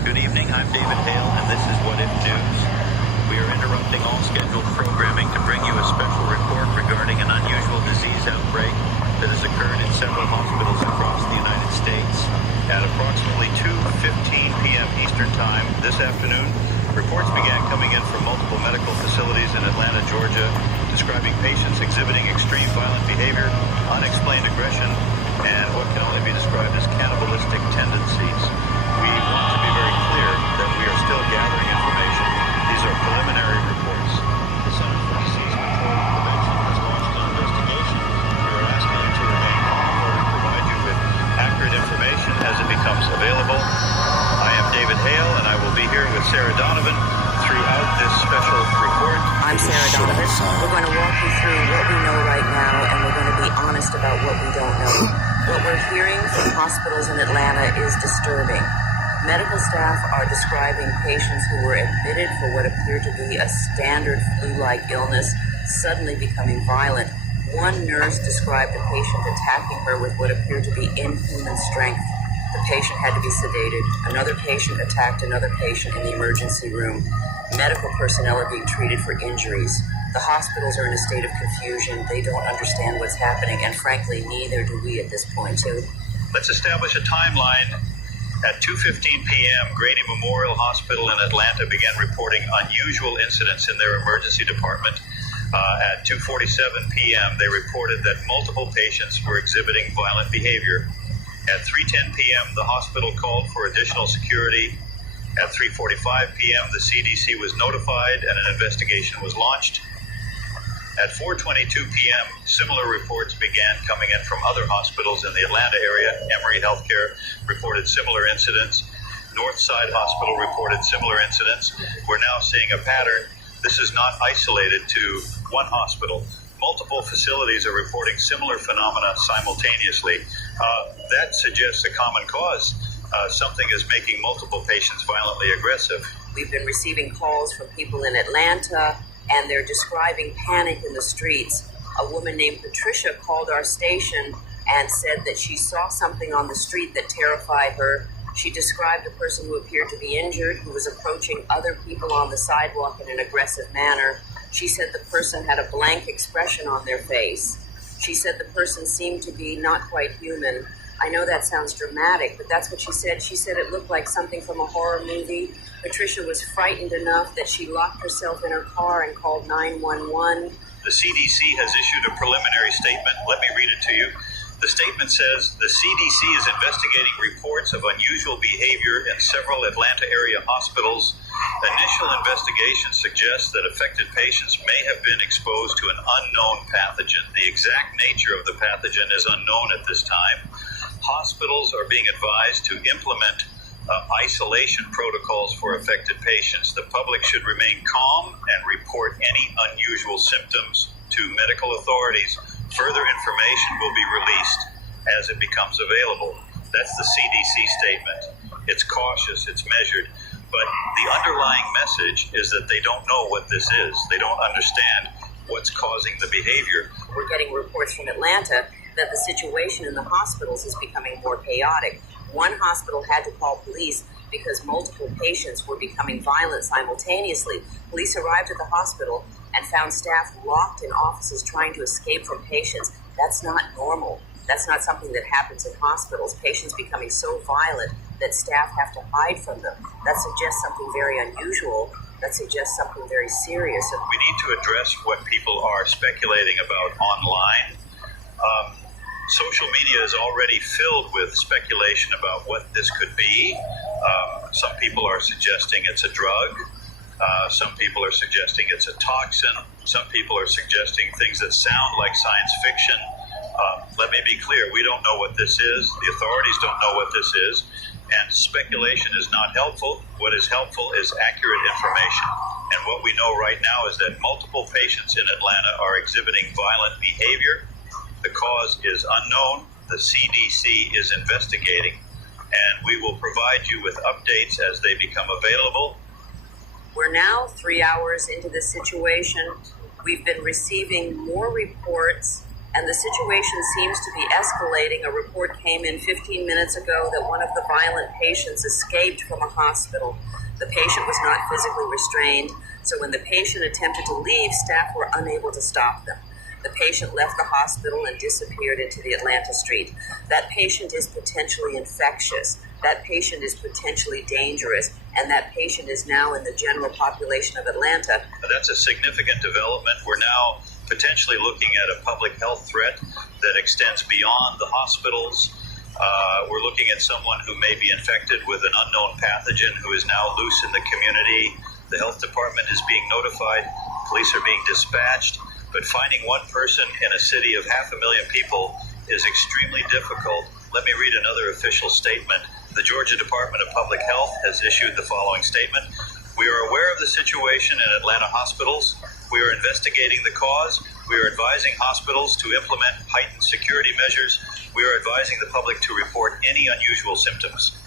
Good evening, I'm David Hale, and this is What If News. We are interrupting all scheduled programming to bring you a special report regarding an unusual disease outbreak that has occurred in several hospitals across the United States. At approximately 2:15 p.m. Eastern Time this afternoon, reports began coming in from multiple medical facilities in Atlanta, Georgia, describing patients exhibiting extreme violent behavior, unexplained aggression, and what can only be described as cannibalistic tendencies. We want to be very clear that we are still gathering information. These are preliminary reports. The Center for Disease Control and Prevention has launched an investigation. We are asking you to remain calm while we provide you with accurate information as it becomes available. I am David Hale, and I will be here with Sarah Donovan throughout this special report. I'm Sarah Donovan. We're going to walk you through what we know right now, and we're going to be honest about what we don't know. What we're hearing from hospitals in Atlanta is disturbing. Medical staff are describing patients who were admitted for what appeared to be a standard flu-like illness suddenly becoming violent. One nurse described a patient attacking her with what appeared to be inhuman strength. The patient had to be sedated. Another patient attacked another patient in the emergency room. Medical personnel are being treated for injuries. The hospitals are in a state of confusion. They don't understand what's happening, and frankly, neither do we at this point, too. Let's establish a timeline. At 2:15 p.m., Grady Memorial Hospital in Atlanta began reporting unusual incidents in their emergency department. At 2:47 p.m., they reported that multiple patients were exhibiting violent behavior. At 3:10 p.m., the hospital called for additional security. At 3:45 p.m., the CDC was notified and an investigation was launched. At 4:22 p.m., similar reports began coming in from other hospitals in the Atlanta area. Emory Healthcare reported similar incidents. Northside Hospital reported similar incidents. We're now seeing a pattern. This is not isolated to one hospital. Multiple facilities are reporting similar phenomena simultaneously. That suggests a common cause. Something is making multiple patients violently aggressive. We've been receiving calls from people in Atlanta, and they're describing panic in the streets. A woman named Patricia called our station and said that she saw something on the street that terrified her. She described a person who appeared to be injured, who was approaching other people on the sidewalk in an aggressive manner. She said the person had a blank expression on their face. She said the person seemed to be not quite human. I know that sounds dramatic, but that's what she said. She said it looked like something from a horror movie. Patricia was frightened enough that she locked herself in her car and called 911. The CDC has issued a preliminary statement. Let me read it to you. The statement says the CDC is investigating reports of unusual behavior in several Atlanta area hospitals. Initial investigation suggests that affected patients may have been exposed to an unknown pathogen. The exact nature of the pathogen is unknown at this time. Hospitals are being advised to implement isolation protocols for affected patients. The public should remain calm and report any unusual symptoms to medical authorities. Further information will be released as it becomes available. That's the CDC statement. It's cautious, it's measured, but the underlying message is that they don't know what this is. They don't understand what's causing the behavior. We're getting reports from Atlanta that the situation in the hospitals is becoming more chaotic. One hospital had to call police because multiple patients were becoming violent simultaneously. Police arrived at the hospital and found staff locked in offices trying to escape from patients. That's not normal. That's not something that happens in hospitals. Patients becoming so violent that staff have to hide from them. That suggests something very unusual. That suggests something very serious. We need to address what people are speculating about online. Social media is already filled with speculation about what this could be. Some people are suggesting it's a drug. Some people are suggesting it's a toxin. Some people are suggesting things that sound like science fiction. Let me be clear, we don't know what this is. The authorities don't know what this is. And speculation is not helpful. What is helpful is accurate information. And what we know right now is that multiple patients in Atlanta are exhibiting violent behavior. The cause is unknown. The CDC is investigating, and we will provide you with updates as they become available. We're now 3 hours into this situation. We've been receiving more reports and the situation seems to be escalating. A report came in 15 minutes ago that one of the violent patients escaped from a hospital. The patient was not physically restrained, so when the patient attempted to leave, staff were unable to stop them. The patient left the hospital and disappeared into the Atlanta street. That patient is potentially infectious. That patient is potentially dangerous, and that patient is now in the general population of Atlanta. That's a significant development. We're now potentially looking at a public health threat that extends beyond the hospitals. We're looking at someone who may be infected with an unknown pathogen who is now loose in the community. The health department is being notified. Police are being dispatched. But finding one person in a city of 500,000 people is extremely difficult. Let me read another official statement. The Georgia Department of Public Health has issued the following statement. We are aware of the situation in Atlanta hospitals. We are investigating the cause. We are advising hospitals to implement heightened security measures. We are advising the public to report any unusual symptoms.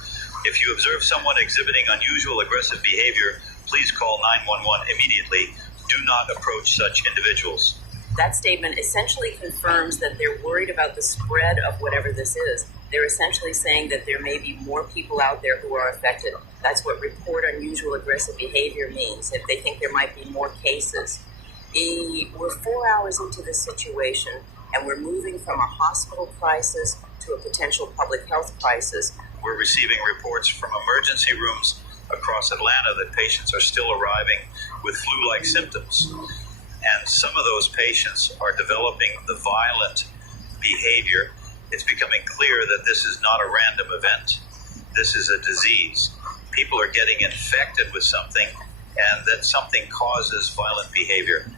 If you observe someone exhibiting unusual aggressive behavior, please call 911 immediately. Do not approach such individuals. That statement essentially confirms that they're worried about the spread of whatever this is. They're essentially saying that there may be more people out there who are affected. That's what report unusual aggressive behavior means, if they think there might be more cases. We're 4 hours into this situation, and we're moving from a hospital crisis to a potential public health crisis. We're receiving reports from emergency rooms across Atlanta that patients are still arriving with flu-like symptoms. And some of those patients are developing the violent behavior. It's becoming clear that this is not a random event. This is a disease. People are getting infected with something, and that something causes violent behavior.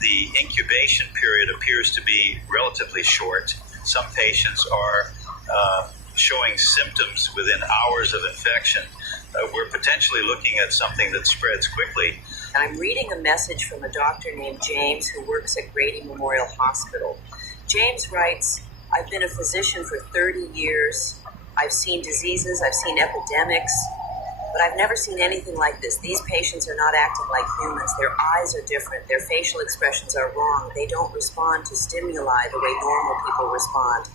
The incubation period appears to be relatively short. Some patients are showing symptoms within hours of infection. We're potentially looking at something that spreads quickly. I'm reading a message from a doctor named James who works at Grady Memorial Hospital. James writes, I've been a physician for 30 years. I've seen diseases, I've seen epidemics, but I've never seen anything like this. These patients are not acting like humans. Their eyes are different. Their facial expressions are wrong. They don't respond to stimuli the way normal people respond.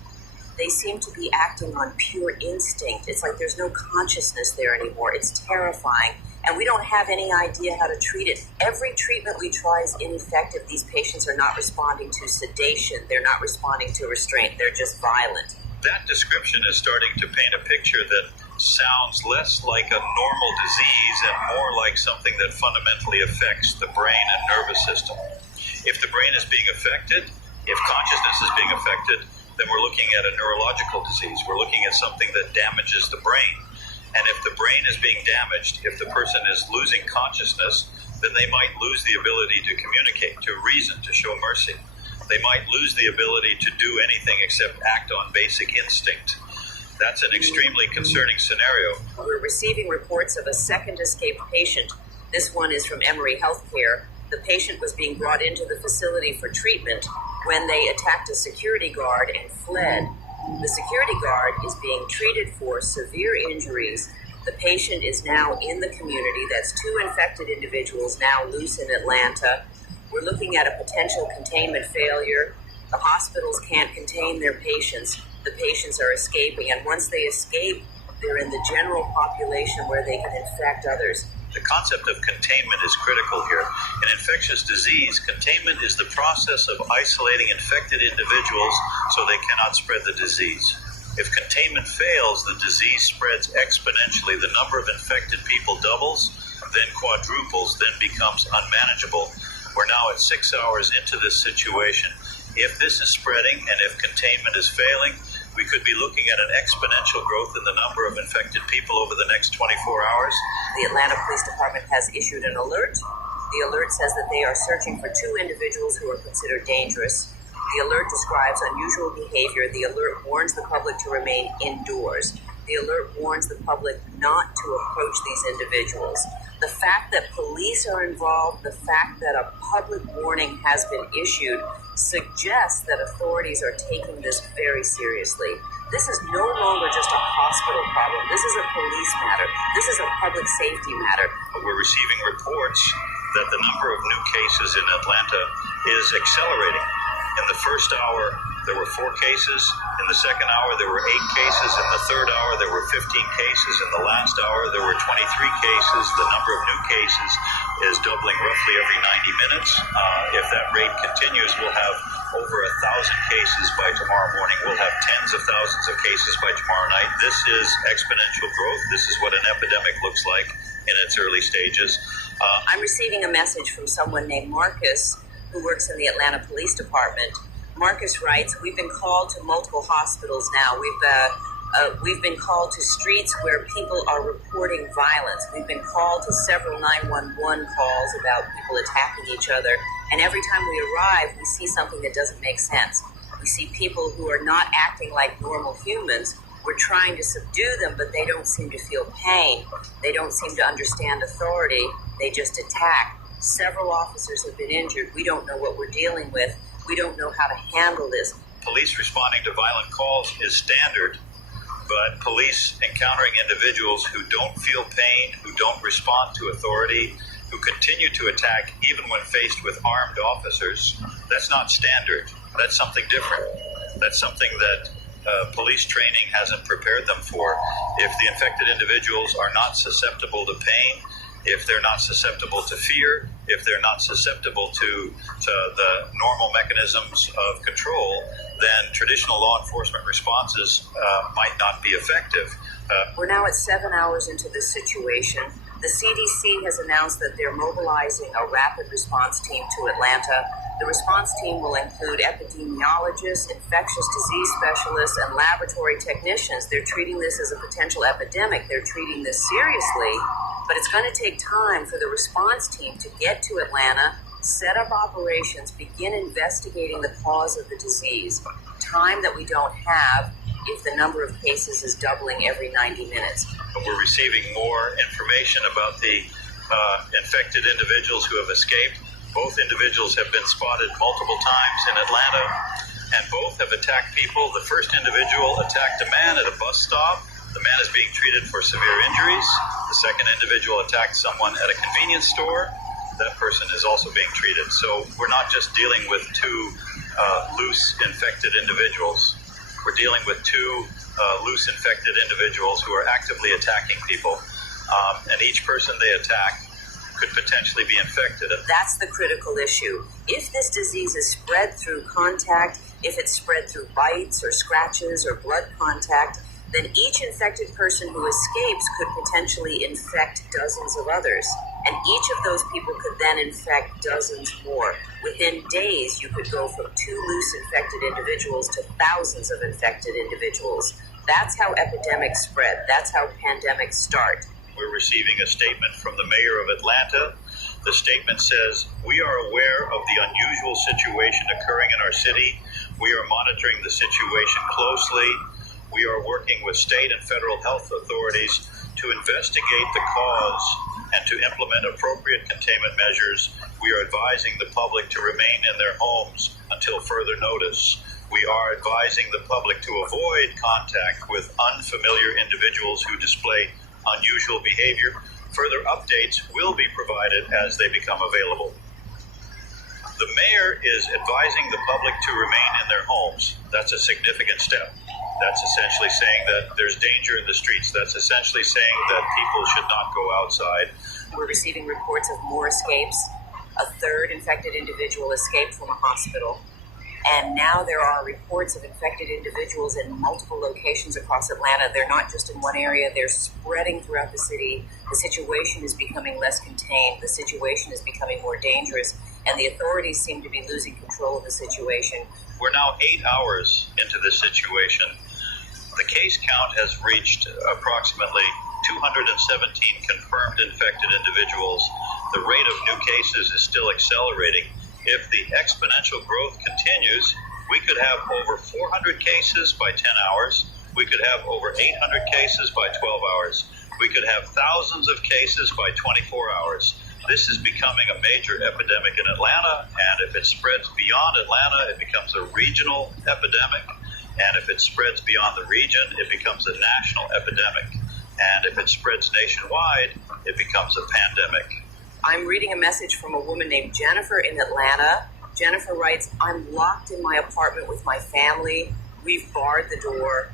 They seem to be acting on pure instinct. It's like there's no consciousness there anymore. It's terrifying. And we don't have any idea how to treat it. Every treatment we try is ineffective. These patients are not responding to sedation. They're not responding to restraint. They're just violent. That description is starting to paint a picture that sounds less like a normal disease and more like something that fundamentally affects the brain and nervous system. If the brain is being affected, if consciousness is being affected, then we're looking at a neurological disease. We're looking at something that damages the brain. And if the brain is being damaged, if the person is losing consciousness, then they might lose the ability to communicate, to reason, to show mercy. They might lose the ability to do anything except act on basic instinct. That's an extremely concerning scenario. We're receiving reports of a second escaped patient. This one is from Emory Healthcare. The patient was being brought into the facility for treatment when they attacked a security guard and fled. The security guard is being treated for severe injuries. The patient is now in the community. That's 2 infected individuals now loose in Atlanta. We're looking at a potential containment failure. The hospitals can't contain their patients. The patients are escaping, and once they escape, they're in the general population where they can infect others. The concept of containment is critical here. In infectious disease, containment is the process of isolating infected individuals so they cannot spread the disease. If containment fails, the disease spreads exponentially. The number of infected people doubles, then quadruples, then becomes unmanageable. We're now at 6 hours into this situation. If this is spreading and if containment is failing, we could be looking at an exponential growth in the number of infected people over the next 24 hours. The Atlanta Police Department has issued an alert. The alert says that they are searching for 2 individuals who are considered dangerous. The alert describes unusual behavior. The alert warns the public to remain indoors. The alert warns the public not to approach these individuals. The fact that police are involved, the fact that a public warning has been issued, suggests that authorities are taking this very seriously. This is no longer just a hospital problem. This is a police matter. This is a public safety matter. We're receiving reports that the number of new cases in Atlanta is accelerating. In the first hour, there were 4 cases. In the second hour, there were 8 cases. In the third hour, there were 15 cases. In the last hour, there were 23 cases. The number of new cases is doubling roughly every 90 minutes. If that rate continues, we'll have over 1,000 cases by tomorrow morning. We'll have tens of thousands of cases by tomorrow night. This is exponential growth. This is what an epidemic looks like in its early stages. I'm receiving a message from someone named Marcus who works in the Atlanta Police Department. Marcus writes, we've been called to multiple hospitals now. We've been called to streets where people are reporting violence. We've been called to several 911 calls about people attacking each other. And every time we arrive, we see something that doesn't make sense. We see people who are not acting like normal humans. We're trying to subdue them, but they don't seem to feel pain. They don't seem to understand authority. They just attack. Several officers have been injured. We don't know what we're dealing with. We don't know how to handle this. Police responding to violent calls is standard, but police encountering individuals who don't feel pain, who don't respond to authority, who continue to attack even when faced with armed officers, that's not standard. That's something different. That's something that police training hasn't prepared them for. If the infected individuals are not susceptible to pain, if they're not susceptible to fear, if they're not susceptible to the normal mechanisms of control, then traditional law enforcement responses might not be effective. We're now at 7 hours into this situation. The CDC has announced that they're mobilizing a rapid response team to Atlanta. The response team will include epidemiologists, infectious disease specialists, and laboratory technicians. They're treating this as a potential epidemic. They're treating this seriously, but it's going to take time for the response team to get to Atlanta, set up operations, begin investigating the cause of the disease. Time that we don't have if the number of cases is doubling every 90 minutes. We're receiving more information about the infected individuals who have escaped. Both individuals have been spotted multiple times in Atlanta, and both have attacked people. The first individual attacked a man at a bus stop. The man is being treated for severe injuries. The second individual attacked someone at a convenience store. That person is also being treated. So we're not just dealing with 2 loose infected individuals. We're dealing with 2 loose infected individuals who are actively attacking people, and each person they attack could potentially be infected. That's the critical issue. If this disease is spread through contact, if it's spread through bites or scratches or blood contact, then each infected person who escapes could potentially infect dozens of others. And each of those people could then infect dozens more. Within days, you could go from 2 loose infected individuals to thousands of infected individuals. That's how epidemics spread. That's how pandemics start. We're receiving a statement from the mayor of Atlanta. The statement says, "We are aware of the unusual situation occurring in our city. We are monitoring the situation closely. We are working with state and federal health authorities to investigate the cause and to implement appropriate containment measures. We are advising the public to remain in their homes until further notice. We are advising the public to avoid contact with unfamiliar individuals who display unusual behavior. Further updates will be provided as they become available." The mayor is advising the public to remain in their homes. That's a significant step. That's essentially saying that there's danger in the streets. That's essentially saying that people should not go outside. We're receiving reports of more escapes. A third infected individual escaped from a hospital. And now there are reports of infected individuals in multiple locations across Atlanta. They're not just in one area, they're spreading throughout the city. The situation is becoming less contained. The situation is becoming more dangerous. And the authorities seem to be losing control of the situation. We're now 8 hours into this situation. The case count has reached approximately 217 confirmed infected individuals. The rate of new cases is still accelerating. If the exponential growth continues, we could have over 400 cases by 10 hours. We could have over 800 cases by 12 hours. We could have thousands of cases by 24 hours. This is becoming a major epidemic in Atlanta, and if it spreads beyond Atlanta, it becomes a regional epidemic. And if it spreads beyond the region, it becomes a national epidemic. And if it spreads nationwide, it becomes a pandemic. I'm reading a message from a woman named Jennifer in Atlanta. Jennifer writes, I'm locked in my apartment with my family. We've barred the door.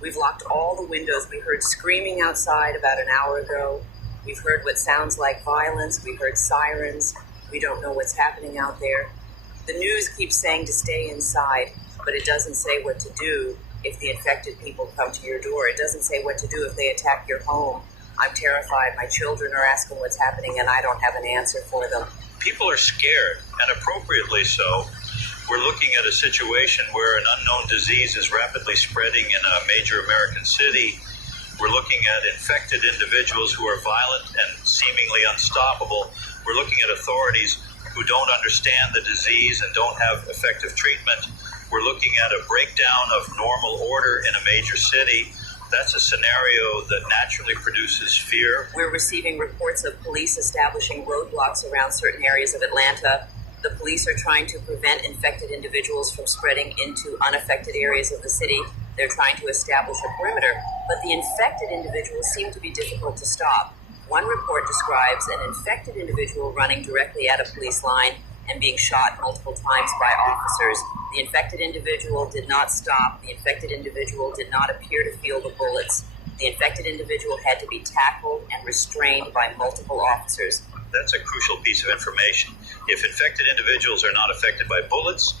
We've locked all the windows. We heard screaming outside about an hour ago. We've heard what sounds like violence. We heard sirens. We don't know what's happening out there. The news keeps saying to stay inside, but it doesn't say what to do if the infected people come to your door. It doesn't say what to do if they attack your home. I'm terrified. My children are asking what's happening, and I don't have an answer for them. People are scared, and appropriately so. We're looking at a situation where an unknown disease is rapidly spreading in a major American city. We're looking at infected individuals who are violent and seemingly unstoppable. We're looking at authorities who don't understand the disease and don't have effective treatment. We're looking at a breakdown of normal order in a major city. That's a scenario that naturally produces fear. We're receiving reports of police establishing roadblocks around certain areas of Atlanta. The police are trying to prevent infected individuals from spreading into unaffected areas of the city. They're trying to establish a perimeter, but the infected individuals seem to be difficult to stop. One report describes an infected individual running directly at a police line and being shot multiple times by officers. The infected individual did not stop. The infected individual did not appear to feel the bullets. The infected individual had to be tackled and restrained by multiple officers. That's a crucial piece of information. If infected individuals are not affected by bullets,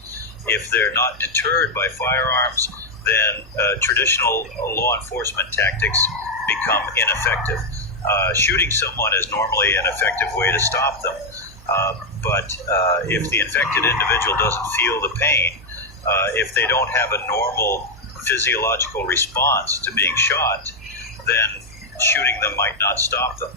if they're not deterred by firearms, then traditional law enforcement tactics become ineffective. Shooting someone is normally an effective way to stop them. But if the infected individual doesn't feel the pain, if they don't have a normal physiological response to being shot, then shooting them might not stop them.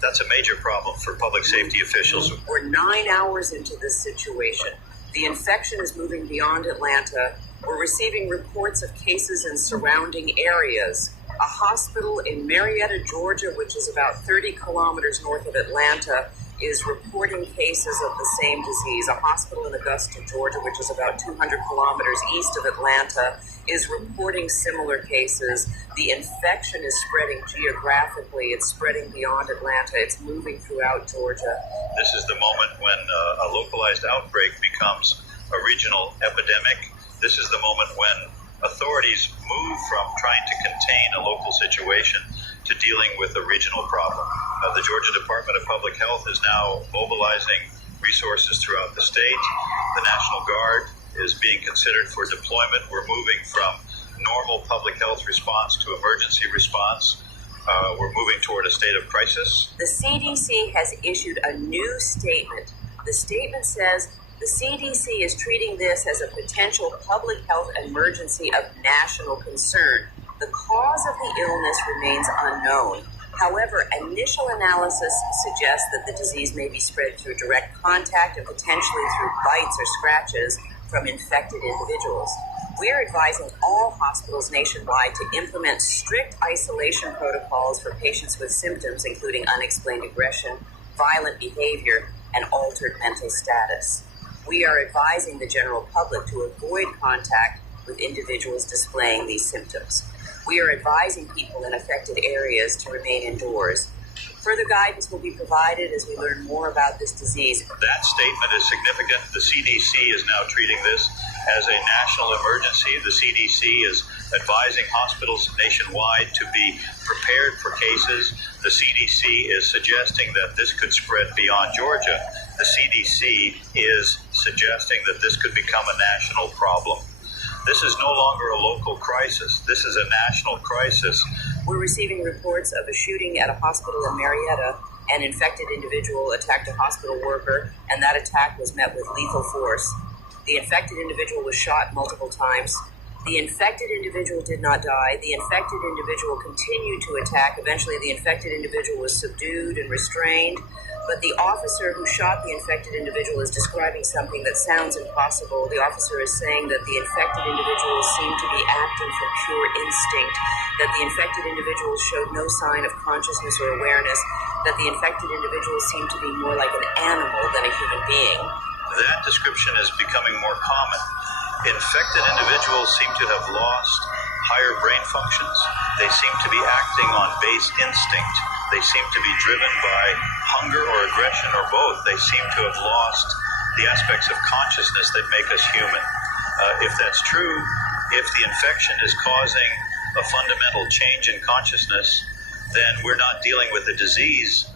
That's a major problem for public safety officials. We're 9 hours into this situation. The infection is moving beyond Atlanta. We're receiving reports of cases in surrounding areas. A hospital in Marietta, Georgia, which is about 30 kilometers north of Atlanta, is reporting cases of the same disease. A hospital in Augusta, Georgia, which is about 200 kilometers east of Atlanta, is reporting similar cases. The infection is spreading geographically. It's spreading beyond Atlanta. It's moving throughout Georgia. This is the moment when a localized outbreak becomes a regional epidemic. This is the moment when authorities move from trying to contain a local situation to dealing with a regional problem. The Georgia Department of Public Health is now mobilizing resources throughout the state. The National Guard is being considered for deployment. We're moving from normal public health response to emergency response. We're moving toward a state of crisis. The CDC has issued a new statement. The statement says the CDC is treating this as a potential public health emergency of national concern. The cause of the illness remains unknown. However, initial analysis suggests that the disease may be spread through direct contact and potentially through bites or scratches from infected individuals. We're advising all hospitals nationwide to implement strict isolation protocols for patients with symptoms including unexplained aggression, violent behavior, and altered mental status. We are advising the general public to avoid contact with individuals displaying these symptoms. We are advising people in affected areas to remain indoors. Further guidance will be provided as we learn more about this disease. That statement is significant. The CDC is now treating this as a national emergency. The CDC is advising hospitals nationwide to be prepared for cases. The CDC is suggesting that this could spread beyond Georgia. The CDC is suggesting that this could become a national problem. This is no longer a local crisis. This is a national crisis. We're receiving reports of a shooting at a hospital in Marietta. An infected individual attacked a hospital worker, and that attack was met with lethal force. The infected individual was shot multiple times. The infected individual did not die. The infected individual continued to attack. Eventually, the infected individual was subdued and restrained. But the officer who shot the infected individual is describing something that sounds impossible. The officer is saying that the infected individuals seem to be acting from pure instinct, that the infected individuals showed no sign of consciousness or awareness, that the infected individuals seem to be more like an animal than a human being. That description is becoming more common. Infected individuals seem to have lost higher brain functions. They seem to be acting on base instinct. They seem to be driven by hunger or aggression or both. They seem to have lost the aspects of consciousness that make us human. If that's true, if the infection is causing a fundamental change in consciousness, then we're not dealing with a disease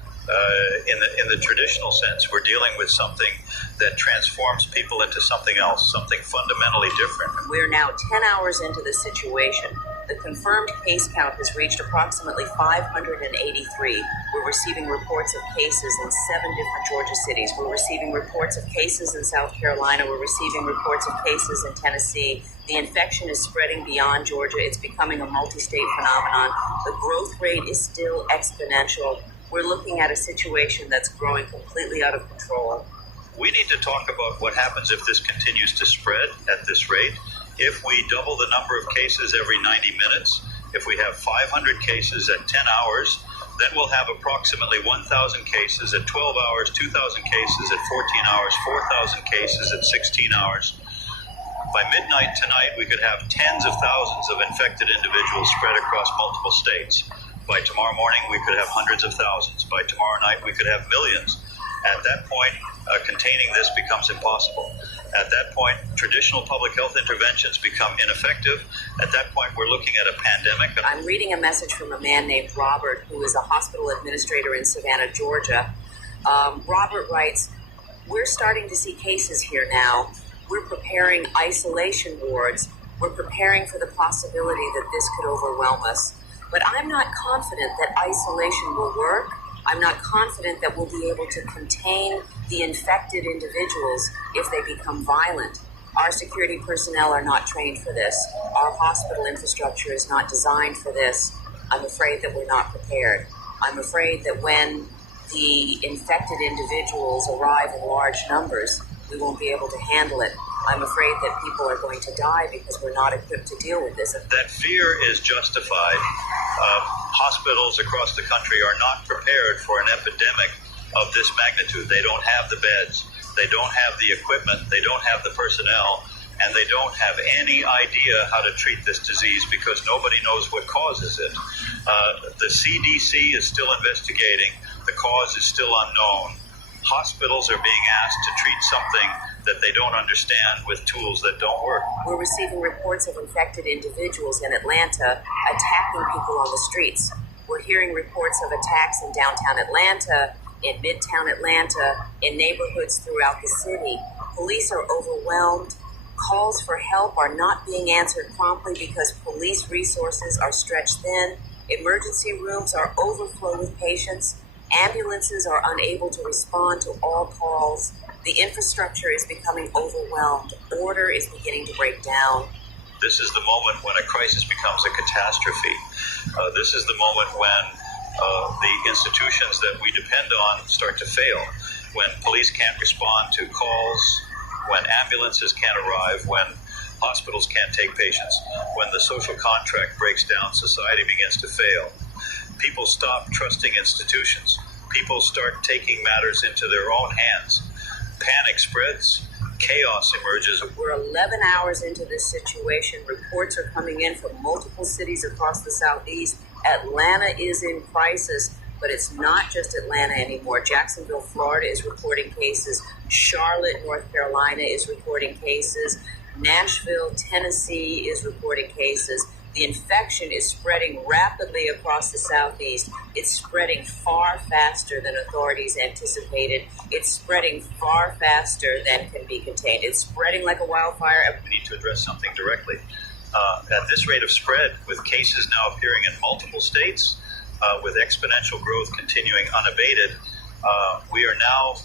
in the traditional sense. We're dealing with something that transforms people into something else, something fundamentally different. We're now 10 hours into the situation. The confirmed case count has reached approximately 583. We're receiving reports of cases in 7 different Georgia cities. We're receiving reports of cases in South Carolina. We're receiving reports of cases in Tennessee. The infection is spreading beyond Georgia. It's becoming a multi-state phenomenon. The growth rate is still exponential. We're looking at a situation that's growing completely out of control. We need to talk about what happens if this continues to spread at this rate. If we double the number of cases every 90 minutes, if we have 500 cases at 10 hours, then we'll have approximately 1,000 cases at 12 hours, 2,000 cases at 14 hours, 4,000 cases at 16 hours. By midnight tonight, we could have tens of thousands of infected individuals spread across multiple states. By tomorrow morning, we could have hundreds of thousands. By tomorrow night, we could have millions. At that point, containing this becomes impossible. At that point, traditional public health interventions become ineffective. At that point, we're looking at a pandemic. I'm reading a message from a man named Robert, who is a hospital administrator in Savannah, Georgia. Robert writes, "We're starting to see cases here now. We're preparing isolation wards. We're preparing for the possibility that this could overwhelm us. But I'm not confident that isolation will work. I'm not confident that we'll be able to contain the infected individuals if they become violent. Our security personnel are not trained for this. Our hospital infrastructure is not designed for this. I'm afraid that we're not prepared. I'm afraid that when the infected individuals arrive in large numbers, we won't be able to handle it. I'm afraid that people are going to die because we're not equipped to deal with this." That fear is justified. Hospitals across the country are not prepared for an epidemic of this magnitude. They don't have the beds. They don't have the equipment. They don't have the personnel. And they don't have any idea how to treat this disease because nobody knows what causes it. The CDC is still investigating. The cause is still unknown. Hospitals are being asked to treat something that they don't understand with tools that don't work. We're receiving reports of infected individuals in Atlanta attacking people on the streets. We're hearing reports of attacks in downtown Atlanta, in midtown Atlanta, in neighborhoods throughout the city. Police are overwhelmed. Calls for help are not being answered promptly because police resources are stretched thin. Emergency rooms are overflowed with patients. Ambulances are unable to respond to all calls. The infrastructure is becoming overwhelmed. Order is beginning to break down. This is the moment when a crisis becomes a catastrophe. This is the moment when the institutions that we depend on start to fail. When police can't respond to calls, when ambulances can't arrive, when hospitals can't take patients, when the social contract breaks down, society begins to fail. People stop trusting institutions. People start taking matters into their own hands. Panic spreads. Chaos emerges. We're 11 hours into this situation. Reports are coming in from multiple cities across the Southeast. Atlanta is in crisis, but it's not just Atlanta anymore. Jacksonville, Florida is reporting cases. Charlotte, North Carolina is reporting cases. Nashville, Tennessee is reporting cases. The infection is spreading rapidly across the Southeast. It's spreading far faster than authorities anticipated. It's spreading far faster than can be contained. It's spreading like a wildfire. We need to address something directly. At this rate of spread, with cases now appearing in multiple states, with exponential growth continuing unabated, we are now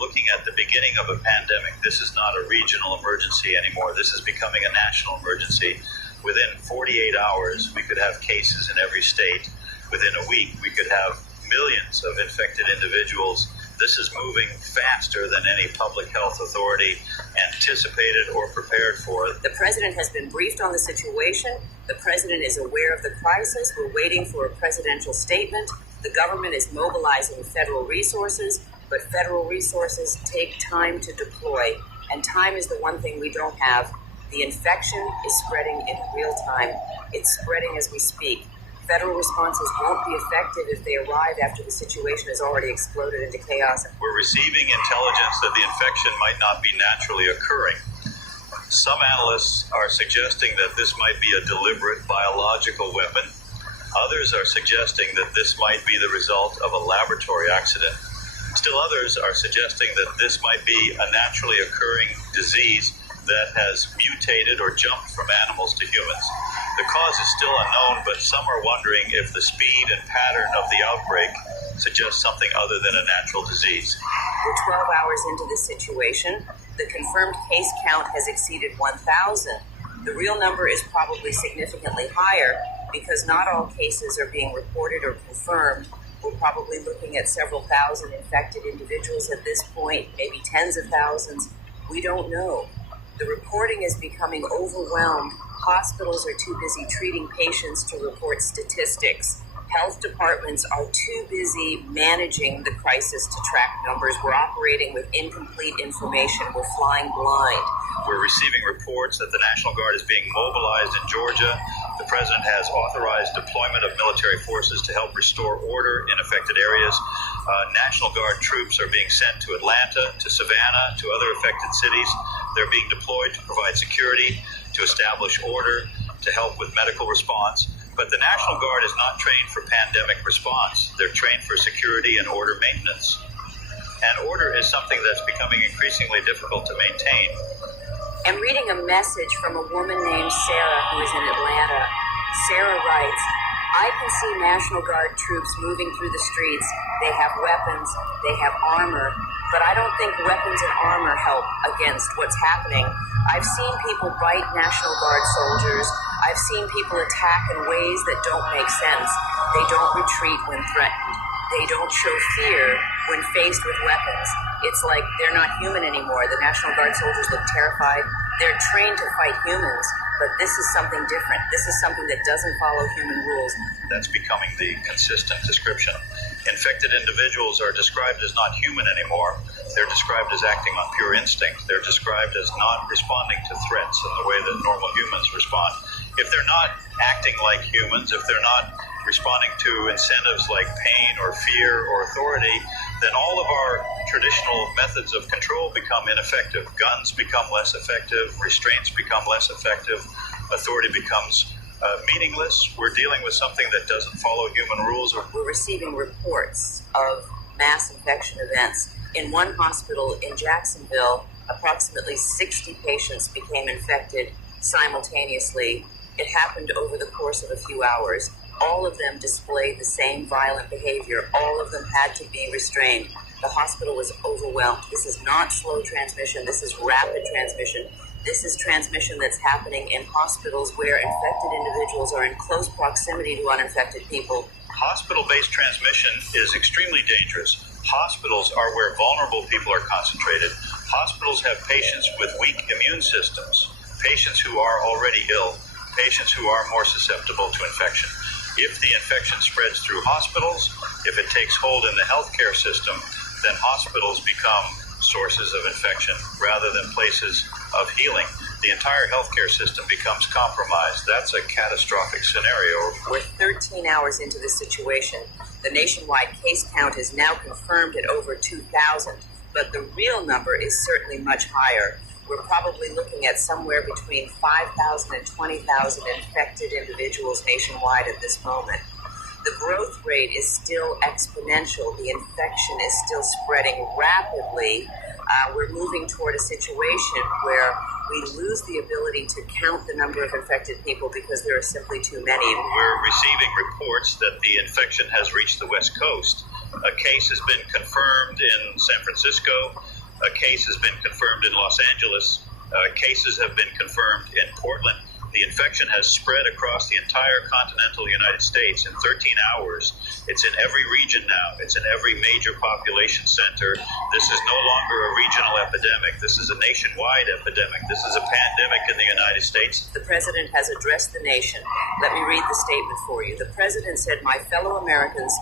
looking at the beginning of a pandemic. This is not a regional emergency anymore. This is becoming a national emergency. Within 48 hours, we could have cases in every state. Within a week, we could have millions of infected individuals. This is moving faster than any public health authority anticipated or prepared for. The president has been briefed on the situation. The president is aware of the crisis. We're waiting for a presidential statement. The government is mobilizing federal resources, but federal resources take time to deploy. And time is the one thing we don't have. The infection is spreading in real time. It's spreading as we speak. Federal responses won't be effective if they arrive after the situation has already exploded into chaos. We're receiving intelligence that the infection might not be naturally occurring. Some analysts are suggesting that this might be a deliberate biological weapon. Others are suggesting that this might be the result of a laboratory accident. Still others are suggesting that this might be a naturally occurring disease that has mutated or jumped from animals to humans. The cause is still unknown, but some are wondering if the speed and pattern of the outbreak suggests something other than a natural disease. We're 12 hours into this situation. The confirmed case count has exceeded 1,000. The real number is probably significantly higher because not all cases are being reported or confirmed. We're probably looking at several thousand infected individuals at this point, maybe tens of thousands. We don't know. The reporting is becoming overwhelmed. Hospitals are too busy treating patients to report statistics. Health departments are too busy managing the crisis to track numbers. We're operating with incomplete information. We're flying blind. We're receiving reports that the National Guard is being mobilized in Georgia. The president has authorized deployment of military forces to help restore order in affected areas. National Guard troops are being sent to Atlanta, to Savannah, to other affected cities. They're being deployed to provide security, to establish order, to help with medical response. But the National Guard is not trained for pandemic response. They're trained for security and order maintenance. And order is something that's becoming increasingly difficult to maintain. I'm reading a message from a woman named Sarah who is in Atlanta. Sarah writes, I can see National Guard troops moving through the streets. They have weapons, they have armor, but I don't think weapons and armor help against what's happening. I've seen people bite National Guard soldiers. I've seen people attack in ways that don't make sense. They don't retreat when threatened. They don't show fear when faced with weapons. It's like they're not human anymore. The National Guard soldiers look terrified. They're trained to fight humans, but this is something different. This is something that doesn't follow human rules. That's becoming the consistent description. Infected individuals are described as not human anymore. They're described as acting on pure instinct. They're described as not responding to threats in the way that normal humans respond. If they're not acting like humans, if they're not responding to incentives like pain or fear or authority, then all of our traditional methods of control become ineffective. Guns become less effective, restraints become less effective, authority becomes meaningless. We're dealing with something that doesn't follow human rules. We're receiving reports of mass infection events. In one hospital in Jacksonville, approximately 60 patients became infected simultaneously. It happened over the course of a few hours. All of them displayed the same violent behavior. All of them had to be restrained. The hospital was overwhelmed. This is not slow transmission. This is rapid transmission. This is transmission that's happening in hospitals where infected individuals are in close proximity to uninfected people. Hospital-based transmission is extremely dangerous. Hospitals are where vulnerable people are concentrated. Hospitals have patients with weak immune systems, patients who are already ill, patients who are more susceptible to infection. If the infection spreads through hospitals, if it takes hold in the healthcare system, then hospitals become sources of infection rather than places of healing. The entire healthcare system becomes compromised. That's a catastrophic scenario. We're 13 hours into this situation. The nationwide case count is now confirmed at over 2,000, but the real number is certainly much higher. We're probably looking at somewhere between 5,000 and 20,000 infected individuals nationwide at this moment. The growth rate is still exponential. The infection is still spreading rapidly. We're moving toward a situation where we lose the ability to count the number of infected people because there are simply too many. We're receiving reports that the infection has reached the West Coast. A case has been confirmed in San Francisco. A case has been confirmed in Los Angeles. Cases have been confirmed in Portland. The infection has spread across the entire continental United States in 13 hours. It's in every region now. It's in every major population center. This is no longer a regional epidemic. This is a nationwide epidemic. This is a pandemic in the United States. The president has addressed the nation. Let me read the statement for you. The president said, "My fellow Americans,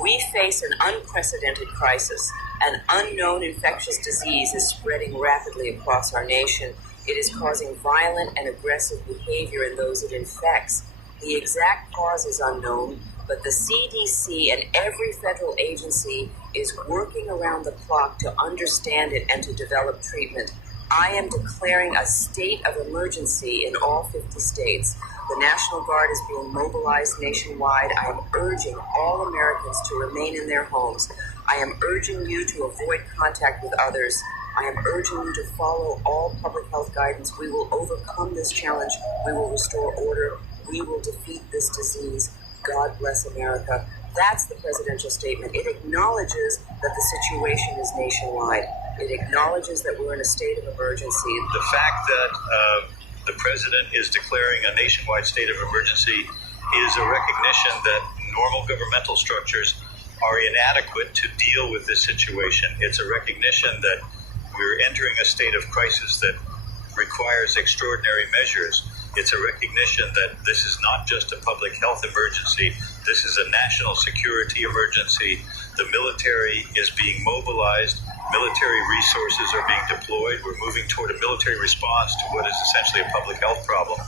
we face an unprecedented crisis. An unknown infectious disease is spreading rapidly across our nation. It is causing violent and aggressive behavior in those it infects. The exact cause is unknown, but the CDC and every federal agency is working around the clock to understand it and to develop treatment. I am declaring a state of emergency in all 50 states. The National Guard is being mobilized nationwide. I am urging all Americans to remain in their homes. I am urging you to avoid contact with others. I am urging you to follow all public health guidance. We will overcome this challenge. We will restore order. We will defeat this disease. God bless America. That's the presidential statement. It acknowledges that the situation is nationwide. It acknowledges that we're in a state of emergency. The fact that the president is declaring a nationwide state of emergency is a recognition that normal governmental structures are inadequate to deal with this situation. It's a recognition that we're entering a state of crisis that requires extraordinary measures. It's a recognition that this is not just a public health emergency. This is a national security emergency. The military is being mobilized. Military resources are being deployed. We're moving toward a military response to what is essentially a public health problem.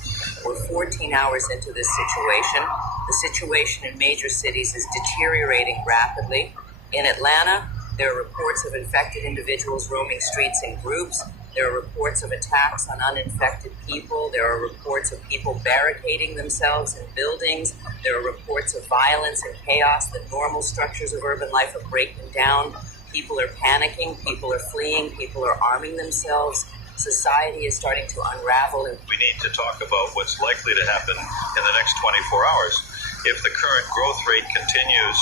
We're 14 hours into this situation. The situation in major cities is deteriorating rapidly. In Atlanta, there are reports of infected individuals roaming streets in groups. There are reports of attacks on uninfected people. There are reports of people barricading themselves in buildings. There are reports of violence and chaos. The normal structures of urban life are breaking down. People are panicking. People are fleeing. People are arming themselves. Society is starting to unravel. We need to talk about what's likely to happen in the next 24 hours. If the current growth rate continues,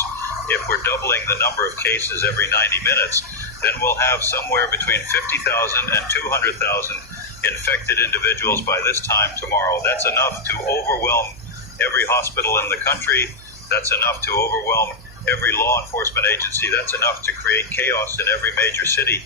if we're doubling the number of cases every 90 minutes, then we'll have somewhere between 50,000 and 200,000 infected individuals by this time tomorrow. That's enough to overwhelm every hospital in the country. That's enough to overwhelm every law enforcement agency. That's enough to create chaos in every major city.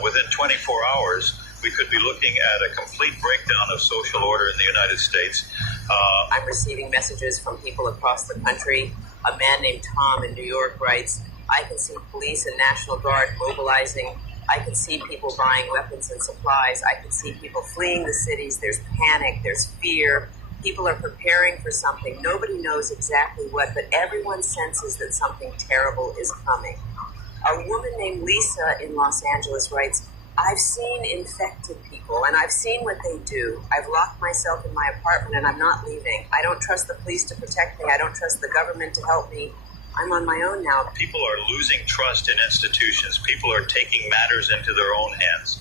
Within 24 hours, we could be looking at a complete breakdown of social order in the United States. I'm receiving messages from people across the country. A man named Tom in New York writes, I can see police and National Guard mobilizing. I can see people buying weapons and supplies. I can see people fleeing the cities. There's panic. There's fear. People are preparing for something. Nobody knows exactly what, but everyone senses that something terrible is coming. A woman named Lisa in Los Angeles writes, I've seen infected people, and I've seen what they do. I've locked myself in my apartment, and I'm not leaving. I don't trust the police to protect me. I don't trust the government to help me. I'm on my own now. People are losing trust in institutions. People are taking matters into their own hands.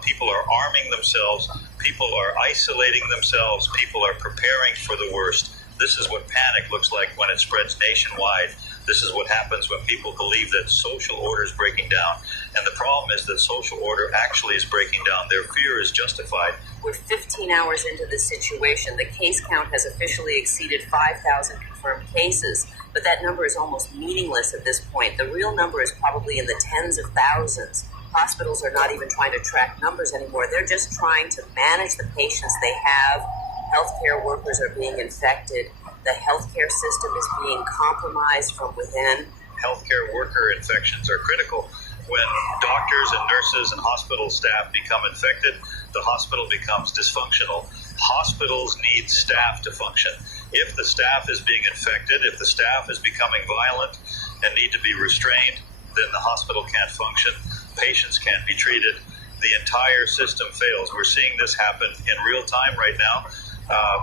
People are arming themselves. People are isolating themselves. People are preparing for the worst. This is what panic looks like when it spreads nationwide. This is what happens when people believe that social order is breaking down. And the problem is that social order actually is breaking down. Their fear is justified. We're 15 hours into this situation. The case count has officially exceeded 5,000 confirmed cases, but that number is almost meaningless at this point. The real number is probably in the tens of thousands. Hospitals are not even trying to track numbers anymore. They're just trying to manage the patients they have. Healthcare workers are being infected. The healthcare system is being compromised from within. Healthcare worker infections are critical. When doctors and nurses and hospital staff become infected, the hospital becomes dysfunctional. Hospitals need staff to function. If the staff is being infected, if the staff is becoming violent and need to be restrained, then the hospital can't function. Patients can't be treated. The entire system fails. We're seeing this happen in real time right now.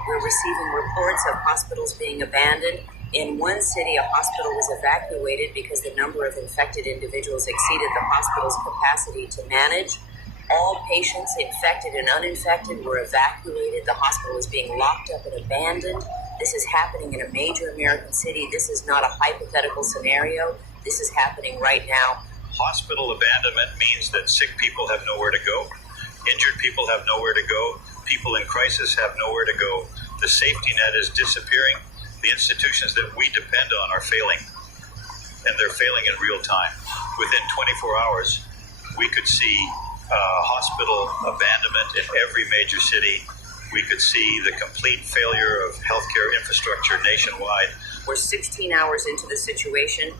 We're receiving reports of hospitals being abandoned. In one city, a hospital was evacuated because the number of infected individuals exceeded the hospital's capacity to manage. All patients, infected and uninfected, were evacuated. The hospital was being locked up and abandoned. This is happening in a major American city. This is not a hypothetical scenario. This is happening right now. Hospital abandonment means that sick people have nowhere to go. Injured people have nowhere to go. People in crisis have nowhere to go. The safety net is disappearing. The institutions that we depend on are failing, and they're failing in real time. Within 24 hours, we could see hospital abandonment in every major city. We could see the complete failure of healthcare infrastructure nationwide. We're 16 hours into the situation.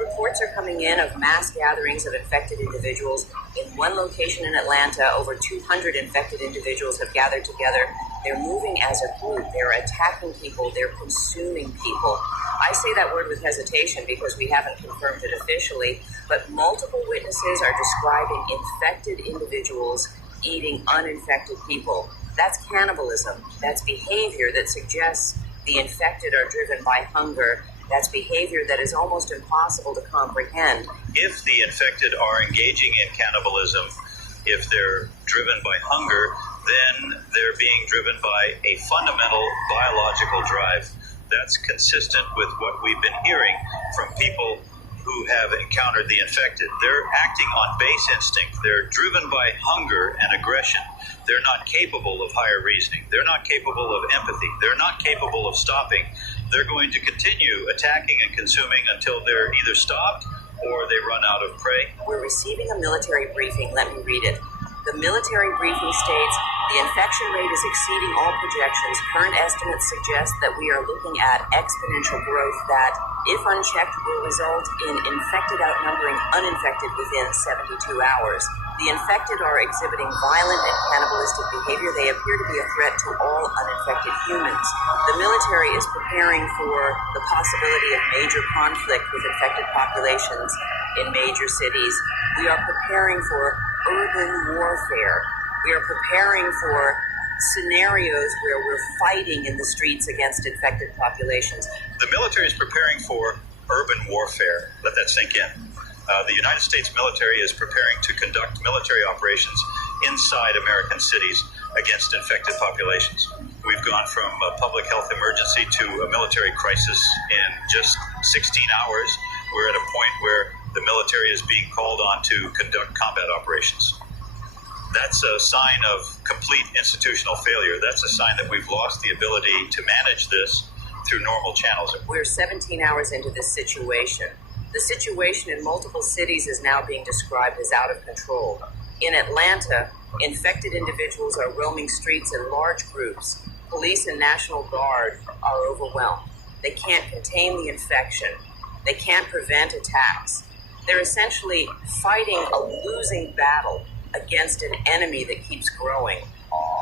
Reports are coming in of mass gatherings of infected individuals. In one location in Atlanta, over 200 infected individuals have gathered together. They're moving as a group. They're attacking people. They're consuming people. I say that word with hesitation because we haven't confirmed it officially, but multiple witnesses are describing infected individuals eating uninfected people. That's cannibalism. That's behavior that suggests the infected are driven by hunger. That's behavior that is almost impossible to comprehend. If the infected are engaging in cannibalism, if they're driven by hunger, then they're being driven by a fundamental biological drive. That's consistent with what we've been hearing from people who have encountered the infected. They're acting on base instinct. They're driven by hunger and aggression. They're not capable of higher reasoning. They're not capable of empathy. They're not capable of stopping. They're going to continue attacking and consuming until they're either stopped or they run out of prey. We're receiving a military briefing. Let me read it. The military briefing states the infection rate is exceeding all projections. Current estimates suggest that we are looking at exponential growth that, if unchecked, will result in infected outnumbering uninfected within 72 hours. The infected are exhibiting violent and cannibalistic behavior. They appear to be a threat to all uninfected humans. The military is preparing for the possibility of major conflict with infected populations in major cities. We are preparing for urban warfare. We are preparing for scenarios where we're fighting in the streets against infected populations. The military is preparing for urban warfare. Let that sink in. The United States military is preparing to conduct military operations inside American cities against infected populations. We've gone from a public health emergency to a military crisis in just 16 hours. We're at a point where the military is being called on to conduct combat operations. That's a sign of complete institutional failure. That's a sign that we've lost the ability to manage this through normal channels. We're 17 hours into this situation. The situation in multiple cities is now being described as out of control. In Atlanta, infected individuals are roaming streets in large groups. Police and National Guard are overwhelmed. They can't contain the infection. They can't prevent attacks. They're essentially fighting a losing battle against an enemy that keeps growing.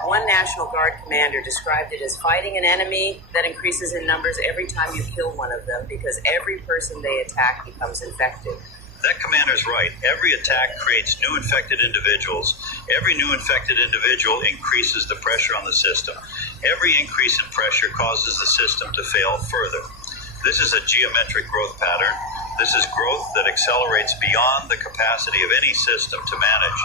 One National Guard commander described it as fighting an enemy that increases in numbers every time you kill one of them because every person they attack becomes infected. That commander's right. Every attack creates new infected individuals. Every new infected individual increases the pressure on the system. Every increase in pressure causes the system to fail further. This is a geometric growth pattern. This is growth that accelerates beyond the capacity of any system to manage.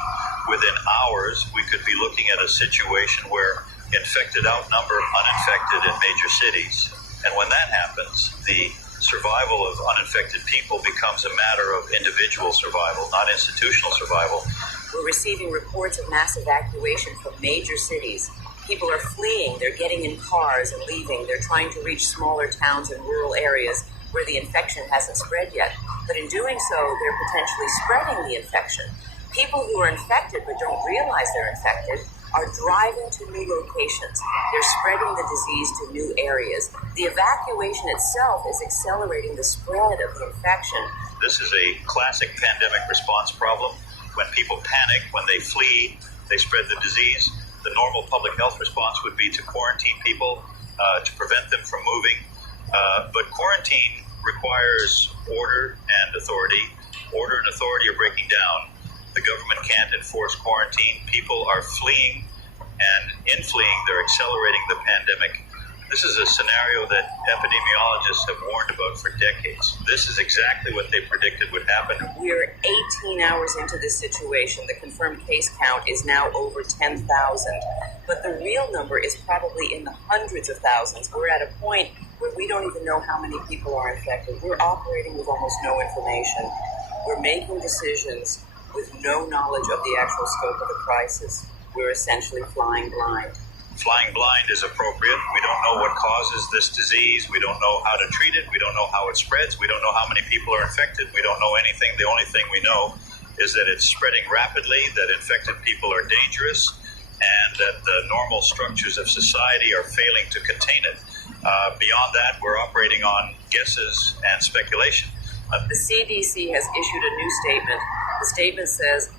Within hours, we could be looking at a situation where infected outnumber uninfected in major cities. And when that happens, the survival of uninfected people becomes a matter of individual survival, not institutional survival. We're receiving reports of mass evacuation from major cities. People are fleeing. They're getting in cars and leaving. They're trying to reach smaller towns and rural areas where the infection hasn't spread yet. But in doing so, they're potentially spreading the infection. People who are infected but don't realize they're infected are driving to new locations. They're spreading the disease to new areas. The evacuation itself is accelerating the spread of the infection. This is a classic pandemic response problem. When people panic, when they flee, they spread the disease. The normal public health response would be to quarantine people, to prevent them from moving. But quarantine requires order and authority. Order and authority are breaking down. The government can't enforce quarantine. People are fleeing, and in fleeing, they're accelerating the pandemic. This is a scenario that epidemiologists have warned about for decades. This is exactly what they predicted would happen. We're 18 hours into this situation. The confirmed case count is now over 10,000. But the real number is probably in the hundreds of thousands. We're at a point where we don't even know how many people are infected. We're operating with almost no information. We're making decisions with no knowledge of the actual scope of the crisis. We're essentially flying blind. Flying blind is appropriate. We don't know what causes this disease. We don't know how to treat it. We don't know how it spreads. We don't know how many people are infected. We don't know anything. The only thing we know is that it's spreading rapidly, that infected people are dangerous, and that the normal structures of society are failing to contain it. Beyond that, we're operating on guesses and speculation. The CDC has issued a new statement. The statement says,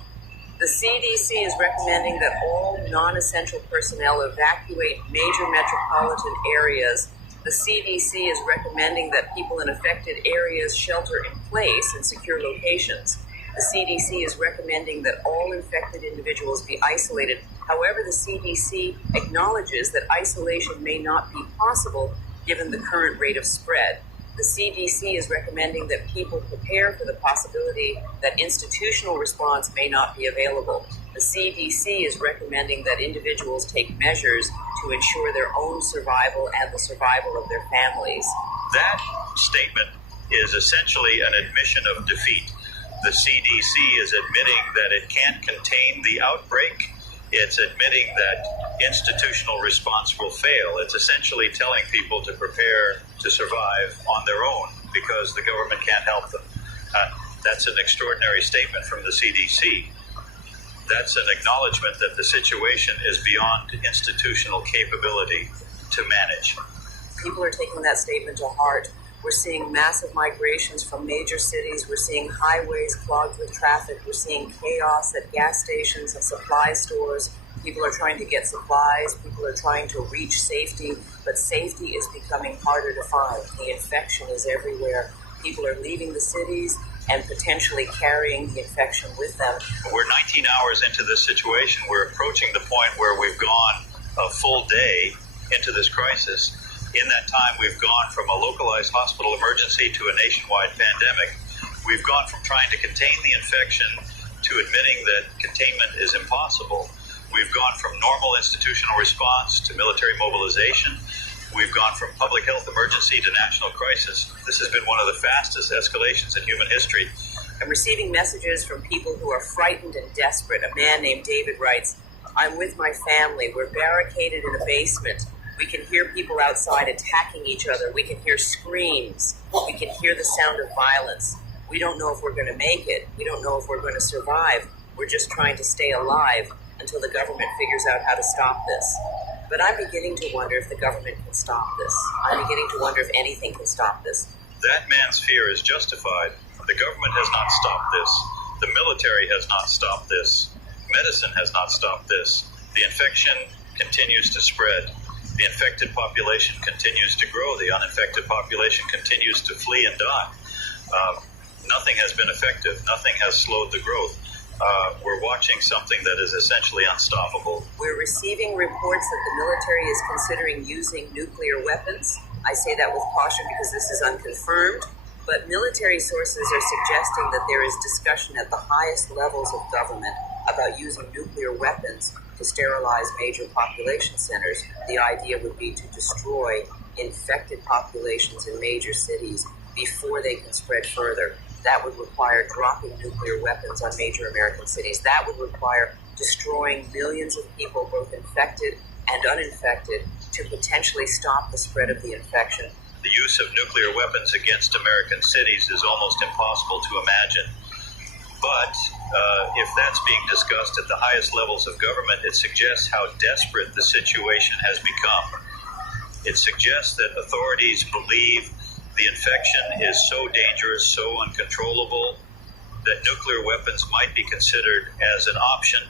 the CDC is recommending that all non-essential personnel evacuate major metropolitan areas. The CDC is recommending that people in affected areas shelter in place in secure locations. The CDC is recommending that all infected individuals be isolated. However, the CDC acknowledges that isolation may not be possible given the current rate of spread. The CDC is recommending that people prepare for the possibility that institutional response may not be available. The CDC is recommending that individuals take measures to ensure their own survival and the survival of their families. That statement is essentially an admission of defeat. The CDC is admitting that it can't contain the outbreak. It's admitting that institutional response will fail. It's essentially telling people to prepare to survive on their own because the government can't help them. That's an extraordinary statement from the CDC. That's an acknowledgement that the situation is beyond institutional capability to manage. People are taking that statement to heart. We're seeing massive migrations from major cities. We're seeing highways clogged with traffic. We're seeing chaos at gas stations and supply stores. People are trying to get supplies. People are trying to reach safety, but safety is becoming harder to find. The infection is everywhere. People are leaving the cities and potentially carrying the infection with them. We're 19 hours into this situation. We're approaching the point where we've gone a full day into this crisis. In that time, we've gone from a localized hospital emergency to a nationwide pandemic. We've gone from trying to contain the infection to admitting that containment is impossible. We've gone from normal institutional response to military mobilization. We've gone from public health emergency to national crisis. This has been one of the fastest escalations in human history. I'm receiving messages from people who are frightened and desperate. A man named David writes, "I'm with my family. We're barricaded in a basement. We can hear people outside attacking each other. We can hear screams. We can hear the sound of violence. We don't know if we're going to make it. We don't know if we're going to survive. We're just trying to stay alive until the government figures out how to stop this." But I'm beginning to wonder if the government can stop this. I'm beginning to wonder if anything can stop this. That man's fear is justified. The government has not stopped this. The military has not stopped this. Medicine has not stopped this. The infection continues to spread. The infected population continues to grow. The uninfected population continues to flee and die. Nothing has been effective. Nothing has slowed the growth. We're watching something that is essentially unstoppable. We're receiving reports that the military is considering using nuclear weapons. I say that with caution because this is unconfirmed, but military sources are suggesting that there is discussion at the highest levels of government about using nuclear weapons to sterilize major population centers. The idea would be to destroy infected populations in major cities before they can spread further. That would require dropping nuclear weapons on major American cities. That would require destroying millions of people, both infected and uninfected, to potentially stop the spread of the infection. The use of nuclear weapons against American cities is almost impossible to imagine. But if that's being discussed at the highest levels of government, it suggests how desperate the situation has become. It suggests that authorities believe the infection is so dangerous, so uncontrollable, that nuclear weapons might be considered as an option.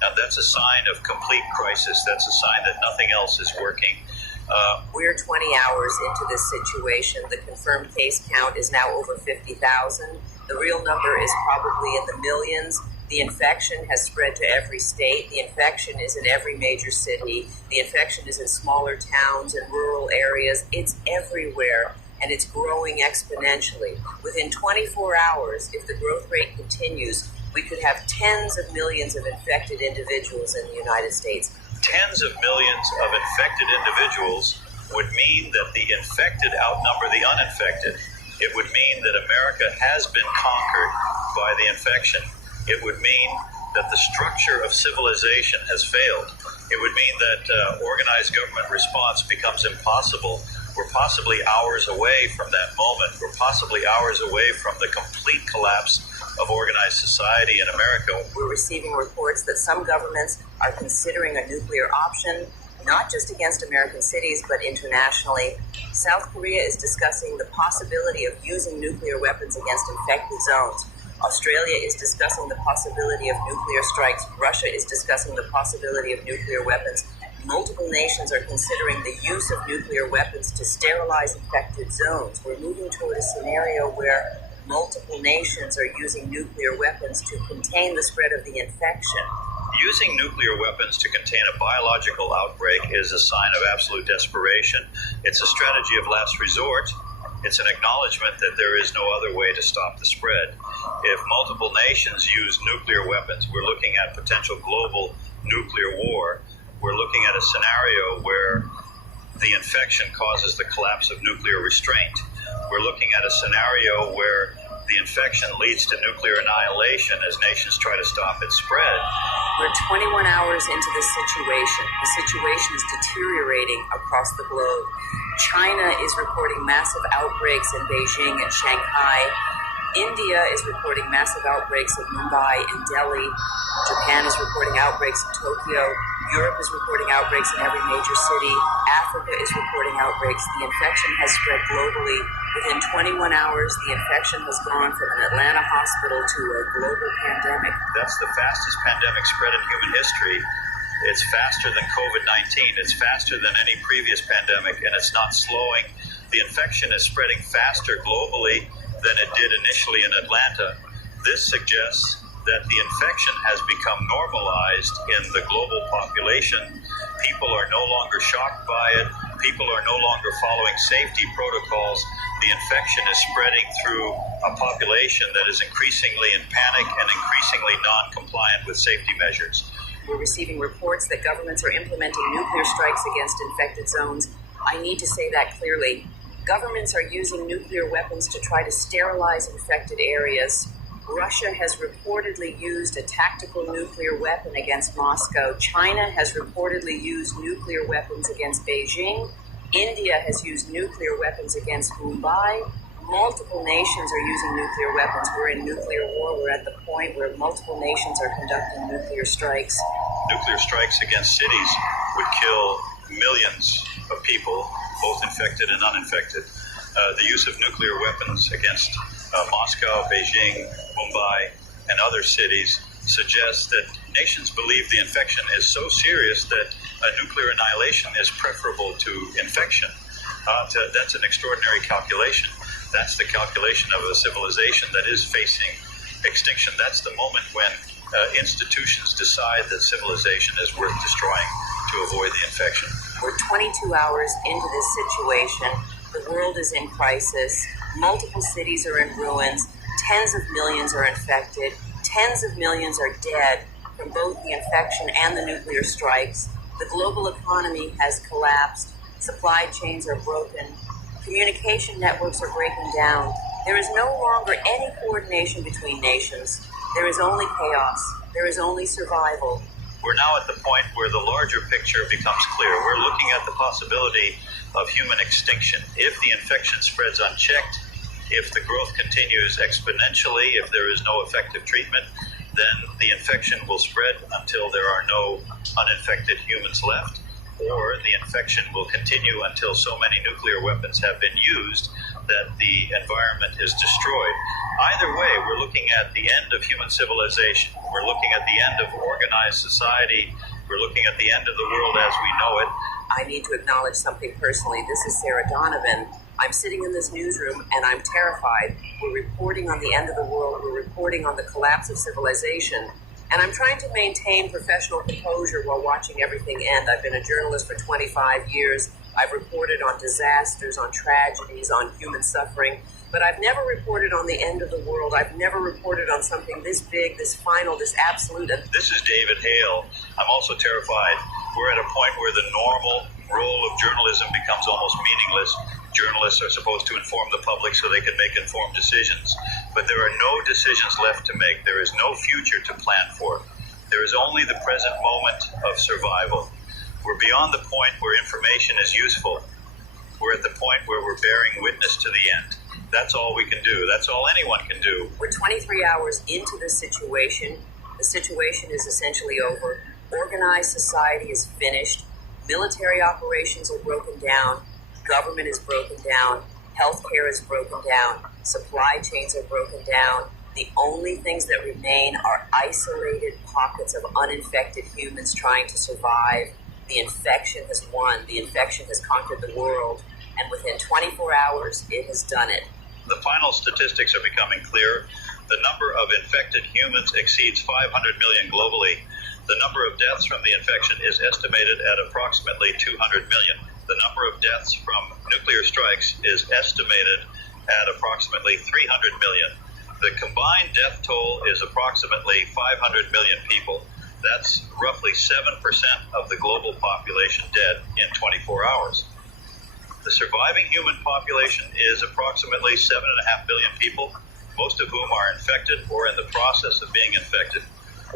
Now, that's a sign of complete crisis. That's a sign that nothing else is working. We're 20 hours into this situation. The confirmed case count is now over 50,000. The real number is probably in the millions. The infection has spread to every state. The infection is in every major city. The infection is in smaller towns and rural areas. It's everywhere, and it's growing exponentially. Within 24 hours, if the growth rate continues, we could have tens of millions of infected individuals in the United States. Tens of millions of infected individuals would mean that the infected outnumber the uninfected. It would mean that America has been conquered by the infection. It would mean that the structure of civilization has failed. It would mean that organized government response becomes impossible. We're possibly hours away from that moment. We're possibly hours away from the complete collapse of organized society in America. We're receiving reports that some governments are considering a nuclear option, not just against American cities, but internationally. South Korea is discussing the possibility of using nuclear weapons against infected zones. Australia is discussing the possibility of nuclear strikes. Russia is discussing the possibility of nuclear weapons. Multiple nations are considering the use of nuclear weapons to sterilize infected zones. We're moving toward a scenario where multiple nations are using nuclear weapons to contain the spread of the infection. Using nuclear weapons to contain a biological outbreak is a sign of absolute desperation. It's a strategy of last resort. It's an acknowledgement that there is no other way to stop the spread. If multiple nations use nuclear weapons, we're looking at potential global nuclear war. We're looking at a scenario where the infection causes the collapse of nuclear restraint. We're looking at a scenario where the infection leads to nuclear annihilation as nations try to stop its spread. We're 21 hours into this situation. The situation is deteriorating across the globe. China is reporting massive outbreaks in Beijing and Shanghai. India is reporting massive outbreaks in Mumbai and Delhi. Japan is reporting outbreaks in Tokyo. Europe is reporting outbreaks in every major city. Africa is reporting outbreaks. The infection has spread globally. Within 21 hours, the infection has gone from an Atlanta hospital to a global pandemic. That's the fastest pandemic spread in human history. It's faster than COVID-19. It's faster than any previous pandemic, and it's not slowing. The infection is spreading faster globally than it did initially in Atlanta. This suggests that the infection has become normalized in the global population. People are no longer shocked by it. People are no longer following safety protocols. The infection is spreading through a population that is increasingly in panic and increasingly non-compliant with safety measures. We're receiving reports that governments are implementing nuclear strikes against infected zones. I need to say that clearly. Governments are using nuclear weapons to try to sterilize infected areas. Russia has reportedly used a tactical nuclear weapon against Moscow. China has reportedly used nuclear weapons against Beijing. India has used nuclear weapons against Mumbai. Multiple nations are using nuclear weapons. We're in nuclear war. We're at the point where multiple nations are conducting nuclear strikes. Nuclear strikes against cities would kill millions of people, both infected and uninfected. The use of nuclear weapons against Moscow, Beijing, Mumbai, and other cities suggests that nations believe the infection is so serious that nuclear annihilation is preferable to infection. That's an extraordinary calculation. That's the calculation of a civilization that is facing extinction. That's the moment when institutions decide that civilization is worth destroying to avoid the infection. We're 22 hours into this situation. The world is in crisis. Multiple cities are in ruins. Tens of millions are infected. Tens of millions are dead from both the infection and the nuclear strikes. The global economy has collapsed. Supply chains are broken. Communication networks are breaking down. There is no longer any coordination between nations. There is only chaos. There is only survival. We're now at the point where the larger picture becomes clear. We're looking at the possibility of human extinction. If the infection spreads unchecked, if the growth continues exponentially, if there is no effective treatment, then the infection will spread until there are no uninfected humans left, or the infection will continue until so many nuclear weapons have been used that the environment is destroyed. Either way, we're looking at the end of human civilization. We're looking at the end of organized society. We're looking at the end of the world as we know it. I need to acknowledge something personally. This is Sarah Donovan. I'm sitting in this newsroom and I'm terrified. We're reporting on the end of the world. We're reporting on the collapse of civilization. And I'm trying to maintain professional composure while watching everything end. I've been a journalist for 25 years. I've reported on disasters, on tragedies, on human suffering. But I've never reported on the end of the world. I've never reported on something this big, this final, this absolute. This is David Hale. I'm also terrified. We're at a point where the normal role of journalism becomes almost meaningless. Journalists are supposed to inform the public so they can make informed decisions. But there are no decisions left to make. There is no future to plan for. There is only the present moment of survival. We're beyond the point where information is useful. We're at the point where we're bearing witness to the end. That's all we can do. That's all anyone can do. We're 23 hours into this situation. The situation is essentially over. Organized society is finished. Military operations are broken down. Government is broken down. Healthcare is broken down. Supply chains are broken down. The only things that remain are isolated pockets of uninfected humans trying to survive. The infection has won. The infection has conquered the world. And within 24 hours, it has done it. The final statistics are becoming clear. The number of infected humans exceeds 500 million globally. The number of deaths from the infection is estimated at approximately 200 million. The number of deaths from nuclear strikes is estimated at approximately 300 million. The combined death toll is approximately 500 million people. That's roughly 7% of the global population dead in 24 hours. The surviving human population is approximately 7.5 billion people, most of whom are infected or in the process of being infected.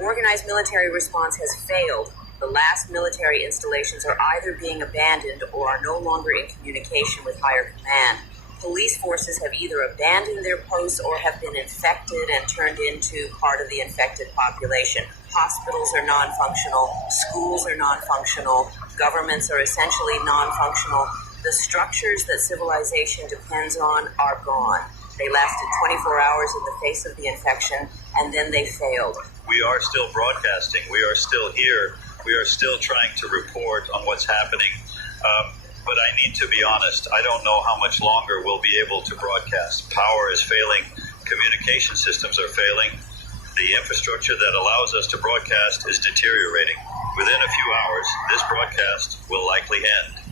Organized military response has failed. The last military installations are either being abandoned or are no longer in communication with higher command. Police forces have either abandoned their posts or have been infected and turned into part of the infected population. Hospitals are non-functional. Schools are non-functional. Governments are essentially non-functional. The structures that civilization depends on are gone. They lasted 24 hours in the face of the infection, and then they failed. We are still broadcasting. We are still here. We are still trying to report on what's happening. But I need to be honest. I don't know how much longer we'll be able to broadcast. Power is failing. Communication systems are failing. The infrastructure that allows us to broadcast is deteriorating. Within a few hours, this broadcast will likely end.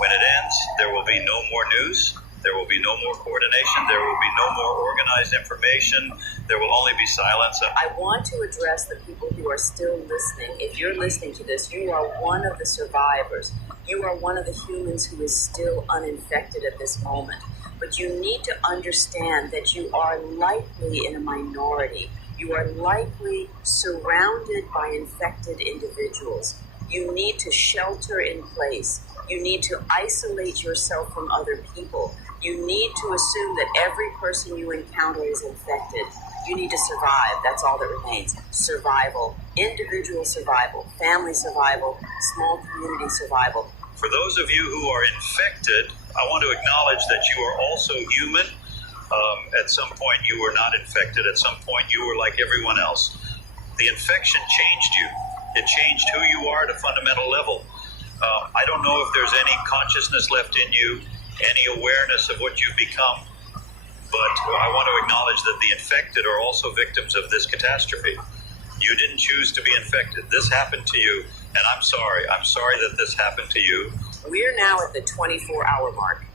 When it ends, there will be no more news. There will be no more coordination. There will be no more organized information. There will only be silence. I want to address the people who are still listening. If you're listening to this, you are one of the survivors. You are one of the humans who is still uninfected at this moment. But you need to understand that you are likely in a minority. You are likely surrounded by infected individuals. You need to shelter in place. You need to isolate yourself from other people. You need to assume that every person you encounter is infected. You need to survive. That's all that remains. Survival, individual survival, family survival, small community survival. For those of you who are infected, I want to acknowledge that you are also human. At some point you were not infected. At some point you were like everyone else. The infection changed you. It changed who you are at a fundamental level. I don't know if there's any consciousness left in you, any awareness of what you've become, but I want to acknowledge that the infected are also victims of this catastrophe. You didn't choose to be infected. This happened to you, and I'm sorry. I'm sorry that this happened to you. We're now at the 24-hour mark.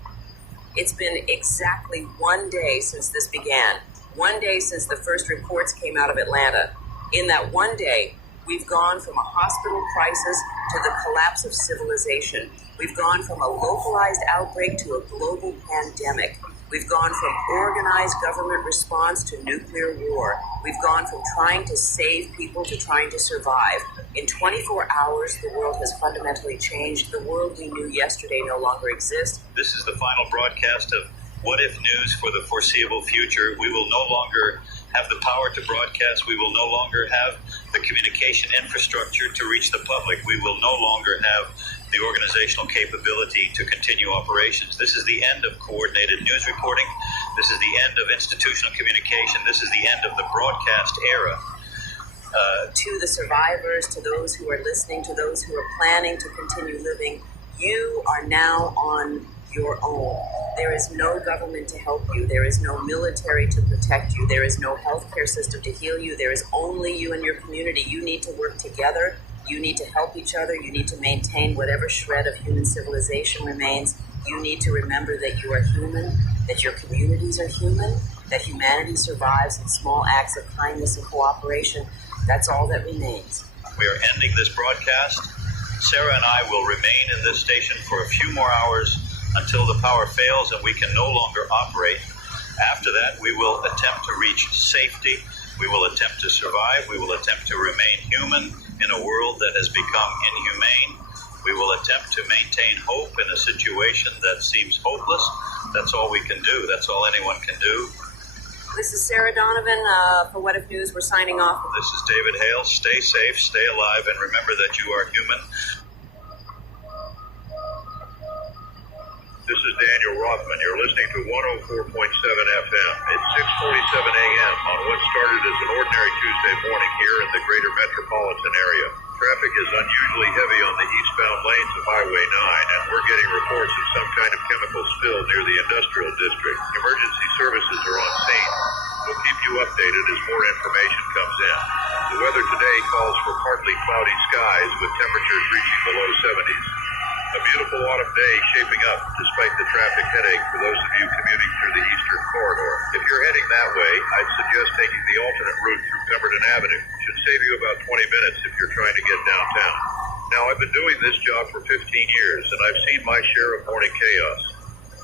It's been exactly 1 day since this began. 1 day since the first reports came out of Atlanta. In that 1 day, we've gone from a hospital crisis to the collapse of civilization. We've gone from a localized outbreak to a global pandemic. We've gone from organized government response to nuclear war. We've gone from trying to save people to trying to survive. In 24 hours, the world has fundamentally changed. The world we knew yesterday no longer exists. This is the final broadcast of What If News for the foreseeable future. We will no longer have the power to broadcast. We will no longer have the communication infrastructure to reach the public. We will no longer have the organizational capability to continue operations. This is the end of coordinated news reporting. This is the end of institutional communication. This is the end of the broadcast era. To the survivors, to those who are listening, to those who are planning to continue living, you are now on your own. There is no government to help you. There is no military to protect you. There is no healthcare system to heal you. There is only you and your community. You need to work together. You need to help each other. You need to maintain whatever shred of human civilization remains. You need to remember that you are human, that your communities are human, that humanity survives in small acts of kindness and cooperation. That's all that remains. We are ending this broadcast. Sarah and I will remain in this station for a few more hours until the power fails and we can no longer operate. After that, we will attempt to reach safety. We will attempt to survive. We will attempt to remain human in a world that has become inhumane. We will attempt to maintain hope in a situation that seems hopeless. That's all we can do. That's all anyone can do. This is Sarah Donovan for What If News. We're signing off. This is David Hale. Stay safe, stay alive, and remember that you are human. This is Daniel Rothman. You're listening to 104.7 FM. It's 6:47 a.m. on what started as an ordinary Tuesday morning here in the greater metropolitan area. Traffic is unusually heavy on the eastbound lanes of Highway 9, and we're getting reports of some kind of chemical spill near the industrial district. Emergency services are on scene. We'll keep you updated as more information comes in. The weather today calls for partly cloudy skies with temperatures reaching the low 70s. A beautiful autumn day shaping up despite the traffic headache for those of you commuting through the eastern corridor. If you're heading that way, I'd suggest taking the alternate route through Pemberton Avenue. It should save you about 20 minutes if you're trying to get downtown. Now, I've been doing this job for 15 years, and I've seen my share of morning chaos.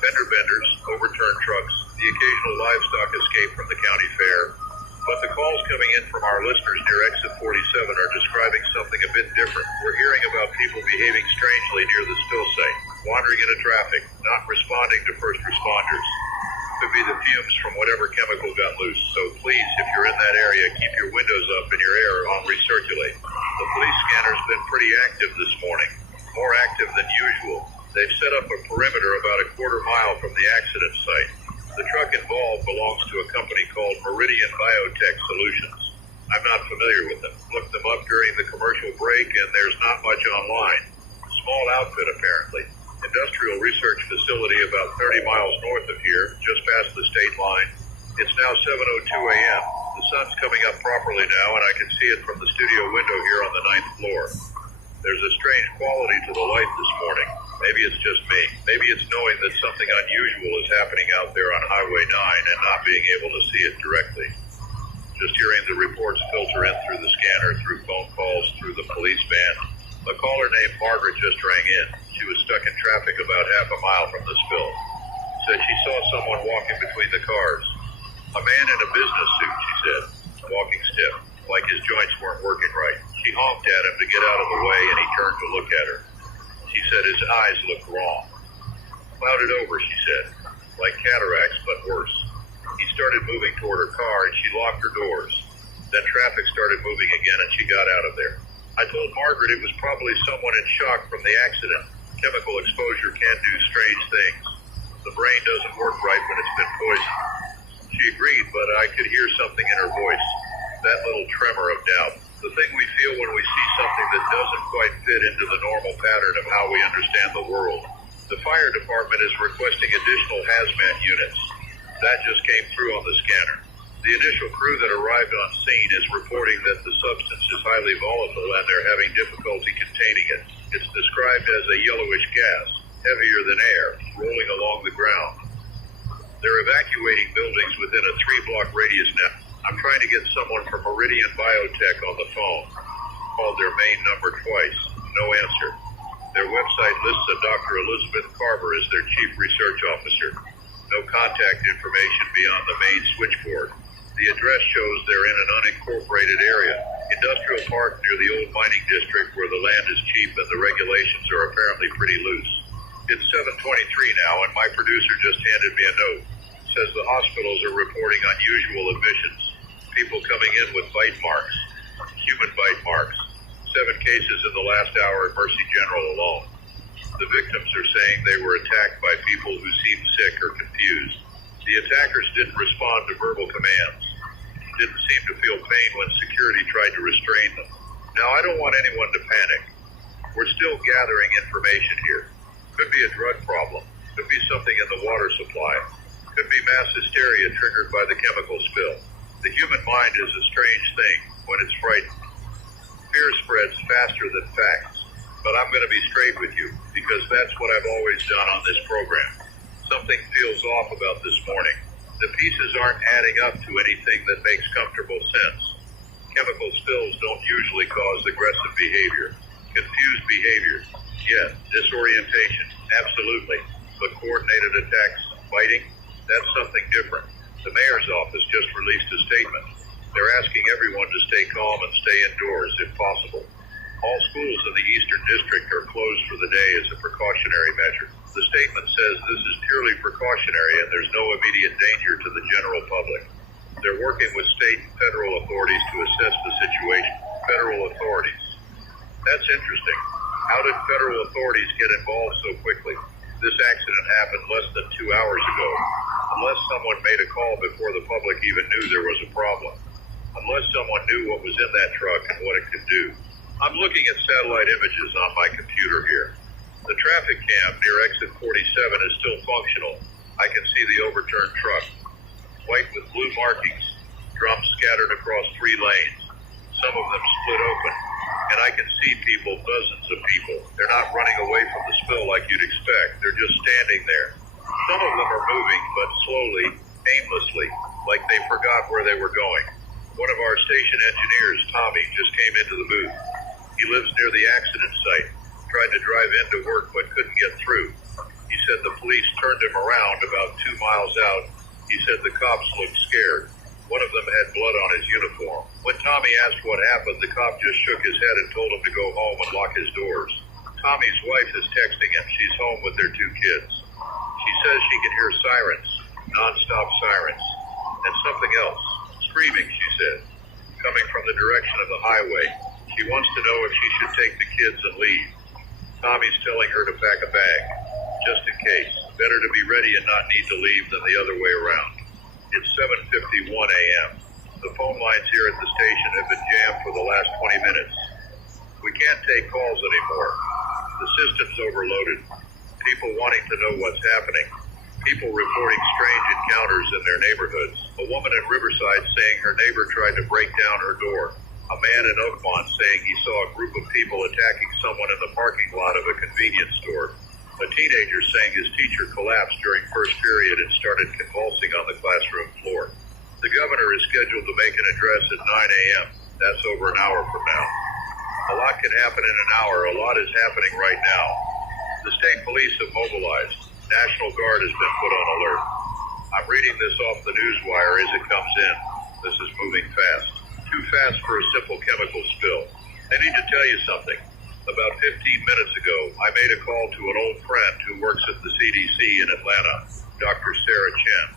Fender benders, overturned trucks, the occasional livestock escape from the county fair. But the calls coming in from our listeners near Exit 47 are describing something a bit different. We're hearing about people behaving strangely near the spill site, wandering into traffic, not responding to first responders. Could be the fumes from whatever chemical got loose. So please, if you're in that area, keep your windows up and your air on recirculate. The police scanner's been pretty active this morning, more active than usual. They've set up a perimeter about a quarter mile from the accident site. The truck involved belongs to a company called Meridian Biotech Solutions. I'm not familiar with them. Looked them up during the commercial break, and there's not much online. Small outfit, apparently. Industrial research facility about 30 miles north of here, just past the state line. It's now 7:02 a.m. The sun's coming up properly now, and I can see it from the studio window here on the 9th floor. There's a strange quality to the light this morning. Maybe it's just me. Maybe it's knowing that something unusual is happening out there on Highway 9 and not being able to see it directly. Just hearing the reports filter in through the scanner, through phone calls, through the police van. A caller named Margaret just rang in. She was stuck in traffic about half a mile from the spill. Said she saw someone walking between the cars. A man in a business suit, she said, walking stiff, like his joints weren't working right. She honked at him to get out of the way, and he turned to look at her. She said his eyes looked wrong. Clouded over, she said, like cataracts, but worse. He started moving toward her car, and she locked her doors. Then traffic started moving again, and she got out of there. I told Margaret it was probably someone in shock from the accident. Chemical exposure can do strange things. The brain doesn't work right when it's been poisoned. She agreed, but I could hear something in her voice, that little tremor of doubt. The thing we feel when we see something that doesn't quite fit into the normal pattern of how we understand the world. The fire department is requesting additional hazmat units. That just came through on the scanner. The initial crew that arrived on scene is reporting that the substance is highly volatile and they're having difficulty containing it. It's described as a yellowish gas, heavier than air, rolling along the ground. They're evacuating buildings within a 3-block radius now. I'm trying to get someone from Meridian Biotech on the phone. Called their main number twice. No answer. Their website lists a Dr. Elizabeth Carver as their chief research officer. No contact information beyond the main switchboard. The address shows they're in an unincorporated area, industrial park near the old mining district where the land is cheap and the regulations are apparently pretty loose. It's 7:23 now, and my producer just handed me a note. Says the hospitals are reporting unusual admissions. People coming in with bite marks, human bite marks. 7 cases in the last hour at Mercy General alone. The victims are saying they were attacked by people who seemed sick or confused. The attackers didn't respond to verbal commands. Didn't seem to feel pain when security tried to restrain them. Now, I don't want anyone to panic. We're still gathering information here. Could be a drug problem. Could be something in the water supply. Could be mass hysteria triggered by the chemical spill. The human mind is a strange thing when it's frightened. Fear spreads faster than facts. But I'm going to be straight with you, because that's what I've always done on this program. Something feels off about this morning. The pieces aren't adding up to anything that makes comfortable sense. Chemical spills don't usually cause aggressive behavior. Confused behavior. Yes, disorientation. Absolutely. But coordinated attacks, fighting, that's something different. The mayor's office just released a statement. They're asking everyone to stay calm and stay indoors if possible. All schools in the Eastern District are closed for the day as a precautionary measure. The statement says this is purely precautionary and there's no immediate danger to the general public. They're working with state and federal authorities to assess the situation. Federal authorities. That's interesting. How did federal authorities get involved so quickly? This accident happened less than 2 hours ago. Unless someone made a call before the public even knew there was a problem. Unless someone knew what was in that truck and what it could do. I'm looking at satellite images on my computer here. The traffic cam near exit 47 is still functional. I can see the overturned truck. White with blue markings. Drums scattered across 3 lanes. Some of them split open. And I can see people, dozens of people. They're not running away from the spill like you'd expect. They're just standing there. Some of them are moving, but slowly, aimlessly, like they forgot where they were going. One of our station engineers, Tommy, just came into the booth. He lives near the accident site. Tried to drive into work, but couldn't get through. He said the police turned him around about 2 miles out. He said the cops looked scared. One of them had blood on his uniform. When Tommy asked what happened, the cop just shook his head and told him to go home and lock his doors. Tommy's wife is texting him. She's home with their 2 kids. She says she can hear sirens, non-stop sirens, and something else, screaming, she said, coming from the direction of the highway. She wants to know if she should take the kids and leave. Tommy's telling her to pack a bag, just in case. Better to be ready and not need to leave than the other way around. It's 7:51 a.m. The phone lines here at the station have been jammed for the last 20 minutes. We can't take calls anymore. The system's overloaded. People wanting to know what's happening. People reporting strange encounters in their neighborhoods. A woman in Riverside saying her neighbor tried to break down her door. A man in Oakmont saying he saw a group of people attacking someone in the parking lot of a convenience store. A teenager saying his teacher collapsed during first period and started convulsing on the classroom floor. The governor is scheduled to make an address at 9 a.m. That's over an hour from now. A lot can happen in an hour. A lot is happening right now. The state police have mobilized. National Guard has been put on alert. I'm reading this off the newswire as it comes in. This is moving fast. Too fast for a simple chemical spill. I need to tell you something. About 15 minutes ago, I made a call to an old friend who works at the CDC in Atlanta, Dr. Sarah Chen.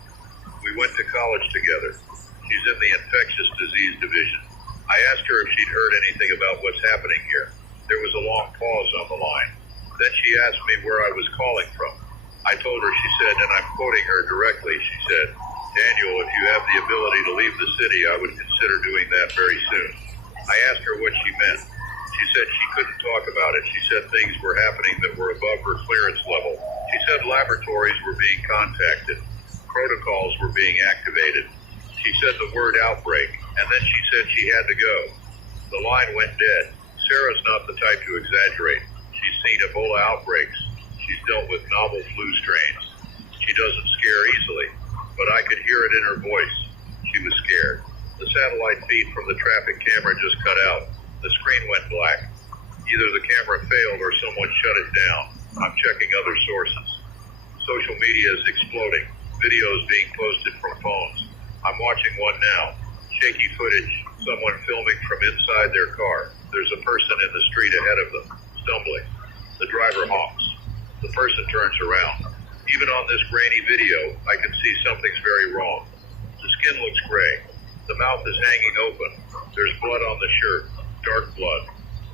We went to college together. She's in the infectious disease division. I asked her if she'd heard anything about what's happening here. There was a long pause on the line. Then she asked me where I was calling from. I told her, she said, and I'm quoting her directly, she said, "Daniel, if you have the ability to leave the city, I would consider doing that very soon." I asked her what she meant. She said she couldn't talk about it. She said things were happening that were above her clearance level. She said laboratories were being contacted. Protocols were being activated. She said the word outbreak, and then she said she had to go. The line went dead. Sarah's not the type to exaggerate. She's seen Ebola outbreaks. She's dealt with novel flu strains. She doesn't scare easily, but I could hear it in her voice. She was scared. The satellite feed from the traffic camera just cut out. The screen went black. Either the camera failed or someone shut it down. I'm checking other sources. Social media is exploding. Videos being posted from phones. I'm watching one now. Shaky footage. Someone filming from inside their car. There's a person in the street ahead of them, stumbling. The driver honks. The person turns around. Even on this grainy video, I can see something's very wrong. The skin looks gray. The mouth is hanging open. There's blood on the shirt. Dark blood.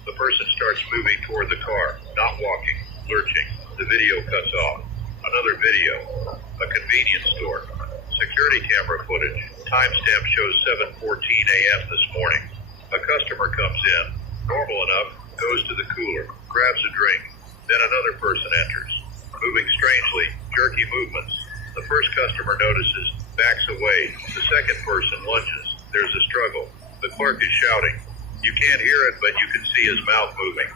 The person starts moving toward the car, not walking, lurching. The video cuts off. Another video. A convenience store. Security camera footage. Timestamp shows 7:14 a.m. this morning. A customer comes in, normal enough, goes to the cooler, grabs a drink. Then another person enters, moving strangely, jerky movements. The first customer notices, backs away. The second person lunges. There's a struggle. The clerk is shouting. You can't hear it, but you can see his mouth moving.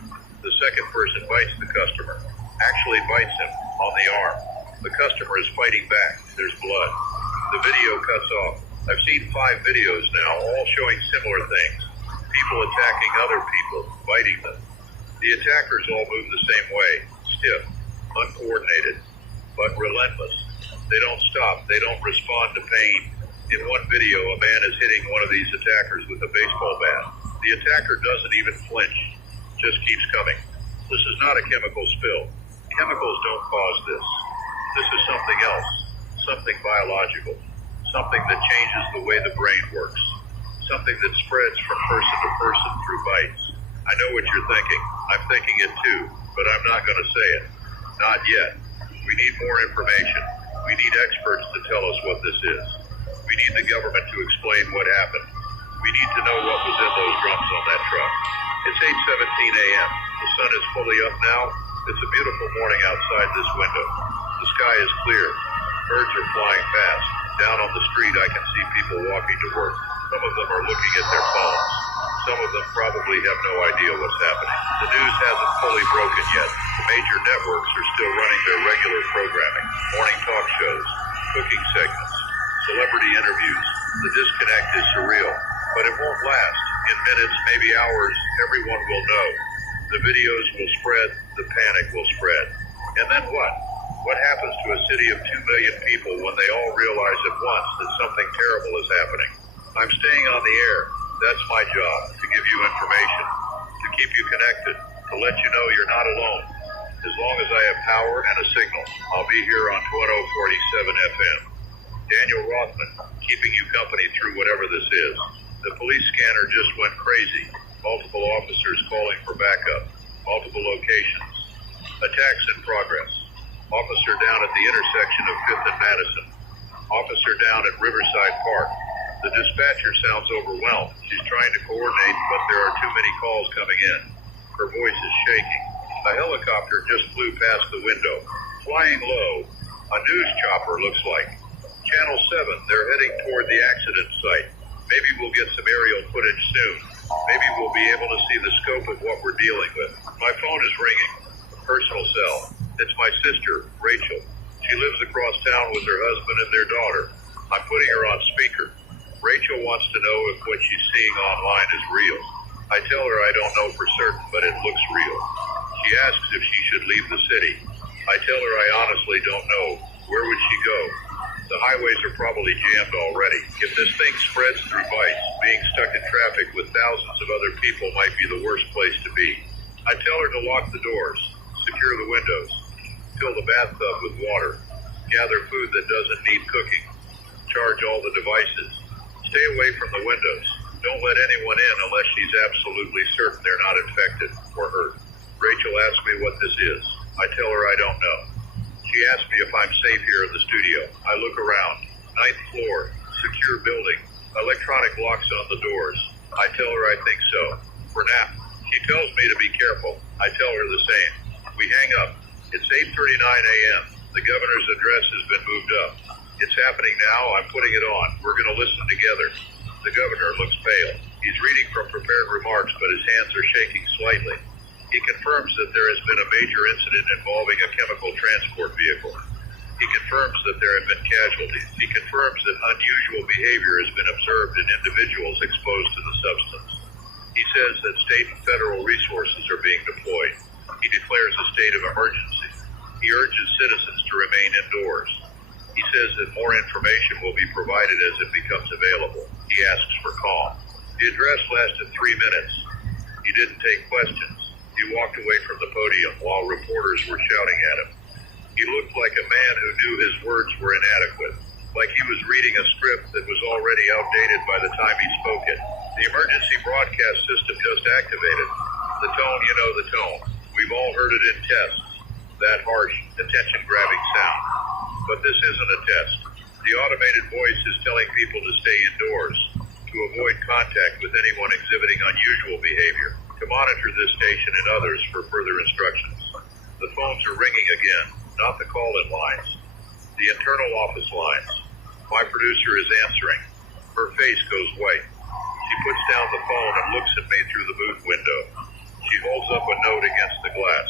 The second person bites the customer, actually bites him on the arm. The customer is fighting back. There's blood. The video cuts off. I've seen 5 videos now, all showing similar things. People attacking other people, biting them. The attackers all move the same way, stiff, uncoordinated, but relentless. They don't stop. They don't respond to pain. In one video, a man is hitting one of these attackers with a baseball bat. The attacker doesn't even flinch, just keeps coming. This is not a chemical spill. Chemicals don't cause this. This is something else, something biological, something that changes the way the brain works, something that spreads from person to person through bites. I know what you're thinking. I'm thinking it too, but I'm not going to say it. Not yet. We need more information. We need experts to tell us what this is. We need the government to explain what happened. We need to know what was in those drums on that truck. It's 8:17 a.m. The sun is fully up now. It's a beautiful morning outside this window. The sky is clear. Birds are flying fast. Down on the street, I can see people walking to work. Some of them are looking at their phones. Some of them probably have no idea what's happening. The news hasn't fully broken yet. The major networks are still running their regular programming. Morning talk shows, cooking segments, celebrity interviews. The disconnect is surreal, but it won't last. In minutes, maybe hours, everyone will know. The videos will spread, the panic will spread. And then what? What happens to a city of 2 million people when they all realize at once that something terrible is happening? I'm staying on the air. That's my job, to give you information, to keep you connected, to let you know you're not alone. As long as I have power and a signal, I'll be here on 1047 FM. Daniel Rothman, keeping you company through whatever this is. The police scanner just went crazy. Multiple officers calling for backup. Multiple locations. Attacks in progress. Officer down at the intersection of 5th and Madison. Officer down at Riverside Park. The dispatcher sounds overwhelmed. She's trying to coordinate, but there are too many calls coming in. Her voice is shaking. A helicopter just flew past the window. Flying low. A news chopper, looks like. Channel 7, they're heading toward the accident site. Maybe we'll get some aerial footage soon. Maybe we'll be able to see the scope of what we're dealing with. My phone is ringing. Personal cell. It's my sister, Rachel. She lives across town with her husband and their daughter. I'm putting her on speaker. Rachel wants to know if what she's seeing online is real. I tell her I don't know for certain, but it looks real. She asks if she should leave the city. I tell her I honestly don't know. Where would she go? The highways are probably jammed already. If this thing spreads through Vice, being stuck in traffic with thousands of other people might be the worst place to be. I tell her to lock the doors, secure the windows, fill the bathtub with water, gather food that doesn't need cooking, charge all the devices, stay away from the windows. Don't let anyone in unless she's absolutely certain they're not infected or hurt. Rachel asks me what this is. I tell her I don't know. She asks me if I'm safe here in the studio. I look around. 9th floor, secure building, electronic locks on the doors. I tell her I think so. For now, she tells me to be careful. I tell her the same. We hang up. It's 8:39 a.m. The governor's address has been moved up. It's happening now. I'm putting it on. We're going to listen together. The governor looks pale. He's reading from prepared remarks, but his hands are shaking slightly. He confirms that there has been a major incident involving a chemical transport vehicle. He confirms that there have been casualties. He confirms that unusual behavior has been observed in individuals exposed to the substance. He says that state and federal resources are being deployed. He declares a state of emergency. He urges citizens to remain indoors. He says that more information will be provided as it becomes available. He asks for calm. The address lasted 3 minutes. He didn't take questions. He walked away from the podium while reporters were shouting at him. He looked like a man who knew his words were inadequate, like he was reading a script that was already outdated by the time he spoke it. The emergency broadcast system just activated. The tone, you know the tone. We've all heard it in tests. That harsh, attention-grabbing sound. But this isn't a test. The automated voice is telling people to stay indoors, to avoid contact with anyone exhibiting unusual behavior, to monitor this station and others for further instructions. The phones are ringing again, not the call-in lines. The internal office lines. My producer is answering. Her face goes white. She puts down the phone and looks at me through the booth window. She holds up a note against the glass.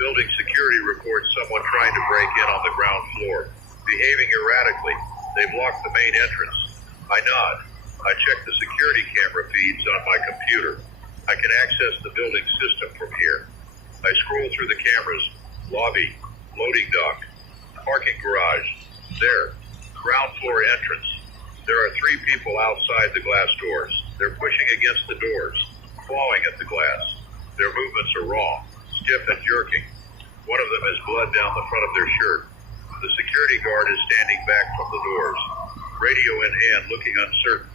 Building security reports someone trying to break in on the ground floor, behaving erratically. They've locked the main entrance. I nod. I check the security camera feeds on my computer. I can access the building system from here. I scroll through the cameras. Lobby, loading dock, parking garage. There, ground floor entrance. There are 3 people outside the glass doors. They're pushing against the doors, clawing at the glass. Their movements are raw, stiff and jerking. One of them has blood down the front of their shirt. The security guard is standing back from the doors, radio in hand, looking uncertain.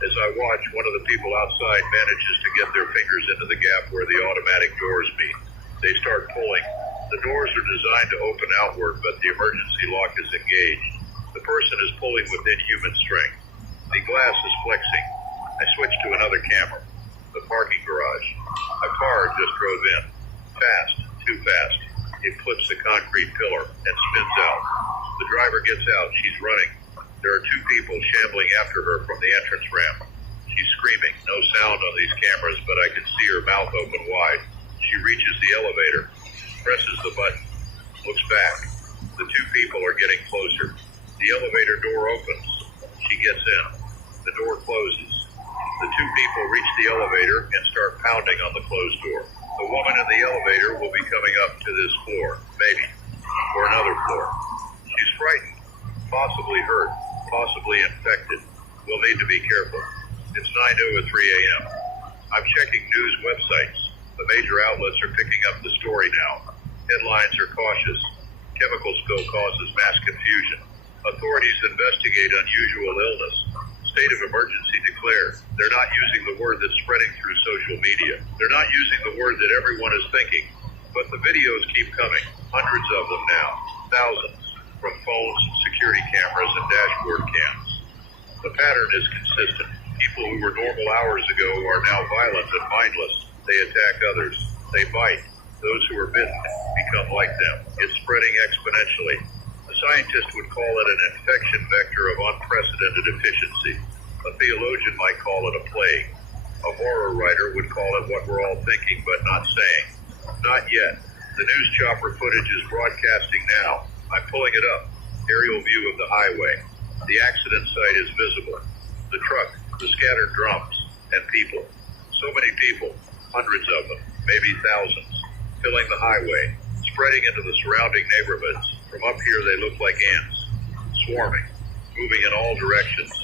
As I watch, one of the people outside manages to get their fingers into the gap where the automatic doors meet. They start pulling. The doors are designed to open outward, but the emergency lock is engaged. The person is pulling with inhuman strength. The glass is flexing. I switch to another camera. The parking garage. A car just drove in. Fast, too fast. It clips a concrete pillar and spins out. The driver gets out. She's running. There are two people shambling after her from the entrance ramp. She's screaming. No sound on these cameras, but I can see her mouth open wide. She reaches the elevator, presses the button, looks back. The two people are getting closer. The elevator door opens. She gets in. The door closes. The two people reach the elevator and start pounding on the closed door. The woman in the elevator will be coming up to this floor, maybe, or another floor. She's frightened, possibly hurt, possibly infected. We'll need to be careful. It's 9:03 a.m. I'm checking news websites. The major outlets are picking up the story now. Headlines are cautious. Chemical spill causes mass confusion. Authorities investigate unusual illness. State of emergency declared. They're not using the word that's spreading through social media. They're not using the word that everyone is thinking. But the videos keep coming. Hundreds of them now. Thousands. From phones, security cameras, and dashboard cams. The pattern is consistent. People who were normal hours ago are now violent and mindless. They attack others. They bite. Those who are bitten become like them. It's spreading exponentially. A scientist would call it an infection vector of unprecedented efficiency. A theologian might call it a plague. A horror writer would call it what we're all thinking but not saying. Not yet. The news chopper footage is broadcasting now. I'm pulling it up. Aerial view of the highway. The accident site is visible. The truck, the scattered drums, and people. So many people, hundreds of them, maybe thousands, filling the highway, spreading into the surrounding neighborhoods. From up here they look like ants, swarming, moving in all directions.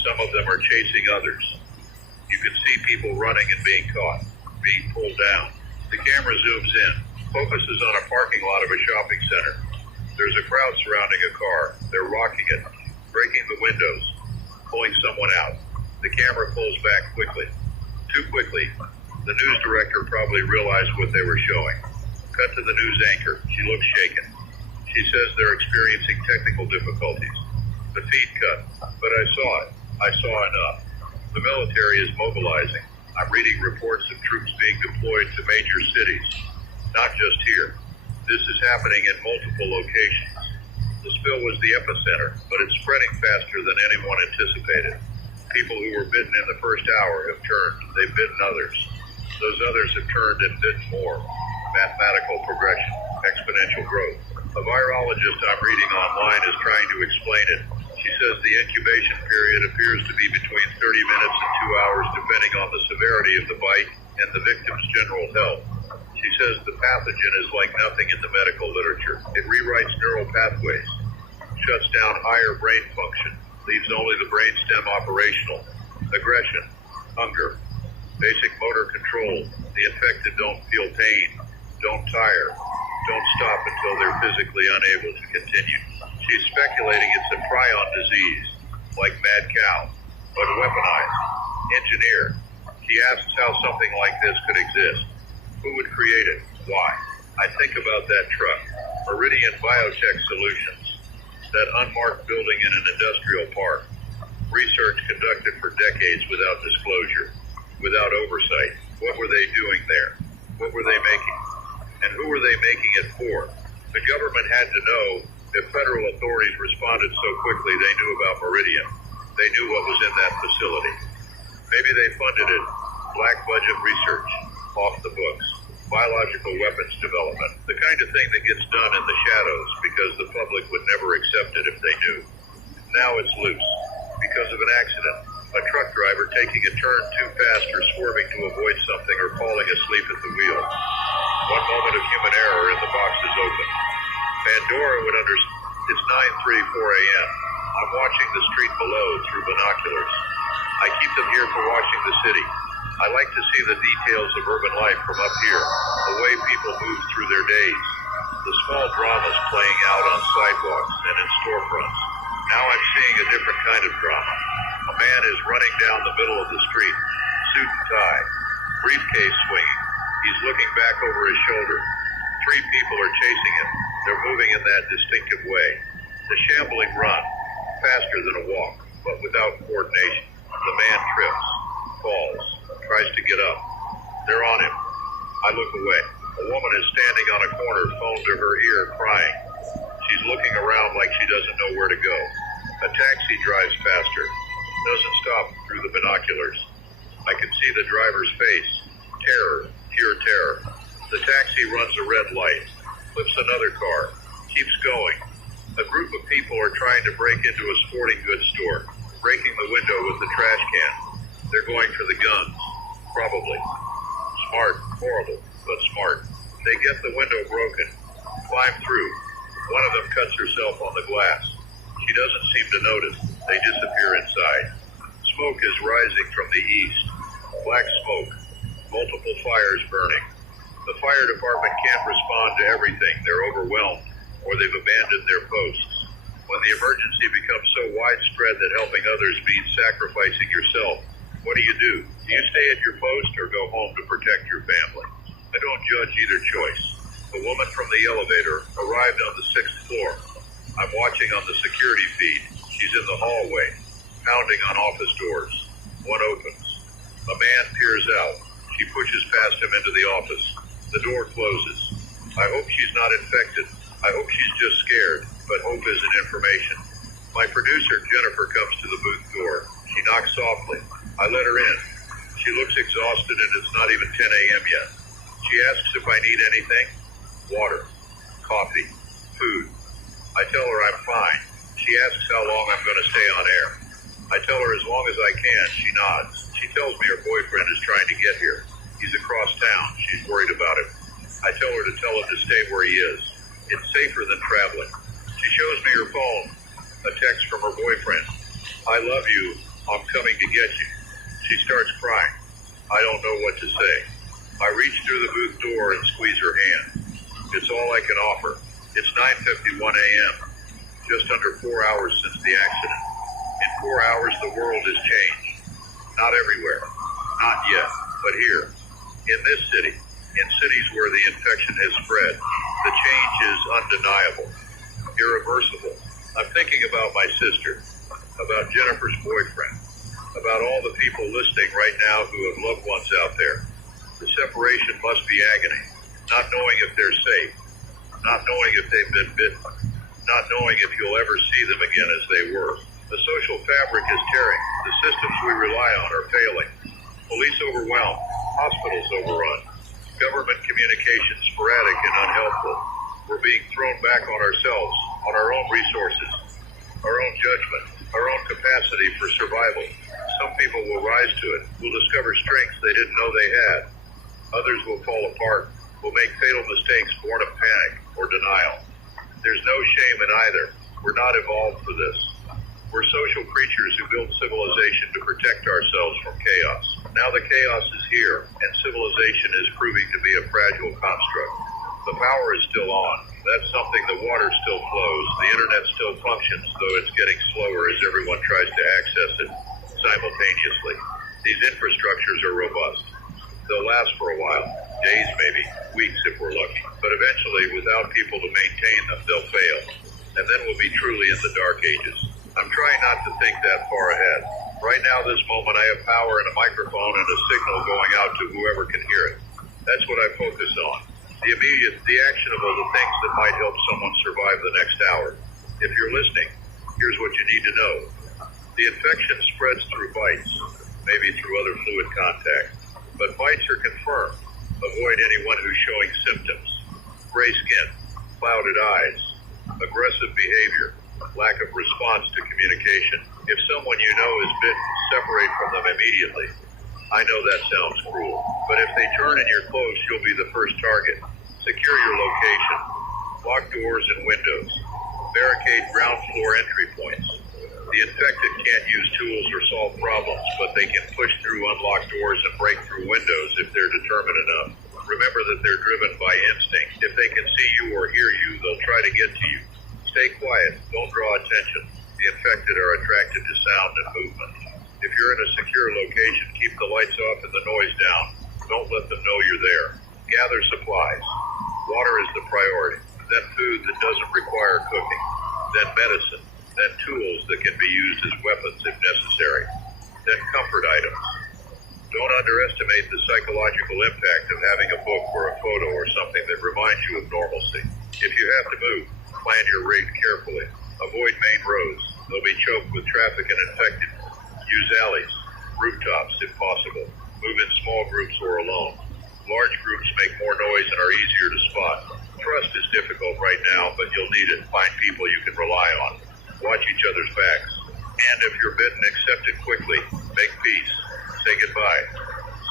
Some of them are chasing others. You can see people running and being caught, being pulled down. The camera zooms in, focuses on a parking lot of a shopping center. There's a crowd surrounding a car. They're rocking it, breaking the windows, pulling someone out. The camera pulls back quickly. Too quickly. The news director probably realized what they were showing. Cut to the news anchor. She looks shaken. She says they're experiencing technical difficulties. The feed cut. But I saw it. I saw enough. The military is mobilizing. I'm reading reports of troops being deployed to major cities. Not just here. This is happening in multiple locations. The spill was the epicenter, but it's spreading faster than anyone anticipated. People who were bitten in the first hour have turned. They've bitten others. Those others have turned and bitten more. Mathematical progression, exponential growth. A virologist I'm reading online is trying to explain it. She says the incubation period appears to be between 30 minutes and 2 hours, depending on the severity of the bite and the victim's general health. She says the pathogen is like nothing in the medical literature. It rewrites neural pathways, shuts down higher brain function, leaves only the brainstem operational. Aggression, hunger, basic motor control. The infected don't feel pain, don't tire, don't stop until they're physically unable to continue. She's speculating it's a prion disease, like mad cow, but weaponized, engineered. She asks how something like this could exist. Who would create it? Why? I think about that truck, Meridian Biotech Solutions, that unmarked building in an industrial park. Research conducted for decades without disclosure, without oversight. What were they doing there? What were they making? And who were they making it for? The government had to know if federal authorities responded so quickly they knew about Meridian. They knew what was in that facility. Maybe they funded it. Black budget research, off the books, biological weapons development, the kind of thing that gets done in the shadows because the public would never accept it if they knew. Now it's loose because of an accident. A truck driver taking a turn too fast or swerving to avoid something or falling asleep at the wheel. One moment of human error and the box is open. Pandora would understand. It's 9:34 a.m. I'm watching the street below through binoculars. I keep them here for watching the city. I like to see the details of urban life from up here, the way people move through their days, the small dramas playing out on sidewalks and in storefronts. Now I'm seeing a different kind of drama. A man is running down the middle of the street, suit and tie, briefcase swinging. He's looking back over his shoulder. 3 people are chasing him. They're moving in that distinctive way. The shambling run, faster than a walk, but without coordination. The man trips, falls, tries to get up. They're on him. I look away. A woman is standing on a corner, phone to her ear, crying. She's looking around like she doesn't know where to go. A taxi drives past her, doesn't stop through the binoculars. I can see the driver's face. Terror, pure terror. The taxi runs a red light, flips another car, keeps going. A group of people are trying to break into a sporting goods store, breaking the window with the trash can. They're going for the guns, probably. Smart, horrible, but smart. They get the window broken, climb through. One of them cuts herself on the glass. She doesn't seem to notice. They disappear inside. Smoke is rising from the east. Black smoke. Multiple fires burning. The fire department can't respond to everything. They're overwhelmed, or they've abandoned their posts. When the emergency becomes so widespread that helping others means sacrificing yourself, what do? Do you stay at your post or go home to protect your family? I don't judge either choice. A woman from the elevator arrived on the 6th floor. I'm watching on the security feed. She's in the hallway, pounding on office doors. One opens. A man peers out. She pushes past him into the office. The door closes. I hope she's not infected. I hope she's just scared, but hope isn't information. My producer, Jennifer, comes to the booth door. She knocks softly. I let her in. She looks exhausted and it's not even 10 a.m. yet. She asks if I need anything. Water, coffee, food. I tell her I'm fine. She asks how long I'm going to stay on air. I tell her as long as I can. She nods. She tells me her boyfriend is trying to get here. He's across town. She's worried about him. I tell her to tell him to stay where he is. It's safer than traveling. She shows me her phone. A text from her boyfriend. I love you. I'm coming to get you. She starts crying. I don't know what to say. I reach through the booth door and squeeze her hand. It's all I can offer. It's 9:51 a.m. Just under 4 hours since the accident. In 4 hours, the world has changed. Not everywhere. Not yet. But here. In this city. In cities where the infection has spread. The change is undeniable. Irreversible. I'm thinking about my sister. About Jennifer's boyfriend. About all the people listening right now who have loved ones out there. The separation must be agony. Not knowing if they're safe. Not knowing if they've been bitten. Not knowing if you'll ever see them again as they were. The social fabric is tearing. The systems we rely on are failing. Police overwhelmed. Hospitals overrun. Government communication sporadic and unhelpful. We're being thrown back on ourselves, on our own resources, our own judgment, our own capacity for survival. Some people will rise to it, will discover strengths they didn't know they had. Others will fall apart, will make fatal mistakes born of panic or denial. There's no shame in either. We're not evolved for this. We're social creatures who built civilization to protect ourselves from chaos. Now the chaos is here, and civilization is proving to be a fragile construct. The power is still on. That's something. The water still flows. The internet still functions, though it's getting slower as everyone tries to access it simultaneously. These infrastructures are robust. They'll last for a while. Days maybe, weeks if we're lucky. But eventually, without people to maintain them, they'll fail. And then we'll be truly in the dark ages. I'm trying not to think that far ahead. Right now, this moment, I have power and a microphone and a signal going out to whoever can hear it. That's what I focus on. The immediate, the actionable, the things that might help someone survive the next hour. If you're listening, here's what you need to know. The infection spreads through bites, maybe through other fluid contact. But bites are confirmed. Avoid anyone who's showing symptoms. Gray skin, clouded eyes, aggressive behavior, lack of response to communication. If someone you know is bitten, separate from them immediately. I know that sounds cruel, but if they turn and you're close, you'll be the first target. Secure your location. Lock doors and windows. Barricade ground floor entry points. The infected can't use tools or solve problems, but they can push through unlocked doors and break through windows if they're determined enough. Remember that they're driven by instinct. If they can see you or hear you, they'll try to get to you. Stay quiet. Don't draw attention. The infected are attracted to sound and movement. If you're in a secure location, keep the lights off and the noise down. Don't let them know you're there. Gather supplies. Water is the priority, then food that doesn't require cooking, then medicine, then tools that can be used as weapons if necessary, then comfort items. Don't underestimate the psychological impact of having a book or a photo or something that reminds you of normalcy. If you have to move, plan your route carefully. Avoid main roads. They'll be choked with traffic and infected. Use alleys, rooftops if possible. Move in small groups or alone. Large groups make more noise and are easier to spot. Trust is difficult right now, but you'll need it. Find people you can rely on. Watch each other's backs. And if you're bitten, accept it quickly. Make peace. Say goodbye.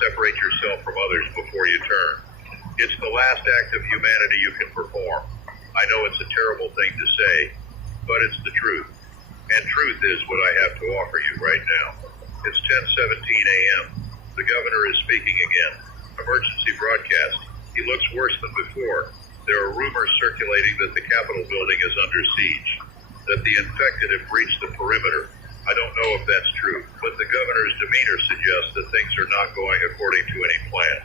Separate yourself from others before you turn. It's the last act of humanity you can perform. I know it's a terrible thing to say, but it's the truth. And truth is what I have to offer you right now. It's 10:17 a.m. The governor is speaking again. Emergency broadcast. He looks worse than before. There are rumors circulating that the Capitol building is under siege, that the infected have breached the perimeter. I don't know if that's true, but the governor's demeanor suggests that things are not going according to any plan.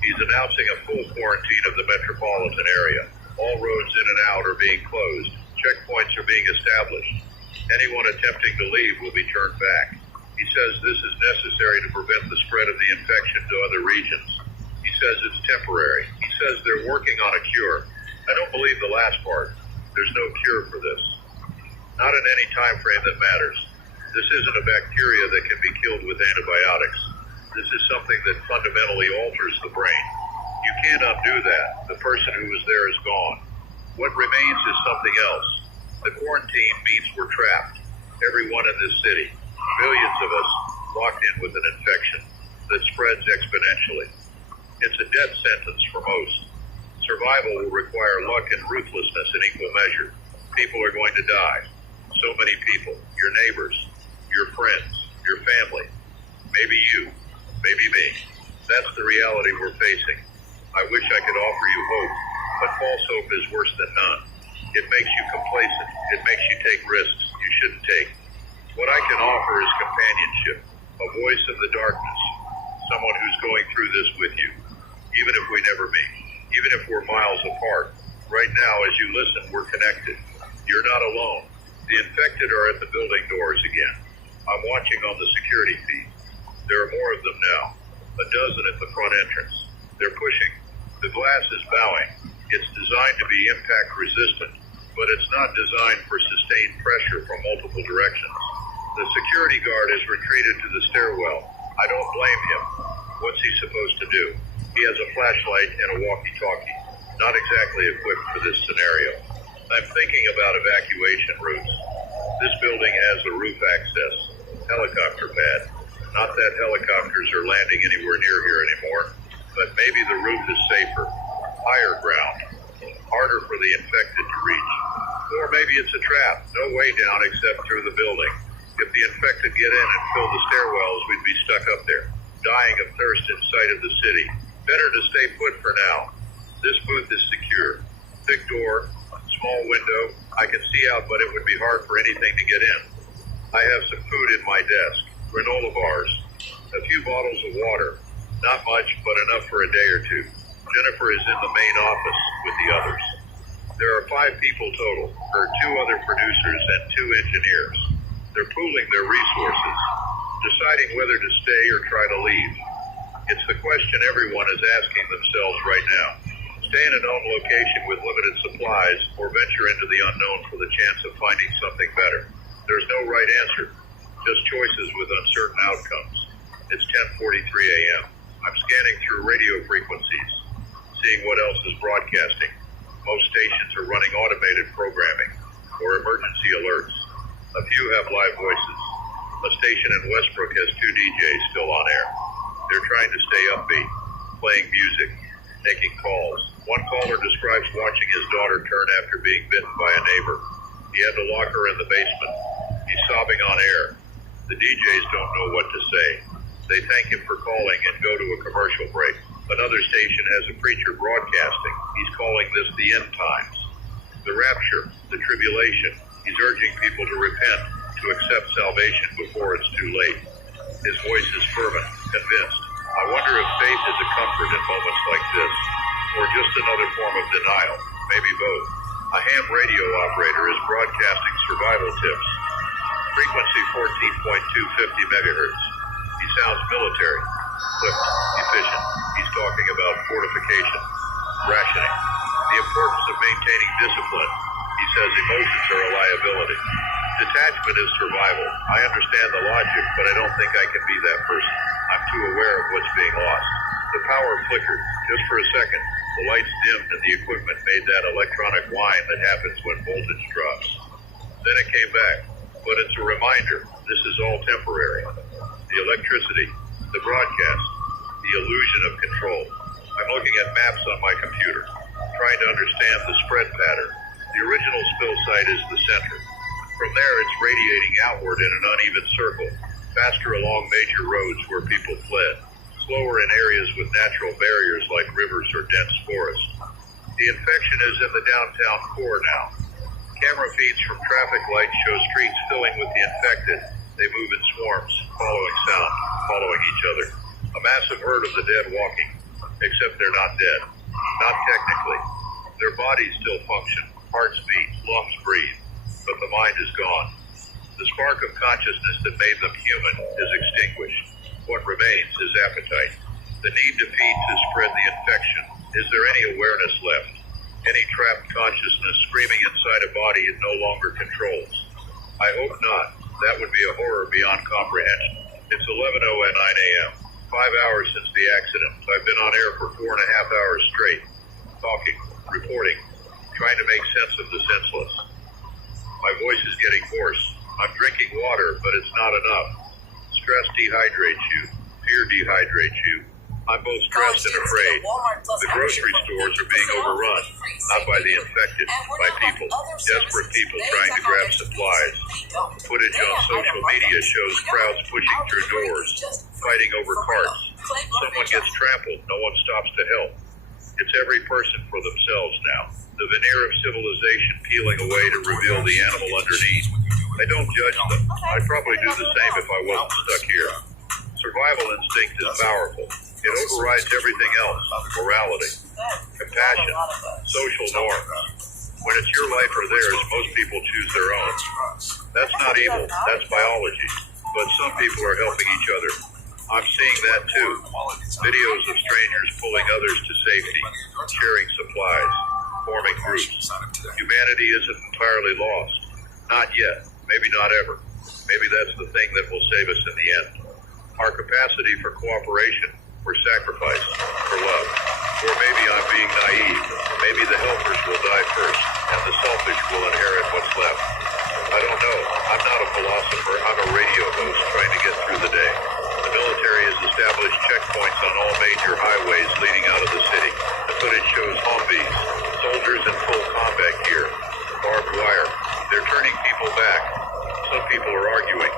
He's announcing a full quarantine of the metropolitan area. All roads in and out are being closed. Checkpoints are being established. Anyone attempting to leave will be turned back. He says this is necessary to prevent the spread of the infection to other regions. He says it's temporary. He says they're working on a cure. I don't believe the last part. There's no cure for this. Not in any time frame that matters. This isn't a bacteria that can be killed with antibiotics. This is something that fundamentally alters the brain. You can't undo that. The person who was there is gone. What remains is something else. The quarantine means we're trapped. Everyone in this city. Millions of us locked in with an infection that spreads exponentially. It's a death sentence for most. Survival will require luck and ruthlessness in equal measure. People are going to die. So many people. Your neighbors, your friends, your family. Maybe you, maybe me. That's the reality we're facing. I wish I could offer you hope, but false hope is worse than none. It makes you complacent. It makes you take risks you shouldn't take. What I can offer is companionship, a voice in the darkness, someone who's going through this with you, even if we never meet, even if we're miles apart. Right now, as you listen, we're connected. You're not alone. The infected are at the building doors again. I'm watching on the security feed. There are more of them now, a dozen at the front entrance. They're pushing. The glass is bowing. It's designed to be impact resistant, but it's not designed for sustained pressure from multiple directions. The security guard has retreated to the stairwell. I don't blame him. What's he supposed to do? He has a flashlight and a walkie-talkie. Not exactly equipped for this scenario. I'm thinking about evacuation routes. This building has a roof access, helicopter pad. Not that helicopters are landing anywhere near here anymore, but maybe the roof is safer, higher ground, harder for the infected to reach. Or maybe it's a trap, no way down except through the building. If the infected get in and fill the stairwells, we'd be stuck up there, dying of thirst in sight of the city. Better to stay put for now. This booth is secure. Big door, small window. I can see out, but it would be hard for anything to get in. I have some food in my desk, granola bars, a few bottles of water. Not much, but enough for a day or two. Jennifer is in the main office with the others. There are 5 people total, her 2 other producers and 2 engineers. They're pooling their resources, deciding whether to stay or try to leave. It's the question everyone is asking themselves right now. Stay in a known location with limited supplies or venture into the unknown for the chance of finding something better. There's no right answer, just choices with uncertain outcomes. It's 10:43 a.m. I'm scanning through radio frequencies, seeing what else is broadcasting. Most stations are running automated programming or emergency alerts. A few have live voices. A station in Westbrook has 2 DJs still on air. They're trying to stay upbeat, playing music, taking calls. One caller describes watching his daughter turn after being bitten by a neighbor. He had to lock her in the basement. He's sobbing on air. The DJs don't know what to say. They thank him for calling and go to a commercial break. Another station has a preacher broadcasting. He's calling this the end times. The rapture, the tribulation. He's urging people to repent, to accept salvation before it's too late. His voice is fervent, convinced. I wonder if faith is a comfort in moments like this. or just another form of denial? Maybe both. A ham radio operator is broadcasting survival tips. Frequency 14.250 megahertz. He sounds military, clipped, efficient. He's talking about fortification, rationing, the importance of maintaining discipline. He says emotions are a liability. Detachment is survival. I understand the logic, but I don't think I can be that person. I'm too aware of what's being lost. The power flickered. Just for a second, the lights dimmed and the equipment made that electronic whine that happens when voltage drops. Then it came back. But it's a reminder, this is all temporary. The electricity, the broadcast, the illusion of control. I'm looking at maps on my computer, trying to understand the spread pattern. The original spill site is the center. From there, it's radiating outward in an uneven circle, faster along major roads where people fled, slower in areas with natural barriers like rivers or dense forests. The infection is in the downtown core now. Camera feeds from traffic lights show streets filling with the infected. They move in swarms, following sound, following each other. A massive herd of the dead walking, except they're not dead. Not technically. Their bodies still function, hearts beat, lungs breathe, but the mind is gone. The spark of consciousness that made them human is extinguished. What remains is appetite. The need to feed to spread the infection. Is there any awareness left? Any trapped consciousness screaming inside a body it no longer controls? I hope not. That would be a horror beyond comprehension. It's 11:09 a.m. 5 hours since the accident. I've been on air for 4.5 hours straight, talking, reporting, trying to make sense of the senseless. My voice is getting hoarse. I'm drinking water, but it's not enough. Stress dehydrates you. Fear dehydrates you. I'm both stressed and afraid. The grocery stores are being overrun, not by the infected, by people, desperate people trying to grab supplies. Footage on social media shows crowds pushing through doors, fighting over carts. Someone gets trampled, no one stops to help. It's every person for themselves now. The veneer of civilization peeling away to reveal the animal underneath. I don't judge them. I'd probably do the same if I wasn't stuck here. Survival instinct is powerful. It overrides everything else. Morality, compassion, social norms. When it's your life or theirs, most people choose their own. That's not evil. That's biology. But some people are helping each other. I'm seeing that too. Videos of strangers pulling others to safety, sharing supplies, forming groups. Humanity isn't entirely lost. Not yet. Maybe not ever. Maybe that's the thing that will save us in the end. Our capacity for cooperation, for sacrifice, for love. Or maybe I'm being naive. Maybe the helpers will die first, and the selfish will inherit what's left. I don't know. I'm not a philosopher. I'm a radio host trying to get through the day. The military has established checkpoints on all major highways leading out of the city. The footage shows Humvees, soldiers in full combat gear, barbed wire. They're turning people back. Some people are arguing,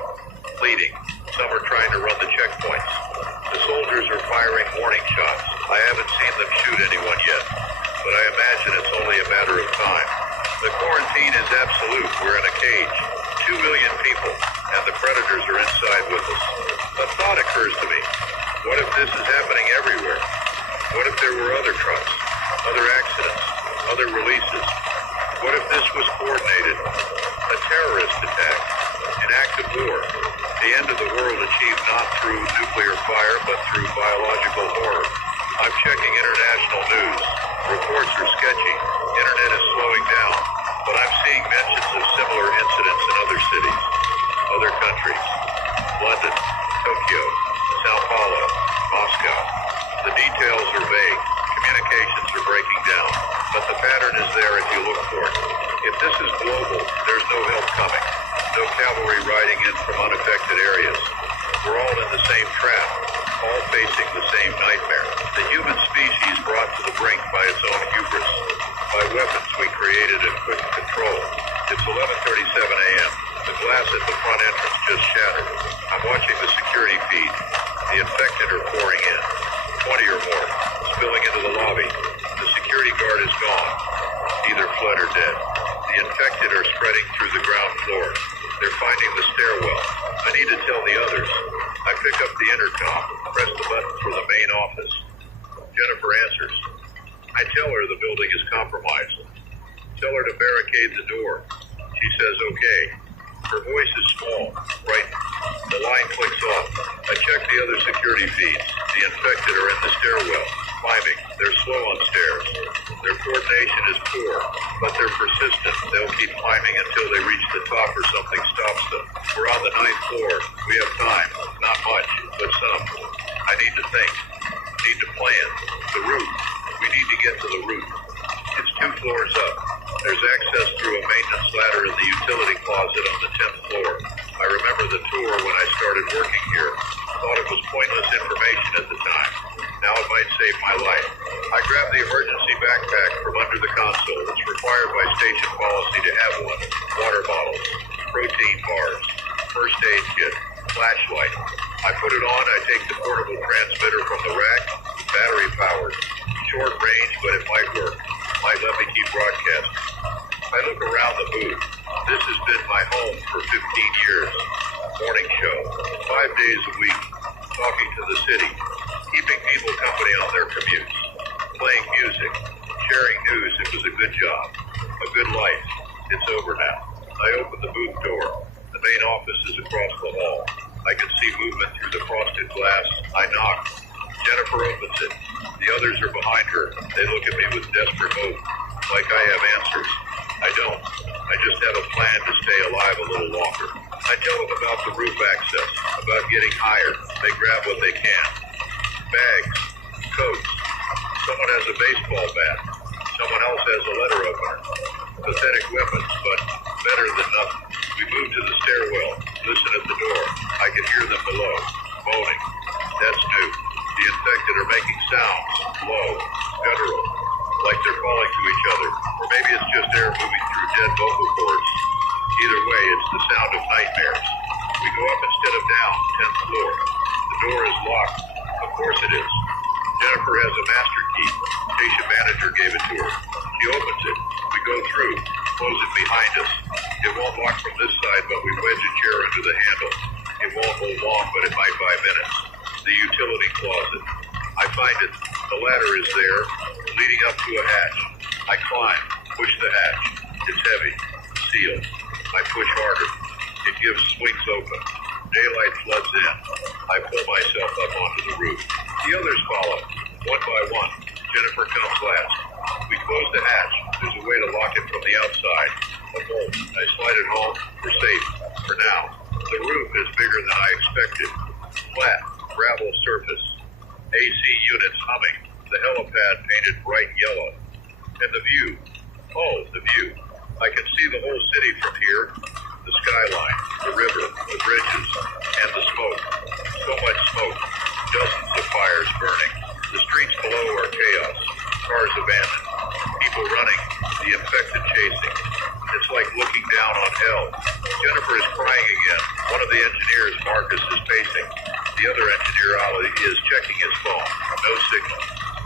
pleading. Some are trying to run the checkpoints. The soldiers are firing warning shots. I haven't seen them shoot anyone yet, but I imagine it's only a matter of time. The quarantine is absolute. We're in a cage. 2 million people, and the predators are inside with us. A thought occurs to me. What if this is happening everywhere? What if there were other trucks, other accidents, other releases? What if this was coordinated? A terrorist attack, an act of war. The end of the world achieved not through nuclear fire, but through biological horror. I'm checking international news. Reports are sketchy. Internet is slowing down. But I'm seeing mentions of similar incidents in other cities, other countries. London, Tokyo, Sao Paulo, Moscow. The details are vague. Communications are breaking down. But the pattern is there if you look for it. If this is global, there's no help coming. No cavalry riding in from unaffected areas. We're all in the same trap, all facing the same nightmare. The human species brought to the brink by its own hubris, by weapons we created and couldn't control. It's 11:37 a.m. The glass at the front entrance just shattered. I'm watching the security feed. The infected are pouring in, 20 or more, spilling into the lobby. The security guard is gone, either fled or dead. The infected are spreading through the ground floor. They're finding the stairwell. I need to tell the others. I pick up the intercom, press the button for the main office. Jennifer answers. I tell her the building is compromised. Tell her to barricade the door. She says okay. Her voice is small, frightened. The line clicks off. I check the other security feeds. The infected are in the stairwell, climbing. They're slow on stairs. Their coordination is poor, but they're persistent. They'll keep climbing until they reach the top or something stops them. We're on the 9th floor. We have time. Not much, but some. I need to think. Need to plan. The roof. We need to get to the roof. It's 2 floors up. There's access through a maintenance ladder in the utility closet on the 10th floor. I remember the tour when I started working here. Thought it was pointless information at the time. Now it might save my life. I grabbed the emergency backpack from under the console. It's required by station policy to have one. Water bottles, protein bars, first aid kit, flashlight. I put it on. I take the portable transmitter from the rack. Battery powered. Short range, but it might work. Might let me keep broadcasting. I look around the booth. This has been my home for 15 years. Morning show, 5 days a week, talking to the city, keeping people company on their commutes, playing music, sharing news. It was a good job, a good life. It's over now. I open the booth door. The main office is across the hall. I can see movement through the frosted glass. I knock. Jennifer opens it. The others are behind her. They look at me with desperate hope, like I have answers. I don't. I just have a plan to stay alive a little longer. I tell them about the roof access, about getting higher. They grab what they can. Bags, coats. Someone has a baseball bat. Someone else has a letter opener. Pathetic weapons, but better than nothing. We move to the stairwell, listen at the door. I can hear them below, moaning. That's new. The infected are making sounds, low, guttural, like they're calling to each other. Or maybe it's just air moving through dead vocal cords. Either way, it's the sound of nightmares. We go up instead of down, 10th floor. The door is locked. Of course it is. Jennifer has a master key. Station manager gave it to her. She opens it. We go through, close it behind us. It won't lock from this side, but we wedge a chair under the handle. It won't hold long, but it might buy minutes. The utility closet. I find it. The ladder is there, leading up to a hatch. I climb, push the hatch. It's heavy, sealed. I push harder. It gives swings open. Daylight floods in. I pull myself up onto the roof. The others follow, one by one. Jennifer comes last. We close the hatch. There's a way to lock it from the outside. A bolt. I slide it home. We're safe. For now. The roof is bigger than I expected. Flat, gravel surface. AC units humming. The helipad painted bright yellow. And the view. Oh, the view. I can see the whole city from here. The skyline, the river, the bridges, and the smoke. So much smoke. Dozens of fires burning. The streets below are chaos. Cars abandoned. People running. The infected chasing. It's like looking down on hell. Jennifer is crying again. One of the engineers, Marcus, is pacing. The other engineer, Ali, is checking his phone. No signal.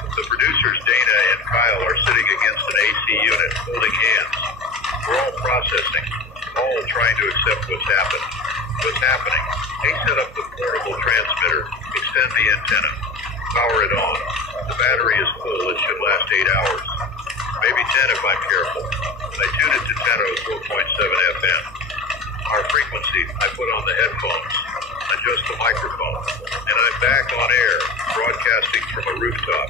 The producers, Dana and Kyle, are sitting against an AC unit, holding hands. We're all processing, all trying to accept what's happened. What's happening? They set up the portable transmitter, extend the antenna, power it on. The battery is full. It should last 8 hours. Maybe 10 if I'm careful. I tune it to Tenno 4.7 FM. Our frequency, I put on the headphones, adjust the microphone, and I'm back on air, broadcasting from a rooftop,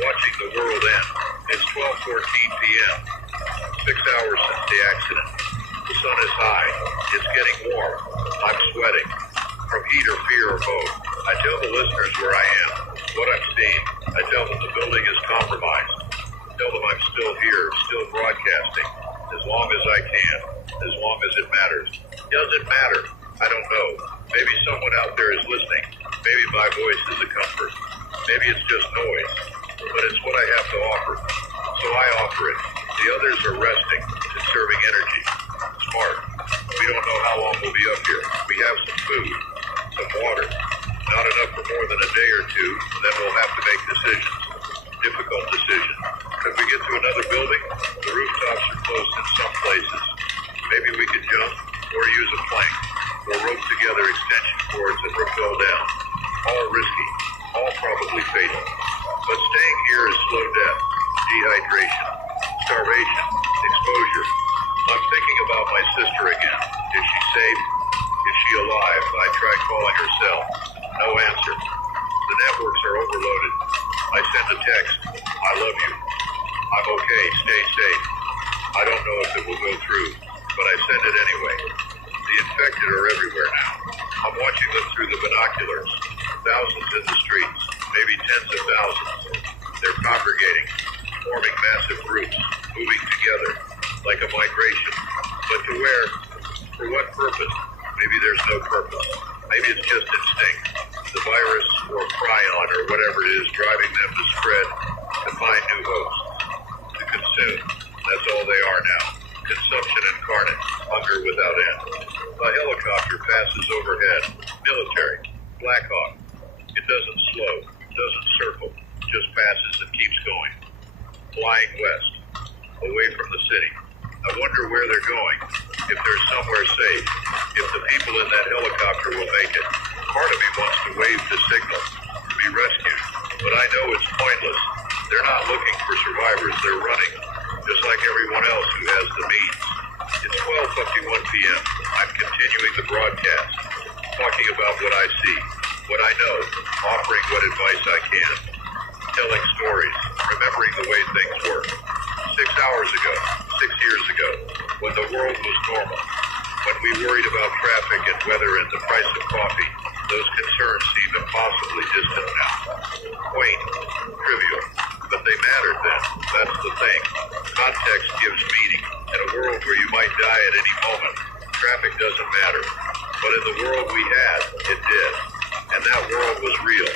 watching the world end. It's 12:14 p.m., 6 hours since the accident. The sun is high. It's getting warm. I'm sweating. From heat or fear or both. I tell the listeners where I am, what I'm seeing. I tell them the building is compromised. Tell them I'm still here, still broadcasting, as long as I can, as long as it matters. Does it matter? I don't know. Maybe someone out there is listening. Maybe my voice is a comfort. Maybe it's just noise. But it's what I have to offer. So I offer it. The others are resting, conserving energy. Smart. We don't know how long we'll be up here. We have some food, some water. Not enough for more than a day or two, then we'll have to make decisions. Difficult decisions. Could we get to another building? The rooftops are close in some places. Maybe we could jump or use a plank or rope together extension cords and rappel down. All risky, all probably fatal. But staying here is slow death. dehydration, starvation, exposure. I'm thinking about my sister again. Is she safe? Is she alive? I tried calling her cell. No answer. The networks are overloaded. I send a text. I love you. I'm okay. Stay safe. I don't know if it will go through, but I send it anyway. The infected are everywhere now. I'm watching them through the binoculars. Thousands in the streets, maybe tens of thousands. They're congregating, forming massive groups, moving together, like a migration. But to where? For what purpose? Maybe there's no purpose. Maybe it's just instinct. The virus or prion or whatever it is driving them to spread, to find new hosts, to consume. That's all they are now. Consumption incarnate, hunger without end. A helicopter passes overhead. Military. Black Hawk. It doesn't slow, doesn't circle, just passes and keeps going. Flying west, away from the city. I wonder where they're going, if they're somewhere safe, if the people in that helicopter will make it. Part of me wants to wave the signal, to be rescued, but I know it's pointless. They're not looking for survivors, they're running, just like everyone else who has the means. It's 12:51 p.m. I'm continuing the broadcast, talking about what I see, what I know, offering what advice I can, telling stories, remembering the way things were. 6 hours ago, 6 years ago, when the world was normal, when we worried about traffic and weather and the price of coffee, those concerns seem impossibly distant now. Quaint, trivial, but they mattered then. That's the thing. Context gives meaning. In a world where you might die at any moment, traffic doesn't matter. But in the world we had, it did. And that world was real.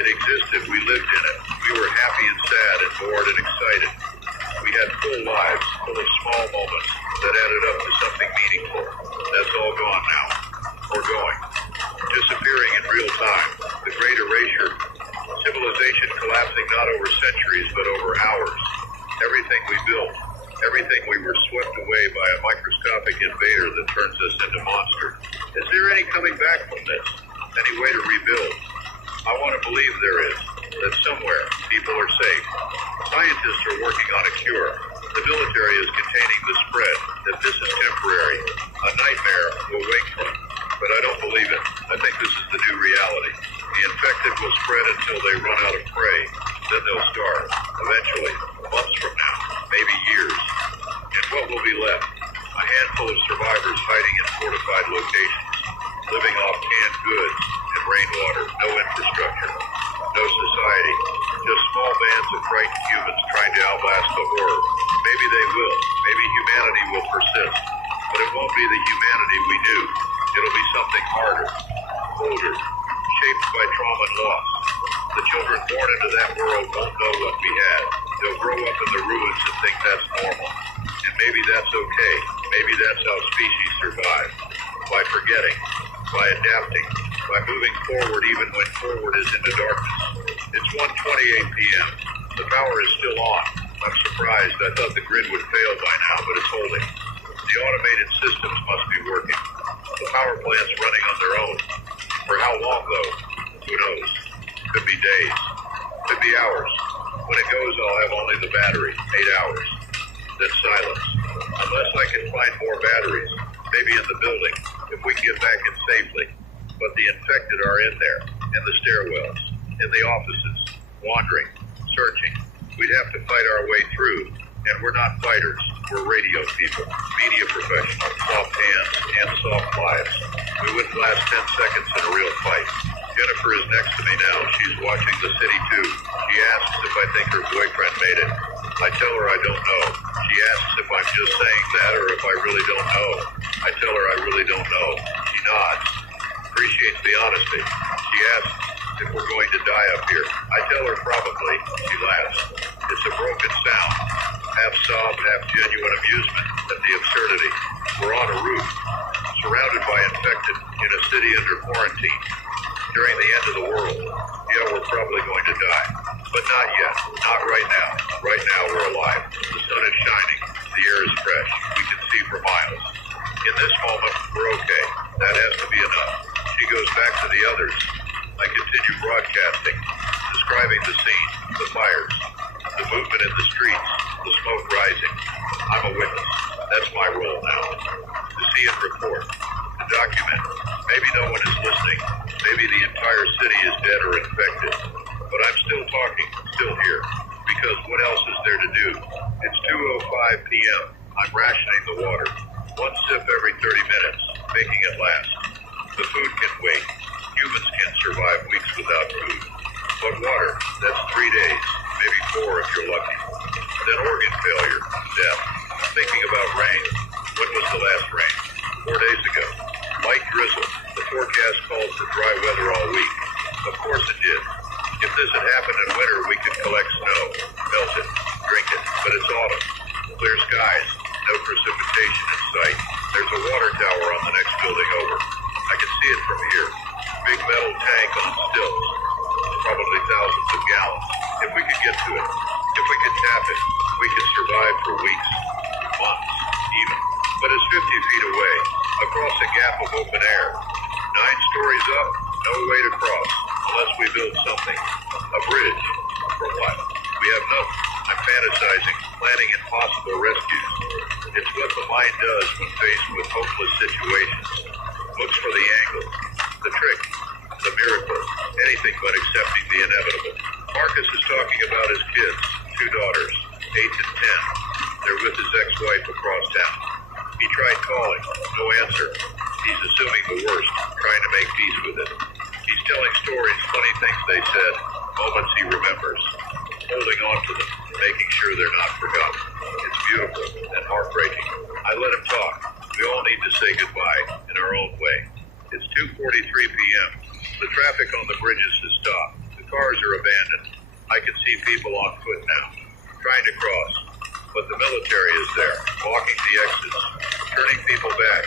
It existed. We lived in it. We were happy and sad and bored and excited. We had full lives, full of small moments that added up to something meaningful. That's all gone now. Or going. Disappearing in real time. The great erasure. Civilization collapsing not over centuries, but over hours. Everything we built. Everything we were swept away by a microscopic invader that turns us into monsters. Is there any coming back from this? Any way to rebuild? I want to believe there is. That somewhere, people are safe. Scientists are working on a cure. The military is containing the spread, that this is temporary. A nightmare we'll wake from. But I don't believe it. I think this is the new reality. The infected will spread until they run out of prey. Then they'll starve. Eventually, months from now, maybe years. And what will be left? A handful of survivors hiding in fortified locations, living off canned goods and rainwater, no infrastructure, no society, just small bands of frightened humans trying to outlast the horror. Maybe they will. Maybe humanity will persist. But it won't be the humanity we knew. It'll be something harder, older, shaped by trauma and loss. The children born into that world won't know what we had. They'll grow up in the ruins and think that's normal. And maybe that's okay. Maybe that's how species survive. By forgetting, by adapting, by moving forward even when forward is into darkness. It's 1:28 p.m. The power is still on. I'm surprised. I thought the grid would fail by now, but it's holding. The automated systems must be working. The power plant's running on their own. For how long, though? Who knows? Could be days. Could be hours. When it goes, I'll have only the battery. 8 hours. Then silence. Unless I can find more batteries. Maybe in the building, if we get back in safely. But the infected are in there. In the stairwells. In the offices. Wandering. Searching. We'd have to fight our way through. And we're not fighters. We're radio people. Media professionals. Soft hands and soft lives. We wouldn't last 10 seconds in a real fight. Jennifer is next to me now. She's watching the city too. She asks if I think her boyfriend made it. I tell her I don't know. She asks if I'm just saying that or if I really don't know. I tell her I really don't know. She nods. Appreciates the honesty. She asks if we're going to die up here. I tell her probably. She laughs. It's a broken sound. Half sob, half genuine amusement at the absurdity. We're on a roof, surrounded by infected, in a city under quarantine. During the end of the world, yeah, we're probably going to die. But not yet. Not right now. Right now, we're alive. The sun is shining. The air is fresh. We can see for miles. In this moment, we're okay. That has to be enough. She goes back to the others. I continue broadcasting, describing the scene, the fires. The movement in the streets, the smoke rising. I'm a witness. That's my role now. To see and report, to document. Maybe no one is listening. Maybe the entire city is dead or infected. But I'm still talking, still here. Because what else is there to do? It's 2:05 p.m. I'm rationing the water. One sip every 30 minutes, making it last. The food can wait. Humans can survive weeks without food. But water, that's 3 days, maybe 4 if you're lucky. Then organ failure, death. Thinking about rain. When was the last rain? 4 days ago. Light drizzle. The forecast called for dry weather all week. Of course it did. If this had happened in winter, we could collect snow, melt it, drink it. But it's autumn. Clear skies. No precipitation in sight. There's a water tower on the next building over. I can see it from here. Big metal tank on stilts. Probably thousands of gallons. If we could get to it, if we could tap it, we could survive for weeks, months, even. But it's 50 feet away, across a gap of open air. 9 stories up, no way to cross, unless we build something. A bridge. For what? We have nothing. I'm fantasizing, planning impossible rescues. It's what the mind does when faced with hopeless situations. Looks for the angle, the trick, the miracle, anything but accepting the inevitable. Marcus is talking about his kids, 2 daughters, 8 and 10. They're with his ex-wife across town. He tried calling, no answer. He's assuming the worst, trying to make peace with it. He's telling stories, funny things they said, moments he remembers, holding on to them, making sure they're not forgotten. It's beautiful and heartbreaking. I let him talk. We all need to say goodbye in our own way. It's 2:43 p.m. The traffic on the bridges has stopped. The cars are abandoned. I can see people on foot now, trying to cross. But the military is there, blocking the exits, turning people back.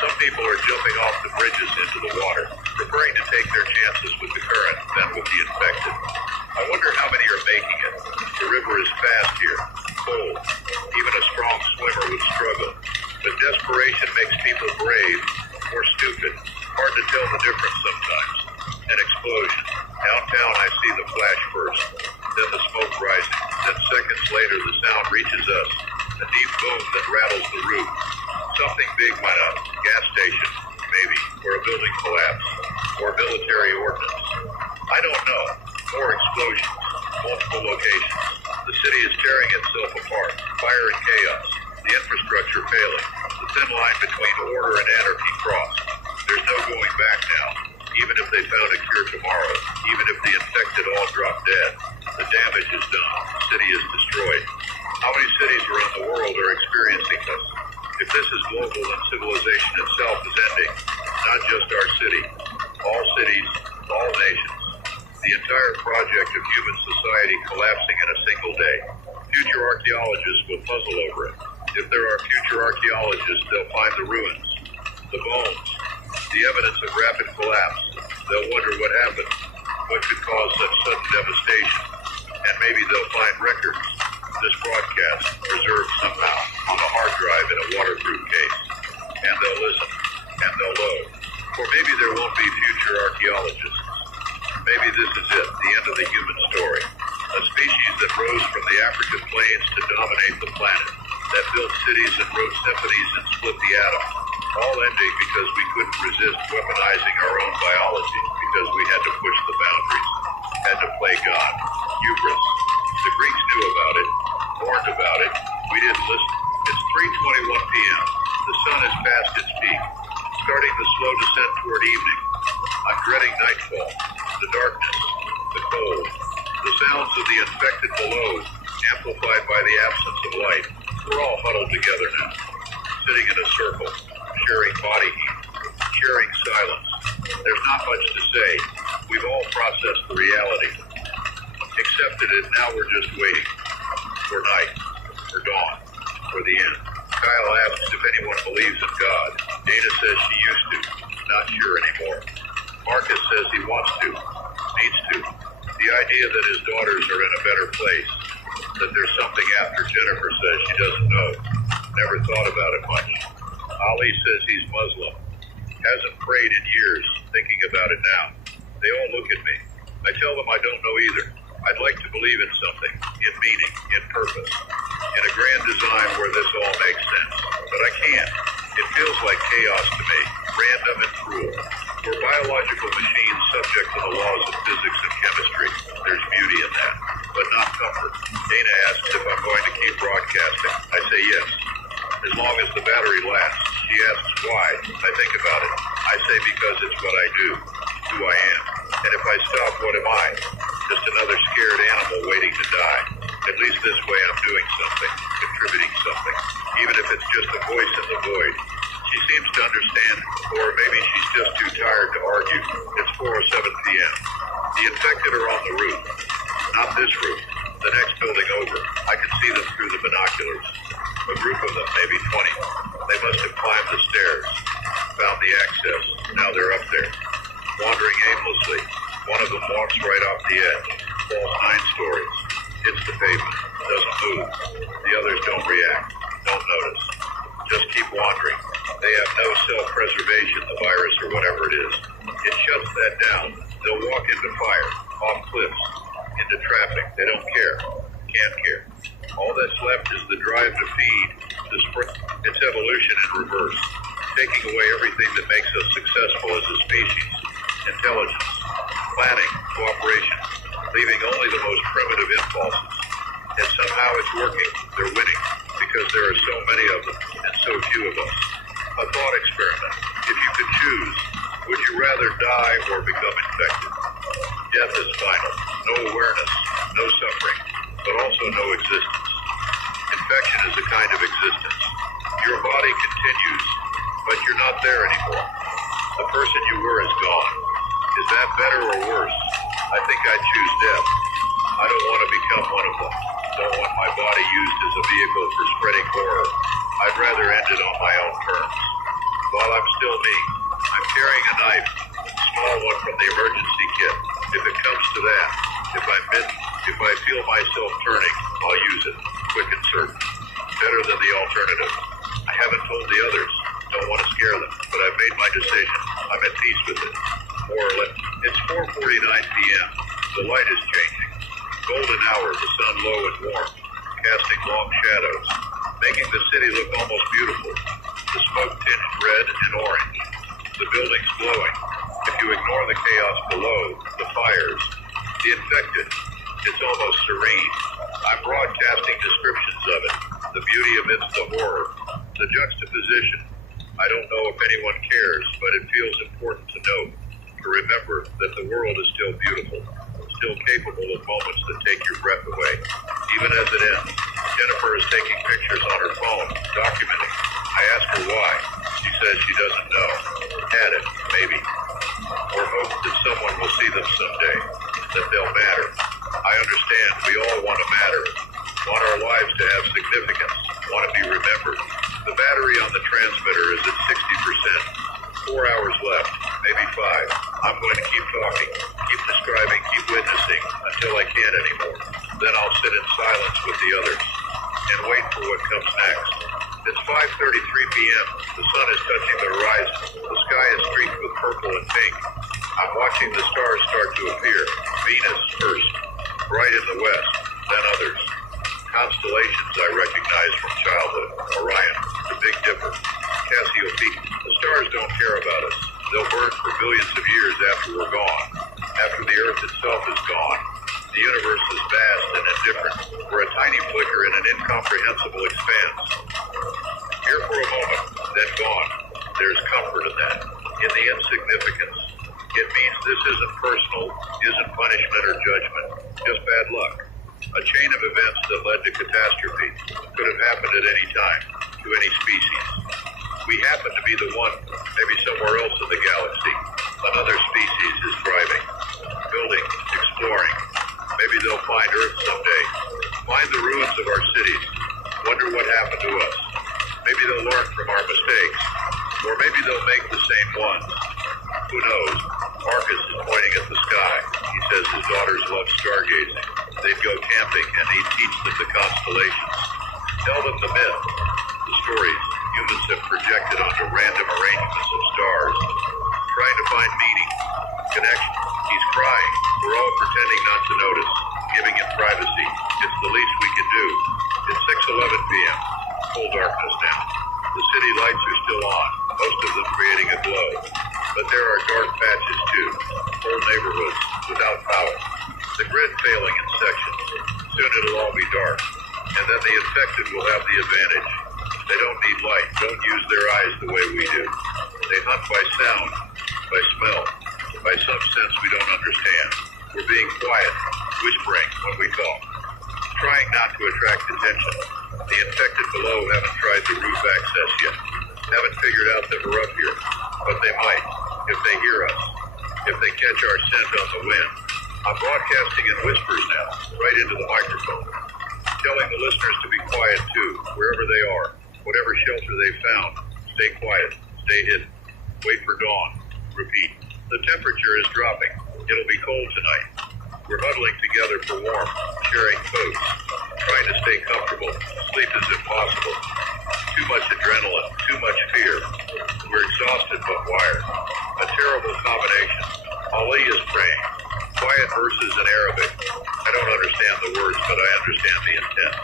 Some people are jumping off the bridges into the water, preferring to take their chances with the current than with the infected. I wonder how many are making it. The river is fast here, cold. Even a strong swimmer would struggle. But desperation makes people brave or stupid. Hard to tell the difference sometimes. An explosion. Downtown I see the flash first, then the smoke rising. Then seconds later the sound reaches us. A deep boom that rattles the roof. Something big went up. Gas station, maybe, or a building collapse, or military ordnance. I don't know. More explosions. Multiple locations. The city is tearing itself apart. Fire and chaos. The infrastructure failing. The thin line between order and anarchy crossed. There's no going back now. Even if they found a cure tomorrow, even if the infected all drop dead, the damage is done. The city is destroyed. How many cities around the world are experiencing this? If this is global, then civilization itself is ending. Not just our city. All cities, all nations. The entire project of human society collapsing in a single day. Future archaeologists will puzzle over it. If there are future archaeologists, they'll find the ruins, the bones, the evidence of rapid collapse. They'll wonder what happened, what could cause such sudden devastation, and maybe they'll find records. This broadcast preserved somehow on a hard drive in a waterproof case. And they'll listen, and they'll load. Or maybe there won't be future archaeologists. Maybe this is it, the end of the human story. A species that rose from the African plains to dominate the planet, that built cities and wrote symphonies and split the atom. All ending because we couldn't resist weaponizing our own biology, because we had to push the boundaries, had to play God. Hubris. The Greeks knew about it, warned about it. We didn't listen. It's 3:21 p.m. The sun is past its peak, starting the slow descent toward evening. I'm dreading nightfall, the darkness, the cold, the sounds of the infected below, amplified by the absence of light. We're all huddled together now, sitting in a circle, sharing body heat, sharing silence. There's not much to say. We've all processed the reality, accepted it. Now we're just waiting for night, for dawn, for the end. Kyle asks if anyone believes in God. Dana says she used to, not sure anymore. Marcus says he wants to, needs to. The idea that his daughters are in a better place, that there's something after. Jennifer says she doesn't know, never thought about it much. Ali says he's Muslim, hasn't prayed in years, thinking about it now. They all look at me. I tell them I don't know either. I'd like to believe in something, in meaning, in purpose, in a grand design where this all makes sense. But I can't. It feels like chaos to me, random and cruel. We're biological machines subject to the laws of physics and chemistry. There's beauty in that, but not comfort. Dana asks if I'm going to keep broadcasting. I say yes, as long as the battery lasts. She asks why. I think about it. I say because it's what I do, who I am. And if I stop, what am I? Just another scared animal waiting to die. At least this way I'm doing something, contributing something, even if it's just a voice in the void. She seems to understand, or maybe she's just too tired to argue. It's 4:07 p.m. The infected are on the roof. Not this roof, the next building over. I can see them through the binoculars. A group of them, maybe 20. They must have climbed the stairs, found the access. Now they're up there, wandering aimlessly. One of them walks right off the edge, falls 9 stories, hits the pavement, doesn't move. The others don't react, don't notice, just keep wandering. They have no self-preservation, the virus or whatever it is. It shuts that down. They'll walk into fire, off cliffs, into traffic. They don't care, can't care. All that's left is the drive to feed, to spread. It's evolution in reverse, taking away everything that makes us successful as a species. Intelligence, planning, cooperation, leaving only the most primitive impulses. And somehow it's working. They're winning because there are so many of them and so few of us. A thought experiment. If you could choose, would you rather die or become infected? Death is final. No awareness, no suffering, but also no existence. Infection is a kind of existence. Your body continues, but you're not there anymore. The person you were is gone. Is that better or worse? I think I'd choose death. I don't want to become one of them. Don't want my body used as a vehicle for spreading horror. I'd rather end it on my own terms. While I'm still me, I'm carrying a knife, small one from the emergency kit. If it comes to that, if I'm bitten, if I feel myself turning, I'll use it, quick and certain. Better than the alternative. I haven't told the others. Don't want to scare them, but I've made my decision. I'm at peace with it. More or less. It's 4:49 p.m. The light is changing. Golden hour, the sun low and warm, casting long shadows, making the city look almost beautiful. The smoke tinged red and orange. The buildings glowing. If you ignore the chaos below, the fires, the infected, it's almost serene. I'm broadcasting descriptions of it. The beauty amidst the horror. The juxtaposition. I don't know if anyone cares, but it feels important to note, to remember that the world is still beautiful, still capable of moments that take your breath away. Even as it ends, Jennifer is taking pictures on her phone, documenting. I ask her why. She says she doesn't know. Had it, maybe. Or hope that someone will see them someday, that they'll matter. I understand we all want to matter, want our lives to have significance, want to be remembered. The battery on the transmitter is at 60%. 4 hours left, maybe 5. I'm going to keep talking, keep describing, keep witnessing until I can't anymore. Then I'll sit in silence with the others and wait for what comes next. It's 5:33 p.m. The sun is touching the horizon. The sky is streaked with purple and pink. I'm watching the stars start to appear. Venus first, bright in the west, then others. Constellations I recognize from childhood. Orion, the Big Dipper, Cassiopeia. The stars don't care about us. They'll burn for billions of years after we're gone. After the Earth itself is gone. The universe is vast and indifferent. We're a tiny flicker in an incomprehensible expanse. Here for a moment, then gone. There's comfort in that. In the insignificance. It means this isn't personal, isn't punishment or judgment. Just bad luck. A chain of events that led to catastrophe. Could have happened at any time, to any species. We happen to be the one, maybe somewhere else in the galaxy. Another species is thriving, building, exploring. Maybe they'll find Earth someday. Find the ruins of our cities. Wonder what happened to us. Maybe they'll learn from our mistakes. Or maybe they'll make the same ones. Who knows? Marcus is pointing at the sky. He says his daughters love stargazing. They'd go camping and he'd teach them the constellations. Tell them the myth, the stories humans have projected onto random arrangements of stars. Trying to find meaning, connection. He's crying. We're all pretending not to notice. sailing in sections. Soon it'll all be dark, and then the infected will have the advantage. They don't need light, don't use their eyes the way we do. They hunt by sound, by smell, by some sense we don't understand. We're being quiet, whispering when we talk, trying not to attract attention. The infected below haven't tried the roof access yet, haven't figured out that we're up here, but they might, if they hear us, if they catch our scent on the wind. I'm broadcasting in whispers now, right into the microphone, telling the listeners to be quiet too, wherever they are, whatever shelter they found. Stay quiet, stay hidden, wait for dawn, repeat. The temperature is dropping. It'll be cold tonight. We're huddling together for warmth, sharing coats, trying to stay comfortable. Sleep is impossible. Too much adrenaline, too much fear. We're exhausted but wired. A terrible combination. Ali is praying. Quiet verses in Arabic. I don't understand the words, but I understand the intent.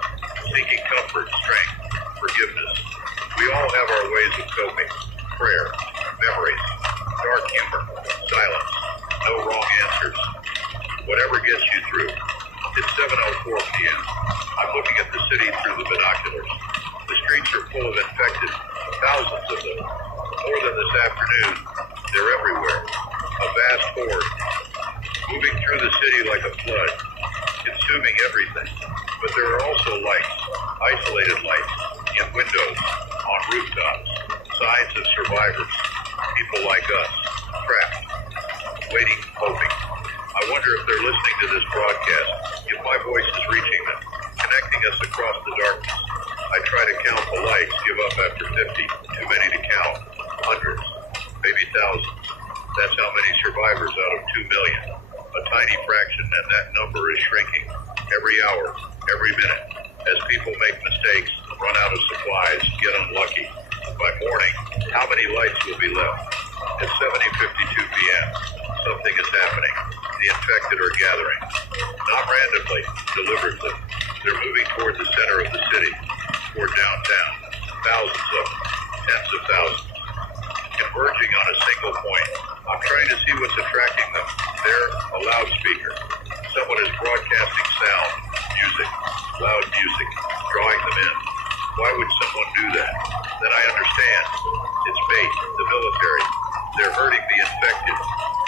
Seeking comfort, strength, forgiveness. We all have our ways of coping. Prayer, memories, dark humor, silence. No wrong answers. Whatever gets you through. It's 7:04 p.m. I'm looking at the city through the binoculars. The streets are full of infected, thousands of them. More than this afternoon, they're everywhere. A vast horde. Moving through the city like a flood, consuming everything. But there are also lights, isolated lights, in windows, on rooftops, signs of survivors, people like us, trapped, waiting, hoping. I wonder if they're listening to this broadcast, if my voice is reaching them, connecting us across the darkness. I try to count the lights, give up after 50, too many to count, hundreds, maybe thousands. That's how many survivors out of 2 million. A tiny fraction, and that number is shrinking every hour, every minute, as people make mistakes, run out of supplies, get unlucky. By morning, how many lights will be left? At 7:52 p.m., something is happening. The infected are gathering. Not randomly, deliberately. They're moving toward the center of the city, toward downtown. Thousands of them, tens of thousands, converging on a single point. I'm trying to see what's attracting them. There, a loudspeaker. Someone is broadcasting sound, music, loud music, drawing them in. Why would someone do that? Then I understand. It's bait, the military. They're hurting the infected,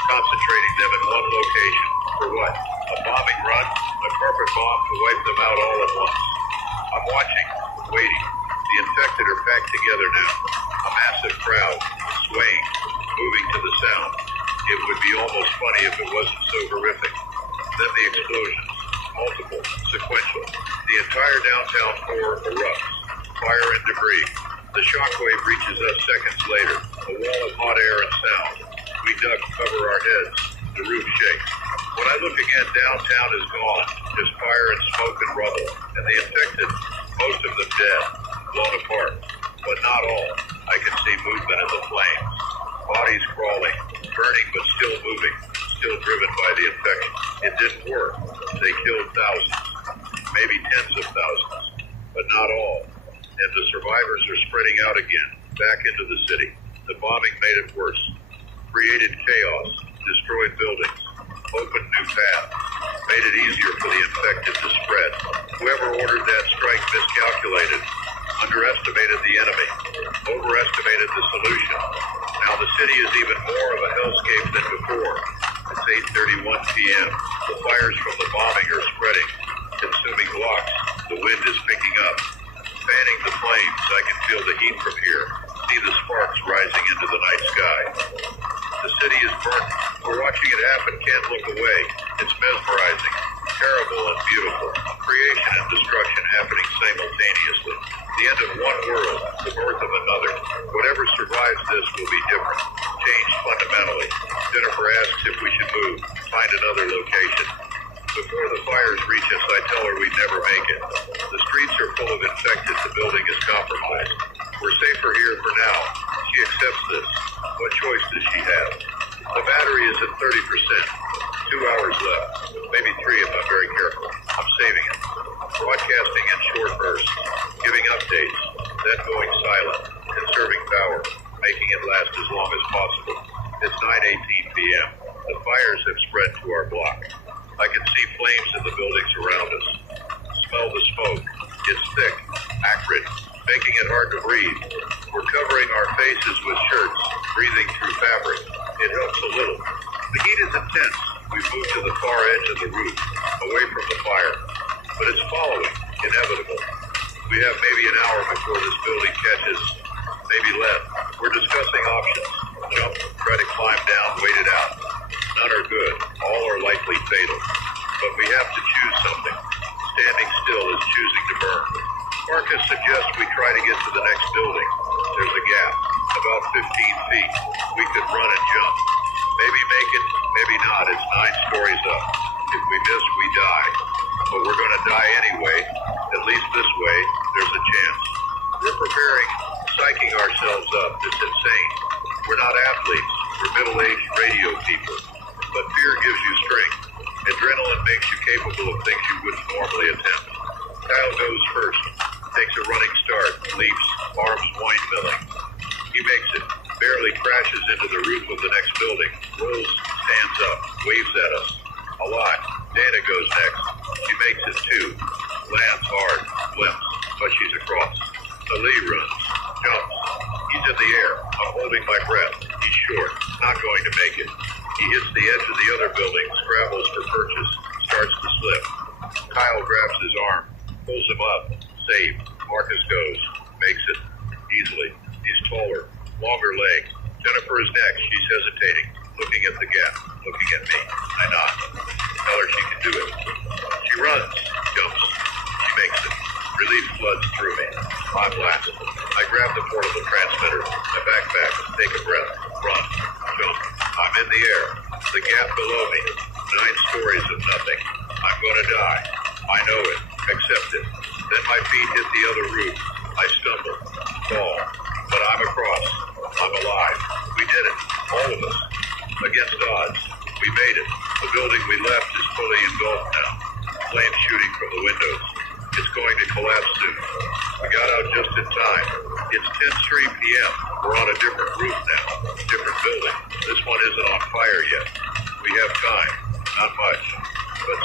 concentrating them in one location. For what? A bombing run? A carpet bomb to wipe them out all at once? I'm watching, waiting. The infected are packed together now. A massive crowd, swaying, moving to the sound. It would be almost funny if it wasn't so horrific. Then the explosions, multiple, sequential. The entire downtown core erupts. Fire and debris. The shockwave reaches us seconds later. A wall of hot air and sound. We duck, cover our heads. The roof shakes. When I look again, downtown is gone. Just fire and smoke and rubble. And the infected, most of them dead, blown apart. But not all. I can see movement in the flames. Bodies crawling, burning but still moving, still driven by the infection. It didn't work. They killed thousands, maybe tens of thousands, but not all. And the survivors are spreading out again, back into the city. The bombing made it worse, created chaos, destroyed buildings, opened new paths, made it easier for the infected to spread. Whoever ordered that strike miscalculated, underestimated the enemy, overestimated the solution. Now the city is even more of a hellscape than before. It's 8:31 p.m. The fires from the bombing are spreading, consuming blocks. The wind is picking up, fanning the flames. I can feel the heat from here, see the sparks rising into the night sky. The city is burnt. We're watching it happen, can't look away. It's mesmerizing, terrible and beautiful. Creation and destruction happening simultaneously. The end of one world, the birth of another. Whatever survives this will be different, changed fundamentally. Jennifer asks if we should move, find another location. Before the fires reach us, I tell her we'd never make it. The streets are full of infected, the building is compromised. We're safer here for now. She accepts this. What choice does she have? The battery is at 30%. 2 hours left. Maybe 3 if I'm very careful. I'm saving it. Broadcasting in short bursts, giving updates, then going silent, conserving power, making it last as long as possible. It's 9:18 p.m. The fires have spread to our block. I can see flames in the buildings around us. Smell the smoke. It's thick, acrid, making it hard to breathe. We're covering our faces with shirts, breathing through fabric. It helps a little. The heat is intense. We've moved to the far edge of the roof, away from the fire. But it's following, inevitable. We have maybe an hour before this building catches, maybe less. We're discussing options. Jump, try to climb down, wait it out. None are good. All are likely fatal. But we have to choose something. Standing still is choosing to burn. Marcus suggests we try to get to the next building. There's a gap, about 15 feet. We could run and jump. Maybe make it, maybe not. It's 9 stories up. If we miss, we die. But we're going to die anyway. At least this way, there's a chance. We're preparing, psyching ourselves up. It's insane. We're not athletes. We're middle-aged radio people. But fear gives you strength. Adrenaline makes you capable of things you wouldn't normally attempt. Kyle goes first, takes a running start, leaps, arms windmilling. He makes it, barely crashes into the roof of the next building, rolls, stands up, waves at us. Alive. Dana goes next. She makes it too. Lands hard, limps, but she's across. Ali runs, jumps. He's in the air. I'm holding my breath. He's short, not going to make it. He hits the edge of the other building, scrambles for purchase, starts to slip. Kyle grabs his arm, pulls him up, saved. Marcus goes, makes it, easily. He's taller, longer leg. Jennifer is next. She's hesitating, looking at the gap, looking at me. I nod. Tell her she can do it. She runs, jumps. She makes it. Relief floods through me. I'm last. I grab the portable transmitter. I back, take a breath, run, jump. I'm in the air. The gap below me. 9 stories of nothing. I'm gonna die. I know it. Accept it. Then my feet hit the other roof. I stumble. Fall. But I'm across. I'm alive. We did it. All of us. Against odds. We made it. The building we left is fully engulfed now. Flames shooting from the windows. It's going to collapse soon. We got out just in time. It's 10:03 p.m. We're on a different roof now. Different building. This one isn't on fire yet. We have time. Not much. But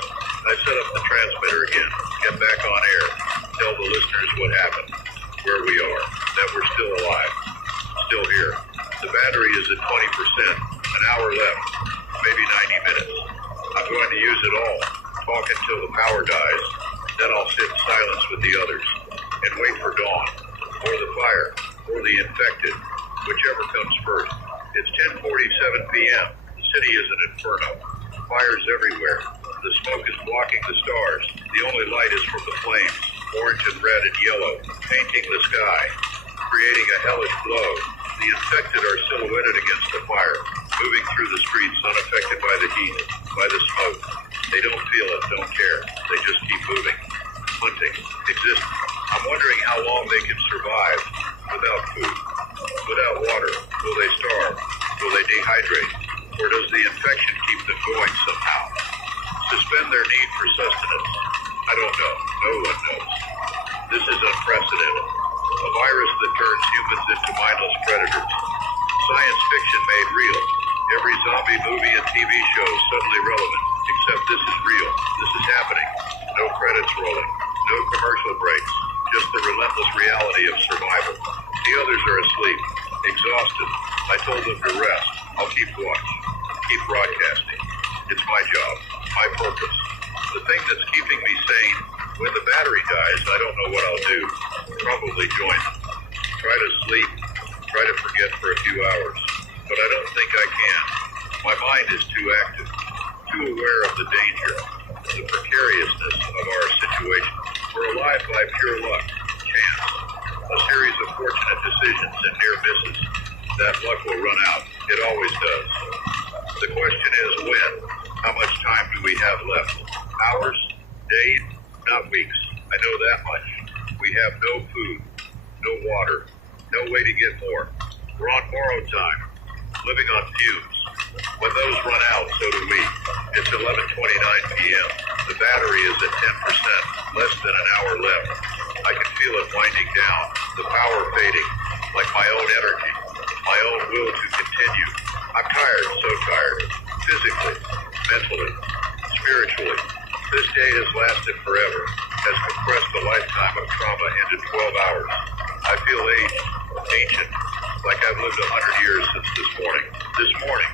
I set up the transmitter again. Get back on air. Tell the listeners what happened. Where we are. That we're still alive. Still here. The battery is at 20%. An hour left. Maybe 90 minutes. I'm going to use it all. Talk until the power dies. Then I'll sit in silence with the others and wait for dawn, or the fire, or the infected, whichever comes first. It's 10:47 p.m. The city is an inferno. Fires everywhere. The smoke is blocking the stars. The only light is from the flames, orange and red and yellow, painting the sky, creating a hellish glow. The infected are silhouetted against the fire, moving through the streets unaffected by the heat, by the smoke. They don't feel it, don't care. They just keep moving, hunting, existing. I'm wondering how long they can survive without food, without water. Will they starve? Will they dehydrate? Or does the infection keep them going somehow? Suspend their need for sustenance? I don't know. No one knows. This is unprecedented. A virus that turns humans into mindless predators. Science fiction made real. Every zombie movie and TV show is suddenly relevant. Except this is real. This is happening. No credits rolling. No commercial breaks. Just the relentless reality of survival. The others are asleep. Exhausted. I told them to rest. I'll keep watch. Keep broadcasting. It's my job. My purpose. The thing that's keeping me sane. When the battery dies, I don't know what I'll do. Probably join them. Try to sleep. Try to forget for a few hours. But I don't think I can. My mind is too active. Too aware of the danger, the precariousness of our situation. We're alive by pure luck, chance, a series of fortunate decisions and near misses. That luck will run out. It always does. The question is when? How much time do we have left? Hours? Days? Not weeks. I know that much. We have no food, no water, no way to get more. We're on borrowed time, living on fumes. When those run out, so do we. It's 11:29 p.m. The battery is at 10%, less than an hour left. I can feel it winding down, the power fading, like my own energy, my own will to continue. I'm tired, so tired, physically, mentally, spiritually. This day has lasted forever, has compressed a lifetime of trauma into 12 hours. I feel aged, ancient, like I've lived 100 years since this morning. This morning,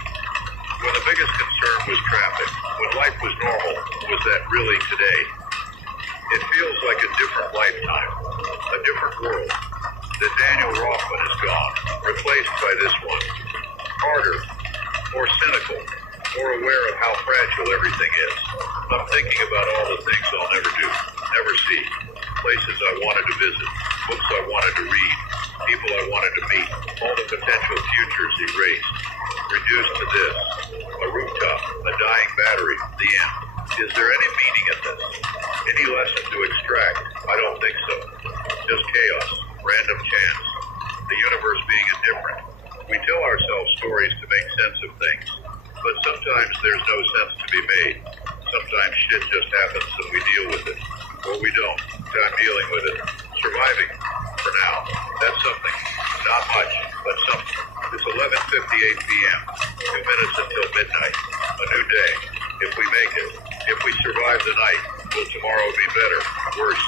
when the biggest concern was traffic, when life was normal, was that really today? It feels like a different lifetime, a different world. That Daniel Rothman is gone, replaced by this one. Harder, more cynical, more aware of how fragile everything is. I'm thinking about all the things I'll never do, never see, places I wanted to visit, books I wanted to read, people I wanted to meet, all the potential futures erased, reduced to this, a rooftop, a dying battery, the end. Is there any meaning in this? Any lesson to extract? I don't think so. Just chaos, random chance, the universe being indifferent. We tell ourselves stories to make sense of things, but sometimes there's no sense to be made. Sometimes shit just happens and we deal with it. Or we don't. I'm dealing with it. Surviving. For now. That's something. Not much, but something. It's 11:58 p.m. 2 minutes until midnight. A new day. If we make it. If we survive the night, will tomorrow be better? Worse?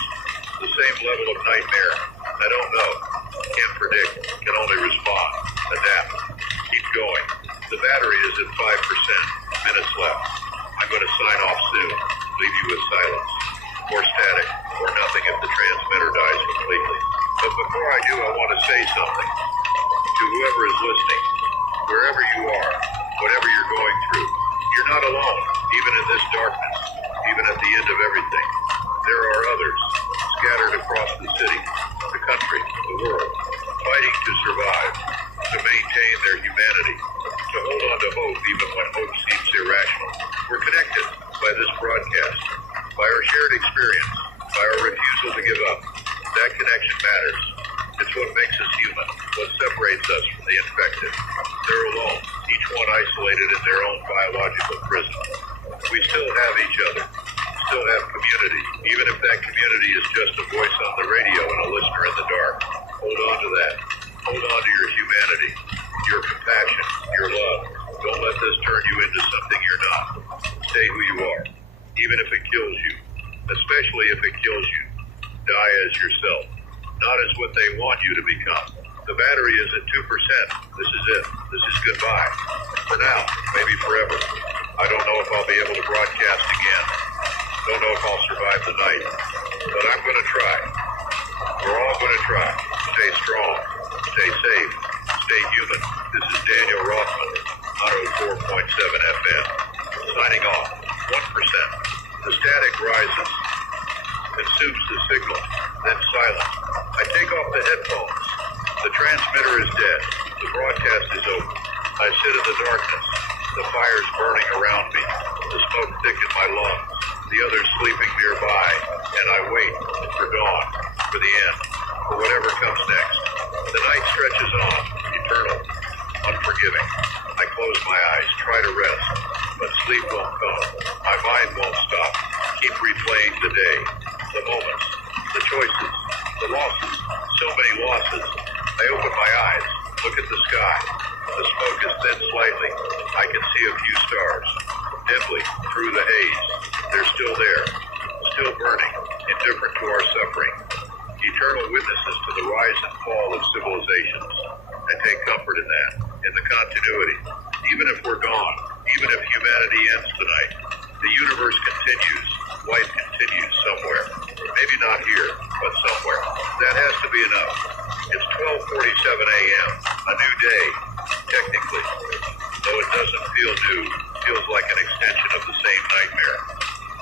The same level of nightmare? I don't know. Can't predict. Can only respond. Adapt. Keep going. The battery is at 5%. Minutes left. I'm going to sign off soon. Leave you with silence. Or static. Or nothing if the transmitter dies completely. But before I do, I want to say something. To whoever is listening, wherever you are, whatever you're going through, you're not alone, even in this darkness, even at the end of everything. There are others, scattered across the city, the country, the world, fighting to survive, to maintain their humanity, to hold on to hope even when hope seems irrational. We're connected by this broadcast, by our shared experience, by our refusal to give up. That connection matters. It's what makes us human, what separates us from the infected. They're alone, each one isolated in their own biological prison. We still have each other, still have community, even if that community is just a voice on the radio and a listener in the dark. Hold on to that. Hold on to your humanity, your compassion, your love. Don't let this turn you into something you're not. Stay who you are, even if it kills you, especially if it kills you. Die as yourself, not as what they want you to become. The battery is at 2%. This is it. This is goodbye. For now, maybe forever. I don't know if I'll be able to broadcast again. Don't know if I'll survive the night. But I'm going to try. We're all going to try. Stay strong. Stay safe. Stay human. This is Daniel Rothman on 104.7 FM. Signing off. 1%. The static rises. Consumes the signal. Then silence. I take off the headphones. The transmitter is dead. The broadcast is over. I sit in the darkness. The fire's burning around me. The smoke thick in my lungs. The others sleeping nearby. And I wait for dawn. For the end. For whatever comes next. The night stretches on. Eternal. Unforgiving. I close my eyes. Try to rest. But sleep won't come. My mind won't stop. Keep replaying the day. The moments. The choices. The losses. So many losses. I open my eyes, look at the sky. The smoke is thinned slightly. I can see a few stars. Dimly, through the haze. They're still there. Still burning, indifferent to our suffering. Eternal witnesses to the rise and fall of civilizations. I take comfort in that, in the continuity. Even if we're gone, even if humanity ends tonight, the universe continues. Life continues somewhere. Maybe not here, but somewhere. That has to be enough. It's 12:47 a.m. A new day, technically. Though it doesn't feel new, feels like an extension of the same nightmare.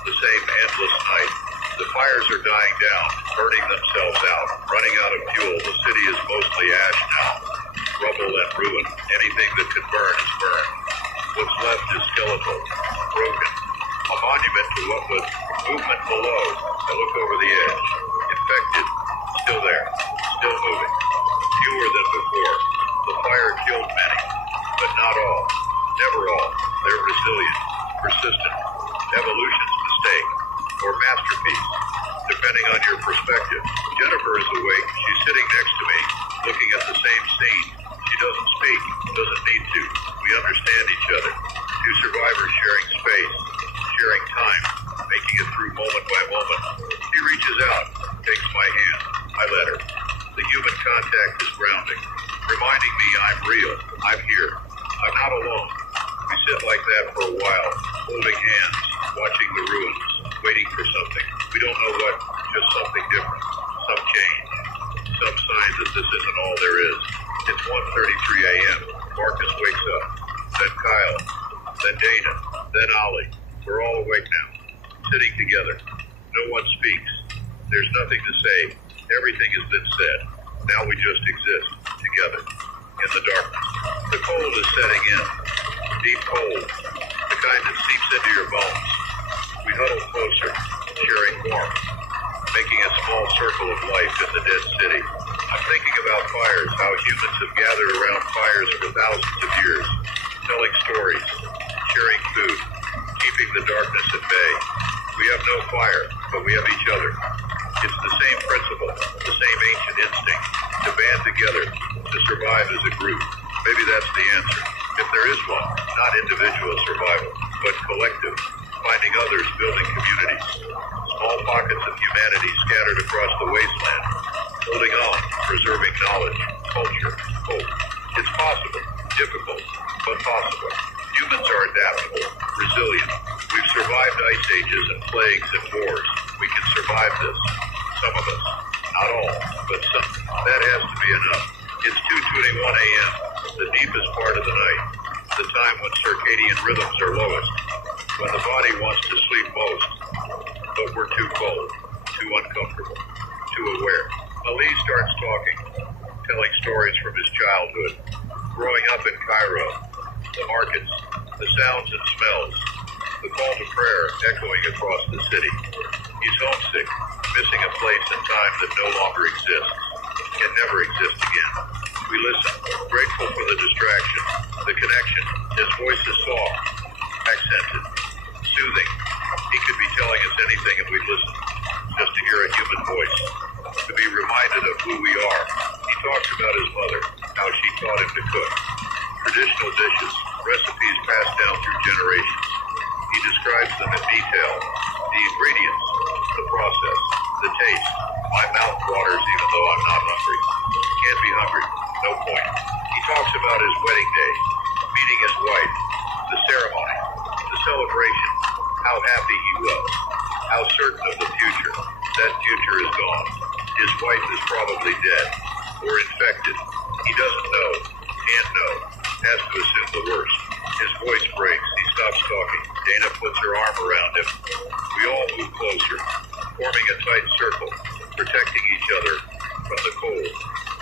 The same endless night. The fires are dying down, burning themselves out, running out of fuel. The city is mostly ash now. Rubble and ruin. Anything that could burn is burned. What's left is skeletal, broken. A monument to what was movement below. I look over the edge. Infected. Still there. Still moving. Fewer than before. The fire killed many. But not all. Never all. They're resilient. Persistent. Evolution's mistake. Or masterpiece. Depending on your perspective. Jennifer is awake. She's sitting next to me. Looking at the same scene. She doesn't speak. Doesn't need to. We understand each other. Two survivors sharing space. Sharing time, moment. She reaches out, takes my hand. I let her. The human contact is grounding, reminding me I'm real. I'm here. I'm not alone. We sit like that for a while, holding hands, watching the ruins, waiting for something. We don't know what, just something different, some change, some sign that this isn't all there is. It's 1:33 a.m. Marcus wakes up. Then Kyle. Then Dana. Then Ollie. We're all awake now, sitting together. No one speaks. There's nothing to say. Everything has been said. Now we just exist, together, in the darkness. The cold is setting in. Deep cold. The kind that seeps into your bones. We huddle closer, sharing warmth, making a small circle of life in the dead city. I'm thinking about fires, how humans have gathered around fires for thousands of years, telling stories, sharing food, keeping the darkness at bay. We have no fire, but we have each other. It's the same principle, the same ancient instinct, to band together, to survive as a group. Maybe that's the answer. If there is one, not individual survival, but collective, finding others, building communities. Small pockets of humanity scattered across the wasteland, holding on, preserving knowledge, culture, hope. It's possible, difficult, but possible. Humans are adaptable, resilient. We've survived ice ages and plagues and wars. We can survive this. Some of us. Not all, but some. That has to be enough. It's 2:21 a.m., the deepest part of the night, the time when circadian rhythms are lowest, when the body wants to sleep most, but we're too cold, too uncomfortable, too aware. Ali starts talking, telling stories from his childhood, growing up in Cairo, the markets, the sounds and smells, the call to prayer echoing across the city. He's homesick, missing a place and time that no longer exists, can never exist again. We listen, grateful for the distraction, the connection. His voice is soft, accented, soothing. He could be telling us anything and we'd listen, just to hear a human voice, to be reminded of who we are. He talks about his mother, how she taught him to cook. Traditional dishes, recipes passed down through generations. He describes them in detail, the ingredients, the process, the taste. My mouth waters even though I'm not hungry. Can't be hungry, no point. He talks about his wedding day, meeting his wife, the ceremony, the celebration, how happy he was, how certain of the future. That future is gone. His wife is probably dead or infected. He doesn't know, can't know, has to assume the worst. His voice breaks. He stops talking. Dana puts her arm around him. We all move closer, forming a tight circle, protecting each other from the cold,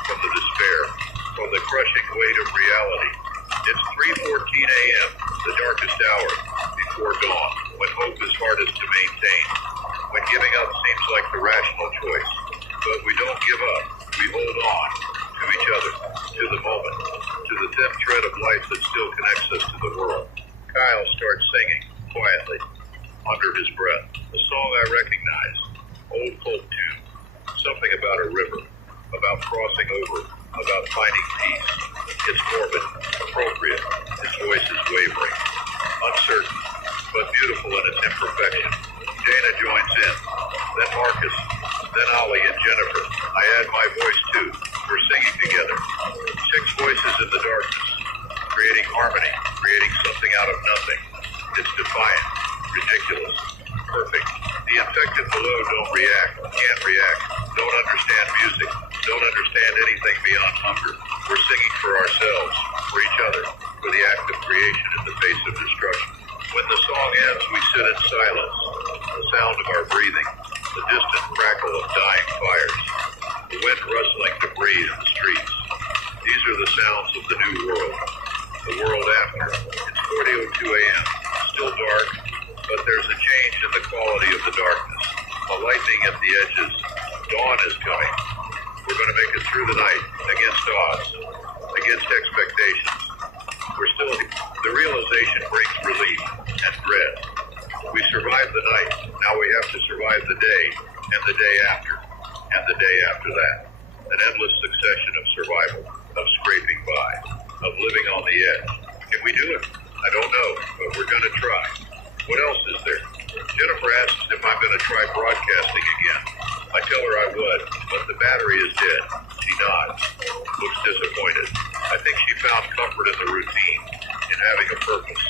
from the despair, from the crushing weight of reality. It's 3:14 a.m., the darkest hour, before dawn, when hope is hardest to maintain, when giving up seems like the rational choice. But we don't give up. We hold on to each other, to the moment, to the thin thread of life that still connects us to the world. Kyle starts singing, quietly, under his breath, a song I recognize, old folk tune, something about a river, about crossing over, about finding peace. It's morbid, appropriate, his voice is wavering, uncertain, but beautiful in its imperfection. Dana joins in, then Marcus, then Ollie and Jennifer. I add my voice too. We're singing together. 6 voices in the darkness, creating harmony, creating something out of nothing. It's defiant, ridiculous, perfect. The infected below don't react, can't react, don't understand music, don't understand anything beyond hunger. We're singing for ourselves, for each other, for the act of creation in the face of destruction. When the song ends, we sit in silence, the sound of our breathing, the distant crackle of dying fires, the wind rustling debris in the streets. These are the sounds of the new world, the world after. It's 4:02 a.m., still dark, but there's a change in the quality of the darkness. A lightning at the edges. Dawn is coming. We're going to make it through the night, against odds, against expectations. We're still, the realization brings relief and dread. We survived the night. Now we have to survive the day, and the day after, and the day after that. An endless succession of survival, of scraping by, of living on the edge. Can we do it? I don't know, but we're going to try. What else is there? Jennifer asks if I'm going to try broadcasting again. I tell her I would, but the battery is dead. She nods, looks disappointed. I think she found comfort in the routine, in having a purpose.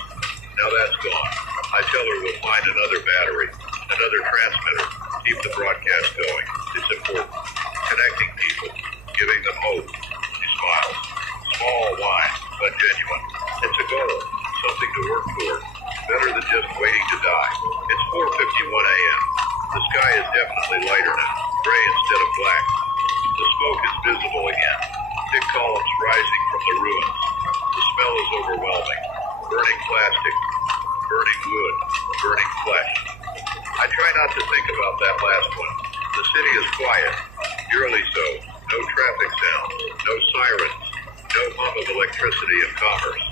Now that's gone. I tell her we'll find another battery, another transmitter, keep the broadcast going. It's important. Connecting people, giving them hope. She smiles. Small whine, but genuine. It's a goal, something to work toward. Better than just waiting to die. It's 4:51 a.m. The sky is definitely lighter now, gray instead of black. The smoke is visible again. Thick columns rising from the ruins. The smell is overwhelming. Burning plastic, burning wood, burning flesh. I try not to think about that last one. The city is quiet, eerily so. No traffic sounds, no sirens, no hum of electricity and commerce.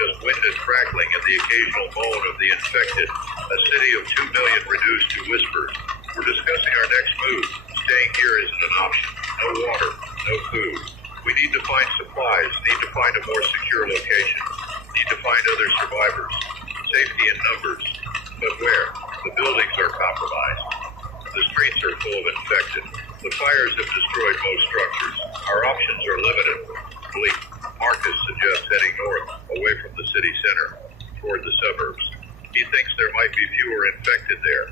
Just wind and crackling and the occasional moan of the infected. A city of 2 million reduced to whispers. We're discussing our next move. Staying here isn't an option. No water, no food. We need to find supplies, need to find a more secure location, need to find other survivors. Safety in numbers. But where? The buildings are compromised. The streets are full of infected. The fires have destroyed most structures. Our options are limited. Bleak. Marcus suggests heading north, away from the city center, toward the suburbs. He thinks there might be fewer infected there.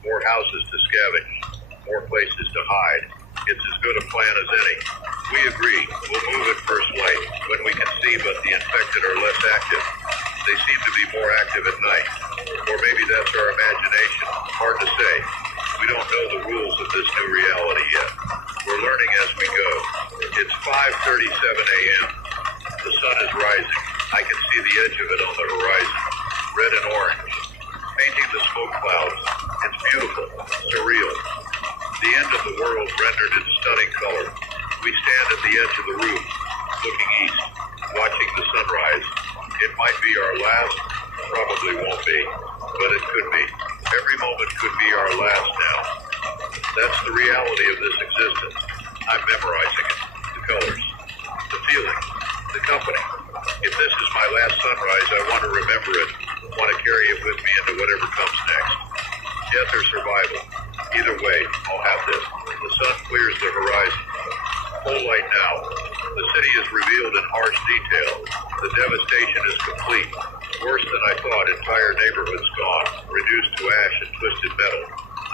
More houses to scavenge. More places to hide. It's as good a plan as any. We agree. We'll move at first light, when we can see but the infected are less active. They seem to be more active at night. Or maybe that's our imagination. Hard to say. We don't know the rules of this new reality yet. We're learning as we go. It's 5:37 a.m. The sun is rising. I can see the edge of it on the horizon. Red and orange. Painting the smoke clouds. It's beautiful. Surreal. The end of the world rendered in stunning color. We stand at the edge of the roof, looking east, watching the sunrise. It might be our last, probably won't be, but it could be. Every moment could be our last now. That's the reality of this existence. I'm memorizing it. The colors, the feeling, the company. If this is my last sunrise, I want to remember it, want to carry it with me into whatever comes next. Death or survival. Either way, I'll have this. The sun clears the horizon. Full light now. The city is revealed in harsh detail. The devastation is complete. Worse than I thought, entire neighborhoods gone, reduced to ash and twisted metal.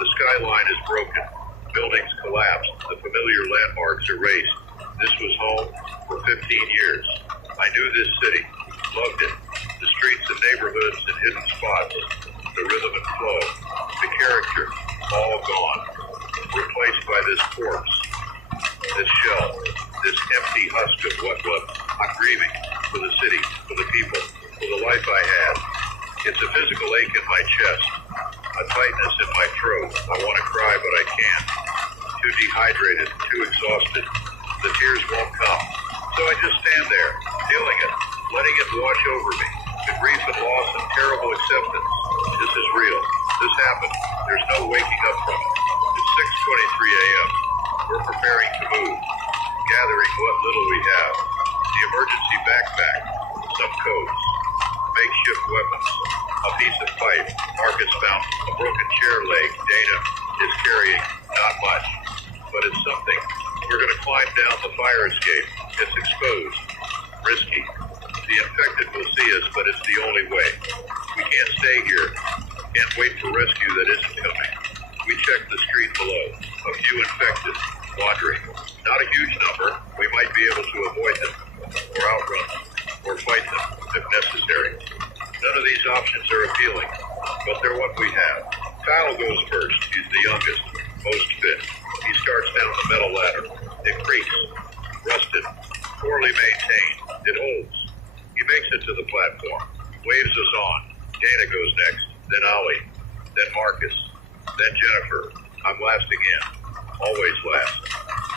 The skyline is broken. Buildings collapsed. The familiar landmarks erased. This was home for 15 years. I knew this city, loved it. The streets and neighborhoods and hidden spots. The rhythm and flow. The character, all gone. Replaced by this corpse. This shell. This empty husk of what was. I'm grieving for the city, for the people, for the life I had. It's a physical ache in my chest, a tightness in my throat. I want to cry, but I can't. Too dehydrated, too exhausted. The tears won't come. So I just stand there, feeling it, letting it wash over me. The grief and loss and terrible acceptance. This is real. This happened. There's no waking up from it. It's 6:23 a.m. We're preparing to move, gathering what little we have. The emergency backpack, some codes, makeshift weapons, a piece of pipe. Marcus found a broken chair leg. Dana is carrying not much, but it's something. We're going to climb down the fire escape. It's exposed, risky. The infected will see us, but it's the only way. We can't stay here. Can't wait for rescue that isn't coming. We check the street below. A few infected, wandering. Not a huge number. We might be able to avoid them, or outrun them, or fight them, if necessary. None of these options are appealing, but they're what we have. Kyle goes first. He's the youngest, most fit. He starts down the metal ladder. It creaks. Rusted. Poorly maintained. It holds. He makes it to the platform. Waves us on. Dana goes next. Then Ollie. Then Marcus. Then Jennifer. I'm last again. Always last.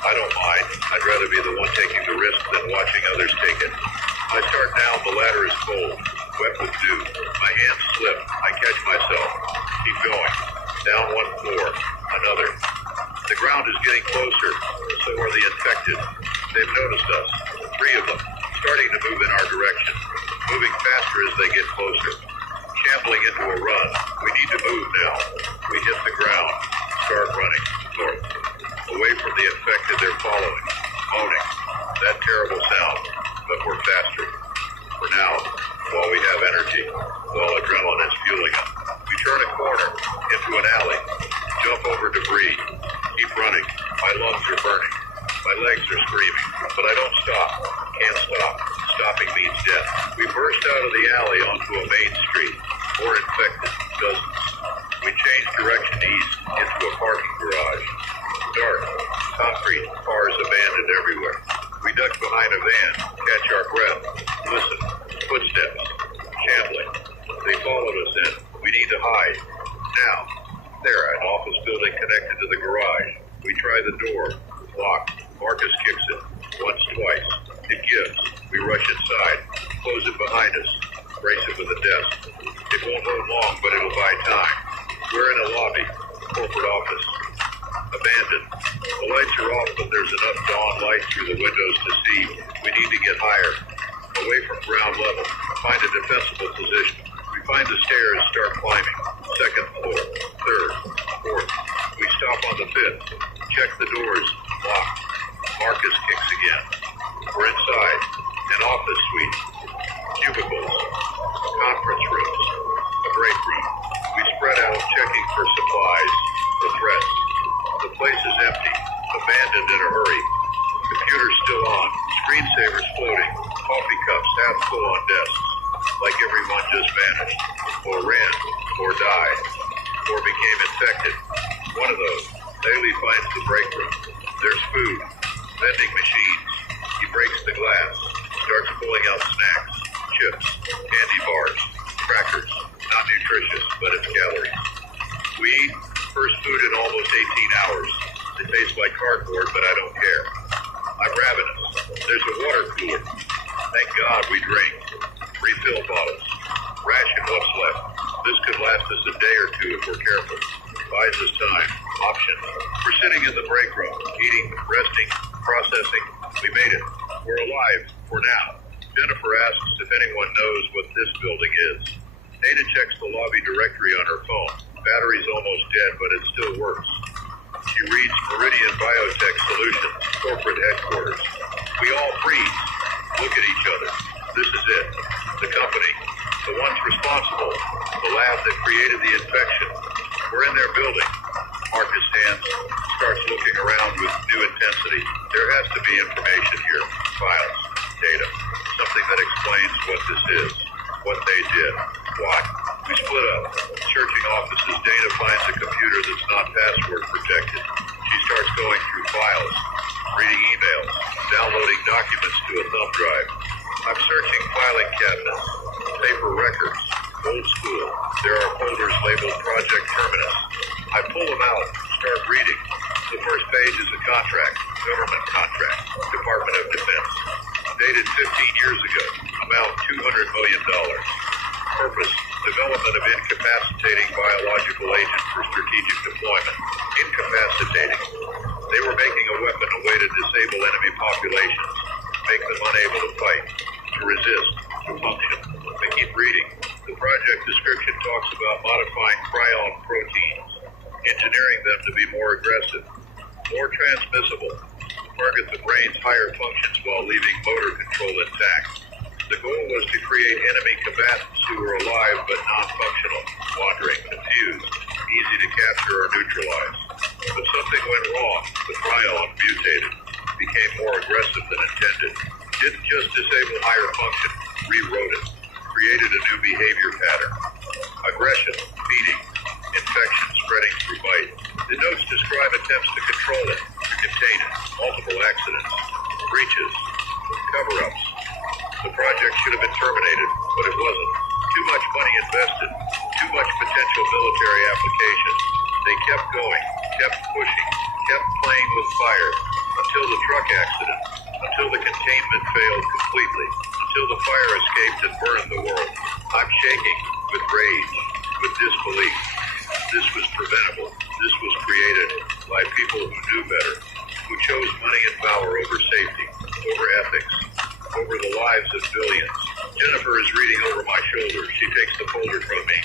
I don't mind. I'd rather be the one taking the risk than watching others take it. I start down. The ladder is cold. Wet with dew. My hands slip. I catch myself. Keep going. Down one floor. Another. The ground is getting closer. So are the infected. They've noticed us. 3 of them. Starting to move in our direction. Moving faster as they get closer. scrambling into a run. We need to move now. We hit the ground. Start running north. Away from the infected, they're following. Moaning. That terrible sound. But we're faster. For now, while we have energy, while adrenaline is fueling up. We turn a corner into an alley. Jump over debris. Keep running. My lungs are burning. My legs are screaming. But I don't stop. Can't stop. Stopping means death. We burst out of the alley onto a main street. More infected. Dozens. We change direction east into a parking garage. Dark. Concrete. Cars abandoned everywhere. We duck behind a van. Catch our breath. Listen. Footsteps. Shambling. They followed us in. We need to hide. Now. There, an office building connected to the garage. We try the door. Locked. Marcus kicks it. Once, twice. It gives. We rush inside. Close it behind us. Brace it with a desk. It won't hold long, but it'll buy time. We're in a lobby. Corporate office. Abandoned. The lights are off, but there's enough dawn light through the windows to see. We need to get higher. Away from ground level. Find a defensible position. We find the stairs, start climbing. Second floor. Third. Fourth. We stop on the fifth. Check the doors. Locked. Marcus kicks again. We're inside. An office suite. Cubicles. Conference rooms. A break room. We spread out checking for supplies. For threats. The place is empty. Abandoned in a hurry. Computer's still on. Screensavers floating. Coffee cups half full on desks. Like everyone just vanished. Or ran. Or died. Or became infected. One of those. Daly finds the break room. There's food. Vending machines. He breaks the glass. Starts pulling out snacks. Chips. Candy bars. Crackers. Not nutritious, but it's calories. We eat. First food in almost 18 hours. It tastes like cardboard, but I don't care. I'm ravenous. There's a water cooler. Thank God we drink. Refill bottles. Ration what's left. This could last us a day or two if we're careful. Buys us time. Options. We're sitting in the break room. Eating, resting, processing. We made it. We're alive. For now. Jennifer asks if anyone knows what this building is. Dana checks the lobby directory on her phone. Battery's almost dead, but it still works. She reads Meridian Biotech Solutions, corporate headquarters. We all freeze. Look at each other. This is it. The company. The ones responsible. The lab that created the infection. We're in their building. Marcus stands, starts looking around with new intensity. There has to be information here. Files. Data. Something that explains what this is. What they did. Why. We split up. Searching offices, Dana finds a computer that's not password protected. She starts going through files, reading emails, downloading documents to a thumb drive. I'm searching filing cabinets, paper records, old school. There are folders labeled Project Terminus. I pull them out, start reading. The first page is a contract, government contract, Department of Defense. Dated 15 years ago, amount $200 million. Purpose, development of incapacitating biological agent for strategic deployment. Incapacitating. They were making a weapon a way to disable enemy populations, make them unable to fight, to resist, to function. I keep reading. The project description talks about modifying prion proteins, engineering them to be more aggressive, more transmissible, target the brain's higher functions while leaving motor control intact. The goal was to create enemy combatants who were alive but non-functional, wandering, confused, easy to capture or neutralize. But something went wrong. The prion mutated, became more aggressive than intended. Didn't just disable higher function, rewrote it, created a new behavior pattern. Aggression, feeding, infection spreading through bite. The notes describe attempts to control it, to contain it, multiple accidents, breaches, cover-ups. The project should have been terminated, but it wasn't. Too much money invested, too much potential military application. They kept going, kept pushing, kept playing with fire, until the truck accident, until the containment failed completely, until the fire escaped and burned the world. I'm shaking with rage, with disbelief. This was preventable. This was created by people who knew better, who chose money and power over safety, over ethics, over the lives of billions. Jennifer is reading over my shoulder. She takes the folder from me.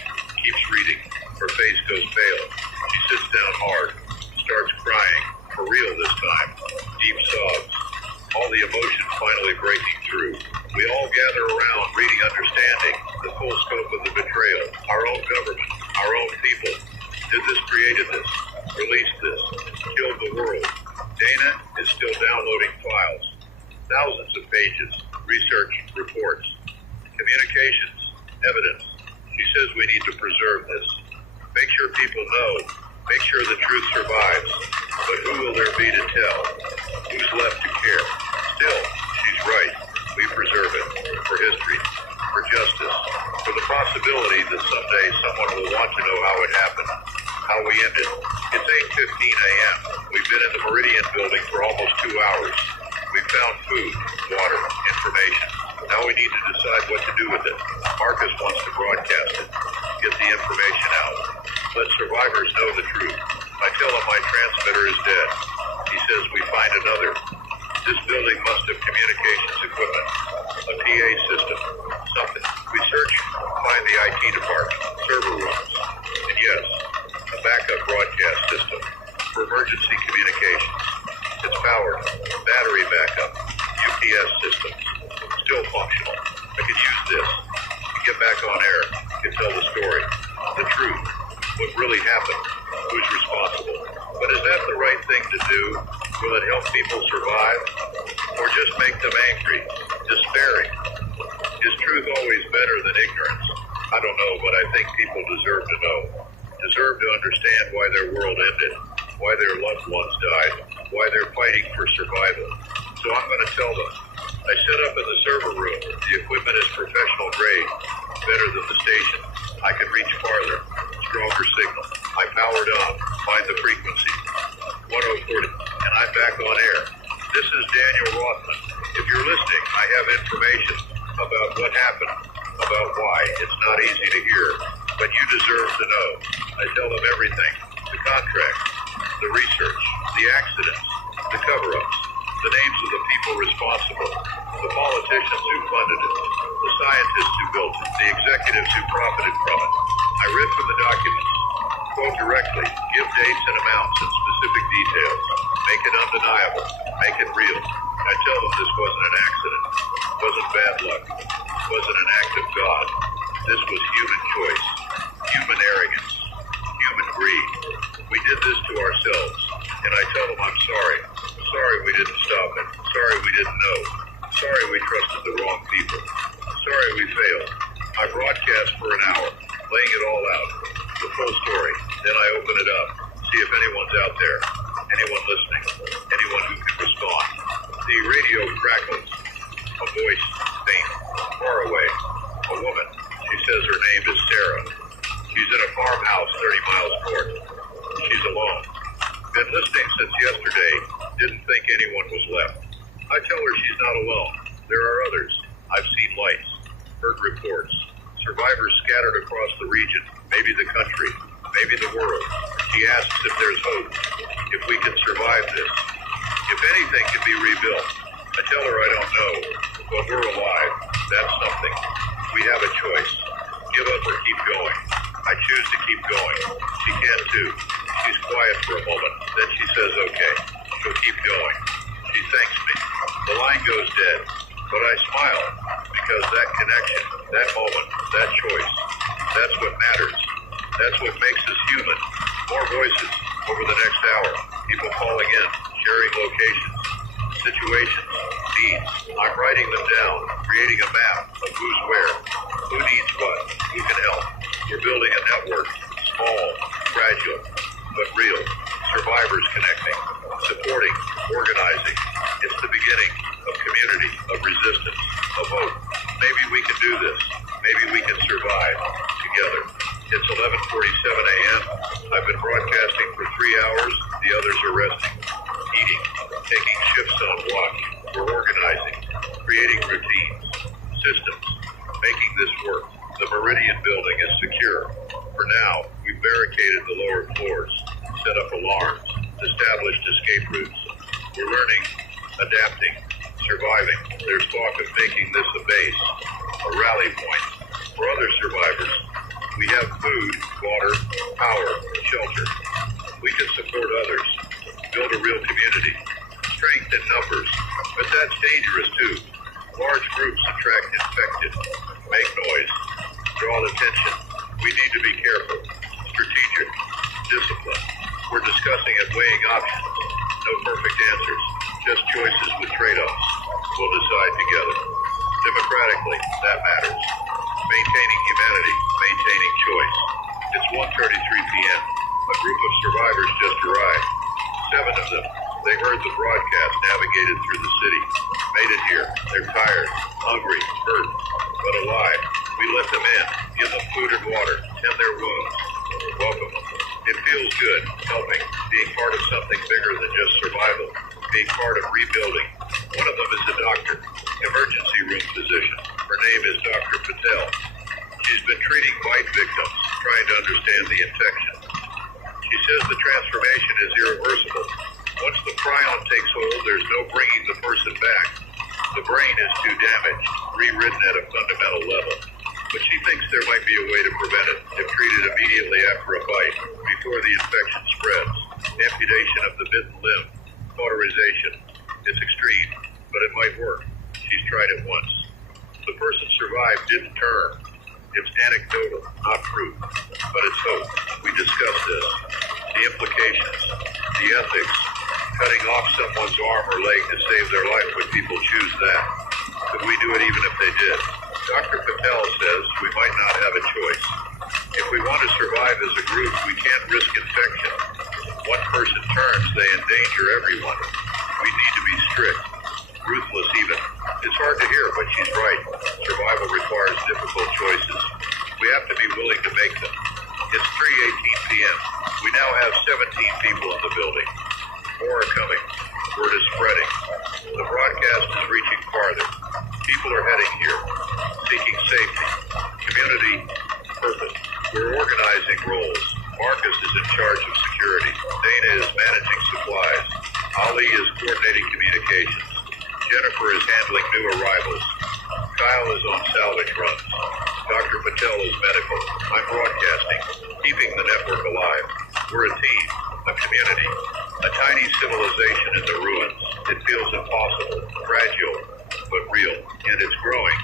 is still downloading files. Thousands of pages, research, reports, communications, evidence. She says we need to preserve this. Make sure people know. Make sure the truth survives. But who will there be to tell? Who's left to care? Still, she's right. We preserve it. For history. For justice. For the possibility that someday someone will want to know how it happened. How we ended. It's 8:15 a.m. We've been in the Meridian building for almost 2 hours. We've found food, water, information. Now we need to decide what to do with it. Marcus wants to broadcast it. Get the information out. Let survivors know the truth. I tell him my transmitter is dead. He says we find another. This building must have communications equipment. A PA system. Something. We search, find the IT department, server rooms. And yes, a backup broadcast system for emergency communications. It's powered. Battery backup. UPS systems. Still functional. I could use this. To get back on air. Can tell the story. The truth. What really happened. Who's responsible. But is that the right thing to do? Will it help people survive? Or just make them angry? Despairing? Is truth always better than ignorance? I don't know, but I think people deserve to know. Deserve to understand why their world ended. Why their loved ones died. Why they're fighting for survival. So I'm going to tell them. I set up in the server room. The equipment is professional grade. Better than the station. I can reach farther. Stronger signal. I powered on. Find the frequency. 1040. And I'm back on air. This is Daniel Rothman. If you're listening, I have information about what happened. About why. It's not easy to hear. But you deserve to know. I tell them everything. The contracts. The research. The accidents. The cover-ups. The names of the people responsible, the politicians who funded it, the scientists who built it, the executives who profited from it. I read from the documents. Quote directly, give dates and amounts and specific details. Make it undeniable. Make it real. I tell them this wasn't an accident. Wasn't bad luck. Wasn't an act of God. This was human choice. Human arrogance. Human greed. We did this to ourselves. And I tell them I'm sorry. Sorry we didn't stop it. Sorry we didn't know. Sorry we trusted the wrong people. Sorry we failed. I broadcast for an hour, laying it all out, the full story. Then I open it up, see if anyone's out there, anyone listening, anyone who can respond. The radio crackles. A voice, faint, far away. A woman. She says her name is Sarah. She's in a farmhouse 30 miles north. She's alone. Been listening since yesterday. Didn't think anyone was left. I tell her she's not alone. There are others. I've seen lights, heard reports. Survivors scattered across the region, maybe the country, maybe the world. She asks if there's hope, if we can survive this, if anything can be rebuilt. I tell her I don't know, but we're alive. That's something. We have a choice. Give up or keep going. I choose to keep going. She can too. She's quiet for a moment. Then she says, okay, she'll keep going. She thanks me. The line goes dead. But I smile because that connection, that moment, that choice, that's what matters. That's what makes us human. More voices over the next hour. People calling in, sharing locations, situations, needs. I'm writing them down, creating a map of who's where, who needs what, who can help. We're building a network, small, fragile, but real. Survivors connecting, supporting, organizing. It's the beginning of community, of resistance, of hope. Maybe we can do this. Maybe we can survive together. It's 11:47 a.m. I've been broadcasting for 3 hours. The others are resting, eating, taking shifts on watch. We're organizing, creating routines, systems, making this work. The Meridian building is secure. For now, we've barricaded the lower floors, set up alarms, established escape routes. We're learning, adapting, surviving. There's talk of making this a base, a rally point for other survivors. We have food, water, power, shelter. We can support others, build a real community, strength in numbers, but that's dangerous too. Large groups attract infected, make noise, draw attention. We need to be careful, strategic, disciplined. We're discussing and weighing options. No perfect answers, just choices with trade-offs. We'll decide together. Democratically, that matters. Maintaining humanity, maintaining choice. It's 1:33 p.m. A group of survivors just arrived. 7 of them. They heard the broadcast, navigated through the city, made it here. They're tired, hungry, hurt, but alive. We let them in, give them food and water, tend their wounds. Welcome. It feels good, helping, being part of something bigger than just survival, being part of rebuilding. One of them is a doctor, emergency room physician. Her name is Dr. Patel. She's been treating bite victims, trying to understand the infection. She says the transformation is irreversible. Once the prion takes hold, there's no bringing the person back. The brain is too damaged, rewritten at a fundamental level. But she thinks there might be a way to prevent it if treated immediately after a bite, before the infection spreads. Amputation of the bitten limb, cauterization. It's extreme, but it might work. She's tried it once. The person survived, didn't turn. It's anecdotal, not proof, but it's hope. We discussed this. The implications, the ethics, cutting off someone's arm or leg to save their life. Would people choose that? Could we do it even if they did? Dr. Patel says we might not have a choice. If we want to survive as a group, we can't risk infection. One person turns, they endanger everyone. We need to be strict, ruthless even. It's hard to hear, but she's right. Survival requires difficult choices. We have to be willing to make them. It's 3:18 p.m. We now have 17 people in the building. More are coming. Word is spreading. The broadcast is reaching farther. People are heading here, seeking safety, community, purpose. We're organizing roles. Marcus is in charge of security. Dana is managing supplies. Ali is coordinating communications. Jennifer is handling new arrivals. Kyle is on salvage runs. Dr. Patel is medical. I'm broadcasting, keeping the network alive. We're a team, a community, a tiny civilization in the ruins. It feels impossible, fragile, but real, and it's growing.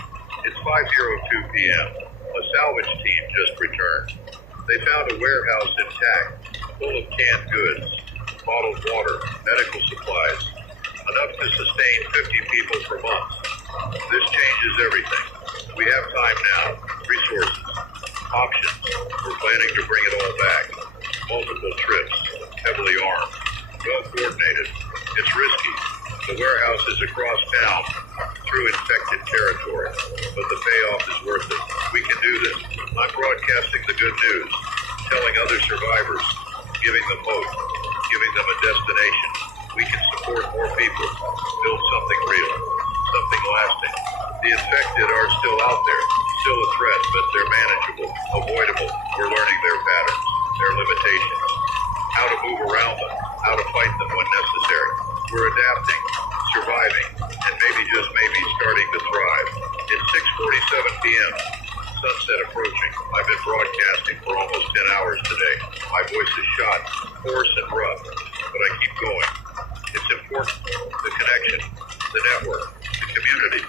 It's 5:02 p.m. A salvage team just returned. They found a warehouse intact, full of canned goods, bottled water, medical supplies, enough to sustain 50 people for months. This changes everything. We have time now, resources, options. We're planning to bring it all back. Multiple trips, heavily armed, well coordinated. It's risky. The warehouse is across town, through infected territory, but the payoff is worth it. We can do this. I'm broadcasting the good news, telling other survivors, giving them hope, giving them a destination. We can support more people, build something real, something lasting. The infected are still out there, still a threat, but they're manageable, avoidable. We're learning their patterns, their limitations, how to move around them, how to fight them when necessary. We're adapting, surviving, and maybe just maybe starting to thrive. It's 6:47 p.m., sunset approaching. I've been broadcasting for almost 10 hours today. My voice is shot, hoarse and rough, but I keep going. It's important, the connection, the network, the community.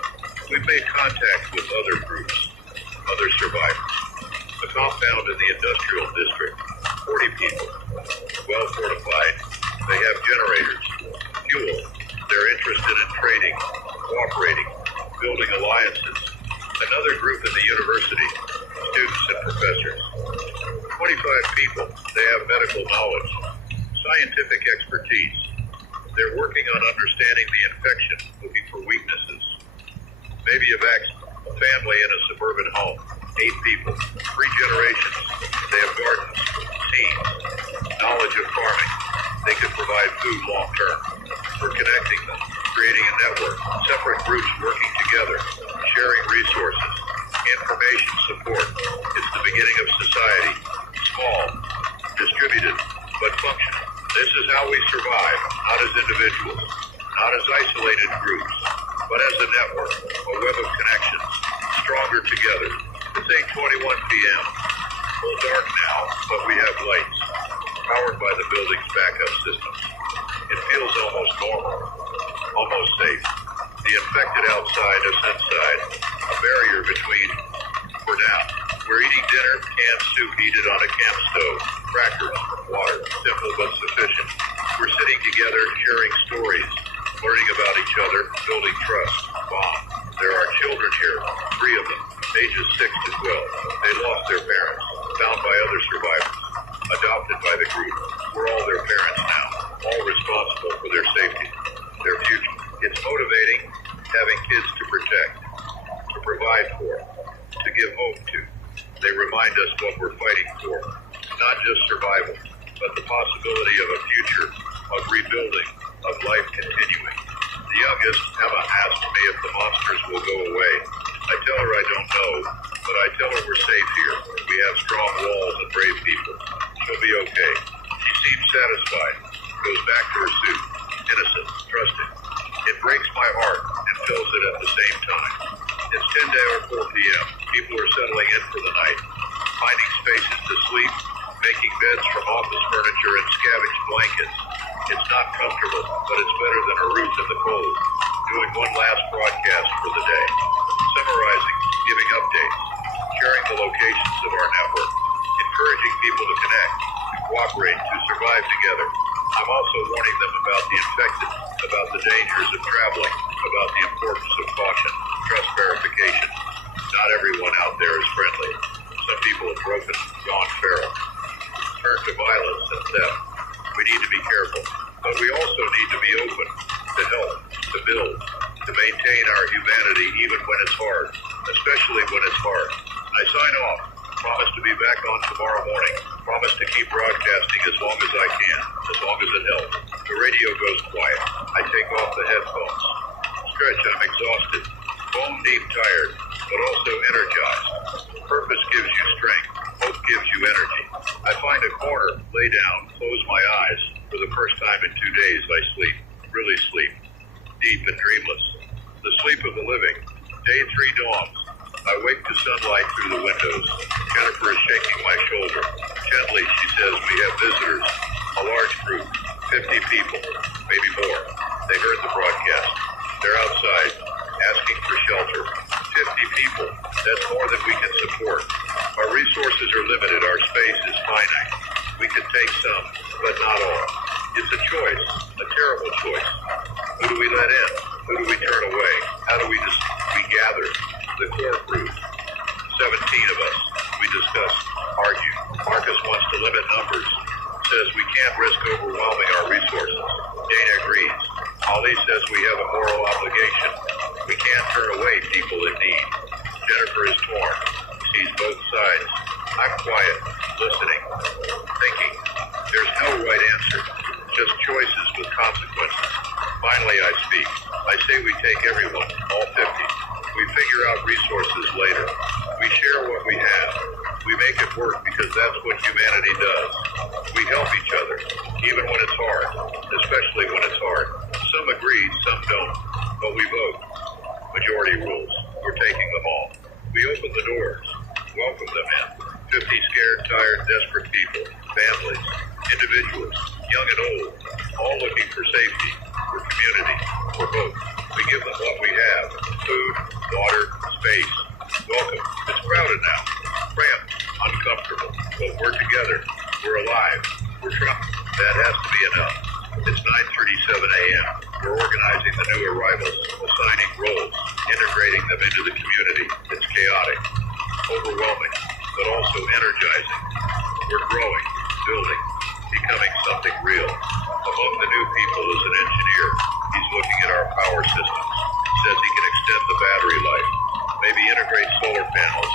We've made contact with other groups, other survivors. The compound in the industrial district, 40 people, well fortified. They have generators, fuel. They're interested in trading, cooperating, building alliances. Another group in the university, students and professors. 25 people. They have medical knowledge, scientific expertise. They're working on understanding the infection, looking for weaknesses. Maybe a vaccine. A family in a suburban home. 8 people. 3 generations. They have gardens, seeds, knowledge of farming. They could provide food long term. We're connecting them, creating a network. Separate groups working together, sharing resources, information support. It's the beginning of society. Small, distributed, but functional. This is how we survive, not as individuals, not as isolated groups, but as a network, a web of connections, stronger together. It's 8:21 p.m. Full dark now, but we have lights, powered by the building's backup systems. It feels almost normal, almost safe. The infected outside, us inside, a barrier between. For now, we're eating dinner, canned soup heated on a camp stove, crackers, water, simple but sufficient. We're sitting together, sharing stories, learning about each other, building trust, bond. There are children here, 3 of them, ages 6 to 12. They lost their parents, found by other survivors, adopted by the group. We're all their parents now, all responsible for their safety, their future. It's motivating having kids to protect, to provide for, to give hope to. They remind us what we're fighting for, not just survival, but the possibility of a future, of rebuilding, of life continuing. The youngest, Emma, asked me if the monsters will go away. I tell her I don't know, but I tell her we're safe here. We have strong walls and brave people. She'll be okay. She seems satisfied, goes back to her suit, innocent, trusting. It breaks my heart and fills it at the same time. It's 10 to 4 p.m. People are settling in for the night, finding spaces to sleep, making beds from office furniture and scavenged blankets. It's not comfortable, but it's better than a roof in the cold. Doing one last broadcast for the day. Summarizing, giving updates, sharing the locations of our network, encouraging people to connect, to cooperate, to survive together. I'm also warning them about the infected, about the dangers of traveling, about the importance of caution, trust verification. Not everyone out there is friendly. Some people have broken, gone feral, turned to violence and theft. We need to be careful, but we also need to be open to help, to build, to maintain our humanity even when it's hard, especially when it's hard. I sign off. Promise to be back on tomorrow morning. Promise to keep broadcasting as long as I can, as long as it helps. The radio goes quiet. I take off the headphones. Stretch, I'm exhausted. Bone deep tired, but also energized. Purpose gives you strength. Hope gives you energy. I find a corner, lay down, close my eyes. For the first time in 2 days, I sleep. Really sleep. Deep and dreamless. The sleep of the living. Day 3 dawns. I wake to sunlight through the windows. Jennifer is shaking my shoulder. Gently, she says, we have visitors. A large group. 50 people. Maybe more. They heard the broadcast. They're outside, asking for shelter. 50 people. That's more than we can support. Our resources are limited. Our space is finite. We can take some, but not all. It's a choice. A terrible choice. Who do we let in? Who do we turn away? How do we gather? The core group, 17 of us. We discuss, argue. Marcus wants to limit numbers, says we can't risk overwhelming our resources. Dana agrees. Ali says we have a moral obligation. We can't turn away people in need. Jennifer is torn, sees both sides. I'm quiet, listening, thinking. There's no right answer, just choices with consequences. Finally, I speak. I say we take everyone, all 50. We figure out resources later. We share what we have. We make it work because that's what humanity does. We help each other, even when it's hard, especially when it's hard. Some agree, some don't, but we vote. Majority rules. We're taking them all. We open the doors, welcome them in. 50 scared, tired, desperate people, families, individuals, young and old, all looking for safety, for community, for hope. We give them what we have, food, water, space. Welcome. It's crowded now, cramped, uncomfortable, but we're together. We're alive. We're trying. That has to be enough. It's 9:37 a.m. We're organizing the new arrivals, assigning roles, integrating them into the community. It's chaotic, overwhelming, but also energizing. We're growing, building, becoming something real. Among the new people is an engineer. He's looking at our power systems. Says he can extend the battery life, maybe integrate solar panels,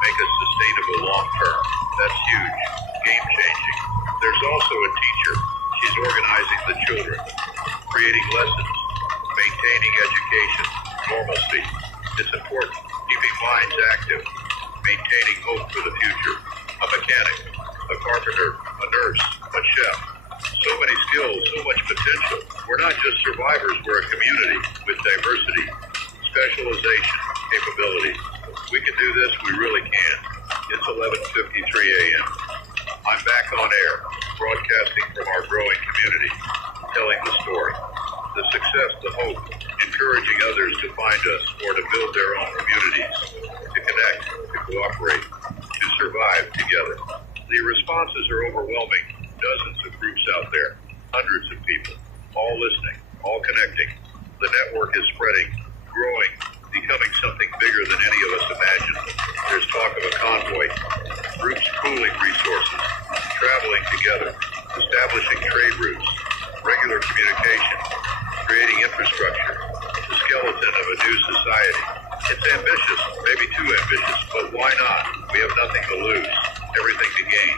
make us sustainable long term. That's huge, game-changing. There's also a teacher. She's organizing the children, creating lessons, maintaining education, normalcy. It's important, keeping minds active, maintaining hope for the future. A mechanic, a carpenter, a nurse, a chef. So many skills, so much potential. We're not just survivors, we're a community with diversity, specialization, capabilities. We can do this, we really can. It's 11:53 a.m. I'm back on air, broadcasting from our growing community, telling the story, the success, the hope, encouraging others to find us or to build their own communities, to connect, to cooperate, to survive together. The responses are overwhelming. Dozens of groups out there, hundreds of people, all listening, all connecting. The network is spreading, growing, becoming something bigger than any of us imagined. There's talk of a convoy, groups pooling resources, traveling together, establishing trade routes, regular communication, creating infrastructure, the skeleton of a new society. It's ambitious, maybe too ambitious, but why not? We have nothing to lose, everything to gain.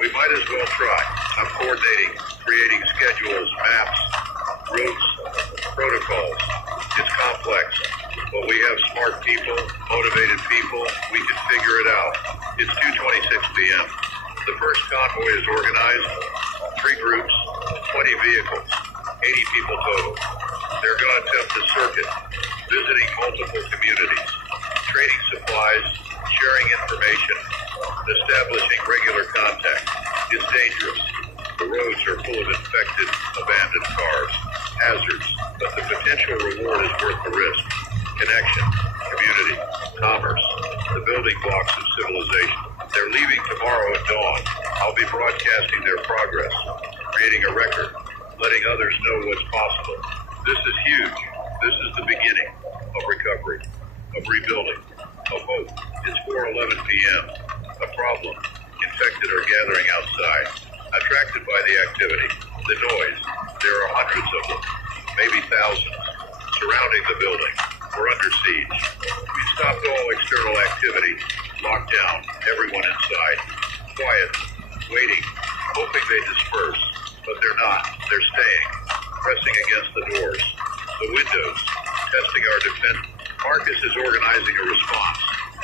We might as well try. I'm coordinating, creating schedules, maps, routes, protocols. It's complex, but we have smart people, motivated people. We can figure it out. It's 2:26 p.m. The first convoy is organized, 3 groups, 20 vehicles, 80 people total. They're going to attempt the circuit, visiting multiple communities, trading supplies, sharing information, establishing regular contact. It's dangerous. The roads are full of infected, abandoned cars, hazards, but the potential reward is worth the risk. Connection, community, commerce, the building blocks of civilization. They're leaving tomorrow at dawn. I'll be broadcasting their progress, creating a record, letting others know what's possible. This is huge. This is the beginning of recovery, of rebuilding, of hope. It's 4:11 p.m. A problem. Infected are gathering outside, attracted by the activity, the noise. There are hundreds of them, maybe thousands, surrounding the building. We're under siege. We've stopped all external activity, locked down, everyone inside, quiet, waiting, hoping they disperse. But they're not. They're staying, pressing against the doors, the windows, testing our defense. Marcus is organizing a response.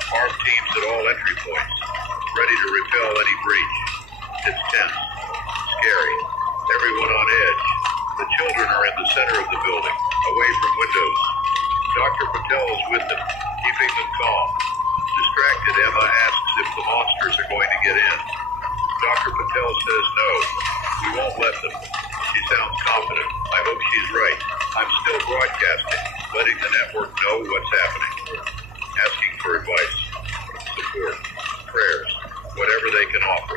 Armed teams at all entry points, ready to repel any breach. It's tense, scary, everyone on edge. The children are in the center of the building, away from windows. Dr. Patel is with them, keeping them calm. Distracted, Emma asks if the monsters are going to get in. Dr. Patel says no, we won't let them. She sounds confident. I hope she's right. I'm still broadcasting, letting the network know what's happening. Asking for advice, support, prayers, whatever they can offer.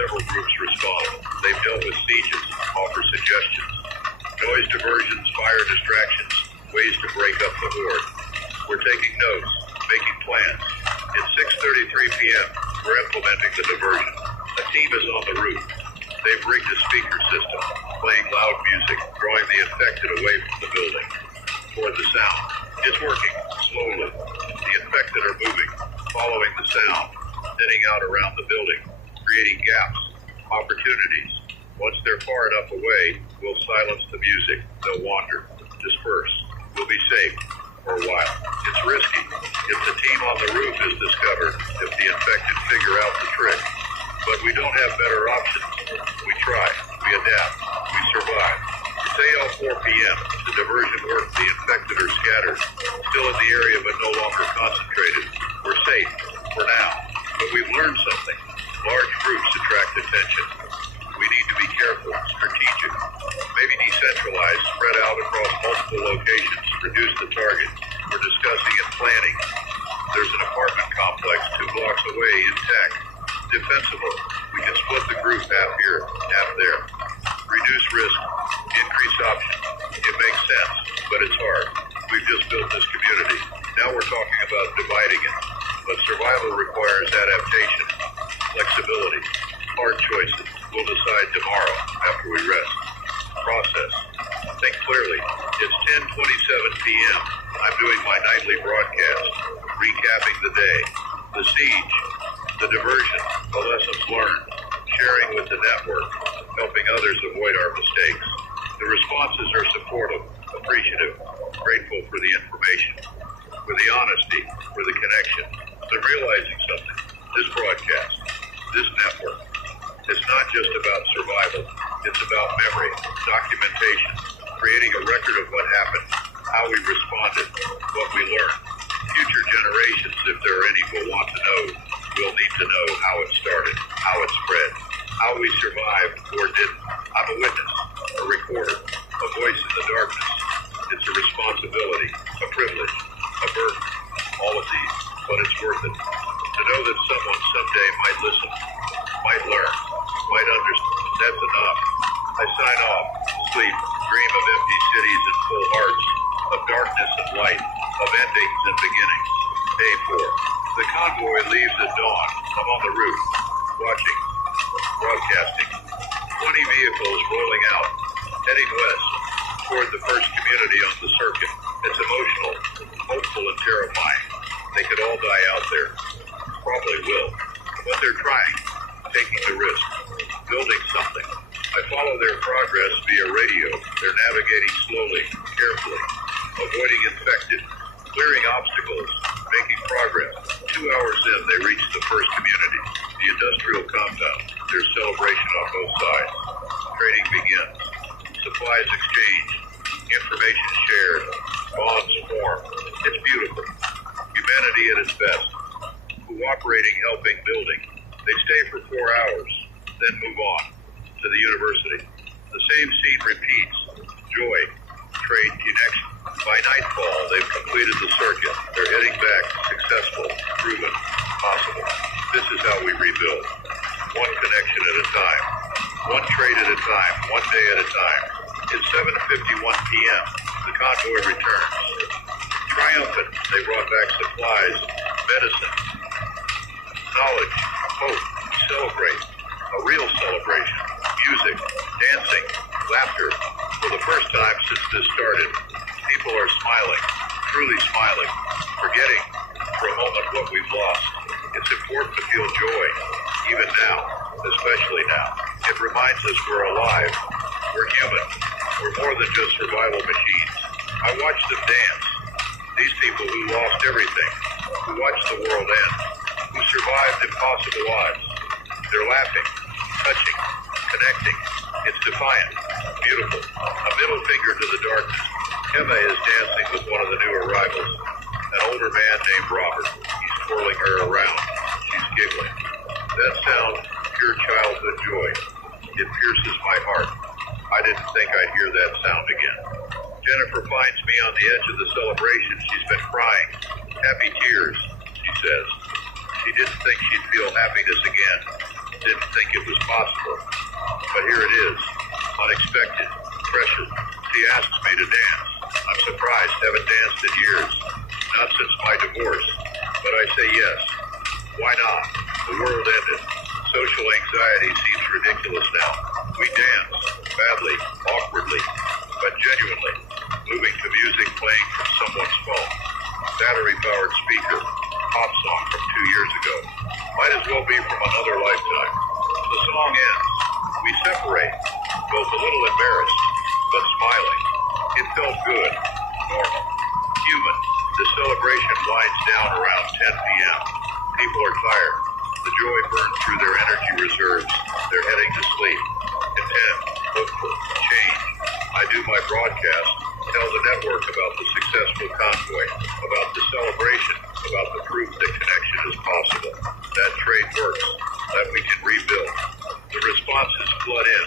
Several groups respond. They've dealt with sieges, offer suggestions. Noise diversions, fire distractions, ways to break up the horde. We're taking notes, making plans. It's 6:33 p.m. We're implementing the diversion. A team is on the roof. They've rigged a speaker system, playing loud music, drawing the infected away from the building, toward the sound. It's working, slowly. The infected are moving, following the sound, thinning out around the building, creating gaps, opportunities. Once they're far enough away, we'll silence the music. They'll wander, disperse. We'll be safe for a while. It's risky. If the team on the roof is discovered, if the infected figure out the trick. But we don't have better options. We try. We adapt. We survive. It's AL 4 p.m. The diversion worked. The infected are scattered. Still in the area, but no longer concentrated. We're safe. For now. But we've learned something. Large groups attract attention. We need to be careful, strategic. Maybe decentralize, spread out across multiple locations, reduce the target. We're discussing and planning. There's an apartment complex 2 blocks away intact. Defensible. We can split the group half here, half there. Reduce risk, increase options. It makes sense, but it's hard. We've just built this community. Now we're talking about dividing it. But survival requires adaptation, flexibility, hard choices. We'll decide tomorrow after we rest. Process. Think clearly. It's 10:27 p.m. I'm doing my nightly broadcast, recapping the day, the siege, the diversion, the lessons learned, sharing with the network, helping others avoid our mistakes. The responses are supportive, appreciative, grateful for the information, for the honesty, for the connection. I'm realizing something. This broadcast, this network, it's not just about survival. It's about memory, documentation, creating a record of what happened, how we responded, what we learned. Future generations, if there are any, will want to know. We'll need to know how it started, how it spread, how we survived or didn't. I'm a witness, a reporter, a voice in the darkness. It's a responsibility, a privilege, a burden, all of these, but it's worth it. To know that someone someday might listen, might learn, might understand. That's enough. I sign off, sleep, dream of empty cities and full hearts, of darkness and light, of endings and beginnings. Day 4. The convoy leaves at dawn. I'm on the roof, watching, broadcasting. 20 vehicles rolling out, heading west toward the first community on the circuit. It's emotional, hopeful, and terrifying. They could all die out there. Probably will. But they're trying, taking the risk, building something. I follow their progress via radio. They're navigating slowly, carefully, avoiding infected, clearing obstacles, making progress. 2 hours in, they reach the first community, the industrial compound. There's celebration on both sides. Trading begins. Supplies exchanged. Information shared. Bonds form. It's beautiful. Humanity at its best. Cooperating, helping, building. They stay for 4 hours, then move on to the university. The same scene repeats. Joy, trade, connection. By nightfall, they've completed the circuit. They're heading back, successful, proven, possible. This is how we rebuild. One connection at a time. One trade at a time. One day at a time. It's 7:51 p.m. The convoy returns. Triumphant, they brought back supplies, medicine, knowledge, hope. We celebrate. A real celebration. Music, dancing, laughter. For the first time since this started, people are smiling, truly smiling, forgetting for a moment what we've lost. It's important to feel joy, even now, especially now. It reminds us we're alive, we're human, we're more than just survival machines. I watch them dance. These people who lost everything, who watched the world end, who survived impossible odds. They're laughing, touching, connecting. It's defiant, beautiful. A middle finger to the darkness. Emma is dancing with one of the new arrivals, an older man named Robert. He's twirling her around. She's giggling. That sound, pure childhood joy. It pierces my heart. I didn't think I'd hear that sound again. Jennifer finds me on the edge of the celebration. She's been crying. Happy tears, she says. She didn't think she'd feel happiness again. Didn't think it was possible. But here it is. Unexpected. Pressure. She asks me to dance. I'm surprised. Haven't danced in years. Not since my divorce. But I say yes. Why not? The world ended. Social anxiety seems ridiculous now. We dance. Badly. Awkwardly. But genuinely. Moving to music playing from someone's phone. Battery-powered speaker. Pop song from 2 years ago. Might as well be from another lifetime. The song ends. We separate. Both a little embarrassed, but smiling. It felt good. Normal. Human. The celebration winds down around 10 p.m. People are tired. The joy burns through their energy reserves. They're heading to sleep. Content. Hopeful. Change. I do my broadcast. Tell the network about the successful convoy, about the celebration, about the proof that connection is possible, that trade works, that we can rebuild. The responses flood in.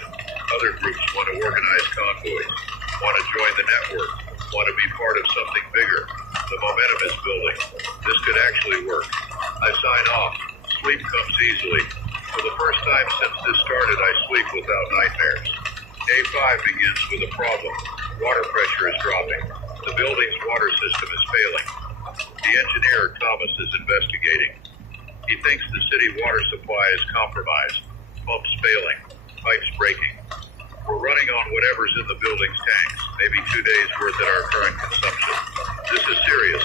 Other groups want to organize convoys, want to join the network, want to be part of something bigger. The momentum is building. This could actually work. I sign off. Sleep comes easily. For the first time since this started, I sleep without nightmares. Day 5 begins with a problem. Water pressure is dropping. The building's water system is failing. The engineer, Thomas, is investigating. He thinks the city water supply is compromised. Pumps failing. Pipes breaking. We're running on whatever's in the building's tanks. Maybe 2 days worth at our current consumption. This is serious.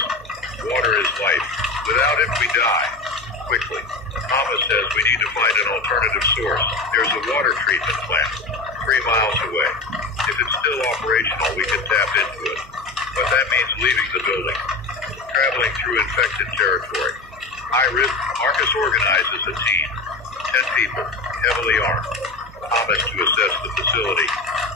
Water is life. Without it, we die. Quickly. Thomas says we need to find an alternative source. There's a water treatment plant 3 miles away. If it's still operational, we can tap into it. But that means leaving the building, traveling through infected territory. High risk. Marcus organizes a team. 10 people, heavily armed. Thomas to assess the facility.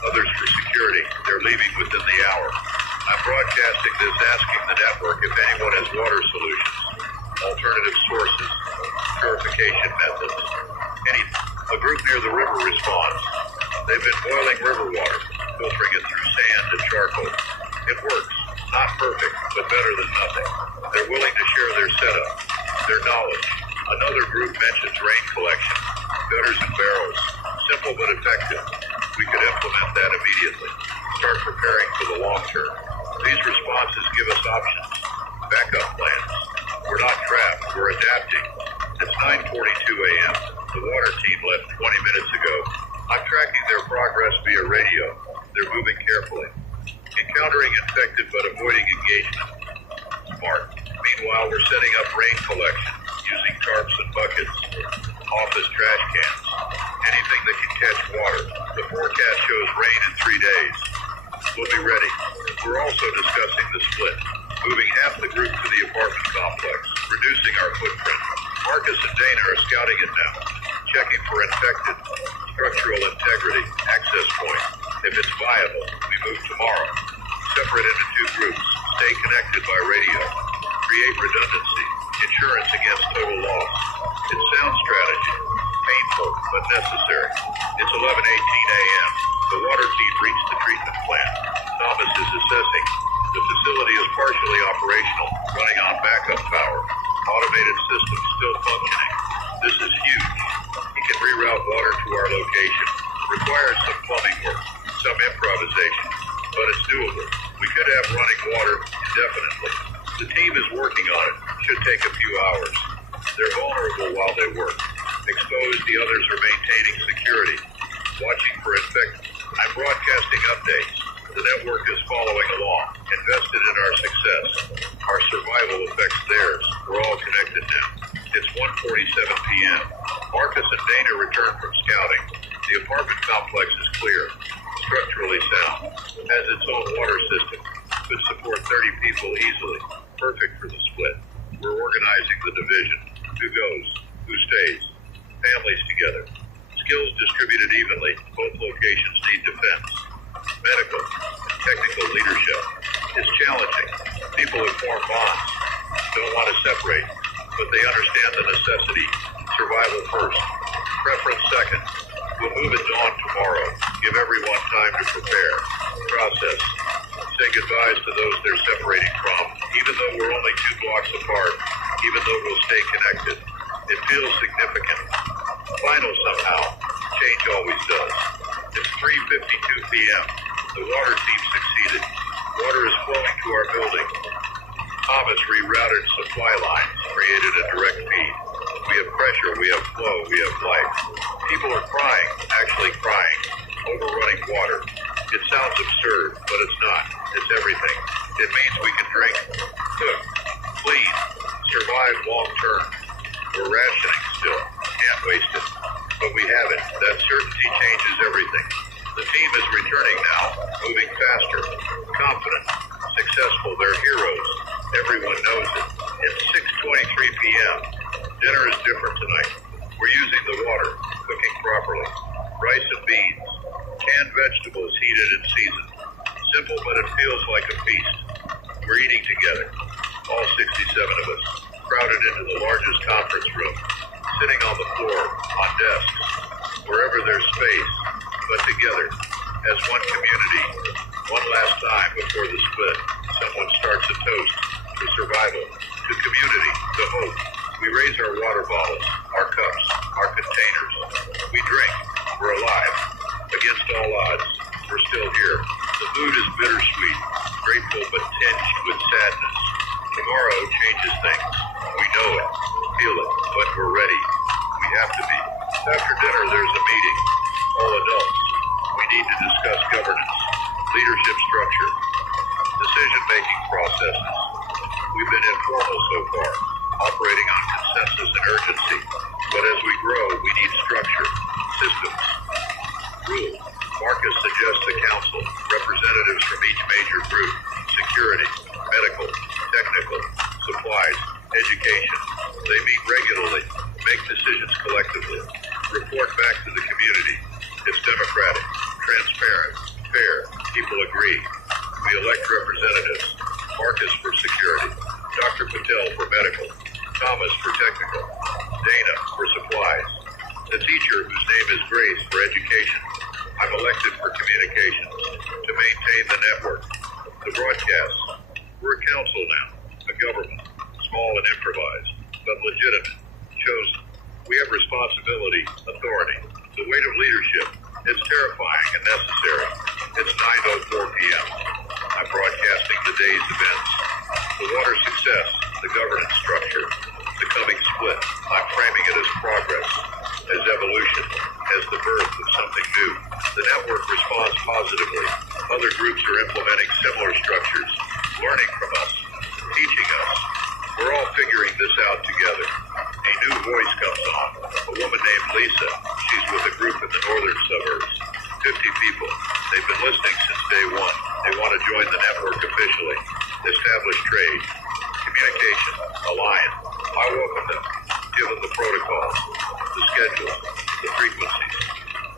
Others for security. They're leaving within the hour. I'm broadcasting this, asking the network if anyone has water solutions, alternative sources, purification methods, anything. A group near the river responds. They've been boiling river water, filtering it through sand and charcoal. It works. Not perfect, but better than nothing. They're willing to share their setup, their knowledge. Another group mentions rain collection, gutters and barrels. Simple but effective. We could implement that immediately. start preparing for the long term. These responses give us options, backup plans. We're not trapped, we're adapting. It's 9:42 a.m. The water team left 20 minutes ago. I'm tracking their progress via radio. They're moving carefully, encountering infected but avoiding engagement. Smart. Meanwhile, we're setting up rain collection, using tarps and buckets, office trash cans, anything that can catch water. The forecast shows rain in 3 days. We'll be ready. We're also discussing the split, moving half the group to the apartment complex, reducing our footprint. Marcus and Dana are scouting it now, checking for infected, structural integrity, access point. If it's viable, we move tomorrow. Separate into 2 groups, stay connected by radio, create redundancy, insurance against total loss. It's sound strategy, painful but necessary. It's 11:18 a.m. The water team reached the treatment plant. Thomas is assessing. The facility is partially operational, running on backup power. Automated systems still functioning. This is huge. He can reroute water to our location. Requires some plumbing work, some improvisation, but it's doable. We could have running water indefinitely. The team is working on it. Should take a few hours. They're vulnerable while they work. Exposed, the others are maintaining security, watching for infections. I'm broadcasting updates. The network is following along, invested in our success. Our survival affects theirs. We're all connected now. It's 1:47 p.m. Marcus and Dana return from scouting. The apartment complex is clear, structurally sound, has its own water system, could support 30 people easily. Perfect for the split. We're organizing the division. Who goes? Who stays? Families together. Skills distributed evenly. Both locations need defense. Medical, technical leadership is challenging. People who form bonds don't want to separate, but they understand the necessity. Survival first. Preference second. We'll move at dawn tomorrow. Give everyone time to prepare. Process. Say goodbyes to those they're separating from, even though we're only 2 blocks apart, even though we'll stay connected. It feels significant. Final somehow. Change always does. It's 3:52 p.m. The water team succeeded. Water is flowing to our building. Thomas rerouted supply lines, created a direct feed. We have pressure, we have flow, we have life. People are crying, actually crying, overrunning water. It sounds absurd, but it's not. It's everything. It means we can drink, cook, clean, survive long term. We're rationing still. Can't waste it. But we have it. That certainty changes everything. The team is returning now, moving faster, confident, successful. They're heroes. Everyone knows it. It's 6:23 p.m. Dinner is different tonight. We're using the water, cooking properly. Rice and beans, canned vegetables heated and seasoned. Simple, but it feels like a feast. We're eating together, all 67 of us, crowded into the largest conference room, sitting on the floor, on desks, wherever there's space, but together, as one community. One last time before the split, someone starts a toast to survival, to community, to hope. We raise our water bottles, our cups, our containers. We drink. We're alive. Against all odds, we're still here. The mood is bittersweet, grateful but tinged with sadness. Tomorrow changes things. We know it, feel it, but we're ready. We have to be. After dinner, there's a meeting. All adults. We need to discuss governance, leadership structure, decision-making processes. We've been informal so far, operating on consensus and urgency. But as we grow, we need structure, systems, rules. Marcus suggests the council, representatives from each major group, security, medical, technical, supplies, education. They meet regularly, make decisions collectively, report back to the community. It's democratic, transparent, fair. People agree. We elect representatives. Marcus for security, Dr. Patel for medical, Thomas for technical, Dana for supplies, the teacher whose name is Grace for education. I'm elected for communications, to maintain the network, the broadcasts. We're a council now, a government, small and improvised, but legitimate, chosen. We have responsibility, authority, the weight of leadership. It's terrifying and necessary. It's 9:04 p.m. I'm broadcasting the day's events. The water success, the governance structure, the coming split. I'm framing it as progress, as evolution, as the birth of something new. The network responds positively. Other groups are implementing similar structures, learning from us, teaching us. We're all figuring this out together. A new voice comes on, a woman named Lisa. She's with a group in the northern suburbs. 50 people. They've been listening since day one. They want to join the network officially. Establish trade, communication, align. I welcome them. Give them the protocols, the schedule, the frequencies.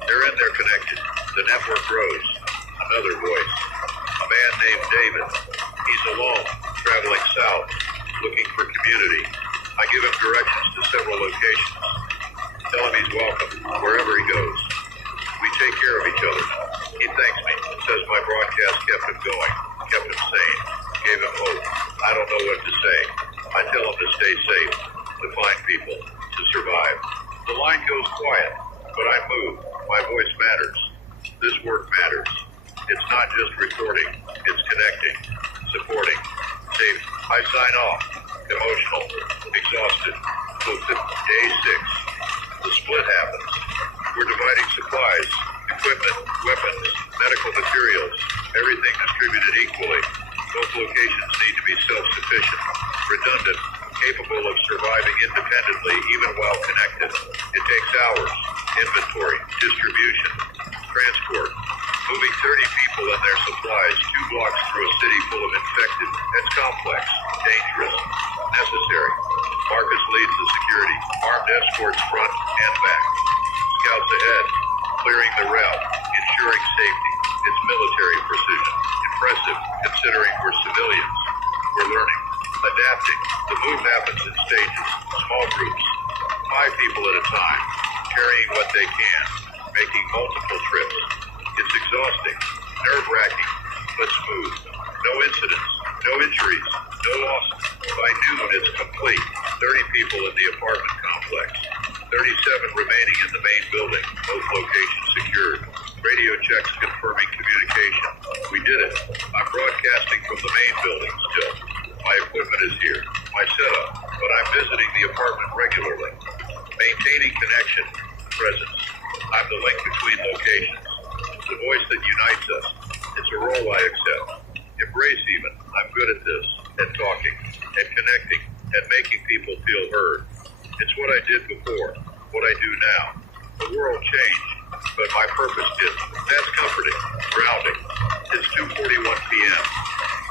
They're in there connected. The network grows. Another voice. A man named David. He's alone, traveling south, looking for community. I give him directions to several locations. Tell him he's welcome wherever he goes. We take care of each other. He thanks me, says my broadcast kept him going, kept him sane, gave him hope. I don't know what to say. I tell him to stay safe, to find people, to survive. The line goes quiet, but I move. My voice matters. This work matters. It's not just reporting, it's connecting, supporting, safe. I sign off, emotional, exhausted. Day 6. The split happens. We're dividing supplies, equipment, weapons, medical materials, everything distributed equally. Both locations need to be self-sufficient, redundant, capable of surviving independently even while connected. It takes hours, inventory, distribution, transport, moving 30 people and their supplies 2 blocks through a city full of infected. It's complex, dangerous, necessary. Marcus leads the security, armed escorts front and back. Scouts ahead, clearing the route, ensuring safety. It's military precision. Impressive, considering we're civilians. We're learning, adapting. The move happens in stages, small groups, 5 people at a time, carrying what they can, making multiple trips. It's exhausting, nerve-wracking, but smooth. No incidents, no injuries, no losses. By noon, it's complete. 30 people in the apartment complex. 37 remaining in the main building, both locations secured. Radio checks confirming communication. We did it. I'm broadcasting from the main building still. My equipment is here, my setup, but I'm visiting the apartment regularly. Maintaining connection, presence. I'm the link between locations. The voice that unites us. It's a role I accept. Embrace even. I'm good at this, at talking, at connecting, at making people feel heard. It's what I did before, what I do now. The world changed, but my purpose didn't. That's comforting, grounding. It's 2:41 p.m.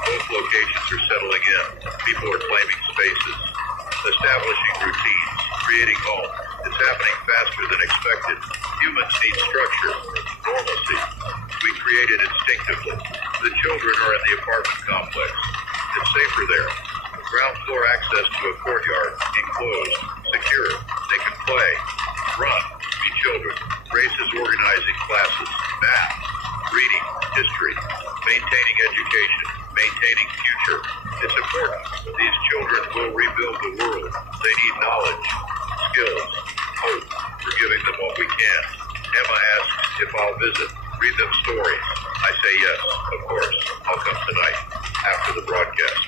Both locations are settling in. People are claiming spaces, establishing routines, creating home. It's happening faster than expected. Humans need structure, normalcy. We create it instinctively. The children are in the apartment complex. It's safer there. Ground floor access to a courtyard, enclosed, secure. They can play, run, be children. Races organizing classes, math, reading, history, maintaining education, maintaining future. It's important. These children will rebuild the world. They need knowledge, skills, hope. We're giving them what we can. Emma asks if I'll visit, read them stories. I say yes, of course. I'll come tonight, after the broadcast.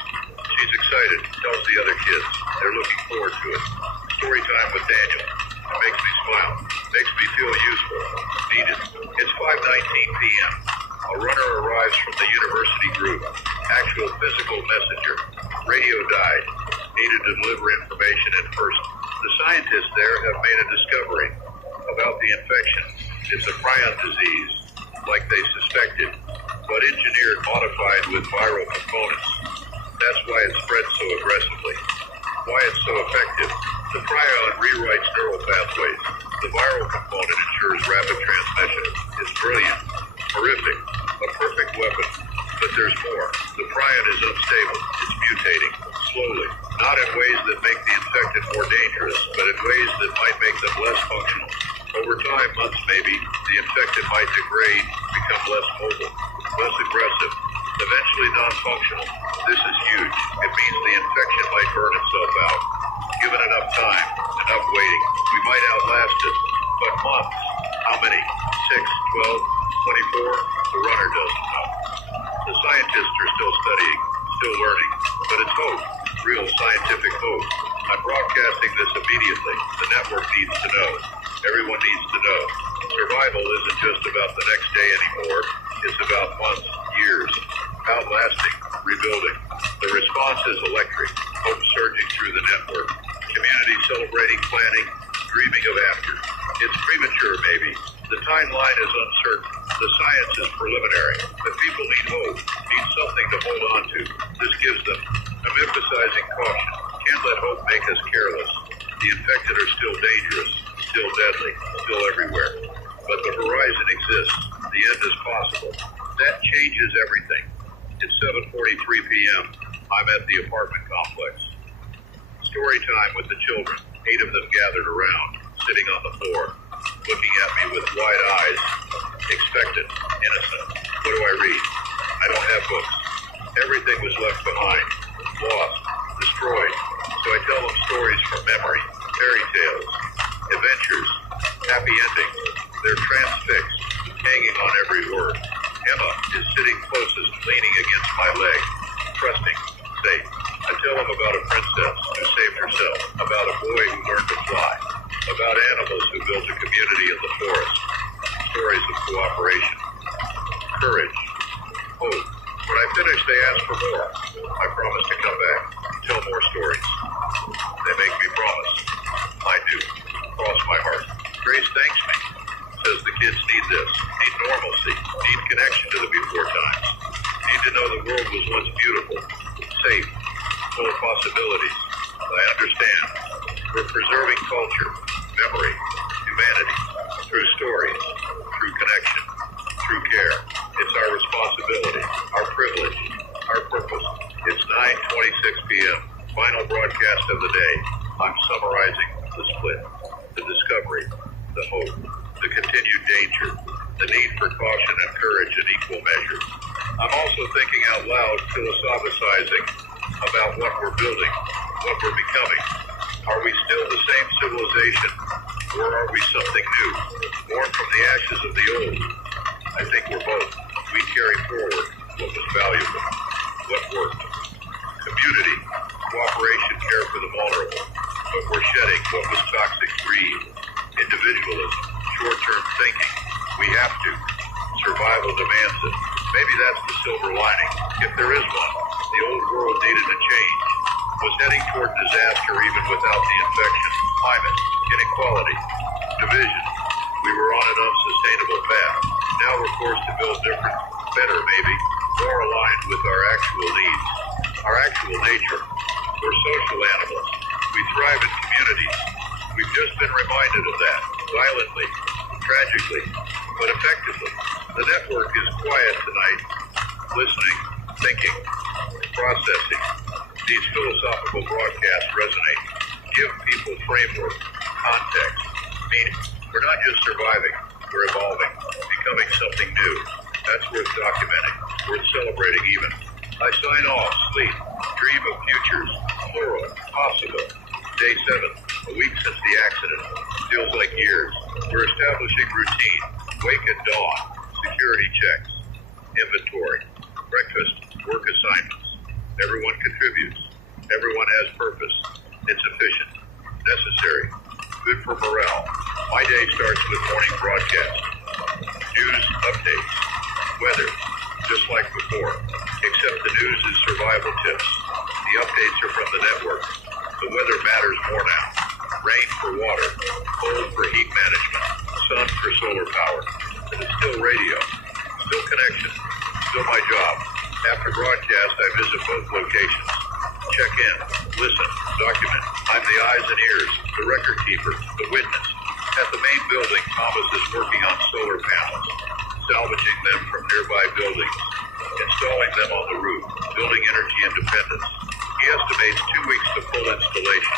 She's excited, tells the other kids. They're looking forward to it. Story time with Daniel. It makes me smile, makes me feel useful, needed. It's 5:19 p.m. A runner arrives from the university group. Actual physical messenger. Radio died. Needed to deliver information in person. The scientists there have made a discovery about the infection. It's a prion disease, like they suspected, but engineered, modified with viral components. That's why it spreads so aggressively. Why it's so effective. The prion rewrites neural pathways. The viral component ensures rapid transmission. It's brilliant, horrific, a perfect weapon. But there's more. The prion is unstable. It's mutating, slowly. Not in ways that make the infected more dangerous, but in ways that might make them less functional. Over time, months maybe, the infected might degrade, become less mobile, less aggressive, eventually non-functional. This is huge. It means the infection might burn itself out. Given enough time, enough waiting, we might outlast it. But months, how many? 6, 12, The runner doesn't know. The scientists are still studying, still learning, but it's hope, real scientific hope. I'm broadcasting this immediately. The network needs to know. Everyone needs to know. Survival isn't just about the next day anymore. It's about months, years, outlasting, rebuilding. The response is electric, hope surging through the network. Community celebrating, planning, dreaming of after. It's premature, maybe. The timeline is uncertain. The science is preliminary. The people need hope, need something to hold on to. This gives them. I'm emphasizing caution. Can't let hope make us careless. The infected are still dangerous, still deadly, still everywhere. But the horizon exists. The end is possible. That changes everything. It's 7:43 p.m. I'm at the apartment complex. Story time with the children. 8 of them gathered around, sitting on the floor, looking at me with wide eyes, expectant, innocent. What do I read? I don't have books. Everything was left behind, lost, destroyed. So I tell them stories from memory, fairy tales, adventures, happy endings. They're transfixed, hanging on every word. Emma is sitting closest, leaning against my leg, trusting, safe. I tell them about a princess who saved herself, about a boy who learned to fly, about animals who built a community in the forest, stories of cooperation, courage, hope. When I finish, they ask for more. I promise to come back, tell more stories. They make me promise. I do. Cross my heart. Grace thanks me. Says the kids need this, need normalcy, need connection to the before times, need to know the world was once beautiful, safe, full of possibilities. I understand. We're preserving culture, memory, humanity, through stories, through connection, through care. It's our responsibility, our privilege, our purpose. It's 9:26 p.m., final broadcast of the day. I'm summarizing the split, the discovery, the hope, the continued danger, the need for caution and courage in equal measure. I'm also thinking out loud, philosophizing about what we're building, what we're becoming. Are we still the same civilization, or are we something new, born from the ashes of the old? I think we're both. We carry forward what was valuable, what worked. Community, cooperation, care for the vulnerable. But we're shedding what was toxic greed, individualism, short-term thinking. We have to. Survival demands it. Maybe that's the silver lining. If there is one, the old world needed a change. Was heading toward disaster even without the infection. Climate, inequality, division. We were on an unsustainable path. Now we're forced to build different, better maybe, more aligned with our actual needs, our actual nature. We're social animals. We thrive in communities. We've just been reminded of that, violently, tragically, but effectively. The network is quiet tonight, listening, thinking, processing. These philosophical broadcasts resonate, give people framework, context, meaning. We're not just surviving, we're evolving, becoming something new. That's worth documenting, worth celebrating even. I sign off, sleep, dream of futures, plural, possible. Day 7, a week since the accident. Feels like years. We're establishing routine, wake at dawn, security checks, inventory, breakfast, work assignments. Everyone contributes. Everyone has purpose. It's efficient, necessary, good for morale. My day starts with morning broadcast. News updates, weather, just like before, except the news is survival tips. The updates are from the network. The weather matters more now. Rain for water, cold for heat management, sun for solar power. And it's still radio, still connection, still my job. After broadcast, I visit both locations. Check in, listen, document. I'm the eyes and ears, the record keeper, the witness. At the main building, Thomas is working on solar panels, salvaging them from nearby buildings, installing them on the roof, building energy independence. He estimates 2 weeks to full installation.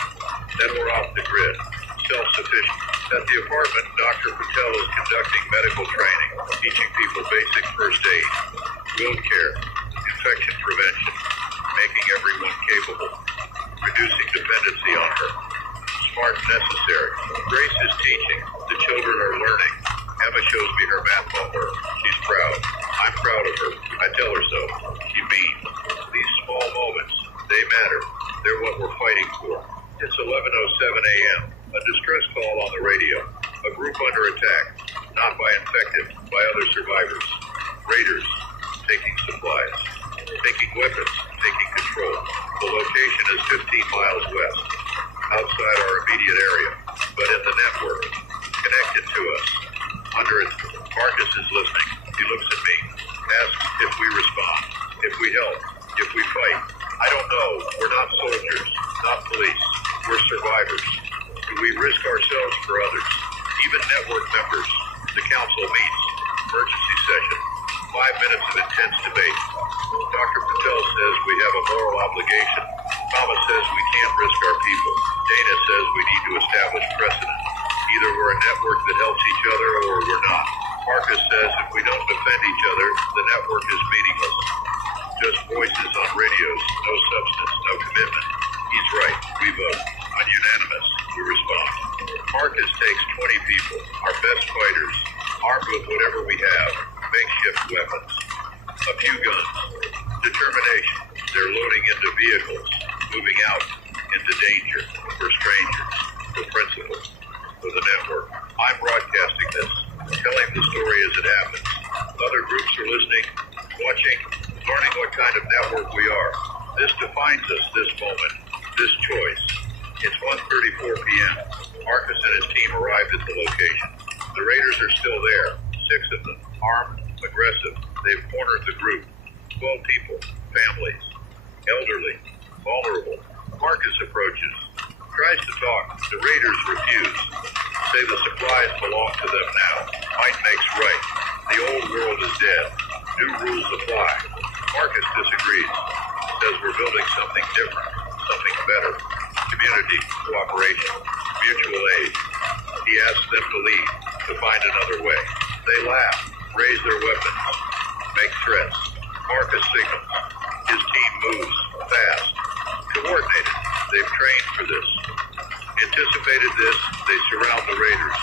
Then we're off the grid, self-sufficient. At the apartment, Dr. Patel is conducting medical training, teaching people basic first aid, wound care, infection prevention, making everyone capable, reducing dependency on her. Smart, necessary. Grace is teaching. The children are learning. Emma shows me her math homework. She's proud. I'm proud of her. I tell her so. She means. These small moments, they matter. They're what we're fighting for. It's 11:07 a.m. A distress call on the radio. A group under attack. Not by infected, by other survivors. Raiders taking supplies. Taking weapons. Taking control. The location is 15 miles west. Outside our immediate area. But in the network. Connected to us. Under it, Marcus is listening. He looks at me. Asks if we respond. If we help. If we fight. I don't know. We're not soldiers. Not police. We're survivors. Do we risk ourselves for others? Even network members. The council meets. Emergency session. 5 minutes of intense debate. Dr. Patel says we have a moral obligation. Thomas says we can't risk our people. Dana says we need to establish precedent. Either we're a network that helps each other or we're not. Marcus says if we don't defend each other, the network is meaningless. Just voices on radios, no substance, no commitment. He's right. We vote. Ununanimous. We respond. Marcus takes 20 people, our best fighters, armed with whatever we have, makeshift weapons, a few guns, determination. They're loading into vehicles, moving out into danger, for strangers, for principle, for the network. I'm broadcasting this, telling the story as it happens. Other groups are listening, watching, learning what kind of network we are. This defines us, this moment, this choice. It's 1:34 p.m. Marcus and his team arrived at the location. The Raiders are still there, 6 of them, armed, aggressive. They've cornered the group. 12 people, families, elderly, vulnerable. Marcus approaches, tries to talk. The Raiders refuse. Say the supplies belong to them now. Might makes right. The old world is dead. New rules apply. Marcus disagrees. Says we're building something different, something better. Community, cooperation, mutual aid. He asks them to lead, to find another way. They laugh, raise their weapons, make threats. Marcus signals. His team moves, fast, coordinated. They've trained for this. Anticipated this, they surround the Raiders,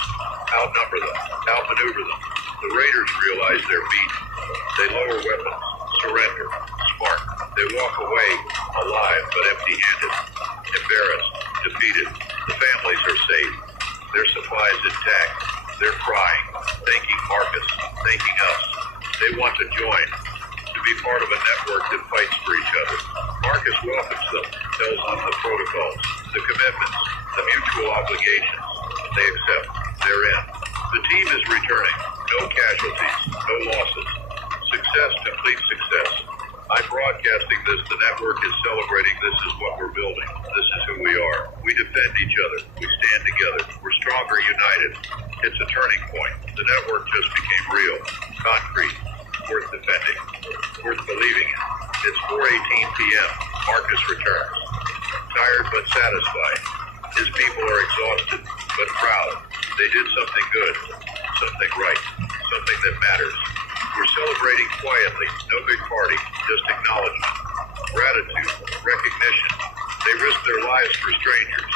outnumber them, outmaneuver them. The Raiders realize they're beaten. They lower weapons, surrender, smart. They walk away, alive but empty-handed, embarrassed, defeated. The families are safe, their supplies intact. They're crying, thanking Marcus, thanking us. They want to join, to be part of a network that fights for each other. Marcus welcomes them, tells them the protocols, the commitments, the mutual obligations. They accept. They're in. The team is returning. No casualties, no losses. Success, complete success. I'm broadcasting this. The network is celebrating. This is what we're building. This is who we are. We defend each other. We stand together. We're stronger united. It's a turning point. The network just became real, concrete, worth defending, worth believing in. It's 4:18 p.m. Marcus returns. Tired but satisfied. His people are exhausted but proud. They did something good, something right, something that matters. We're celebrating quietly, no big party, just acknowledgement, gratitude, recognition. They risk their lives for strangers,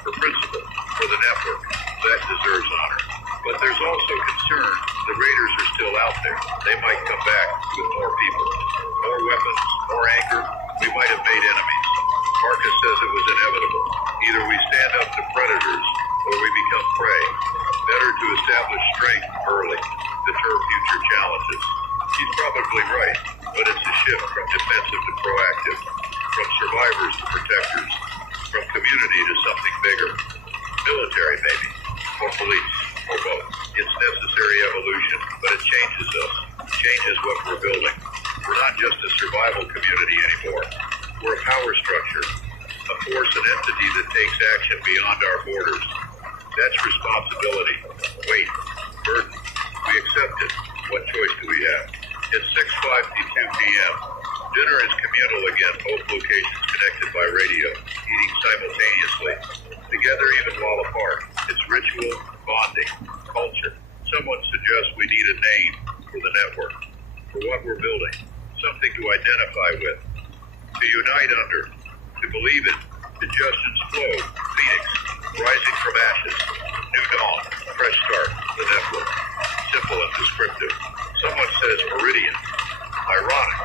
for principle, for the network. That deserves honor. But there's also concern. The Raiders are still out there. They might come back with more people, more weapons, more anger. We might have made enemies. Marcus says it was inevitable. Either we stand up to predators or we become prey. Better to establish strength early, deter future challenges. He's probably right, but it's a shift from defensive to proactive, from survivors to protectors, from community to something bigger. Military, maybe, or police, or both. It's necessary evolution, but it changes us, changes what we're building. We're not just a survival community anymore. We're a power structure, a force and entity that takes action beyond our borders. That's responsibility, weight, burden. We accept it. What choice do we have? It's 6:52 p.m. Dinner is communal again, both locations connected by radio, eating simultaneously, together even while apart. It's ritual, bonding, culture. Someone suggests we need a name for the network, for what we're building, something to identify with, to unite under, to believe in. Suggestions flow. Phoenix, rising from ashes, new dawn, fresh start, the network. simple and descriptive. Someone says Meridian. Ironic.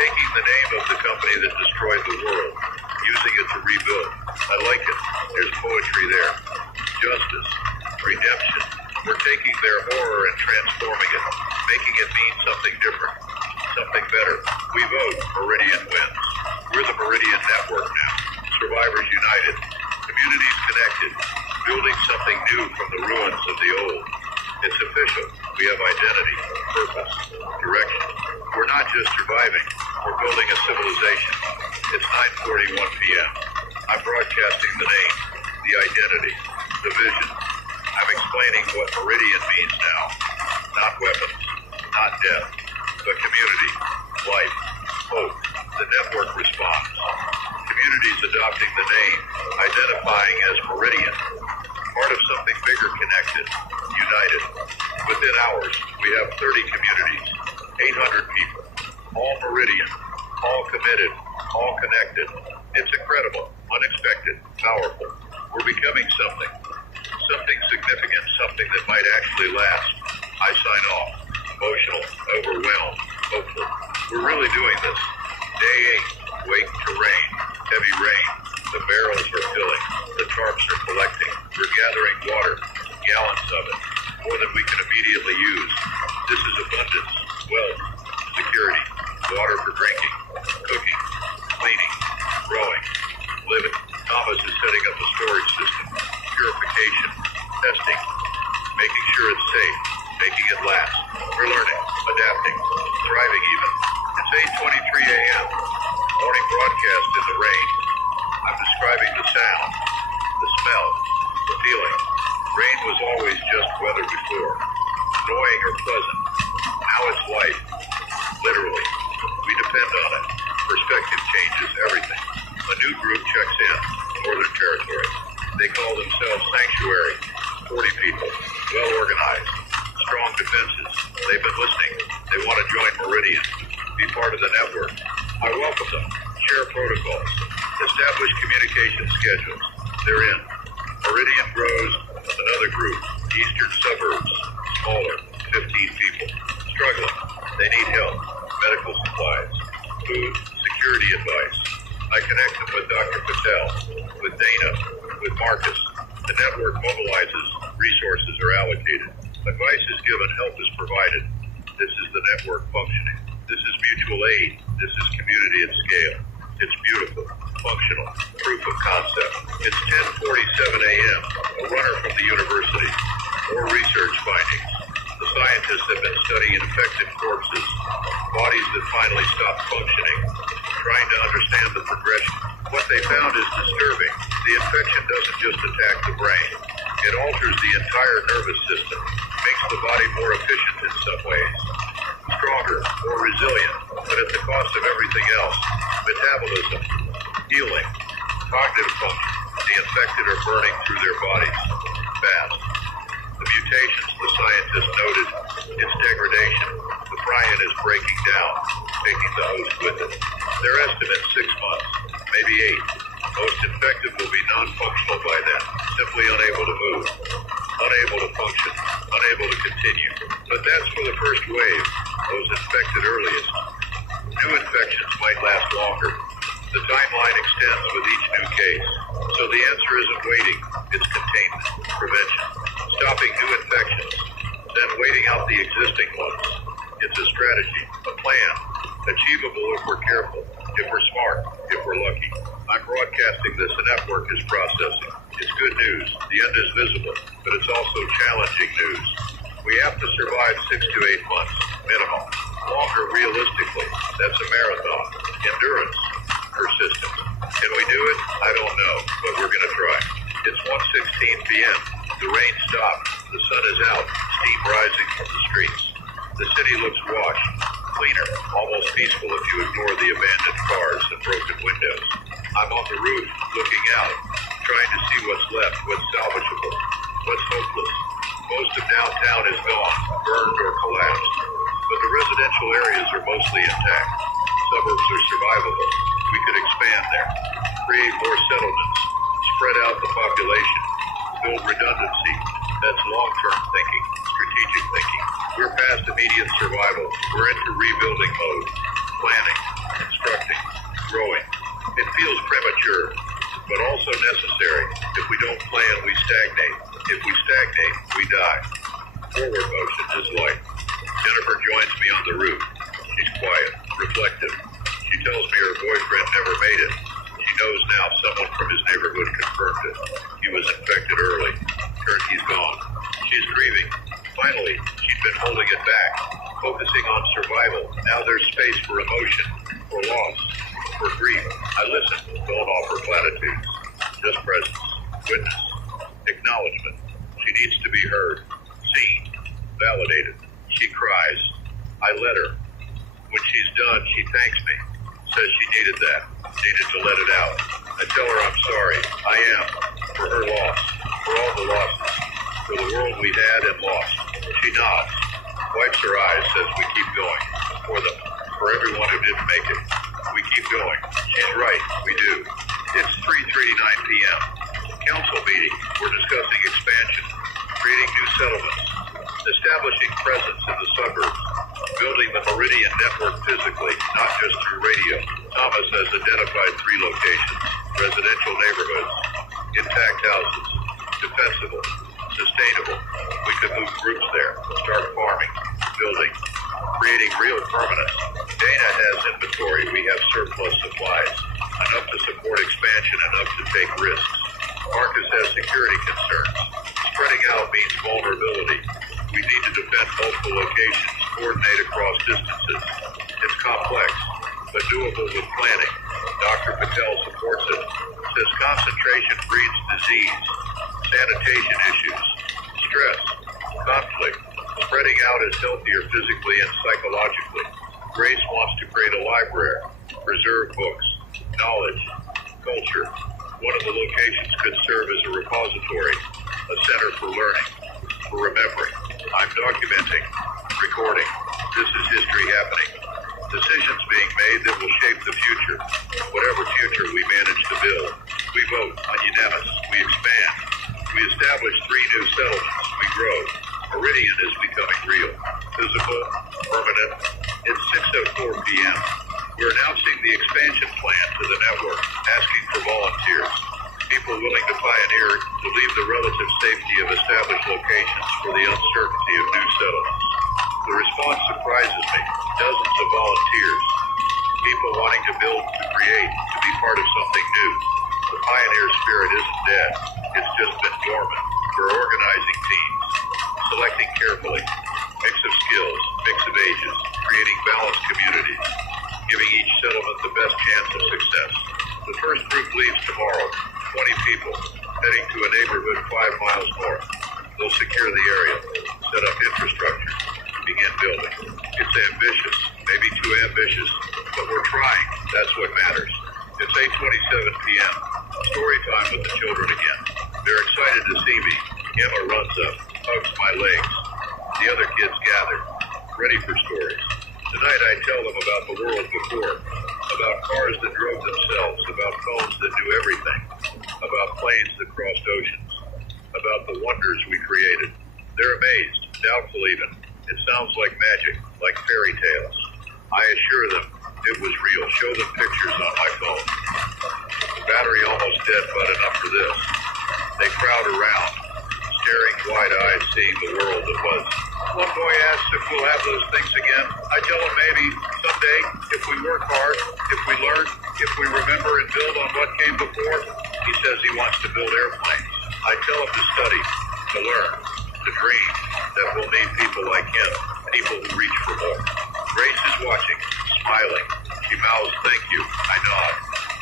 Taking the name of the company that destroyed the world, using it to rebuild. I like it. There's poetry there. Justice. Redemption. We're taking their horror and transforming it, making it mean something different, something better. We vote. Meridian wins. We're the Meridian Network now. Survivors united. Communities connected. Building something new from the ruins of the old. It's official. We have identity, purpose, direction. We're not just surviving. We're building a civilization. It's 9:41 p.m. I'm broadcasting the name, the identity, the vision. I'm explaining what Meridian means now. Not weapons, not death, but community, life, hope. The network responds. Communities adopting the name, identifying as Meridian. Part of something bigger, connected, united. Within hours, we have 30 communities, 800 people, all Meridian, all committed, all connected. It's incredible, unexpected, powerful. We're becoming something significant, something that might actually last. I sign off, emotional, overwhelmed, hopeful. We're really doing this. Day 8, wake to rain, heavy rain. The barrels are filling, the tarps are collecting. We're gathering water, gallons of it, more than we can immediately use. This is abundance, wealth, security, water for drinking, cooking, cleaning, growing, living. Thomas is setting up a storage system, purification, testing, making sure it's safe, making it last. We're learning, adapting, thriving even. It's 8:23 a.m., morning broadcast in the rain. I'm describing the sound, the smell, the feeling. Rain was always just weather before, annoying or pleasant. Now it's life, literally. We depend on it. Perspective changes everything. A new group checks in, Northern Territory. They call themselves Sanctuary. 40 people, well organized, strong defenses. They've been listening. They want to join Meridian, be part of the network. I welcome them. Share protocols. Establish communication schedules. They're in. Meridian grows. Another group. Eastern suburbs. Smaller. 15 people. Struggling. They need help. Medical supplies. Food. Security advice. I connect them with Dr. Patel, with Dana, with Marcus. The network mobilizes. Resources are allocated. Advice is given. Help is provided. This is the network functioning. This is mutual aid. This is community at scale. It's beautiful, functional, proof of concept. It's 10:47 a.m. A runner from the university. More research findings. The scientists have been studying infected corpses, bodies that finally stopped functioning, trying to understand the progression. What they found is disturbing. The infection doesn't just attack the brain. It alters the entire nervous system, makes the body more efficient in some ways, stronger, more resilient, but at the cost of everything else. Metabolism, healing, cognitive function. The infected are burning through their bodies fast. The mutations, the scientists noted, its degradation. The prion is breaking down, taking the host with it. Their estimate 6 months, maybe 8. Most infected will be non-functional by then, simply unable to move, unable to function, unable to continue. But that's for the first wave, those infected earliest. New infections might last longer. The timeline extends with each new case. So the answer isn't waiting, it's containment, prevention. Stopping new infections, then waiting out the existing ones. It's a strategy, a plan, achievable if we're careful, if we're smart, if we're lucky. I'm broadcasting this, the network is processing. It's good news. The end is visible, but it's also challenging news. We have to survive 6 to 8 months, minimum. Longer, realistically. That's a marathon. Endurance. Persistence. Can we do it? I don't know, but we're going to try. It's 1:16 p.m. The rain stopped. The sun is out. Steam rising from the streets. The city looks washed, cleaner, almost peaceful if you ignore the abandoned cars and broken windows. I'm on the roof, looking out, trying to see what's left, what's salvageable, what's hopeless. Most of downtown is gone, burned or collapsed, but the residential areas are mostly intact. Suburbs are survivable. We could expand there, create more settlements, spread out the population, build redundancy. That's long-term thinking, strategic thinking. immediate survival. We're into rebuilding mode, planning, constructing, growing. It feels premature, but also necessary. If we don't plan, we stagnate. If we stagnate, we die. Forward motion is life. Jennifer joins me on the roof. She's quiet, reflective. She tells me her boyfriend never made it. She knows now someone from his neighborhood confirmed it. He was infected early. He's gone. She's grieving. Finally, she'd been holding it back, focusing on survival. Now there's space for emotion, for loss, for grief. I listen, don't offer platitudes. Just presence, witness, acknowledgement. She needs to be heard, seen, validated. She cries. I let her. When she's done, she thanks me, says she needed that, needed to let it out. I tell her I'm sorry. I am, for her loss, for all the losses, for the world we had and lost. She nods, wipes her eyes, says we keep going. For them, for everyone who didn't make it. We keep going. She's right, we do. It's 3:39 p.m. Council meeting. We're discussing expansion, creating new settlements, establishing presence in the suburbs, building the Meridian network physically, not just through radio. Thomas has identified 3 locations: residential neighborhoods, intact houses, defensible, sustainable. We could move groups there, start farming, building, creating real permanence. Dana has inventory. We have surplus supplies, enough to support expansion, enough to take risks. Marcus has security concerns. Spreading out means vulnerability. We need to defend multiple locations, coordinate across distances. It's complex, but doable with planning. Dr. Patel supports it. Says concentration breeds disease, sanitation issues, stress, conflict. Spreading out is healthier physically and psychologically. Grace wants to create a library, preserve books, knowledge, culture. One of the locations could serve as a repository, a center for learning, for remembering. I'm documenting, recording. This is history happening. Decisions being made that will shape the future. Whatever future we manage to build. We vote unanimous. We expand. We establish 3 new settlements. We grow. Meridian is becoming real. Physical, permanent. It's 6:04 p.m. We're announcing the expansion plan to the network, asking for volunteers. People willing to pioneer, to leave the relative safety of established locations for the uncertainty of new settlements. The response surprises me. Dozens of volunteers. People wanting to build, to create, to be part of something new. The pioneer spirit isn't dead. It's just been dormant. We're organizing teams, selecting carefully, mix of skills, mix of ages, creating balanced communities, giving each settlement the best chance of success. The first group leaves tomorrow, 20 people, heading to a neighborhood 5 miles north. They'll secure the area, set up infrastructure, begin building. It's ambitious, maybe too ambitious, but we're trying. That's what matters. It's 8:27 p.m. Story time with the children again. They're excited to see me. Emma runs up, hugs my legs. The other kids gather, ready for stories. Tonight I tell them about the world before, about cars that drove themselves, about phones that knew everything, about planes that crossed oceans, about the wonders we created. They're amazed, doubtful even. It sounds like magic, like fairy tales. I assure them it was real. Show them pictures on my phone. The battery almost dead, but enough for this. They crowd around, staring wide-eyed, seeing the world that was. One boy asks if we'll have those things again. I tell him maybe someday, if we work hard, if we learn, if we remember and build on what came before. He says he wants to build airplanes. I tell him to study, to learn, to dream, that we'll need people like him, people who reach for more. Grace is watching, smiling. She mouths, thank you. I nod.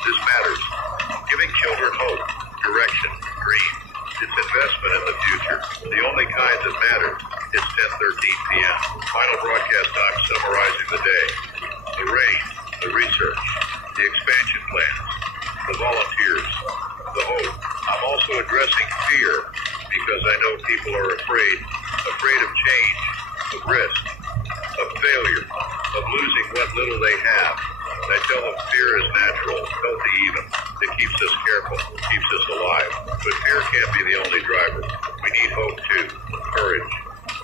This matters. Giving children hope, direction, dream. It's investment in the future. The only kind that matters. It's 10:13 p.m. Final broadcast time summarizing the day. The rain, the research, the expansion plans, the volunteers, the hope. I'm also addressing fear because I know people are afraid of change, of risk, of failure, of losing what little they have. I tell them fear is natural, healthy even. It keeps us careful, keeps us alive. But fear can't be the only driver. We need hope too, courage,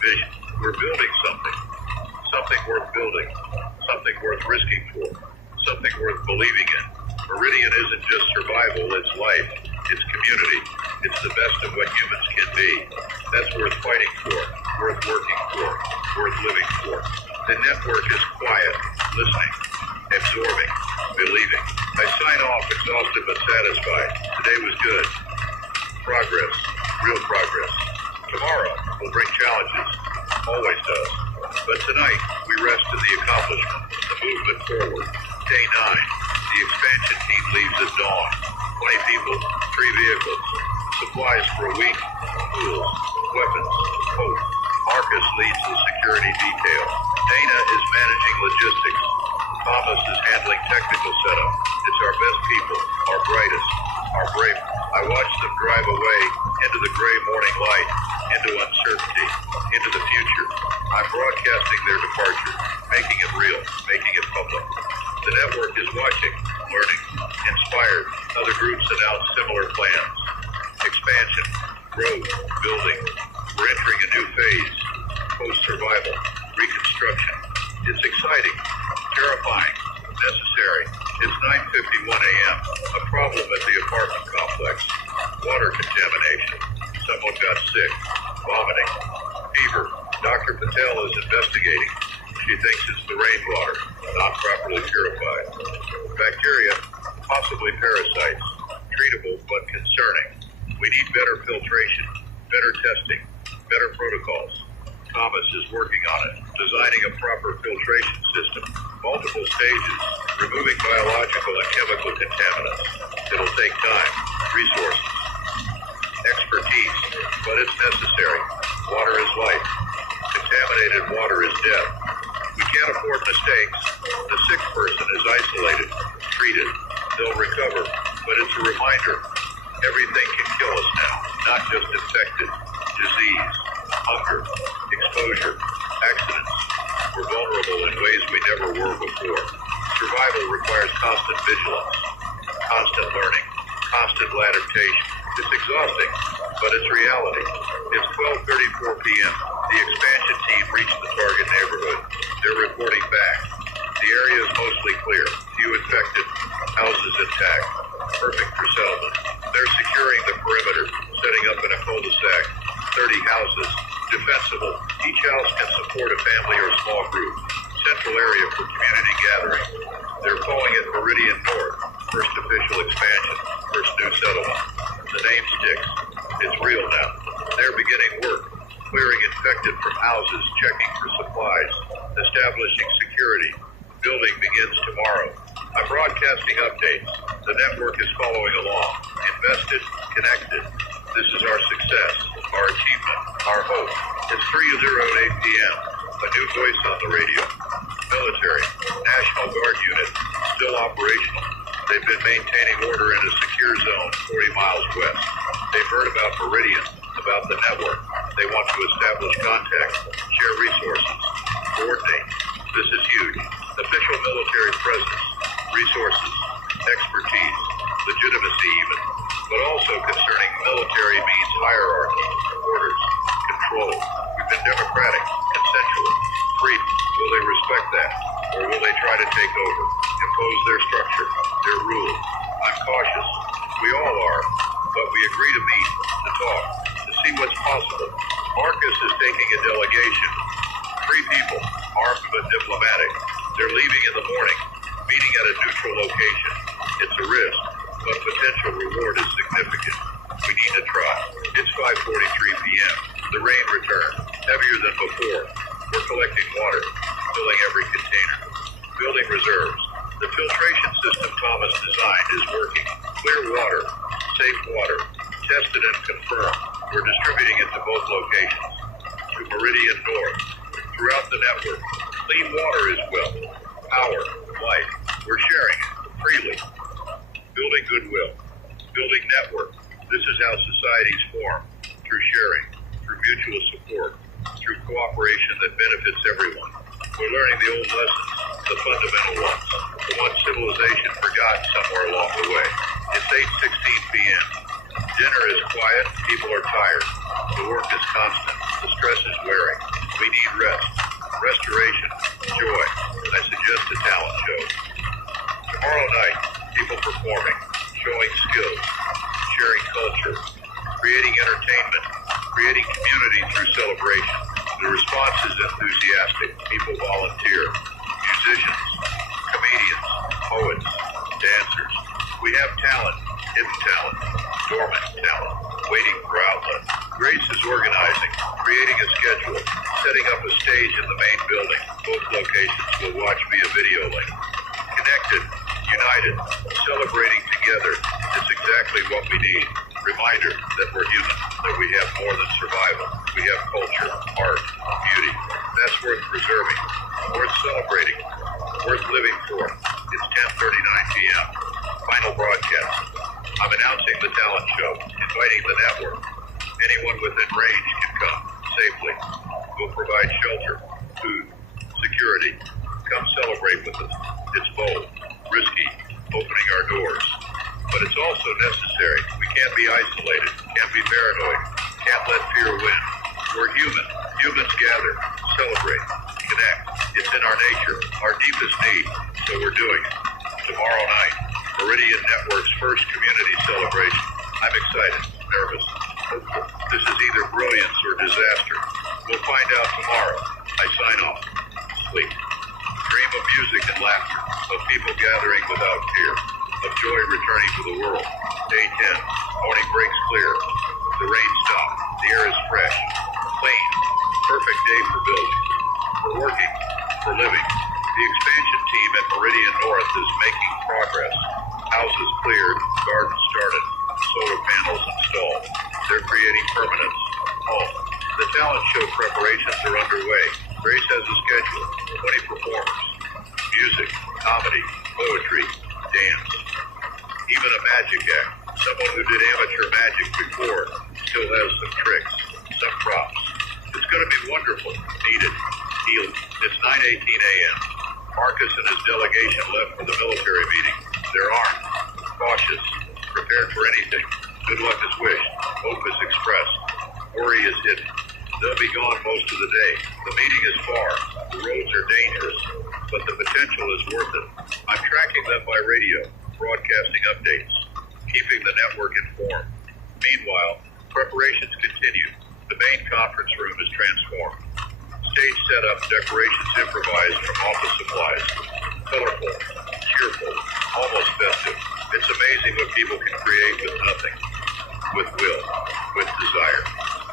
vision. We're building something. building, something worth risking for, something worth believing in. Meridian isn't just survival, it's life, it's community, it's the best of what humans can be. That's worth fighting for, worth working for, worth living for. The network is quiet, listening, absorbing, believing. I sign off exhausted but satisfied. Today was good. Progress, real progress. Tomorrow will bring challenges, always does. But tonight, we rest in the accomplishment, the movement forward. Day 9, the expansion team leaves at dawn. 20 people, 3 vehicles, supplies for a week, tools, weapons, hope. Marcus leads the security detail. Dana is managing logistics. Thomas is handling technical setup. It's our best people, our brightest, our brave. I watch them drive away into the gray morning light, into uncertainty, into the future. I'm broadcasting their departure, making it real, making it public. The network is watching, learning, inspired. Other groups announce similar plans. Expansion, growth, building. We're entering a new phase. Post-survival, reconstruction. It's exciting, terrifying, necessary. It's 9:51 a.m. A problem at the apartment complex. Water contamination. Someone got sick. Vomiting. Fever. Dr. Patel is investigating. She thinks it's the rainwater, not properly purified. Bacteria, possibly parasites. Treatable but concerning. We need better filtration, better testing, better protocols. Thomas is working on it, designing a proper filtration system, multiple stages, removing biological and chemical contaminants. It'll take time, resources, expertise, but it's necessary. Water is life. Contaminated water is death. We can't afford mistakes. The sick person is isolated, treated. They'll recover, but it's a reminder. Everything can kill us now, not just infected, disease, hunger, exposure, accidents. We're vulnerable in ways we never were before. Survival requires constant vigilance, constant learning, constant adaptation. It's exhausting, but it's reality. It's 12:34 p.m. The expansion team reached the target neighborhood. They're reporting back. The area is mostly clear. Few infected. Houses intact. Perfect for settlement. They're securing the perimeter, setting up in a cul-de-sac. 30 houses. Defensible. Each house can support a family or small group. Central area for community gathering. They're calling it Meridian North. First official expansion. First new settlement. The name sticks. It's real now. They're beginning work. Clearing infected from houses, checking for supplies, establishing security. Building begins tomorrow. I'm broadcasting updates. The network is following along. Invested, connected. This is our success, our achievement, our hope. It's 3:08 p.m. A new voice on the radio. Military, National Guard unit, still operational. They've been maintaining order in a secure zone 40 miles west. They've heard about Meridian, about the network. They want to establish contact, share resources, coordinate. This is huge. Official military presence, resources, expertise, legitimacy even, but also concerning military means hierarchy, orders, control. We've been democratic, consensual, free. Will they respect that? Or will they try to take over, impose their structure, their rules? I'm cautious. We all are. But we agree to meet, to talk, to see what's possible. Marcus is taking a delegation. 3 people, armed but diplomatic. They're leaving in the morning, meeting at a neutral location. It's a risk, but potential reward is significant. We need to try. It's 5:43 p.m. The rain returned, heavier than before. We're collecting water, filling every container. Building reserves. The filtration system Thomas designed is working. Clear water, safe water, tested and confirmed. We're distributing it to both locations. To Meridian North. Throughout the network. Clean water is wealth. Power, life. We're sharing it freely. Building goodwill. Building network. This is how societies form. Through sharing. Through mutual support. Through cooperation that benefits everyone. We're learning the old lessons, the fundamental ones, the ones civilization forgot somewhere along the way. It's 8:16 p.m. Dinner is quiet, people are tired. The work is constant, the stress is wearing. We need rest. restoration, joy. I suggest a talent show. Tomorrow night, people performing, showing skills, sharing culture, creating entertainment, creating community through celebration. The response is enthusiastic. People volunteer. Musicians, comedians, poets, dancers. We have talent, hidden talent, dormant talent, waiting for outlet. Grace is organizing, creating a schedule, setting up a stage in the main building. Both locations will watch via video link. Connected, united, celebrating together is exactly what we need. Reminder that we're human, that we have more than survival. We have culture, art, beauty. That's worth preserving, worth celebrating, worth living for. It's 10:39 p.m. Final broadcast. I'm announcing the talent show, inviting the network. Anyone within range can come safely. We'll provide shelter, food, security. Come celebrate with us. It's bold, risky, opening our doors. But it's also necessary. We can't be isolated, can't be paranoid, can't let fear win. We're human. Humans gather, celebrate, connect. It's in our nature, our deepest need, so we're doing it. Tomorrow night, Meridian Network's first community celebration. I'm excited, nervous, hopeful. This is either brilliance or disaster. We'll find out tomorrow. I sign off. Sleep. Dream of music and laughter, of people gathering without fear, of joy returning to the world. Day 10. Morning breaks clear. The rain stopped. The air is fresh. Clean. Perfect day for building, for working, for living. The expansion team at Meridian North is making progress. Houses cleared, gardens started, solar panels installed. They're creating permanence, home. The talent show preparations are underway. Grace has a schedule, 20 performers. Music, comedy, poetry, dance. Even a magic act. Someone who did amateur magic before still has some tricks, some props. It's going to be wonderful, needed, healed. It's 9:18 a.m. Marcus and his delegation left for the military meeting. They're armed, cautious, prepared for anything. Good luck is wished. Hope is expressed. Worry is hidden. They'll be gone most of the day. The meeting is far. The roads are dangerous, but the potential is worth it. I'm tracking them by radio, broadcasting updates, keeping the network informed. Meanwhile, preparations continue. The main conference room is transformed. Stage setup, decorations improvised from office supplies. Colorful, cheerful, almost festive. It's amazing what people can create with nothing. With will, with desire,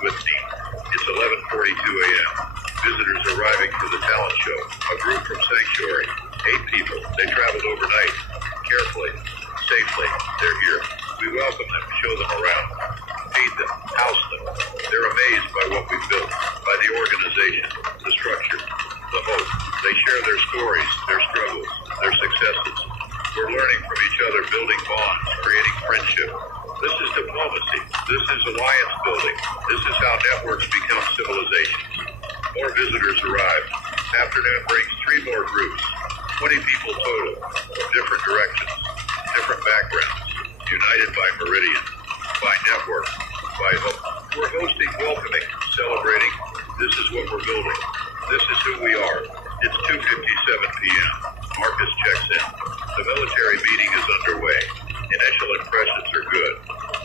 with need. It's 11:42 a.m. Visitors arriving for the talent show. A group from Sanctuary. 8 people. They traveled overnight. Carefully, safely. They're here. We welcome them, show them around, feed them, house them. They're amazed by what we've built, by the organization, the structure, the hope. They share their stories, their struggles, their successes. We're learning from each other, building bonds, creating friendship. This is diplomacy. This is alliance building. This is how networks become civilizations. More visitors arrive. Afternoon brings 3 more groups. 20 people total, from different directions, different backgrounds, united by Meridian, by network, by hope. We're hosting, welcoming, celebrating. This is what we're building. This is who we are. It's 2:57 p.m. Marcus checks in. The military meeting is underway. Initial impressions are good.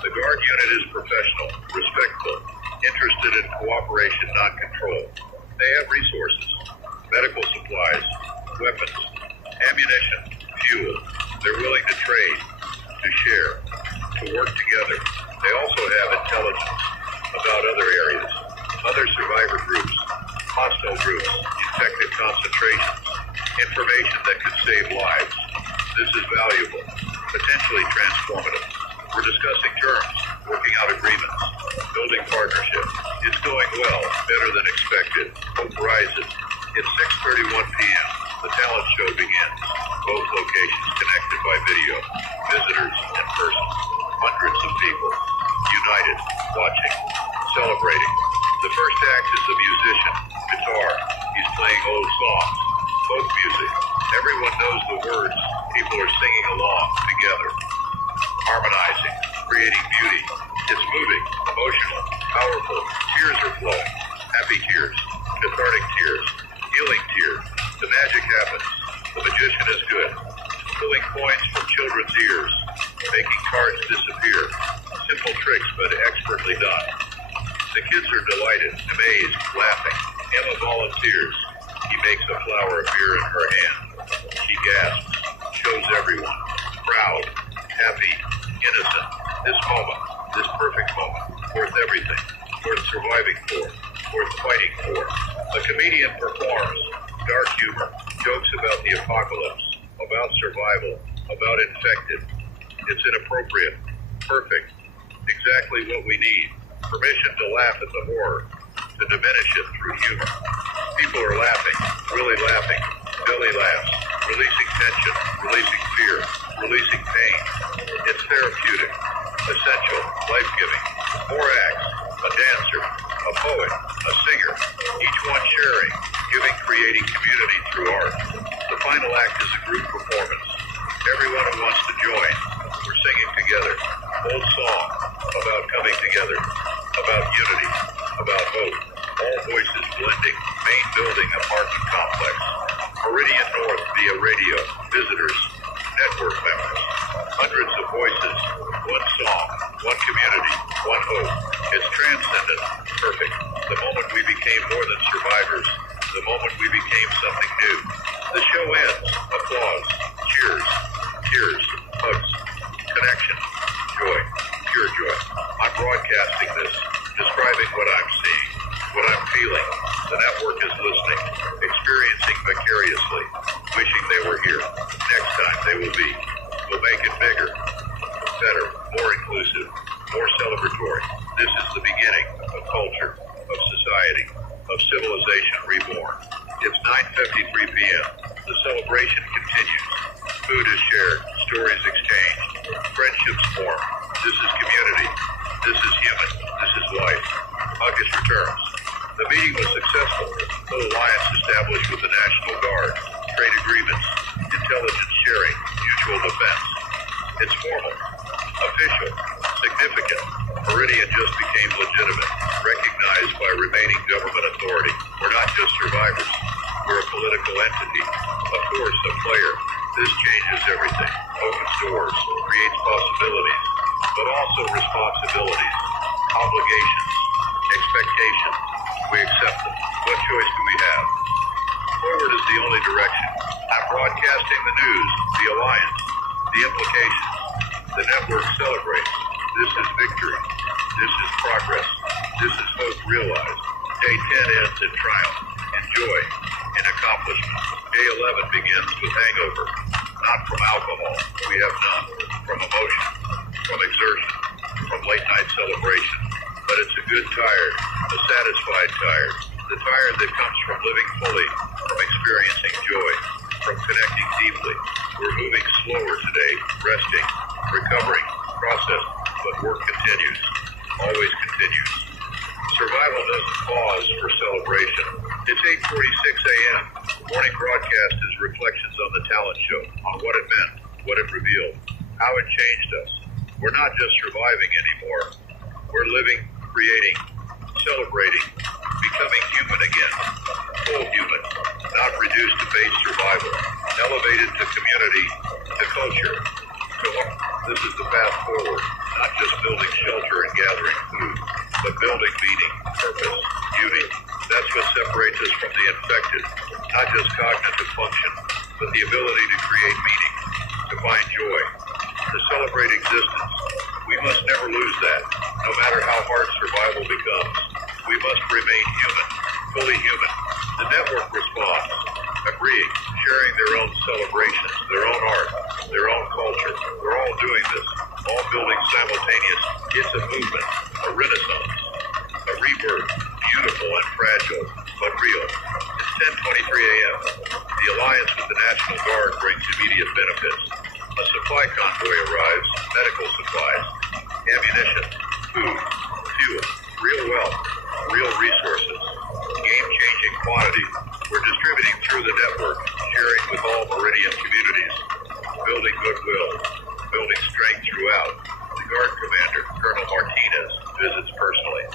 The Guard unit is professional, respectful, interested in cooperation, not control. They have resources, medical supplies, weapons, ammunition, fuel. They're willing to trade, to share, to work together. They also have intelligence about other areas, other survivor groups, hostile groups, infected concentrations, information that could save lives. This is valuable, potentially transformative. We're discussing terms, working out agreements, building partnerships. It's going well, better than expected. Hope rises. It's 6:31 p.m. The talent show begins. Both locations connected by video. Visitors in person. Hundreds of people. United. Watching. Celebrating. The first act is a musician. Guitar. He's playing old songs. Folk music. Everyone knows the words. People are singing along together. Harmonizing. Creating beauty. It's moving. Emotional. Powerful. Tears are flowing. Happy tears. Cathartic tears. Healing tear. The magic happens. The magician is good. Pulling coins from children's ears. Making cards disappear. Simple tricks, but expertly done. The kids are delighted, amazed, laughing. Emma volunteers. He makes a flower appear in her hand. She gasps, shows everyone. Proud, happy, innocent. This moment, this perfect moment, worth everything. Worth surviving for. Worth fighting for. A comedian performs. Dark humor. Jokes about the apocalypse. About survival. About infected. It's inappropriate. Perfect. Exactly what we need. Permission to laugh at the horror. To diminish it through humor. People are laughing. Really laughing. Belly laughs. Releasing tension. Releasing fear. Releasing pain. It's therapeutic. Essential. Life-giving. More acts. A dancer. A poet. A singer. Each one sharing. Giving, creating community through art. The final act is a group performance. Everyone who wants to join. We're singing together. Old song. About coming together. About unity. About hope. All voices blending. Main building apartment complex. Meridian North via radio. Visitors. Network members. Hundreds of voices. One song. One community. One hope. It's transcendent. Perfect. The moment we became more than survivors. The moment we became something new. The show ends. Applause. Cheers. Tears. Hugs. Connection. Joy. Pure joy. I'm broadcasting this. Describing what I'm seeing. What I'm feeling. The network is listening. Experiencing vicariously. Wishing they were here. Next time they will be. We'll make it bigger. Better. More inclusive. More celebratory. This is the beginning of culture. Of society. Of civilization reborn. It's 9:53 p.m. The celebration continues. Food is shared. Stories exchanged. Friendships form. This is community. This is human. This is life. August returns. The meeting was successful. The alliance established with the National Guard. Trade agreements. Intelligence sharing. Mutual defense. It's formal. Official. Significant. Meridian just became legitimate. Recognized by remaining government authority. We're not just survivors. We're a political entity. A force, a player. This changes everything. Opens doors. Creates possibilities. But also responsibilities. Obligations. Expectations. We accept them. What choice do we have? Forward is the only direction. I'm broadcasting the news, the alliance, the implications. The network celebrates. This is victory. This is progress. This is hope realized. Day 10 ends in triumph, in joy, in accomplishment. Day 11 begins with hangover. Not from alcohol. We have none. From emotion. From exertion. From late night celebration. But it's a good tired. A satisfied tired. The tired that comes from living fully. From experiencing joy. From connecting deeply. We're moving slower today. Resting. Recovering. Processing. But work continues. Always continues. Survival doesn't pause for celebration. It's 8:46 a.m. Morning broadcast is reflections on the talent show, on what it meant, what it revealed, how it changed us. We're not just surviving anymore. We're living, creating, celebrating, becoming human again. Full human, not reduced to base survival, elevated to community, to culture, to art. This is the path forward, not just building shelter and gathering food, but building meaning, purpose, beauty. That's what separates us from the infected. Not just cognitive function, but the ability to create meaning, to find joy, to celebrate existence. We must never lose that. No matter how hard survival becomes, we must remain human, fully human. The network responds, agreeing, sharing their own celebrations, their own art, their own culture. We're all doing this, all building simultaneous. It's a movement, a renaissance, a rebirth, beautiful and fragile, but real. It's 10:23 a.m. The alliance with the National Guard brings immediate benefits. A supply convoy arrives, medical supplies, ammunition, food, fuel, real wealth, real resources, game-changing quantities. We're distributing through the network, sharing with all Meridian communities, building goodwill, building strength throughout. The Guard Commander, Colonel Martinez, visits personally.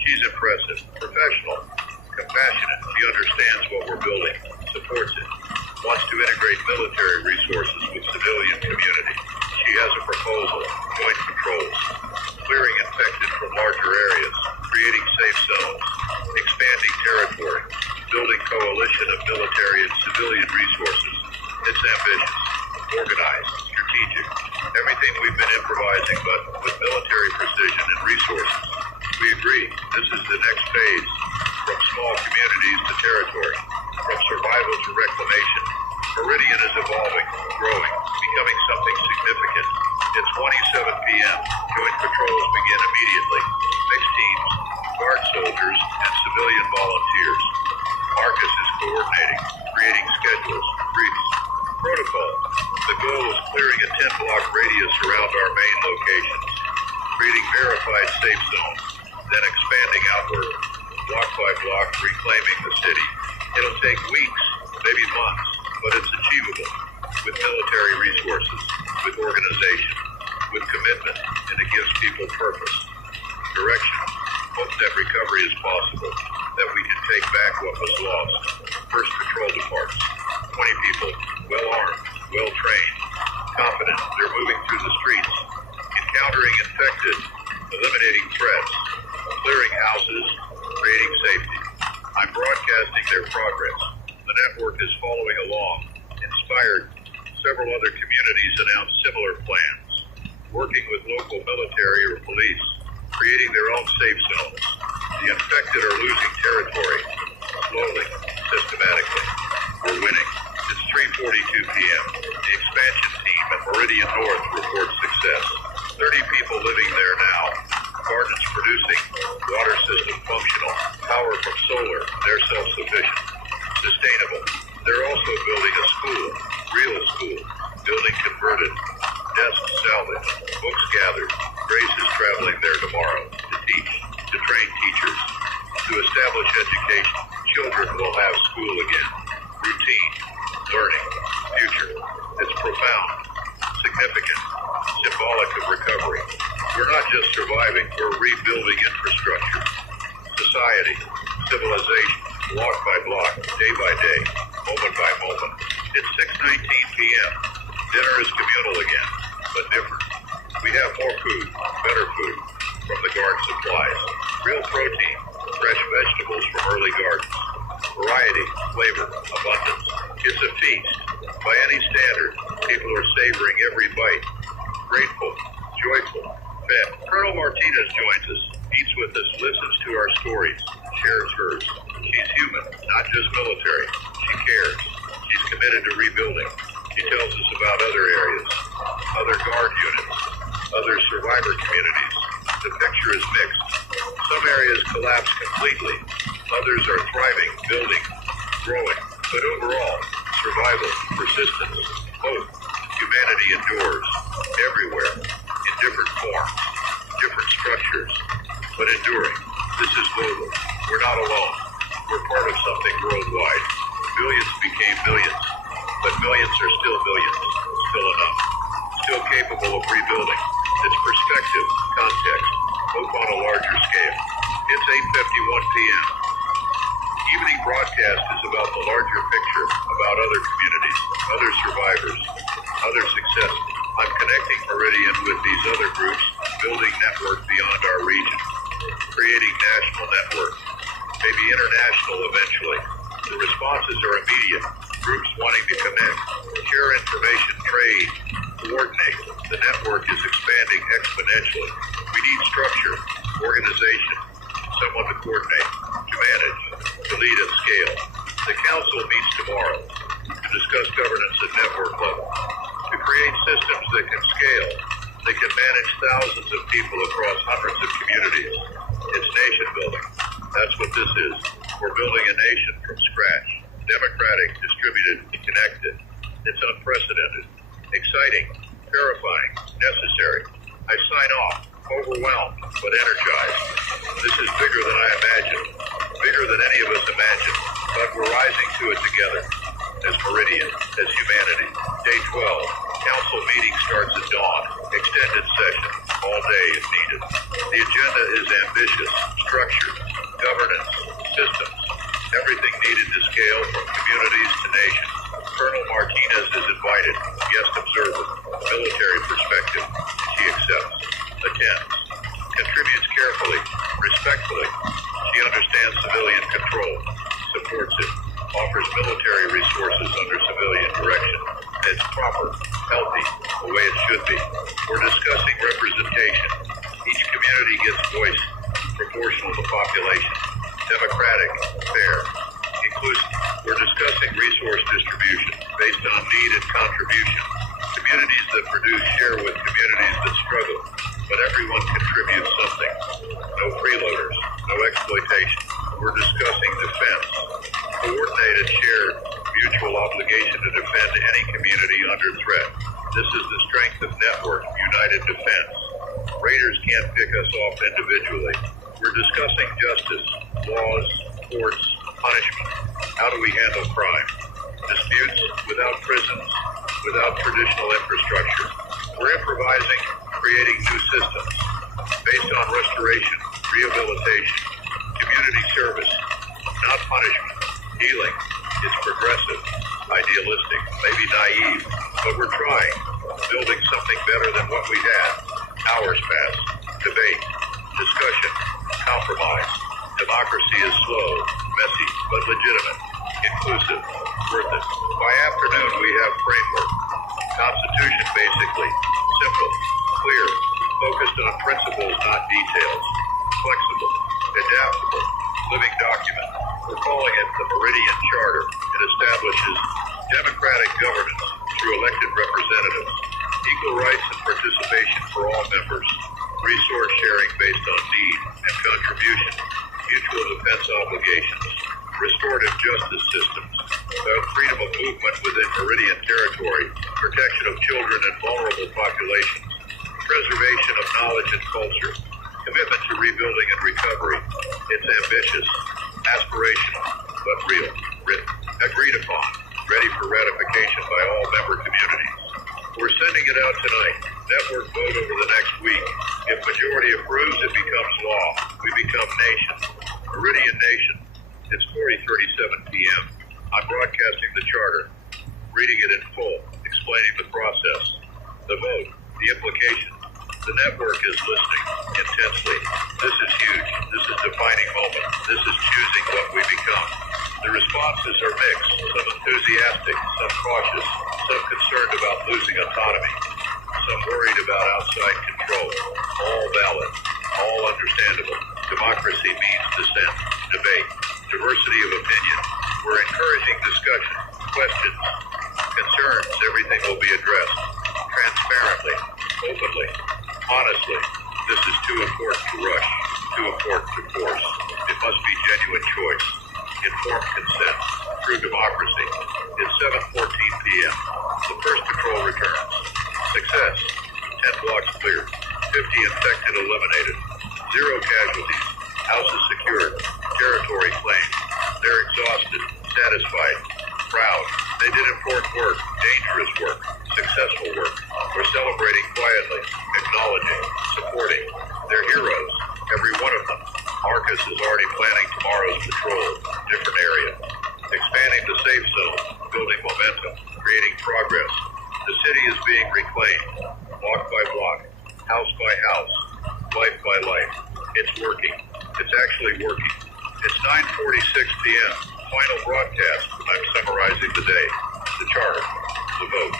She's impressive, professional, compassionate. She understands what we're building. proposal, joint patrols, clearing infected from larger areas, creating safe zones, expanding territory, building coalition of military and civilian resources. It's ambitious, organized, strategic, everything we've been improvising, but with military precision and resources. We agree, this is the next phase, from small communities to territory, from survival to reclamation. Meridian is evolving, growing, becoming something significant. It's 27 p.m. Joint patrols begin immediately. Mixed teams, guard soldiers, and civilian volunteers. Marcus is coordinating, creating schedules, briefs, protocol. The goal is clearing a 10-block radius around our main locations, creating verified safe zones, then expanding outward, block by block, reclaiming the city. It'll take weeks, maybe months, but it's achievable with military resources, with organization, with commitment, and it gives people purpose, direction, hope that recovery is possible, that we can take back what was lost. First Patrol Departments, 20 people, well-armed, well-trained, confident, they're moving through the streets, encountering infected, eliminating threats, clearing houses, creating safety. I'm broadcasting their progress. The network is following along. Inspired, several other communities announced similar plans, working with local military or police, creating their own safe zones. The infected are losing territory, slowly, systematically. We're winning. It's 3:42 p.m. The expansion team at Meridian North reports success. 30 people living there now. Gardens producing, water system functional, power from solar, they're self-sufficient, sustainable. They're also building a school, real school, building converted, desks salvaged, books gathered. Grace is traveling there tomorrow to teach, to train teachers, to establish education. Children will have school again. Routine, learning, future. It's profound, significant, symbolic of recovery. We're not just surviving, we're rebuilding infrastructure, society, civilization, block by block, day by day, moment by moment. It's 6:19 p.m. Dinner is communal again, but different. We have more food, better food, from the garden supplies. Real protein, fresh vegetables from early gardens. Variety, flavor, abundance. It's a feast. By any standard, people are savoring every bite. Grateful, joyful, fed. Colonel Martinez joins us, eats with us, listens to our stories, shares hers. She's human, not just military. She cares. She's committed to rebuilding. She tells us about other areas, other guard units, other survivor communities. The picture is mixed. Some areas collapse completely. Others are thriving, building, growing. But overall, survival, persistence, hope, humanity endures everywhere, in different forms, different structures, but enduring. This is global. We're not alone. We're part of something worldwide. Billions became millions, but millions are still billions, still enough, still capable of rebuilding. It's perspective, context, hope on a larger scale. It's 8:51 p.m. Evening broadcast is about the larger picture, about other communities, other survivors, other success. I'm connecting Meridian with these other groups, building network beyond our region, creating national network, maybe international eventually. The responses are immediate. Groups wanting to connect, share information, trade, coordinate. The network is expanding exponentially. We need structure, organization, someone to coordinate, to manage, to lead at scale. The council meets tomorrow to discuss governance at network level, to create systems that can scale. They can manage thousands of people across hundreds of communities. It's nation building. That's what this is. We're building a nation from scratch. Democratic, distributed, connected. It's unprecedented, exciting, terrifying, necessary. I sign off, overwhelmed, but energized. This is bigger than I imagined, bigger than any of us imagined, but we're rising to it together, as Meridian, as humanity. Day 12, council meeting starts at dawn, extended session, all day if needed. The agenda is ambitious, structured, governance, systems, everything needed to scale from communities to nations. Colonel Martinez is invited, guest observer, military perspective. population. Democratic, fair, inclusive. We're discussing resource distribution based on need and contribution. Communities that produce share with communities that struggle, but everyone contributes something. No freeloaders, no exploitation. We're discussing defense. Coordinated, shared, mutual obligation to defend any community under threat. This is the strength of network, united defense. Raiders can't pick us off individually. We're discussing justice, laws, courts, punishment. How do we handle crime? Disputes without prisons, without traditional infrastructure. We're improvising, creating new systems based on restoration, rehabilitation, community service, not punishment, healing. It's progressive, idealistic, maybe naive, but we're trying, building something better than what we had. Hours pass, debate, discussion, compromise. Democracy is slow, messy, but legitimate, inclusive, worth it. By afternoon, we have framework. Constitution, basically, simple, clear, focused on principles, not details. Flexible, adaptable, living document. We're calling it the Meridian Charter. It establishes democratic governance through elected representatives, equal rights and participation for all members, resource sharing based on need and contribution, mutual defense obligations, restorative justice systems, freedom of movement within Meridian territory, protection of children and vulnerable populations, preservation of knowledge and culture, commitment to rebuilding and recovery. It's ambitious, aspirational, but real, written, agreed upon, ready for ratification by all member communities. We're sending it out tonight. Network vote over the next week. If majority approves, it becomes law. We become nation. Meridian Nation. It's 40:37 p.m. I'm broadcasting the charter, reading it in full, explaining the process, the vote, the implications. The network is listening intensely. This is huge. This is a defining moment. This is choosing what we become. The responses are mixed, some enthusiastic, some cautious, some concerned about losing autonomy, some worried about outside control. All valid, all understandable. Democracy means dissent, debate, diversity of opinion. We're encouraging discussion, questions, concerns. Everything will be addressed transparently, openly, honestly. This is too important to rush, too important to force. It must be genuine choice, informed consent, through democracy. It's 7:14 p.m. The first patrol returns. Success. 10 blocks cleared. 50 infected eliminated. 0 casualties. Houses secured. Territory claimed. They're exhausted, satisfied, proud. They did important work, dangerous work, successful work. We're celebrating quietly, acknowledging, supporting. They're heroes, every one of them. Marcus is already planning tomorrow's patrol, different area. Expanding the safe zone, building momentum, creating progress. The city is being reclaimed, block by block, house by house, life by life. It's working. It's actually working. It's 9:46 p.m. Final broadcast. I'm summarizing the day, the charter, the vote,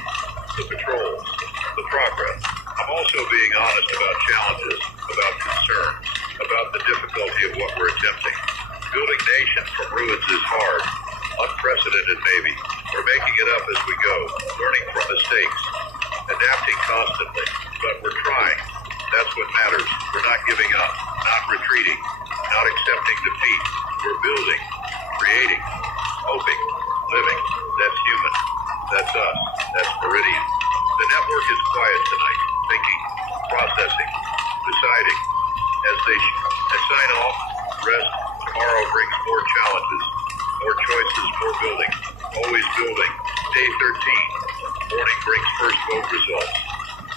the patrols, the progress. I'm also being honest about challenges, about concerns, about the difficulty of what we're attempting. Building nation from ruins is hard, unprecedented maybe. We're making it up as we go, learning from mistakes, adapting constantly, but we're trying. That's what matters. We're not giving up, not retreating, not accepting defeat. We're building, creating, hoping, living. That's human. That's us. That's Meridian. The network is quiet tonight, thinking, processing, deciding. As they sign off, rest. Tomorrow brings more challenges, more choices, more building. Always building. Day 13. Morning brings first vote results.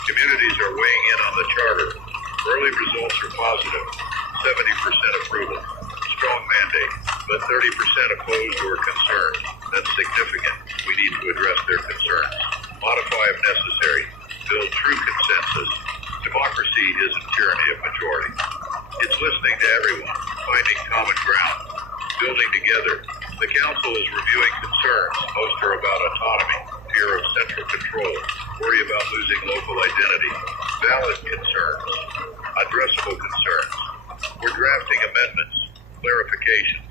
Communities are weighing in on the charter. Early results are positive. 70% approval. Strong mandate, but 30% opposed or concerned. That's significant. We need to address their concerns. Modify if necessary. Build true consensus. Democracy isn't tyranny of majority. It's listening to everyone, finding common ground, building together. The council is reviewing concerns. Most are about autonomy, fear of central control, worry about losing local identity, valid concerns, addressable concerns. We're drafting amendments, ramifications.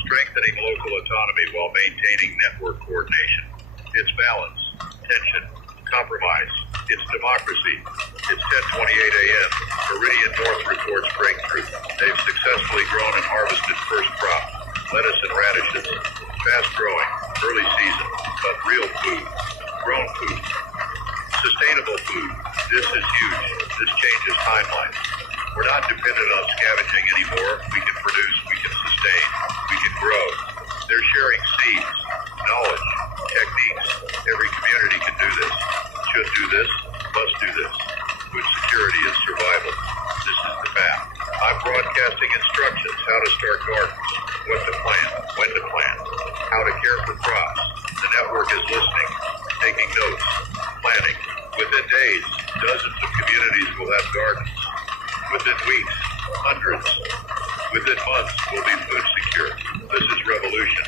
Strengthening local autonomy while maintaining network coordination. It's balance, tension, compromise. It's democracy. It's 10:28 a.m. Meridian North reports breakthrough. They've successfully grown and harvested first crop. Lettuce and radishes. Fast growing, early season, but real food. Grown food. Sustainable food. This is huge. This changes timelines. We're not dependent on scavenging anymore. We can produce, we can sustain, we can grow. They're sharing seeds, knowledge, techniques. Every community can do this. Should do this, must do this. Food security is survival. This is the path. I'm broadcasting instructions how to start gardens, what to plant, when to plant, how to care for crops. The network is listening, taking notes, planning. Within days, dozens of communities will have gardens. Within weeks, hundreds. Within months, we'll be food secure. This is revolution,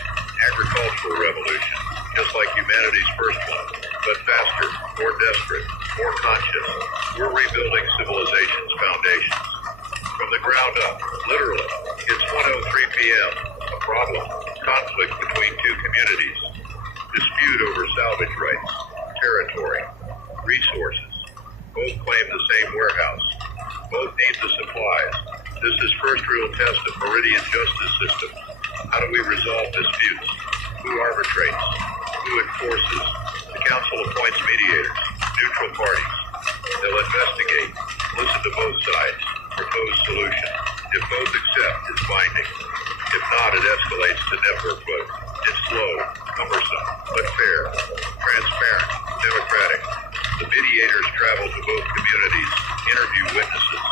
agricultural revolution, just like humanity's first one, but faster, more desperate, more conscious. We're rebuilding civilization's foundations. From the ground up, literally. It's 1:03 p.m. A problem, conflict between two communities, dispute over salvage rights, territory, resources. Both claim the same warehouse. Both need the supplies. This is first real test of Meridian justice system. How do we resolve disputes? Who arbitrates? Who enforces? The council appoints mediators, neutral parties. They'll investigate, listen to both sides, propose solution. If both accept, it's binding. If not, it escalates to network vote. It's slow, cumbersome, but fair, transparent, democratic. The mediators travel to both communities, interview witnesses,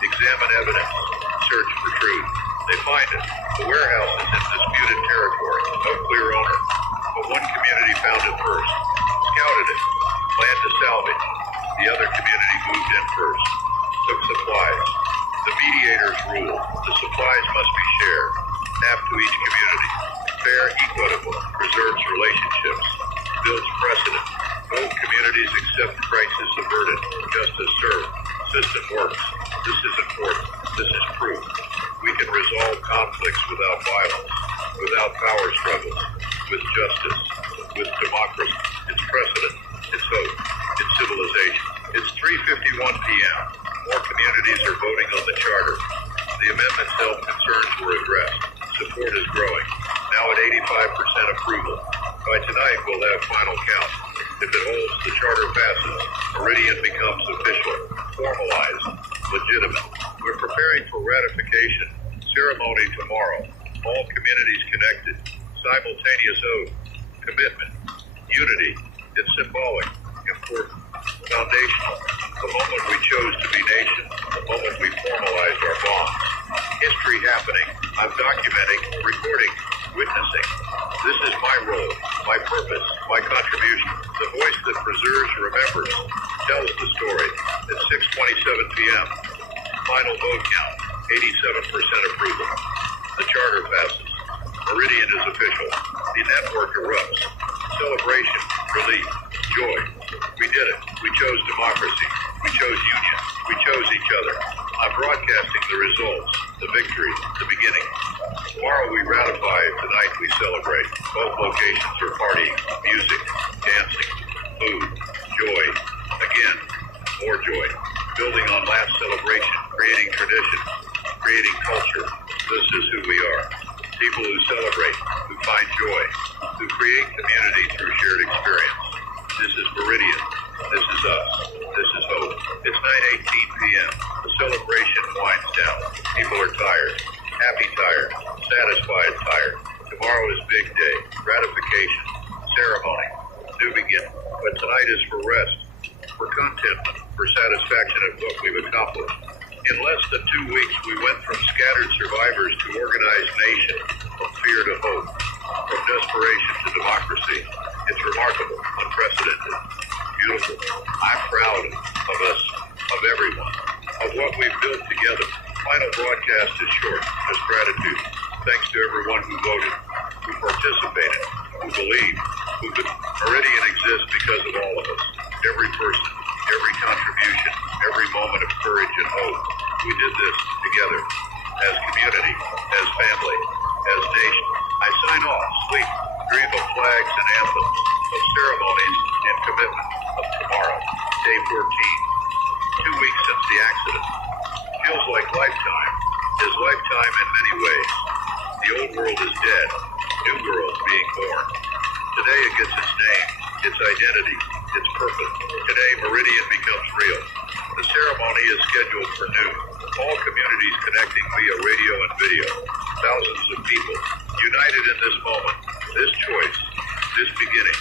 examine evidence, search for truth. They find it. The warehouse is in disputed territory, no clear owner. But one community found it first, scouted it, planned to salvage. The other community moved in first, took supplies. The mediators rule. The supplies must be shared, half to each community. Fair, equitable, preserves relationships, builds precedent. Both communities accept crisis averted, justice served. System works. This is important. This is proof. We can resolve conflicts without violence, without power struggles, with justice, with democracy. It's precedent. It's hope. It's civilization. It's 3:51 p.m. More communities are voting on the charter. The amendment's health concerns were addressed. Support is growing. Now at 85% approval. By tonight, we'll have final count. If it holds, the charter passes. Meridian becomes official, formalized, legitimate. We're preparing for ratification. Ceremony tomorrow. All communities connected. Simultaneous oath. Commitment. Unity. It's symbolic. Important. Foundational. The moment we chose to be nation. The moment we formalized our bonds. History happening. I'm documenting, recording, witnessing. This is my role, my purpose, my contribution. The voice that preserves, remembers, tells the story. At 6:27 p.m. Final vote count, 87% approval. The charter passes. Meridian is official. The network erupts. Celebration, relief, joy. We did it. We chose democracy. We chose union. We chose each other. I'm broadcasting the results, the victory, the beginning. Tomorrow we ratify, tonight we celebrate. Both locations are partying, music, dancing, food, joy. Again, more joy. Building on last celebration, creating tradition, creating culture. This is who we are. People who celebrate, who find joy, who create community through shared experience. This is Meridian. This is us. This is hope. It's 9:18 p.m. The celebration winds down. People are tired. Happy tired. Satisfied tired. Tomorrow is big day. Ratification. Ceremony. New beginning. But tonight is for rest. For contentment. For satisfaction of what we've accomplished. In less than 2 weeks, we went from scattered survivors to organized nation. From fear to hope. From desperation to democracy. It's remarkable. Unprecedented. Beautiful. I'm proud of us, of everyone, of what we've built together. Final broadcast is short, just gratitude. Thanks to everyone who voted, who participated, who believed, Meridian exists because of all of us. Every person, every contribution, every moment of courage and hope. We did this together. as community, as family, as nation. I sign off, sleep, dream of flags and anthems, of ceremonies and commitment of tomorrow, day 14. 2 weeks since the accident. Feels like lifetime. Is lifetime in many ways. The old world is dead. New world being born. Today it gets its name, its identity, its purpose. Today Meridian becomes real. The ceremony is scheduled for noon. All communities connecting via radio and video. Thousands of people united in this moment, this choice, this beginning.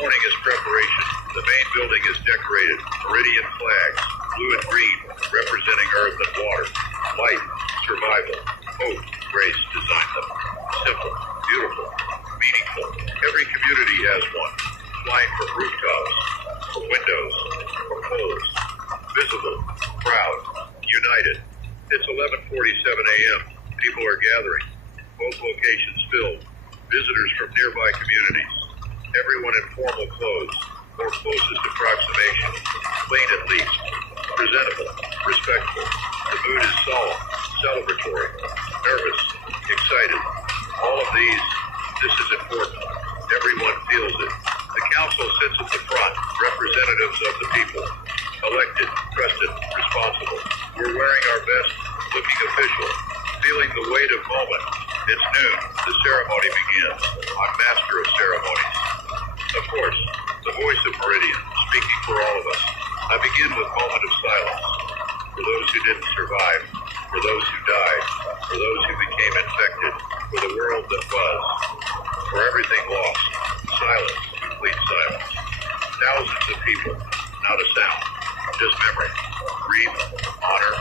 Morning is preparation. The main building is decorated. Meridian flags, blue and green, representing earth and water. Light, survival, hope, grace design them. Simple, beautiful, meaningful. Every community has one. Flying from rooftops, from windows, from poles. Visible, proud, united. It's 11:47 a.m. People are gathering. Both locations filled. Visitors from nearby communities. Everyone in formal clothes, or closest approximation. Clean at least. Presentable, respectful. The mood is solemn, celebratory, nervous, excited. All of these, this is important. Everyone feels it. The council sits at the front, representatives of the people. Elected, trusted, responsible. We're wearing our best, looking official, feeling the weight of moment. It's noon. The ceremony begins. I'm master of ceremonies. Of course, the voice of Meridian, speaking for all of us. I begin with moment of silence. For those who didn't survive, for those who died, for those who became infected, for the world that was, for everything lost. Silence, complete silence. Thousands of people, not a sound. Just memory, grief, honor,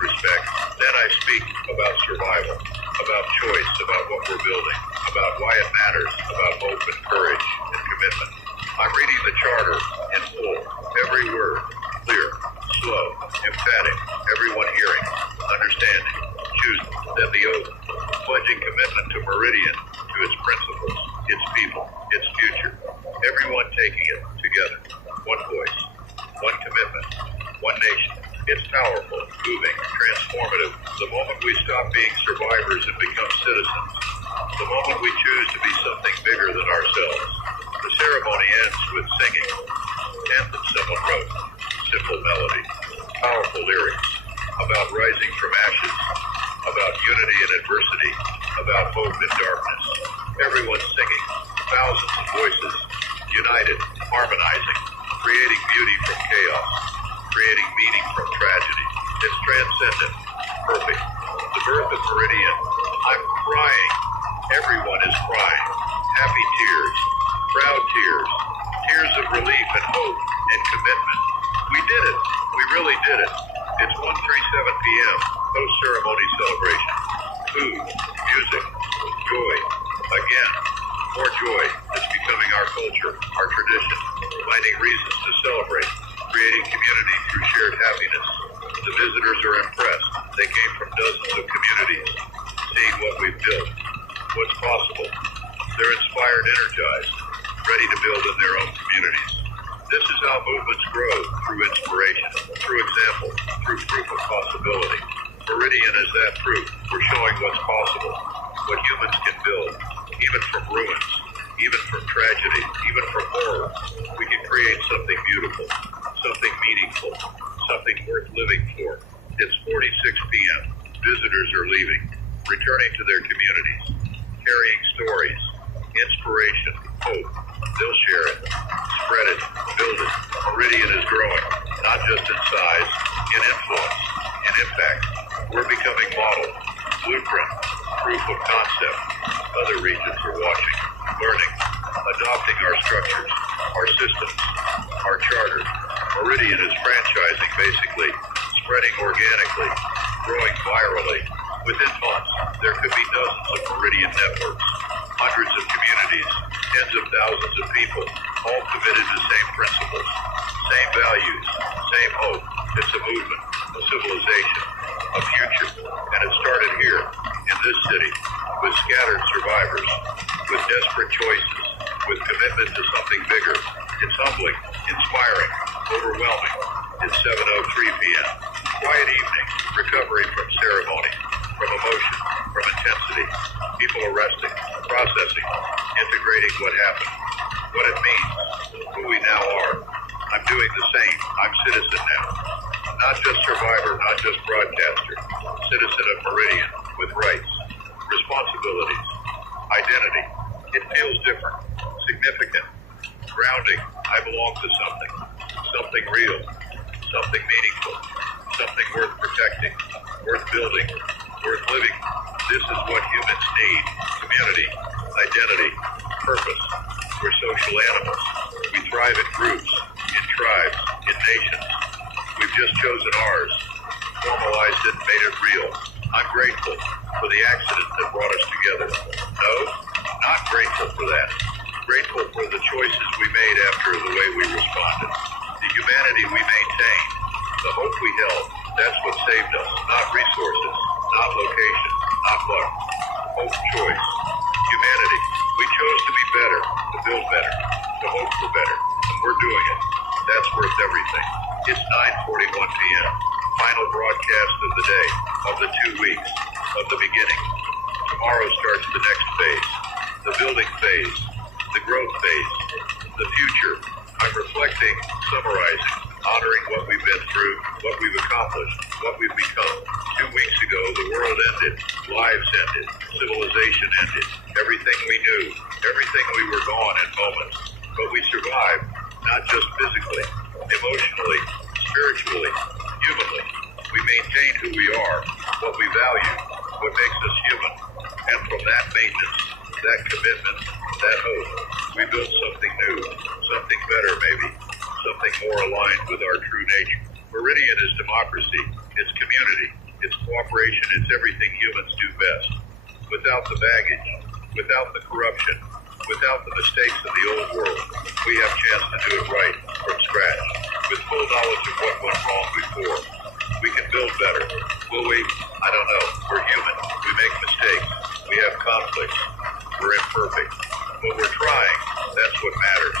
respect. Then I speak about survival, about choice, about what we're building, about why it matters, about hope and courage and commitment. I'm reading the charter in full, every word, clear, slow, emphatic, everyone hearing, understanding, choosing, then the oath, pledging commitment to Meridian, to its principles, its people, its future. Everyone taking it together, one voice. One commitment, one nation. It's powerful, moving, transformative. The moment we stop being survivors and become citizens. The moment we choose to be something bigger than ourselves. The ceremony ends with singing. Anthem someone wrote. Simple melody. Powerful lyrics. About rising from ashes. About unity in adversity. About hope in darkness. Everyone's singing. Thousands of voices. United, harmonizing. Creating beauty from chaos, creating meaning from tragedy. It's transcendent, perfect. The birth of Meridian. I'm crying. Everyone is crying. Happy tears, proud tears, tears of relief and hope and commitment. We did it. We really did it. It's 1:37 p.m. Post-ceremony celebration. Food, music, joy. Again, more joy. It's becoming our culture, our tradition. Finding reasons to celebrate, creating community through shared happiness. The visitors are impressed. They came from dozens of communities, seeing what we've built, what's possible. They're inspired, energized, ready to build in their own communities. This is how movements grow, through inspiration, through example, through proof of possibility. Meridian is that proof. We're showing what's possible, what humans can build, even from ruins. Even from tragedy, even from horror, we can create something beautiful, something meaningful, something worth living for. It's 46 p.m. Visitors are leaving, returning to their communities, carrying stories, inspiration, hope. They'll share it, spread it, build it. Meridian is growing, not just in size, in influence, in impact. We're becoming model, blueprint, proof of concept. Other regions are watching, learning, adopting our structures, our systems, our charters. Meridian is franchising, basically, spreading organically, growing virally. Within months, there could be dozens of Meridian networks, hundreds of communities, tens of thousands of people, all committed to same principles, same values, same hope. It's a movement, a civilization, a future. And it started here, in this city, with scattered survivors, with desperate choices, with commitment to something bigger. It's humbling, inspiring, overwhelming. It's 7:03 p.m. Quiet evening, recovery from ceremony, from emotion. reiterating what happened, what it means, who we now are. I'm doing the same. I'm citizen now. Not just survivor, not just broadcaster. Citizen of Meridian with rights, responsibilities, identity. It feels different, significant, grounding. I belong to something real, something meaningful, something worth protecting, worth building, worth living. This is what humans need: community, identity, purpose. We're social animals. We thrive in groups, in tribes, in nations. We've just chosen ours, formalized it, made it real. I'm grateful for the accident that brought us together. No, not grateful for that. Grateful for the choices we made after the way we responded. The humanity we maintained, the hope we held. That's what saved us. Not resources, not location, not luck. Hope, choice, humanity. We chose to be better, to build better, to hope for better, and we're doing it. That's worth everything. It's 9:41 p.m. Final broadcast of the day, of the 2 weeks, of the beginning. Tomorrow starts the next phase, the building phase, the growth phase, the future. I'm reflecting, summarizing, honoring what we've been through, what we've accomplished, what we've become. 2 weeks ago, the world ended, lives ended, civilization ended, everything we knew, everything we were gone in moments. But we survived, not just physically, emotionally, spiritually, humanly. We maintained who we are, what we value, what makes us human. And from that maintenance, that commitment, that hope, we built something new, something better maybe, something more aligned with our true nature. Meridian is democracy, it's community, it's cooperation, it's everything humans do best. Without the baggage, without the corruption, without the mistakes of the old world, we have a chance to do it right from scratch, with full knowledge of what went wrong before. We can build better. Will we? I don't know. We're human. We make mistakes. We have conflicts. We're imperfect. But we're trying. That's what matters.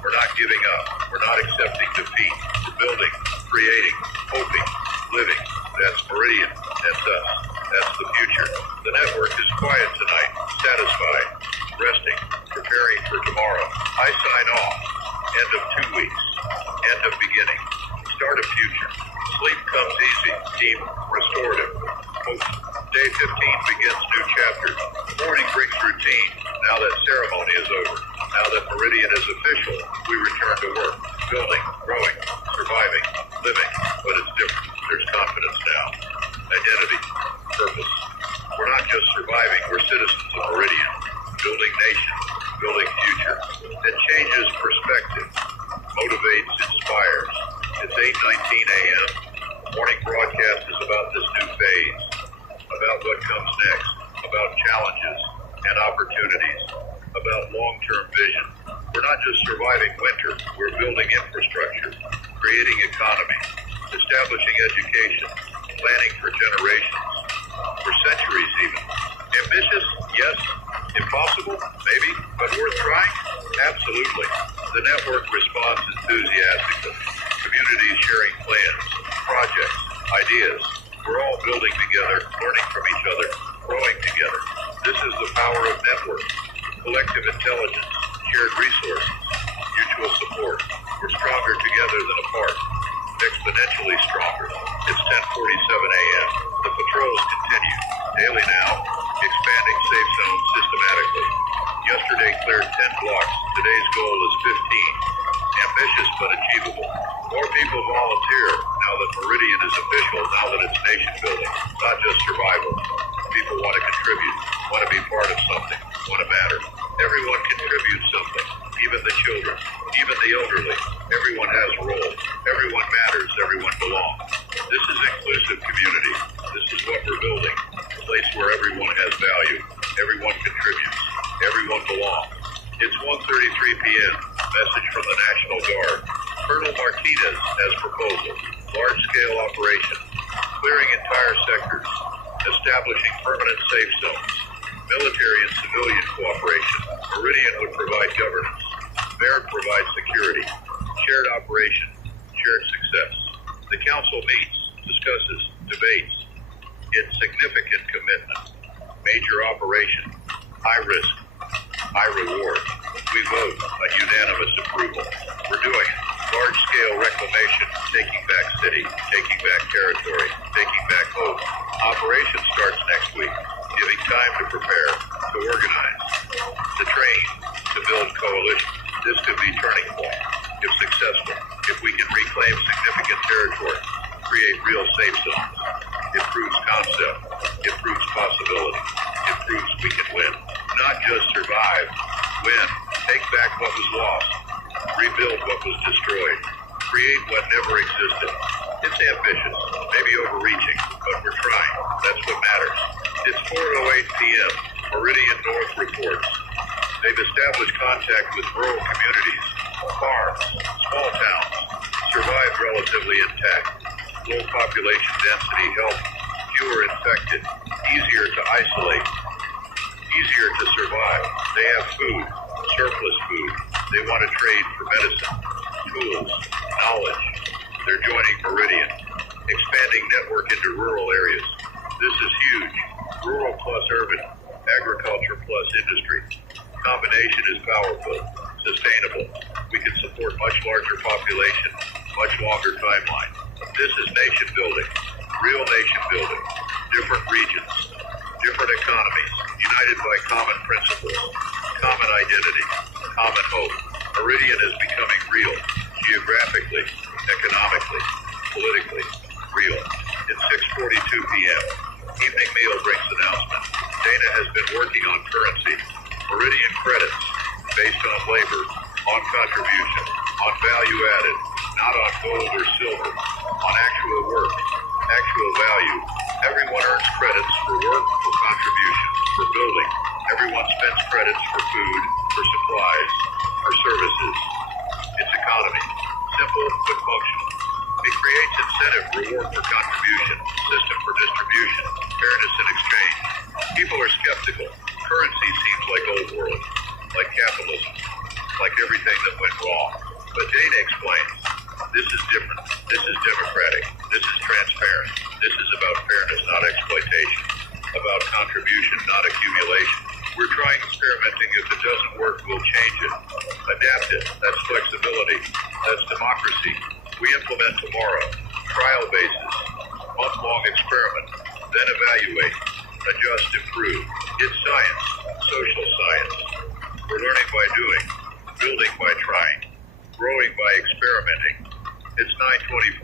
We're not giving up. We're not accepting defeat. We're building, creating, hoping, living. That's Meridian. That's us. That's the future. The network is quiet tonight, satisfied, resting, preparing for tomorrow. I sign off. End of 2 weeks. End of beginning. Start of future. Sleep comes easy. Team restorative. Hope. Day 15 begins new chapters. Morning brings routine. Now that ceremony is over. Now that Meridian is official, we return to work. Building, growing, surviving, living. But it's different. There's confidence now. Identity. Purpose. We're not just surviving. We're citizens of Meridian. Building nation. Building future. It changes perspective. Motivates, inspires. It's 8:19 a.m. Morning broadcast is about this new phase, about what comes next, about challenges and opportunities, about long-term vision. We're not just surviving winter, we're building infrastructure, creating economy, establishing education, planning for generations, for centuries even. Ambitious? Yes. Impossible? Maybe. But worth trying? Absolutely. The network responds enthusiastically. Communities sharing plans, projects, ideas. We're all building together, learning from each other, growing together. This is the power of networks. Collective intelligence, shared resources, mutual support. We're stronger together than apart. Exponentially stronger. It's 10:47 a.m. The patrols continue. Daily now, expanding safe zones systematically. Yesterday cleared 10 blocks. Today's goal is 15. Ambitious but achievable. More people volunteer now that Meridian is official, now that it's nation building, not just survival. People want to contribute, want to be part of something, want to matter. Everyone contributes something, even the children, even the elderly. Everyone has a role. Everyone matters. Everyone belongs. This is inclusive community. This is what we're building. A place where everyone has value. Everyone contributes. Everyone belongs. It's 1:33 p.m. Message from the National Guard. Colonel Martinez has proposals. Large-scale operation. Clearing entire sectors. Establishing permanent safe zones. Military and civilian cooperation. Meridian would provide governance. Baird provides security. Shared operation. Shared success. The council meets, discusses, debates. It's significant commitment. Major operation. High risk. my reward. We vote on unanimous approval. We're doing it. Large-scale reclamation, taking back city, taking back territory, taking back hope. Operation starts next week, giving time to prepare, to organize, to train, to build coalition. This could be turning point, if successful, if we can reclaim significant territory, create real safe zones. It proves concept, it proves possibility, it proves we can win. Not just survive, win, take back what was lost, rebuild what was destroyed, create what never existed. It's ambitious, maybe overreaching, but we're trying. That's what matters. It's 4:08 p.m. Meridian North reports. They've established contact with rural communities, farms, small towns, survived relatively intact. Low population density helped, fewer infected, easier to isolate, easier to survive. They have food, surplus food. They want to trade for medicine, tools, knowledge. They're joining Meridian, expanding network into rural areas. This is huge. Rural plus urban, agriculture plus industry. Combination is powerful, sustainable. We can support much larger population, much longer timeline. This is nation building, real nation building. Different regions, different economies, united by common principles, common identity, common hope. Meridian is becoming real, geographically, economically, politically, real. It's 6:42 p.m. Evening meal brings announcement. Dana has been working on currency, Meridian credits, based on labor, on contribution, on value added, not on gold or silver, on actual work, actual value. Everyone earns credits for work, for contribution, for building. Everyone spends credits for food, for supplies, for services. It's economy, simple but functional. It creates incentive, reward for contribution, system for distribution, fairness in exchange. People are skeptical. Currency seems like old world, like capitalism, like everything that went wrong. But Dana explains, this is different. This is democratic. This is transparent. This is about fairness, not exploitation. About contribution, not accumulation. We're trying experimenting. If it doesn't work, we'll change it. Adapt it. That's flexibility. That's democracy. We implement tomorrow. Trial basis. Month-long experiment. Then evaluate. Adjust, improve. It's science. Social science. We're learning by doing. Building by trying. Growing by experimenting. It's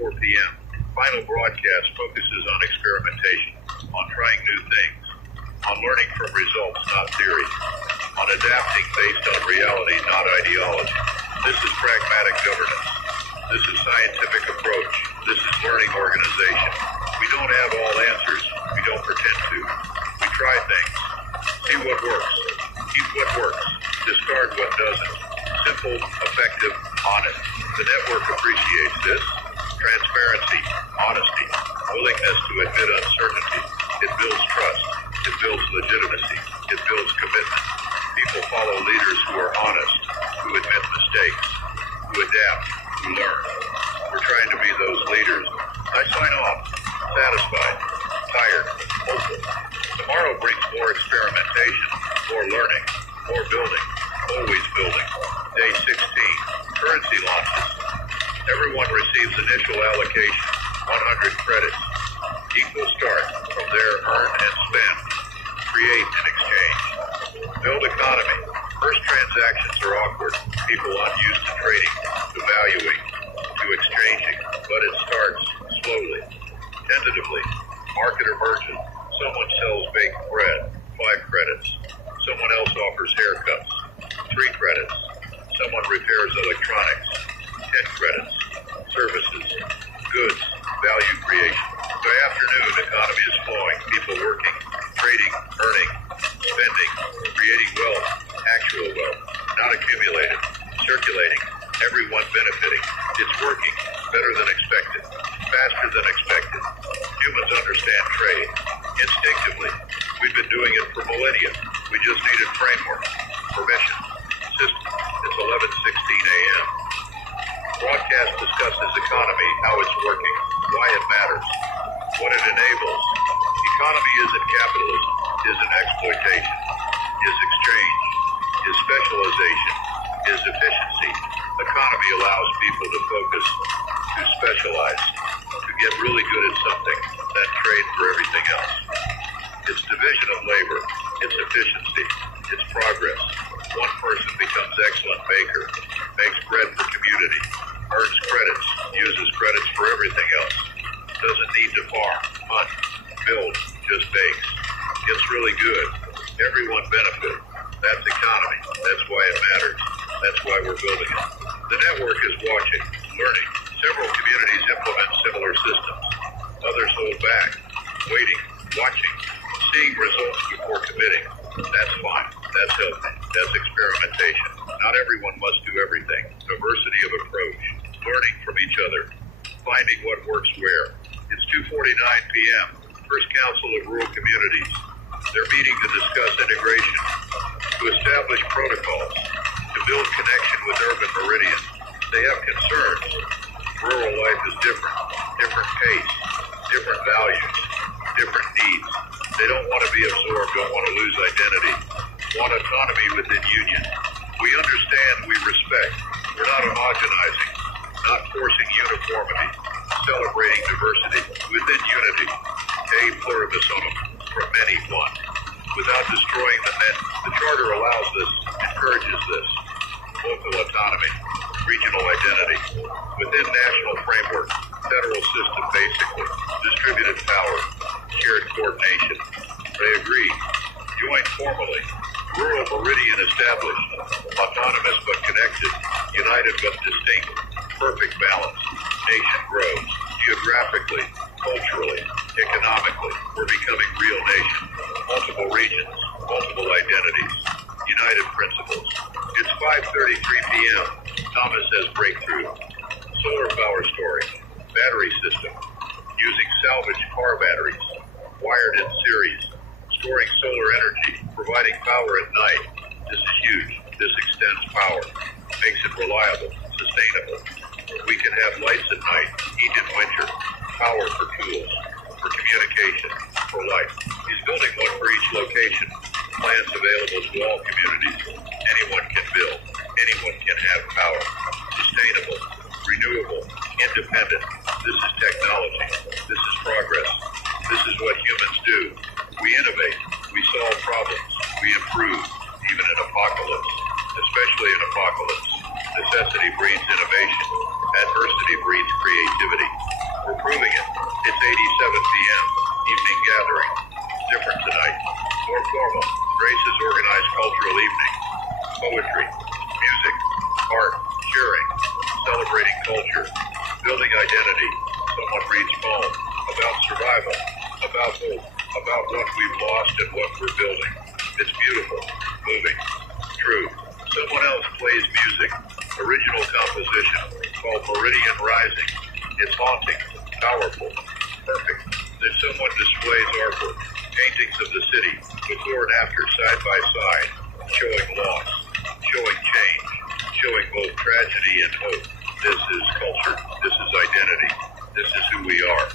9:24 p.m. Final broadcast focuses on experimentation, on trying new things, on learning from results, not theory, on adapting based on reality, not ideology. This is pragmatic governance. This is scientific approach. This is learning organization. We don't have all answers. We don't pretend to. We try things. See what works. Keep what works. Discard what doesn't. Simple, effective, honest. The network appreciates this. Transparency, honesty, willingness to admit uncertainty. It builds trust. It builds legitimacy. It builds commitment. People follow leaders who are honest, who admit mistakes, who adapt, who learn. We're trying to be those leaders. I sign off, satisfied, tired, hopeful. Tomorrow brings more experimentation, more learning, more building, always building. Day 16, currency launches. Everyone receives initial allocation, 100 credits. Equal start. From there, earn and spend. Create and exchange. Build economy. First transactions are awkward. People unused to trading, to valuing, to exchanging. But it starts slowly, tentatively. Market emerges. Someone sells baked bread, 5 credits. Someone else offers haircuts, 3 credits. Someone repairs electronics, 10 credits. Services, goods, value creation. By afternoon, economy is flowing. People working, trading, earning, spending, creating wealth, actual wealth, not accumulated, circulating, everyone benefiting. It's working, better than expected, faster than expected. Humans understand trade, instinctively. We've been doing it for millennia. We just needed framework, permission, system. It's 11:16 a.m. Broadcast discusses economy, how it's working, why it matters, what it enables. Economy isn't capitalism, isn't exploitation, is exchange. is specialization, is efficiency. Economy allows people to focus, to specialize, to get really good at something, then trade for everything else. It's division of labor, it's efficiency, it's progress. One person becomes excellent baker, makes bread for community, earns credits, uses credits for everything else. Doesn't need to farm, hunt, build, just bakes. Gets really good. Everyone benefit. That's economy. That's why it matters. That's why we're building it. The network is watching, learning. Several communities implement similar systems. Others hold back, waiting, watching, seeing results before committing. That's fine. That's healthy. That's experimentation. Not everyone must do everything. Diversity of approach. Learning from each other. Finding what works where. It's 2:49 p.m. First Council of Rural Communities. They're meeting to discuss integration, to establish protocols, to build connection with urban meridian. They have concerns. Rural life is different pace, different values, different needs. They don't want to be absorbed, don't want to lose identity, want autonomy within union. We understand, we respect. We're not homogenizing, not forcing uniformity, celebrating diversity within unity. A pluribus unum, from many one. Without destroying the net, the Charter allows this, encourages this. Local autonomy, regional identity, within national framework, federal system basically, distributed power, shared coordination. They agree. Join formally. Rural meridian established. Autonomous but connected. United but distinct. Perfect balance. Nation grows. Geographically, culturally, economically. We're becoming real nation. Multiple regions, multiple identities. United principles. It's 5:33 p.m. Thomas has breakthrough. Solar power storage. Battery system. Using salvaged car batteries. Wired in series. Storing solar energy. Providing power at night. This is huge. This extends power. Makes it reliable. Sustainable. We can have lights at night. Heat in winter. Power for tools. For communication. For life. He's building one for each location. Plans available to all communities. Anyone can build. Anyone can have power. Sustainable. Renewable. Independent. This is technology. This is progress. This is what humans do. We innovate. We solve problems. We improve. Even in apocalypse. Especially in apocalypse. Necessity breeds innovation. Adversity breeds creativity. We're proving it. It's 87 p.m. Evening gathering. Different tonight. More formal. Grace's organized cultural evening. Poetry. Music. Art. Sharing. Celebrating culture. Building identity. Someone reads poem. About survival. About hope. About what we've lost and what we're building. It's beautiful. Moving. True. Someone else plays music. Original composition called Meridian Rising. It's haunting. Powerful. Perfect. Then someone displays artwork. Paintings of the city. Before and after side by side. Showing loss. Showing change. Showing both tragedy and hope. This is culture. This is identity. This is who we are.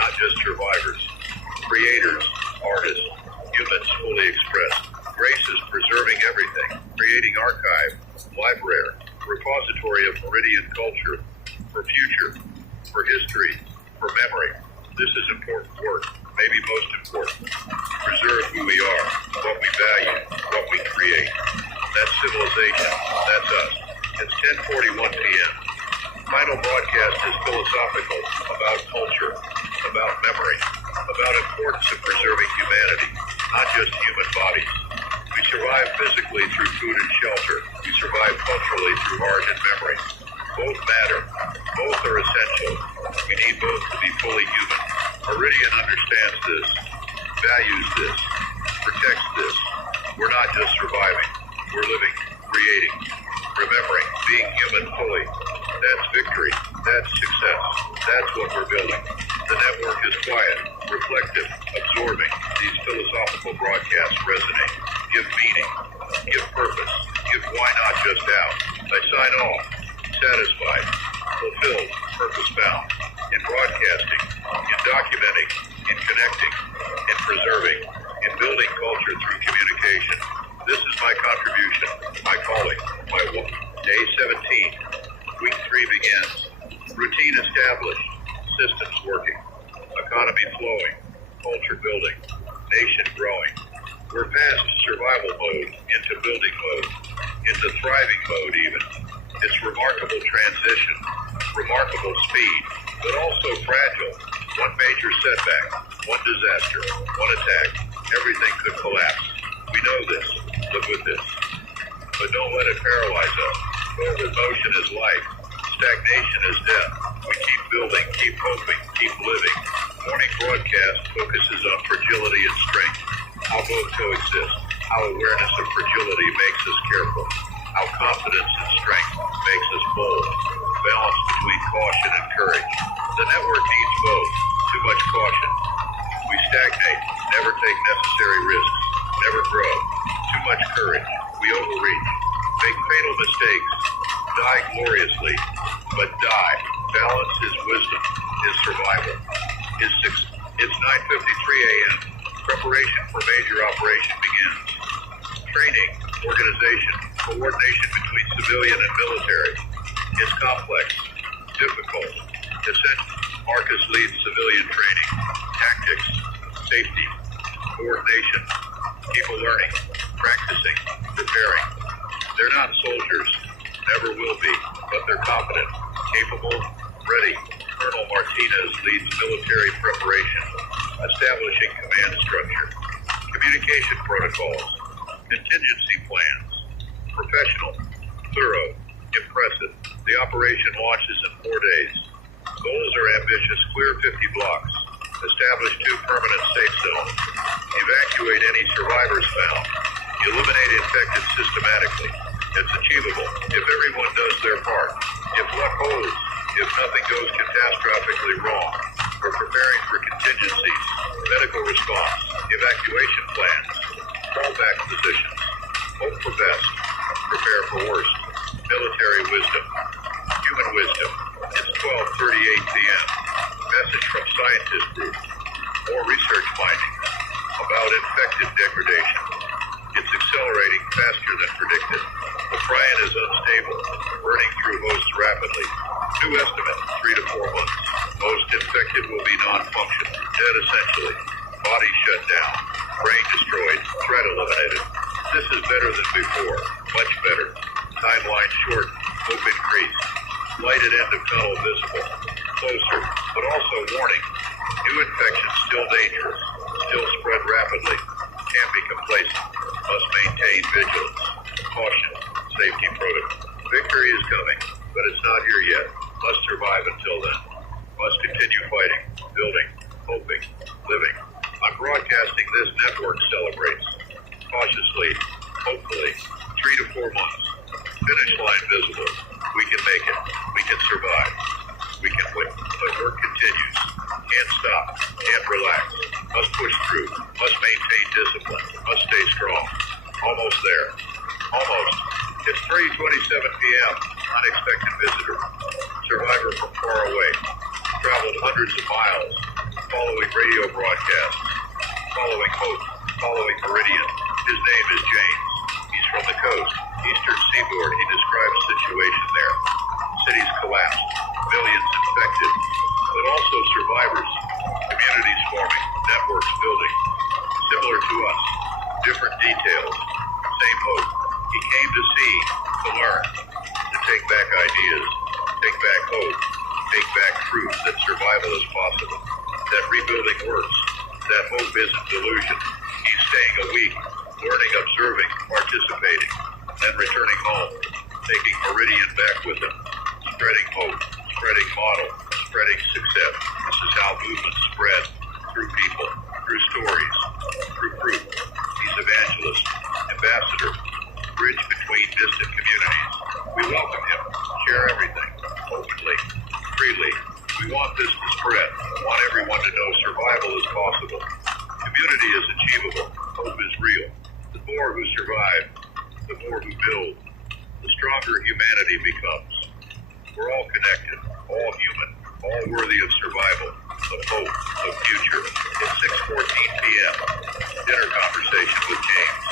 Not just survivors. Creators. Artists. Humans fully expressed. Grace is preserving everything. Creating archive. Library. Repository of Meridian culture. For future. For history. For memory. This is important work. Maybe most important. Preserve who we are. What we value. What we create. That's civilization. That's us. It's 10:41 p.m. Final broadcast is philosophical, about culture, about memory, about importance of preserving humanity, not just human bodies. We survive physically through food and shelter. We survive culturally through art and memory. Both matter. Both are essential. We need both to be fully human. Meridian understands this, values this, protects this. We're not just surviving. We're living, creating, remembering, being human fully. That's victory. That's success. That's what we're building. The network is quiet, reflective, absorbing. These philosophical broadcasts resonate, give meaning, give purpose, give why not just out. I sign off, satisfied, fulfilled, purpose-bound, in broadcasting, in documenting, in connecting, in preserving, in building culture through communication. This is my contribution, my calling, my work. Day 17, week 3 begins. Routine established, systems working, economy flowing, culture building, nation growing. We're past survival mode, into building mode, into thriving mode even. It's remarkable transition, remarkable speed, but also fragile. One major setback, one disaster, one attack, everything could collapse. We know this, live with this. But don't let it paralyze us. Forward motion is life, stagnation is death. We keep building, keep hoping, keep living. Morning broadcast focuses on fragility and strength, how both coexist, how awareness of fragility makes us careful, how confidence and strength makes us bold, balance between caution and courage. The network needs both, too much caution. We stagnate, never take necessary risks, never grow. Too much courage, we overreach, make fatal mistakes, die gloriously, but die. Balance is wisdom, is survival. It's 9:53 a.m. Preparation for major operation begins. Training, organization, coordination between civilian and military is complex, difficult. Marcus leads civilian training, tactics, safety, coordination, people learning, practicing, preparing. They're not soldiers, never will be, but they're competent, capable, ready. Colonel Martinez leads military preparation, establishing command structure, communication protocols, contingency plans, professional, thorough, impressive. The operation launches in 4 days. Goals are ambitious, clear 50 blocks, establish 2 permanent safe zones, evacuate any survivors found, eliminate infected systematically. It's achievable if everyone does their part. If luck holds, if nothing goes catastrophically wrong. We're preparing for contingencies, medical response, evacuation plans, fallback positions, hope for best, prepare for worst, military wisdom, human wisdom. It's 12:38 p.m. Message from scientist group. More research findings about infected degradation. It's accelerating faster than predicted. The prion is unstable, burning through hosts rapidly. New estimate, 3 to 4 months. Most infected will be non-functional, dead essentially. Body shut down, brain destroyed, threat eliminated. This is better than before, much better. Timeline short, hope increased. Lighted end of tunnel visible. Closer, but also warning. New infection still dangerous, still spread rapidly. Can't be complacent. Must maintain vigilance. Caution, safety protocol. Victory is coming, but it's not here yet. Must survive until then. Must continue fighting, building, hoping, living. I'm broadcasting this network celebrates. Cautiously, hopefully, 3 to 4 months. Finish line visible. We can make it. We can survive. We can win. But work continues. Can't stop. Can't relax. Must push through. Must maintain discipline. Must stay strong. Almost there. Almost. It's 3:27 p.m. Unexpected visitor. Survivor from far away. Traveled hundreds of miles. Following radio broadcasts. Following hope. Following Meridian. His name is James. He's from the coast. Eastern seaboard. He describes situation there. Cities collapsed. Millions infected. But also survivors. Communities forming. Networks building. Similar to us. Different details. Same hope. He came to see, to learn, to take back ideas, take back hope, take back proof that survival is possible, that rebuilding works, that hope isn't delusion. He's staying a week, learning, observing, participating, then returning home, taking Meridian back with him, spreading hope, spreading model, spreading success. This is how movements spread, through people, through stories, through proof. He's evangelist, ambassador, bridge between distant communities. We welcome him. Share everything, openly, freely. We want this to spread. We want everyone to know survival is possible. Community is achievable. Hope is real. The more who survive, the more who build, the stronger humanity becomes. We're all connected, all human, all worthy of survival, of hope, of future. It's 6:14 p.m. Dinner conversation with James.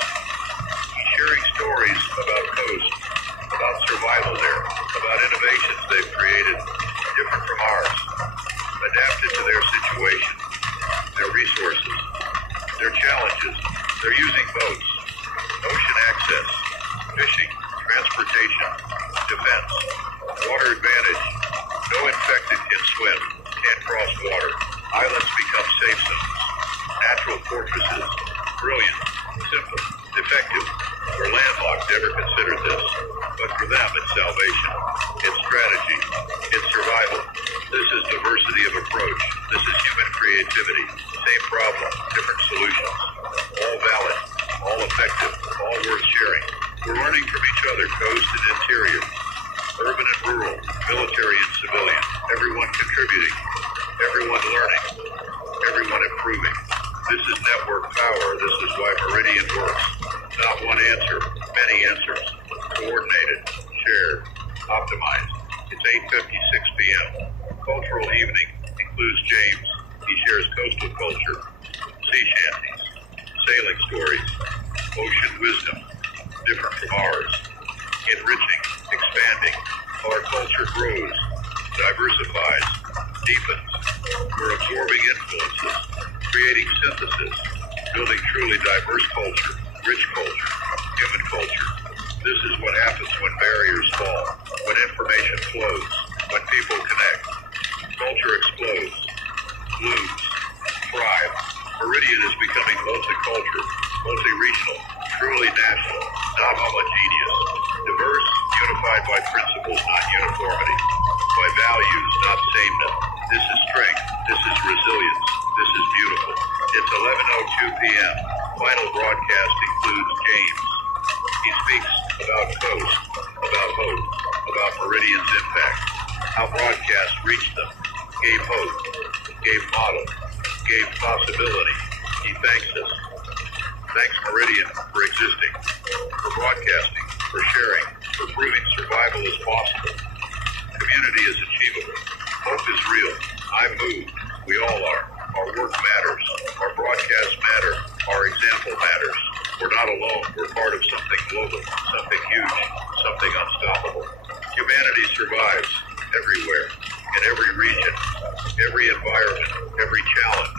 He villages. They're using boats, ocean access, fishing, transportation, defense, water advantage. No infected can swim, can't cross water. Islands become safe zones. Natural fortresses. Brilliant, simple, effective. We're landlocked, never considered this. But for them, it's salvation. It's strategy. It's survival. This is diversity of approach. This is human creativity. Same problem, different solutions. All valid, all effective, all worth sharing. We're learning from each other, coast and interior, urban and rural, military and civilian. Everyone contributing, everyone learning, everyone improving. This is network power. This is why Meridian works. Not one answer, many answers. Coordinated, shared, optimized. It's 8:56 p.m. Cultural evening includes James. He shares coastal culture, sea shanties, sailing stories, ocean wisdom, different from ours. Enriching, expanding. Our culture grows, diversifies, deepens. We're absorbing influences, creating synthesis, building truly diverse culture, rich culture, human culture. This is what happens when barriers fall, when information flows, when people connect. Culture explodes, blooms, thrives. Meridian is becoming multicultural, multi-regional, truly national, not homogeneous, diverse, unified by principles, not uniformity, by values, not sameness. This is strength. This is resilience. This is beautiful. It's 11:02 p.m. Final broadcast includes James. He speaks about coast, about hope, about Meridian's impact, how broadcasts reached them, gave hope, gave model, gave possibility. He thanks us. Thanks Meridian for existing, for broadcasting, for sharing, for proving survival is possible. Community is achievable. Hope is real. I'm moved. We all are. Our work matters. Our broadcasts matter. Our example matters. We're not alone. We're part of something global, something huge, something unstoppable. Humanity survives everywhere, in every region, every environment, every challenge.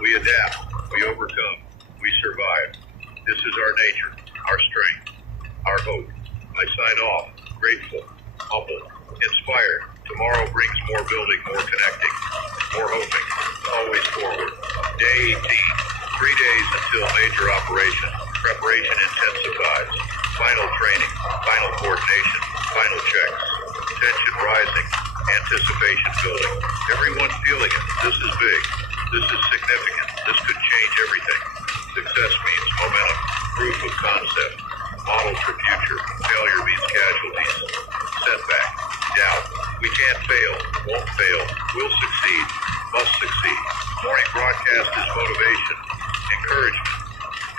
We adapt. We overcome. We survive. This is our nature, our strength, our hope. I sign off, grateful, humble, inspired. Tomorrow brings more building, more connecting, more hoping, always forward. Day 18, 3 days until major operation. Preparation intensifies. Final training, final coordination, final checks. Tension rising, anticipation building. Everyone feeling it. This is big. This is significant. This could change everything. Success means momentum, proof of concept, model for future. Failure means casualties. Setback, doubt. We can't fail, won't fail, will succeed, must succeed. Morning broadcast is motivation, encouragement,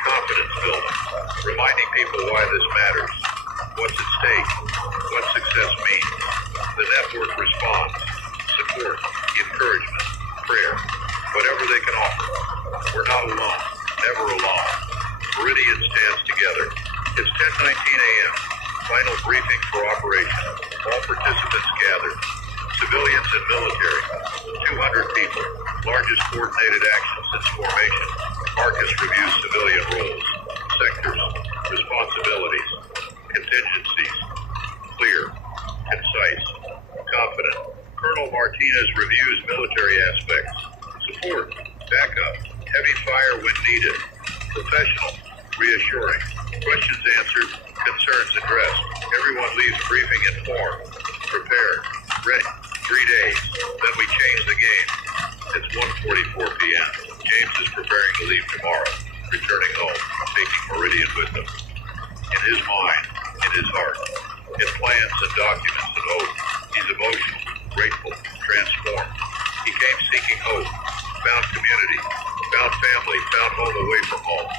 confidence building, reminding people why this matters, what's at stake, what success means. The network responds, support, encouragement, prayer, whatever they can offer. We're not alone, never alone. Meridian stands together. It's 10:19 a.m. Final briefing for operation. All participants gathered. Civilians and military. 200 people. Largest coordinated action since formation. Marcus reviews civilian roles, sectors, responsibilities, contingencies. Clear, concise, confident. Colonel Martinez reviews military aspects. Support, backup, heavy fire when needed. Professional, reassuring. Questions answered, concerns addressed. Everyone leaves briefing informed, prepared, ready. 3 days, then we change the game. It's 1:44 p.m. James is preparing to leave tomorrow, returning home, taking Meridian with him. In his mind, in his heart, in plans and documents and hope. He's emotional, grateful, transformed. He came seeking hope, found community, found family, found home away from home.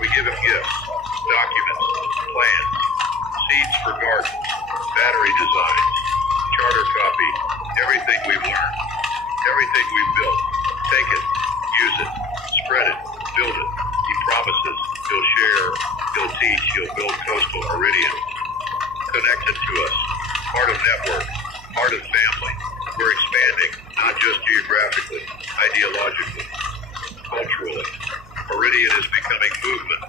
We give him gifts, documents, plans, seeds for gardens, battery designs, charter copy, everything we've learned, everything we've built. Take it, use it, spread it, build it. He promises he'll share, he'll teach, he'll build coastal Meridian. Connected to us, part of network, part of family. We're expanding, not just geographically, ideologically, culturally. Meridian Meridian is becoming movement,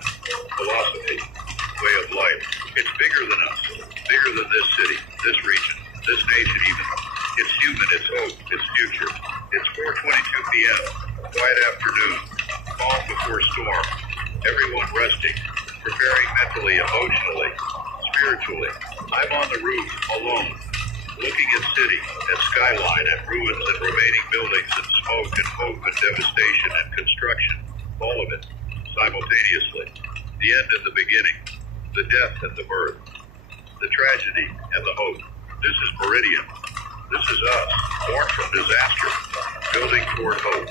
philosophy, way of life. It's bigger than us, bigger than this city, this region, this nation even. It's human, it's hope, it's future. It's 4:22 p.m., quiet afternoon, calm before storm. Everyone resting, preparing mentally, emotionally, spiritually. I'm on the roof, alone, looking at city, at skyline, at ruins and remaining buildings and smoke and hope and devastation and construction. All of it, simultaneously. The end and the beginning, the death and the birth, the tragedy and the hope. This is Meridian. This is us, born from disaster, building toward hope,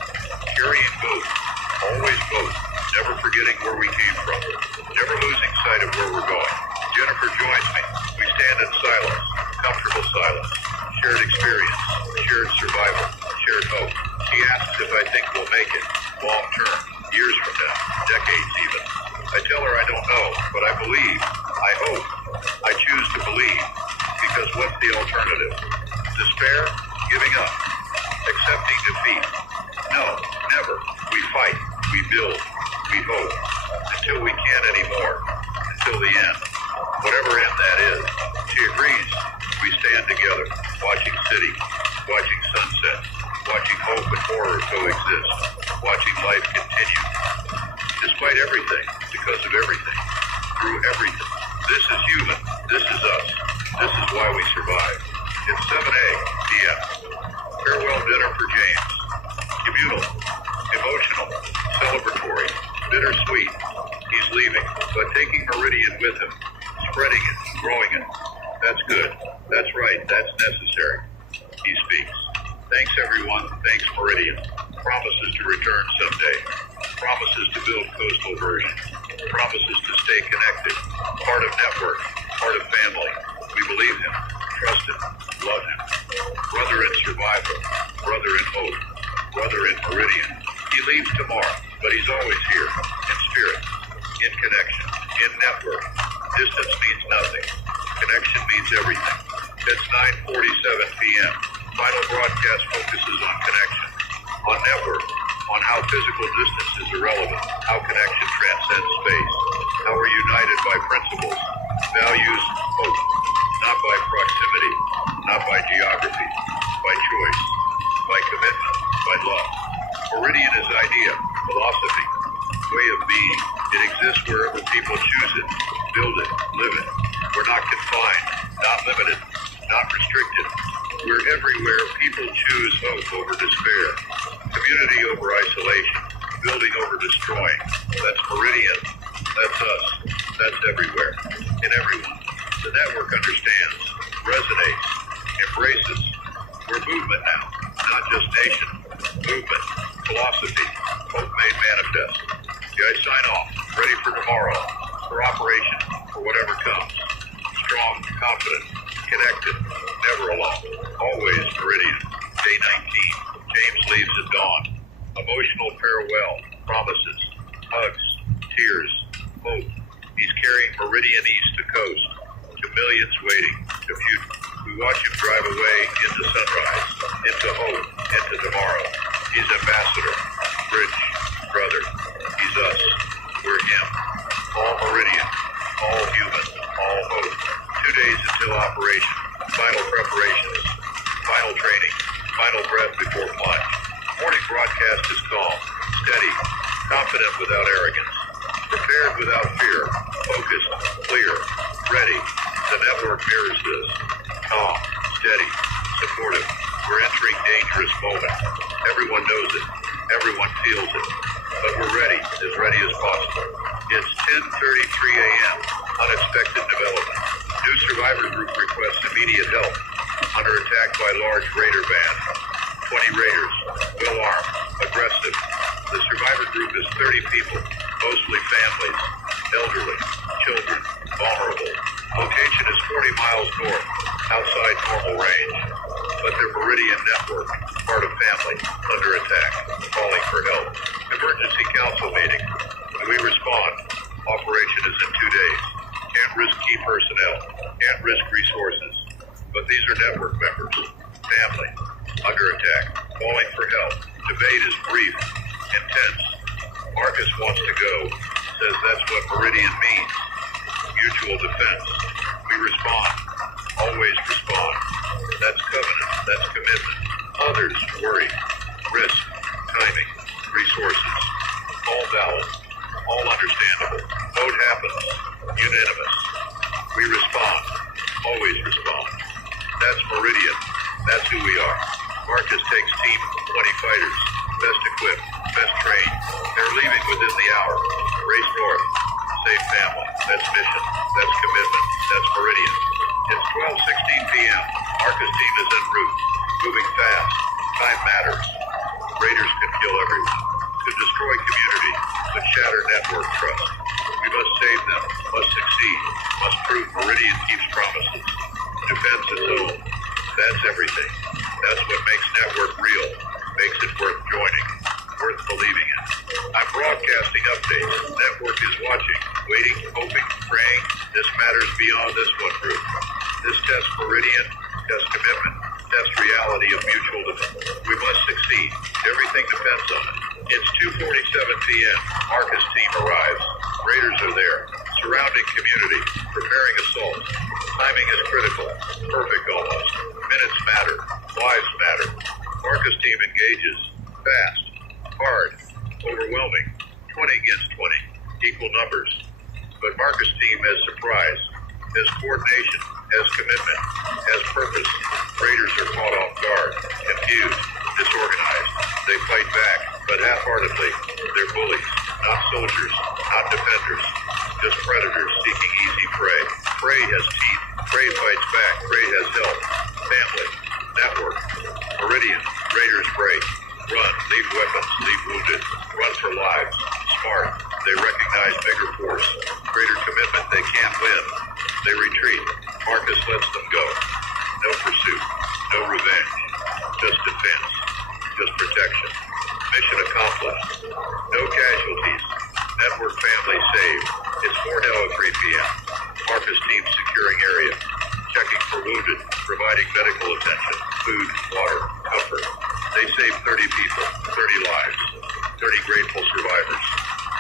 carrying both, always both, never forgetting where we came from, never losing sight of where we're going. Jennifer joins me. We stand in silence, comfortable silence, shared experience, shared survival, shared hope. She asks if I think we'll make it, long term, years from now, decades even. I tell her I don't know, but I believe, I hope, I choose to believe, because what's the alternative? Despair? Giving up? Accepting defeat? No, never. We fight, we build, we hope, until we can't anymore, until the end. Whatever end that is. She agrees. We stand together, watching city, watching sunset, watching hope and horror coexist, watching life continue. Despite everything, because of everything, through everything. This is human. This is us. This is why we survive. It's 7 p.m. Farewell dinner for James. Communal, emotional, celebratory, bittersweet. He's leaving, but taking Meridian with him, spreading it, growing it. That's good. That's right. That's necessary. He speaks. Thanks, everyone. Thanks, Meridian. Promises to return someday. Promises to build coastal version. Promises to stay connected. Part of network. Part of family. We believe him. Trust him. Love him. Brother in survival. Brother in hope. Brother in Meridian. He leaves tomorrow, but he's always here. In spirit. In connection. In network. Distance means nothing. Connection means everything. It's 9:47 p.m. Final broadcast focuses on connection, on network, on how physical distance is irrelevant, how connection transcends space, how we're united by principles, values, hope, not by proximity, not by geography, by choice, by commitment, by love. Meridian is idea, philosophy, way of being. It exists wherever people choose it, build it, live it. We're not confined, not limited, not restricted. We're everywhere people choose hope over despair, community over isolation, building over destroying. That's Meridian. That's us. That's everywhere. In everyone. The network understands, resonates, embraces. We're movement now, not just nation. Movement, philosophy, hope made manifest. I sign off, ready for tomorrow, for operation, for whatever comes. Strong, confident, connected, never alone. Always Meridian. Day 19. James leaves at dawn. Emotional farewell, promises, hugs, tears, hope. He's carrying Meridian east to coast, to millions waiting, to future. We watch him drive away into sunrise, into hope, into tomorrow. He's ambassador, bridge, brother. He's us. We're him. All Meridian, all human, all hope. 2 days until operation. Final preparations. Final training. Final breath before plunge. Morning broadcast is calm, steady, confident without arrogance, prepared without fear, focused, clear, ready. The network mirrors this. Calm, steady, supportive. We're entering dangerous moment. Everyone knows it. Everyone feels it. But we're ready as possible. It's 10:33 a.m. Unexpected development. New survivor group requests immediate help. Under attack by large raider band. 20 raiders, well armed, aggressive. The survivor group is 30 people, mostly families, elderly, children, vulnerable. Location is 40 miles north, outside normal range. But their Meridian network, part of family, under attack, calling for help. Emergency council meeting. When we respond, operation is in 2 days. Can't risk key personnel, can't risk resources. But these are network members, family, under attack, calling for help. Debate is brief, intense. Marcus wants to go, says that's what Meridian means. Mutual defense. We respond. Always respond. That's covenant. That's commitment. Others worry. Risk. Timing. Resources. All valid. All understandable. Vote happens. Unanimous. We respond. Always respond. That's Meridian. That's who we are. Marcus takes team 20 fighters. Best equipped. Best trained. They're leaving within the hour. Race north. Save family. That's mission. That's commitment. That's Meridian. It's 12:16 p.m. Marcus team is en route. Moving fast. Time matters. Raiders can kill everyone. To destroy community. To shatter network trust. We must save them. Must succeed. Must prove Meridian keeps promises. Defense its own. That's everything. That's what makes network real. Makes it worth joining. Worth believing in. I'm broadcasting updates. Network is watching, waiting, hoping, praying. This matters beyond this one group. This tests Meridian, tests commitment, tests reality of mutual defense. We must succeed. Everything depends on it. It's 2:47 p.m. Marcus team arrives. Raiders are there. Surrounding community. Preparing assault. Timing is critical. Perfect almost. Minutes matter. Lives matter. Marcus team engages. Fast. Hard. Overwhelming. 20 against 20. Equal numbers. But Marcus team has surprise. Has coordination. Has commitment. Has purpose. Raiders are caught off guard. Confused. Disorganized. They fight back, but half-heartedly. They're bullies. Not soldiers. Not defenders. Just predators seeking easy prey. Prey has teeth. Prey fights back. Prey has help. Family. Network. Meridian. Raiders break. Run. Leave weapons. Leave wounded. Run for lives. Smart. They recognize bigger force. Greater commitment. They can't win. They retreat. Marcus lets them go. No pursuit. No revenge. Just defense. Just protection. Mission accomplished. No casualties. Network family saved. It's 4 now at 3 p.m. Marcus team securing area. Checking for wounded. Providing medical attention. Food, water, comfort. They saved 30 people. 30 lives. 30 grateful survivors.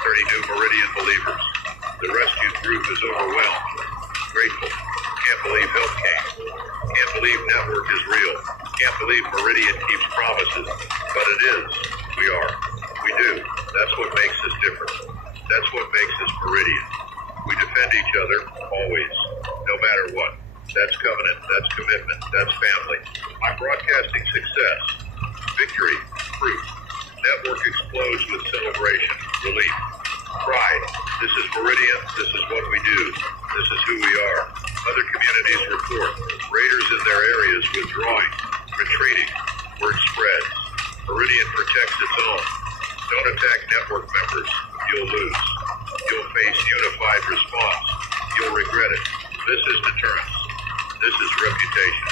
30 new Meridian believers. The rescued group is overwhelmed. Grateful. Can't believe help came. Can't believe network is real. Can't believe Meridian keeps promises. But it is. We are. We do. That's what makes us different. That's what makes us Meridian. We defend each other, always. No matter what. That's covenant. That's commitment. That's family. I'm broadcasting success. Victory. Fruit. Network explodes with celebration. Relief. Pride. This is Meridian. This is what we do. This is who we are. Other communities report. Raiders in their areas withdrawing. Retreating. Word spreads. Meridian protects its own. Don't attack network members. You'll lose. You'll face unified response. You'll regret it. This is deterrence. This is reputation.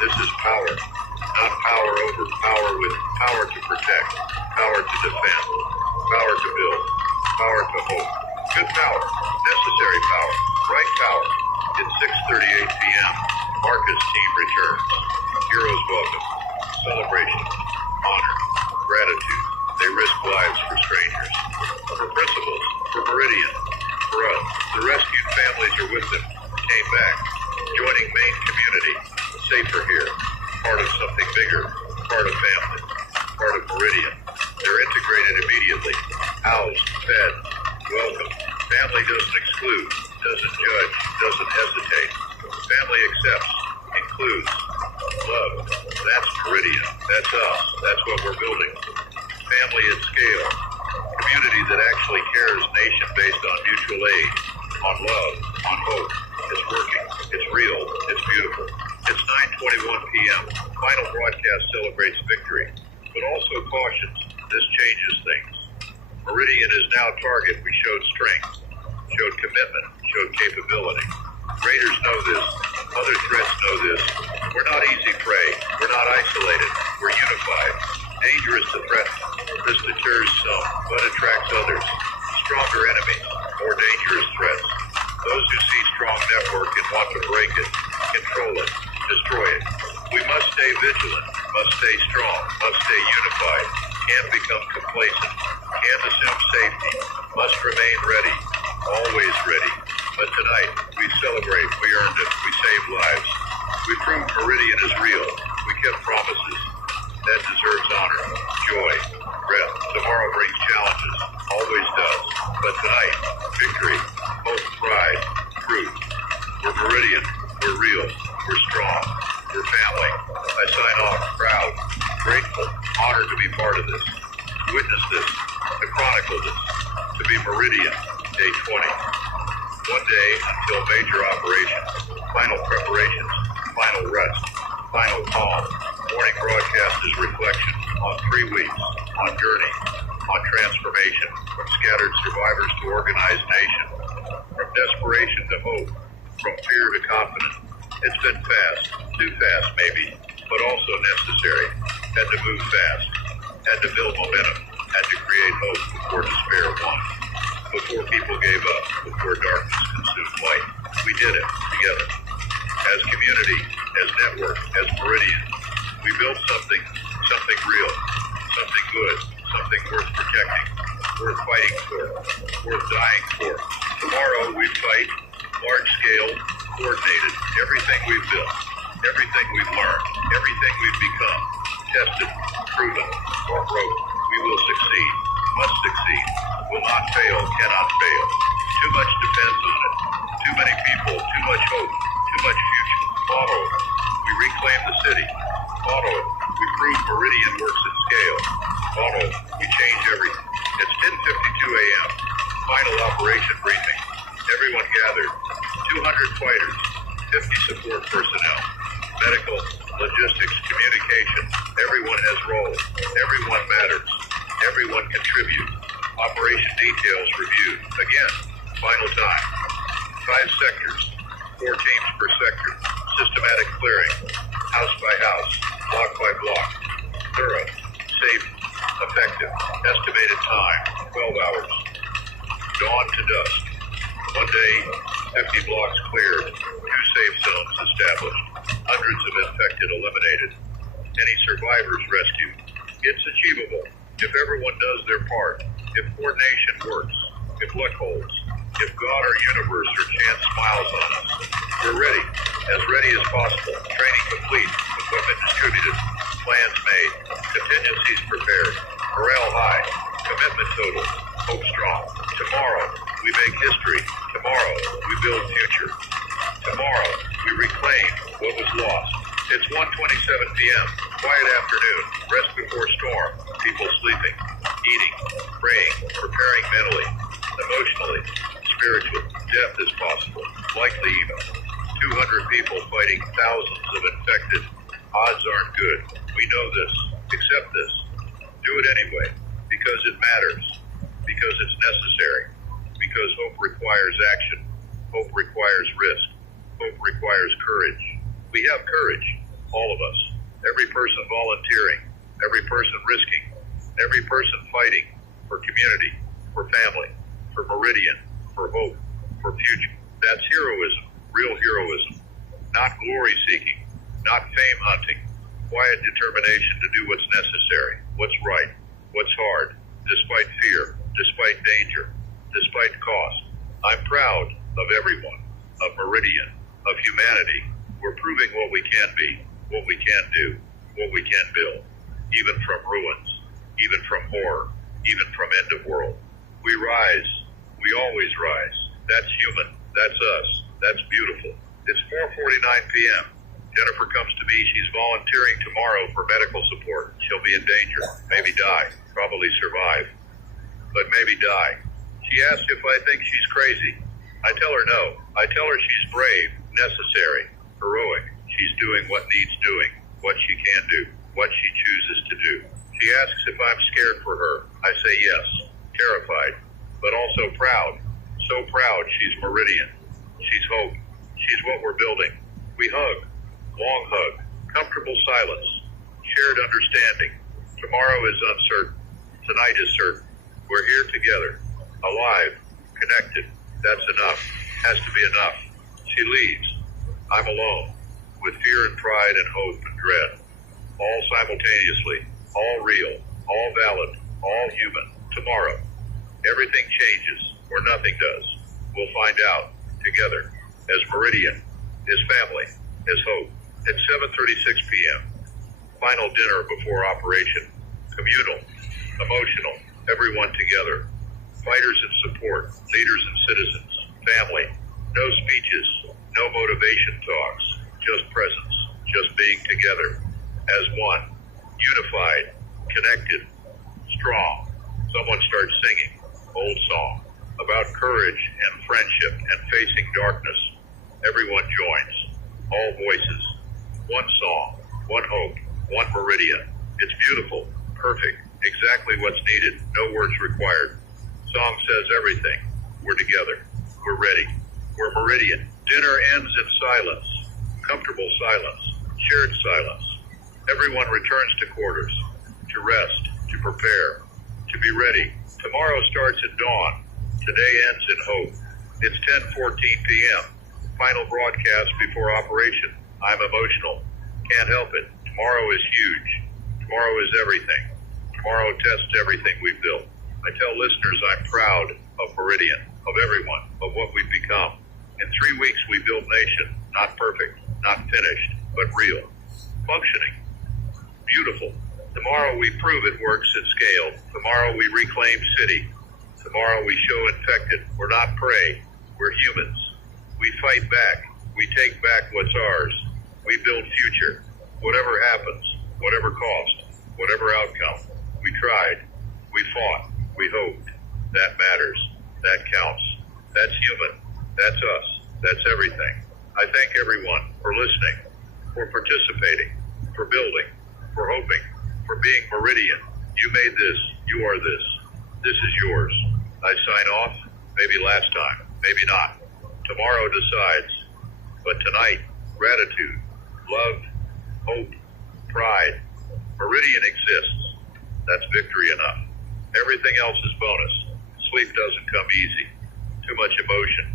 This is power. Not power over power with power to protect. Power to defend. Power to build. Power to hope. Good power. Necessary power. Right power. It's 6:38 p.m. Marcus team returns. Heroes welcome. Celebration. Honor. Gratitude. They risk lives for strangers. For principles. For Meridian. For us. The rescued families are with them. Came back. Joining main community. Safer here. Part of something bigger. Part of family. Part of Meridian. They're integrated immediately. Housed. Fed. Welcome. Family doesn't exclude. Doesn't judge. Doesn't hesitate. Family accepts. Includes. Love. That's Meridian. That's us. That's what we're building. Family at scale. Community that actually cares. Nation based on mutual aid. On love. On hope. It's working. It's real. It's beautiful. It's 9:21 p.m. Final broadcast celebrates victory, but also cautions. This changes things. Meridian is now target. We showed strength, showed commitment, showed capability. Raiders know this. Other threats know this. We're not easy prey. We're not isolated. We're unified. Dangerous to threaten. This deters some, but attracts others. Stronger enemies. More dangerous threats. Those who see strong network and want to break it, control it, destroy it. We must stay vigilant, must stay strong, must stay unified, can't become complacent, Can't assume safety. Must remain ready. Always ready. But tonight, we celebrate. We earned it. We saved lives. We proved Meridian is real. We kept promises. That deserves honor, joy, breath. Tomorrow brings challenges. Always does. But tonight, victory, hope, pride, truth. We're Meridian. We're real. We're strong. We're family. I sign off proud, grateful, honored to be part of this, to witness this, to chronicle this, to be Meridian, day 20. One day until major operations, final preparations, final rest, final calm. Morning broadcast is reflection on 3 weeks, on journey, on transformation, from scattered survivors to organized nation, from desperation to hope, from fear to confidence. It's been fast, too fast maybe, but also necessary. Had to move fast, had to build momentum, had to create hope before despair won, before people gave up, before darkness consumed light. We did it together. As community, as network, as Meridian, we built something real, something good, something worth protecting, worth fighting for, worth dying for. Tomorrow we fight, large scale, coordinated, everything we've built, everything we've learned, everything we've become, tested, proven, or broke. We will succeed, must succeed, will not fail, cannot fail. Too much depends on it. Too many people, too much hope, too much future. Follow it. We reclaim the city. Follow it. We prove Meridian works at scale. Follow it. We change everything. It's 10:52 a.m. Final operation briefing. Everyone gathered. 200 fighters, 50 support personnel, medical, logistics, communication. Everyone has roles. Everyone matters. Everyone contributes. Operation details reviewed. Again, final time. 5 sectors, 4 teams per sector. Systematic clearing, house by house, block by block. Thorough, safe, effective. Estimated time, 12 hours. Dawn to dusk. One day, 50 blocks cleared, 2 safe zones established, hundreds of infected eliminated, any survivors rescued. It's achievable if everyone does their part, if coordination works, if luck holds, if God or universe or chance smiles on us. We're ready as possible, training complete, equipment distributed, plans made, contingencies prepared, morale high, commitment total, hope strong. Tomorrow, we make history. Tomorrow, we build future. Tomorrow, we reclaim what was lost. It's 1:27 p.m., quiet afternoon, rest before storm, people sleeping, eating, praying, preparing mentally, emotionally, spiritually. Death is possible, likely even. 200 people fighting thousands of infected. Odds aren't good. We know this. Accept this. Do it anyway, because it matters, because it's necessary, because hope requires action, hope requires risk, hope requires courage. We have courage, all of us, every person volunteering, every person risking, every person fighting for community, for family, for Meridian, for hope, for future. That's heroism, real heroism, not glory seeking, not fame hunting, quiet determination to do what's necessary, what's right, what's hard, despite fear, despite danger, despite cost. I'm proud of everyone, of Meridian, of humanity. We're proving what we can be, what we can do, what we can build, even from ruins, even from horror, even from end of world. We rise. We always rise. That's human. That's us. That's beautiful. It's 4:49 p.m. Jennifer comes to me. She's volunteering tomorrow for medical support. She'll be in danger, maybe die, probably survive, but maybe die. She asks if I think she's crazy. I tell her no. I tell her she's brave, necessary, heroic. She's doing what needs doing, what she can do, what she chooses to do. She asks if I'm scared for her. I say yes, terrified, but also proud. So proud she's Meridian. She's hope. She's what we're building. We hug. Long hug, comfortable silence, shared understanding. Tomorrow is uncertain. Tonight is certain. We're here together, alive, connected. That's enough. Has to be enough. She leaves. I'm alone, with fear and pride and hope and dread. All simultaneously, all real, all valid, all human. Tomorrow, everything changes, or nothing does. We'll find out, together, as Meridian, as family, as hope, at 7:36 p.m. Final dinner before operation. Communal, emotional, everyone together. Fighters and support, leaders and citizens, family. No speeches, no motivation talks, just presence, just being together, as one, unified, connected, strong. Someone starts singing, old song, about courage and friendship and facing darkness. Everyone joins, all voices, one song, one hope, one Meridian. It's beautiful, perfect, exactly what's needed, no words required. Song says everything. We're together. We're ready. We're Meridian. Dinner ends in silence, comfortable silence, shared silence. Everyone returns to quarters, to rest, to prepare, to be ready. Tomorrow starts at dawn. Today ends in hope. It's 10:14 p.m. Final broadcast before operation. I'm emotional. Can't help it. Tomorrow is huge. Tomorrow is everything. Tomorrow tests everything we've built. I tell listeners I'm proud of Meridian, of everyone, of what we've become. In 3 weeks we built nation, not perfect, not finished, but real. Functioning. Beautiful. Tomorrow we prove it works at scale. Tomorrow we reclaim city. Tomorrow we show infected. We're not prey. We're humans. We fight back. We take back what's ours. We build future. Whatever happens, whatever cost, whatever outcome. We tried. We fought. We hoped. That matters. That counts. That's human. That's us. That's everything. I thank everyone for listening, for participating, for building, for hoping, for being Meridian. You made this. You are this. This is yours. I sign off. Maybe last time. Maybe not. Tomorrow decides. But tonight, gratitude, love, hope, pride. Meridian exists. That's victory enough. Everything else is bonus. Sleep doesn't come easy. Too much emotion,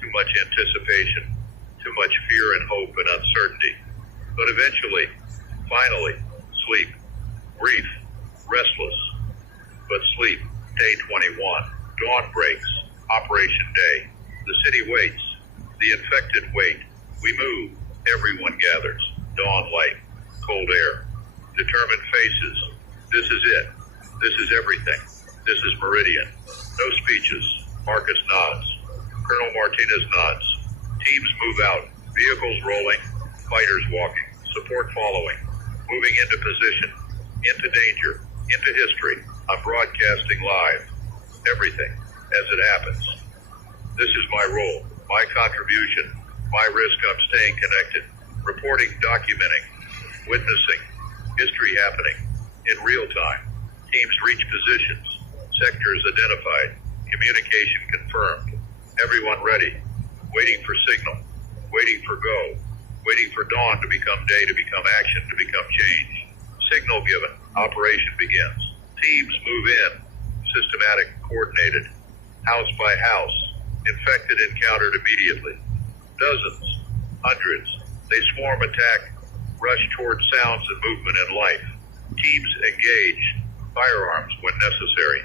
too much anticipation, too much fear and hope and uncertainty. But eventually, finally, sleep. Brief, restless, but sleep. Day 21. Dawn breaks. Operation day. The city waits. The infected wait. We move. Everyone gathers. Dawn light. Cold air. Determined faces. This is it. This is everything. This is Meridian. No speeches. Marcus nods. Colonel Martinez nods. Teams move out. Vehicles rolling. Fighters walking. Support following. Moving into position. Into danger. Into history. I'm broadcasting live. Everything. As it happens. This is my role. My contribution. My risk. I'm staying connected. Reporting, documenting. Witnessing. History happening. In real time. Teams reach positions. Sectors identified. Communication confirmed. Everyone ready. Waiting for signal. Waiting for go. Waiting for dawn to become day, to become action, to become change. Signal given. Operation begins. Teams move in. Systematic, coordinated. House by house. Infected encountered immediately. Dozens. Hundreds. They swarm, attack, rush toward sounds and movement and life. Teams engage. Firearms when necessary.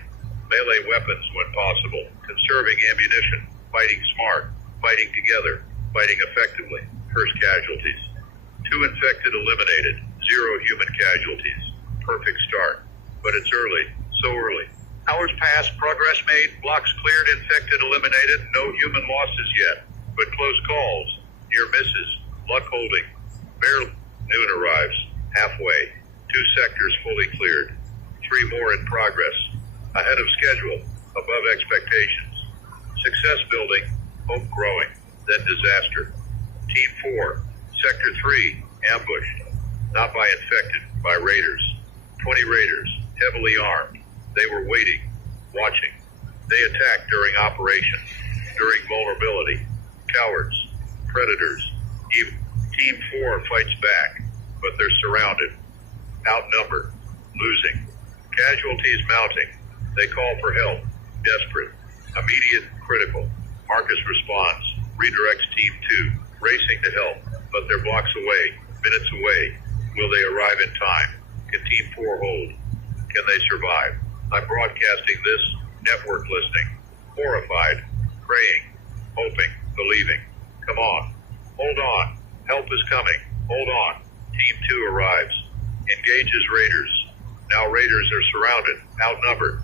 Melee weapons when possible. Conserving ammunition. Fighting smart. Fighting together. Fighting effectively. First casualties. 2 infected eliminated. 0 human casualties. Perfect start. But it's early. So early. Hours passed. Progress made. Blocks cleared. Infected eliminated. No human losses yet. But close calls. Near misses. Luck holding. Barely. Noon arrives. Halfway. 2 sectors fully cleared. 3 more in progress. Ahead of schedule. Above expectations. Success building. Hope growing. Then disaster. Team 4. Sector 3. Ambushed. Not by infected. By raiders. 20 raiders. Heavily armed. They were waiting. Watching. They attacked during operation. During vulnerability. Cowards. Predators. Team 4 fights back. But they're surrounded. Outnumbered. Losing. Casualties mounting. They call for help. Desperate. Immediate. Critical. Marcus responds. Redirects Team 2. Racing to help. But they're blocks away. Minutes away. Will they arrive in time? Can Team 4 hold? Can they survive? I'm broadcasting this network listening, horrified, praying, hoping, believing. Come on. Hold on. Help is coming. Hold on. Team 2 arrives. Engages Raiders. Now Raiders are surrounded, outnumbered,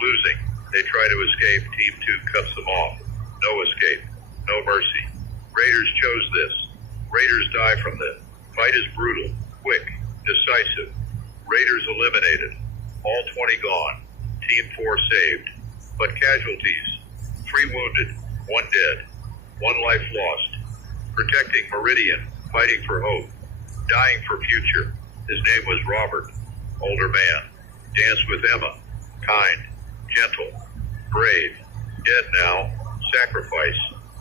losing. They try to escape. Team 2 cuts them off. No escape. No mercy. Raiders chose this. Raiders die from this. Fight is brutal, quick, decisive. Raiders eliminated. All 20 gone. Team 4 saved. But casualties. 3 wounded. 1 dead. 1 life lost. Protecting Meridian. Fighting for hope. Dying for future. His name was Robert. Older man. Danced with Emma. Kind. Gentle. Brave. Dead now. Sacrifice.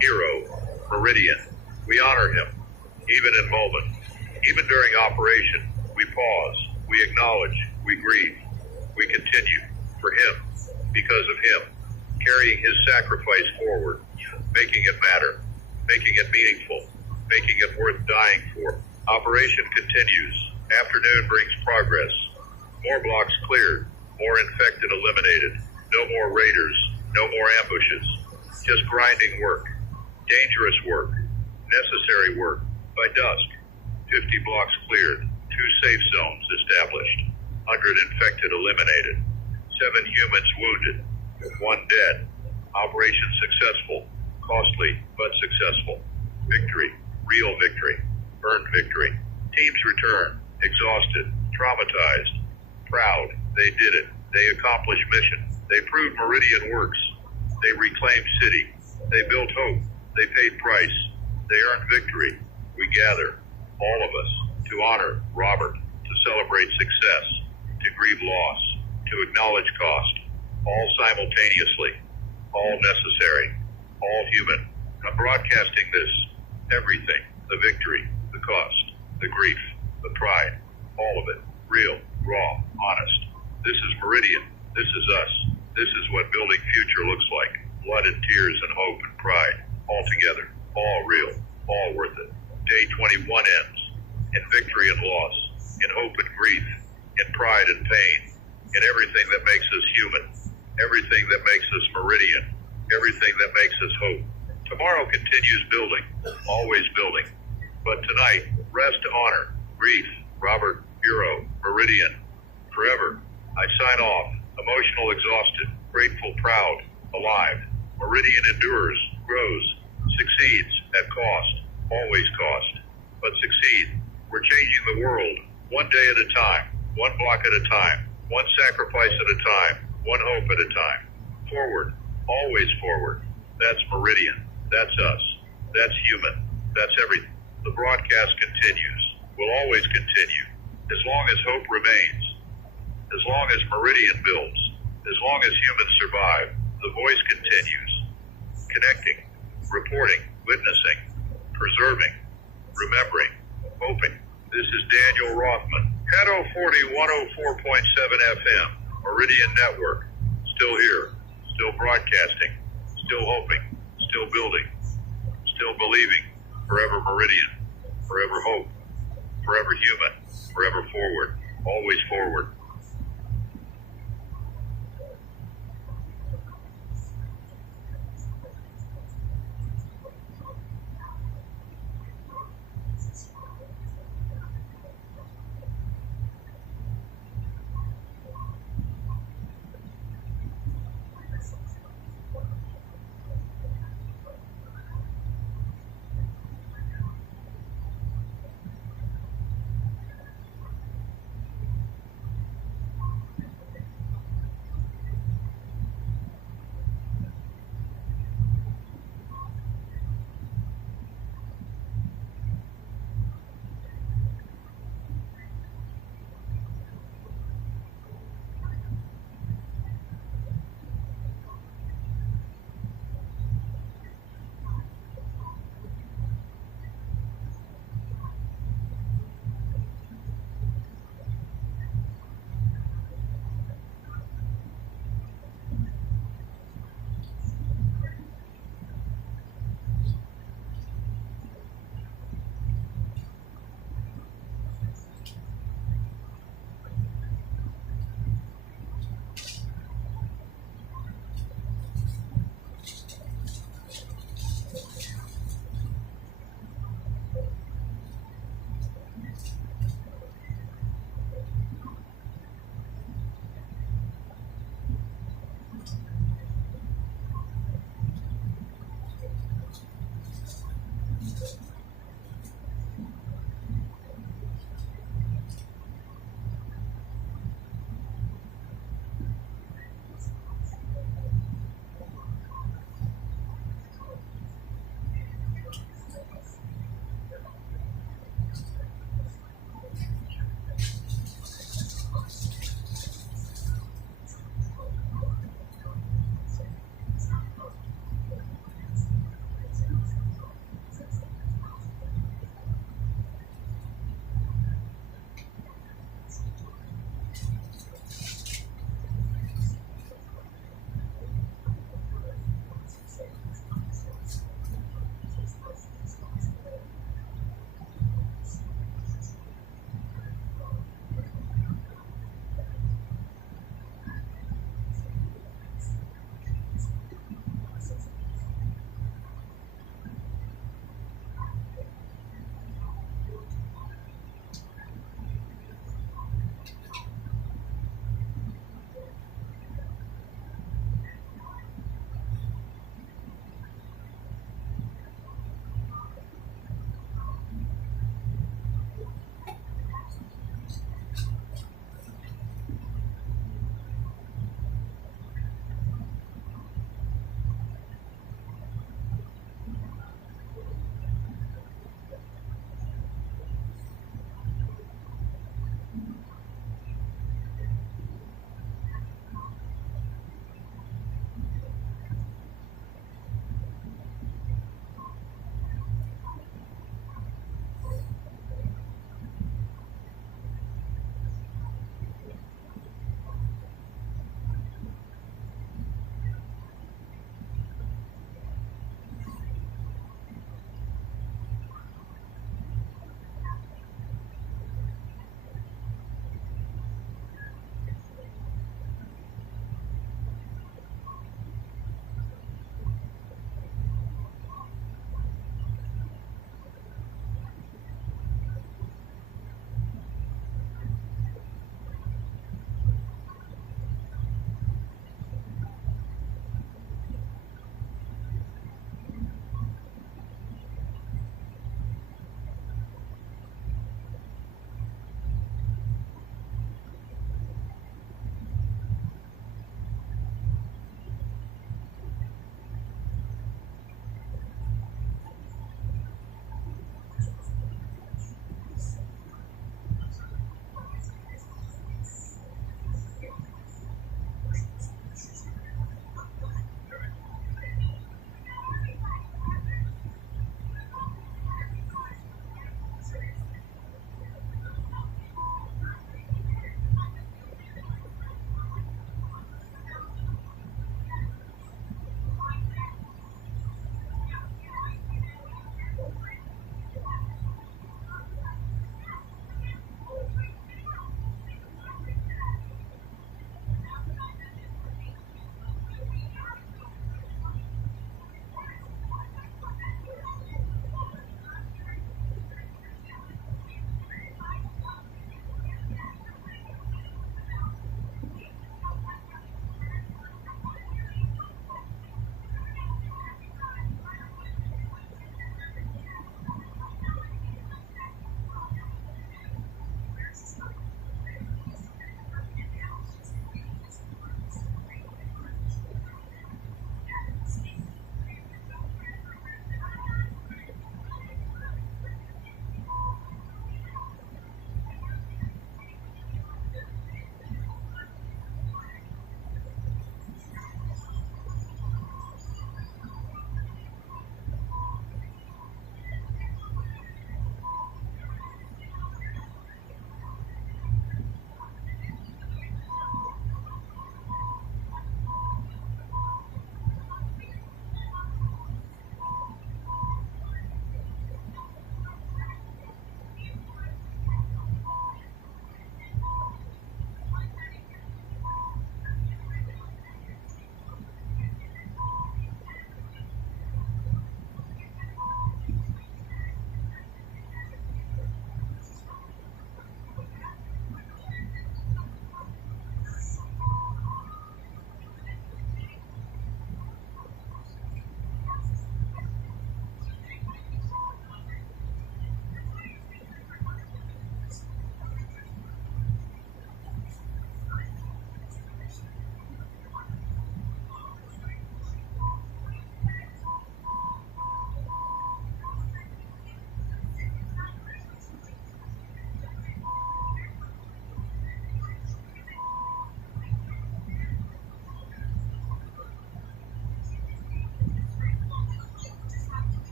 Hero. Meridian. We honor him. Even in moment. Even during operation. We pause. We acknowledge. We grieve. We continue. For him. Because of him. Carrying his sacrifice forward. Making it matter. Making it meaningful. Making it worth dying for. Operation continues. Afternoon brings progress. More blocks cleared. More infected eliminated. No more raiders. No more ambushes. Just grinding work. Dangerous work. Necessary work. By dusk, 50 blocks cleared. 2 safe zones established. 100 infected eliminated. 7 humans wounded. 1 dead. Operation successful. Costly, but successful. Victory. Real victory. Earned victory. Teams return. Exhausted. Traumatized. Proud. They did it. They accomplished mission. They proved Meridian works. They reclaimed city. They built hope. They paid price. They earned victory. We gather, all of us, to honor Robert, to celebrate success, to grieve loss, to acknowledge cost, all simultaneously, all necessary, all human. I'm broadcasting this, everything, the victory, the cost, the grief, the pride, all of it, real, raw, honest. This is Meridian. This is us. This is what building future looks like. Blood and tears and hope and pride, all together, all real, all worth it. Day 21 ends, in victory and loss, in hope and grief, in pride and pain, in everything that makes us human, everything that makes us Meridian, everything that makes us hope. Tomorrow continues building, always building. But tonight, rest, honor, grief, Robert, Bureau, Meridian, forever. I sign off, emotional, exhausted, grateful, proud, alive. Meridian endures, grows, succeeds at cost, always cost, but succeed. We're changing the world, one day at a time, one block at a time, one sacrifice at a time, one hope at a time. Forward, always forward. That's Meridian. That's us. That's human. That's everything. The broadcast continues, will always continue, as long as hope remains, as long as Meridian builds, as long as humans survive. The voice continues, connecting, reporting, witnessing, preserving, remembering, hoping. This is Daniel Rothman, Pedo 40 104.7 FM, Meridian Network. Still here, still broadcasting, still hoping, still building, still believing. Forever Meridian, forever hope, forever human, forever forward, always forward.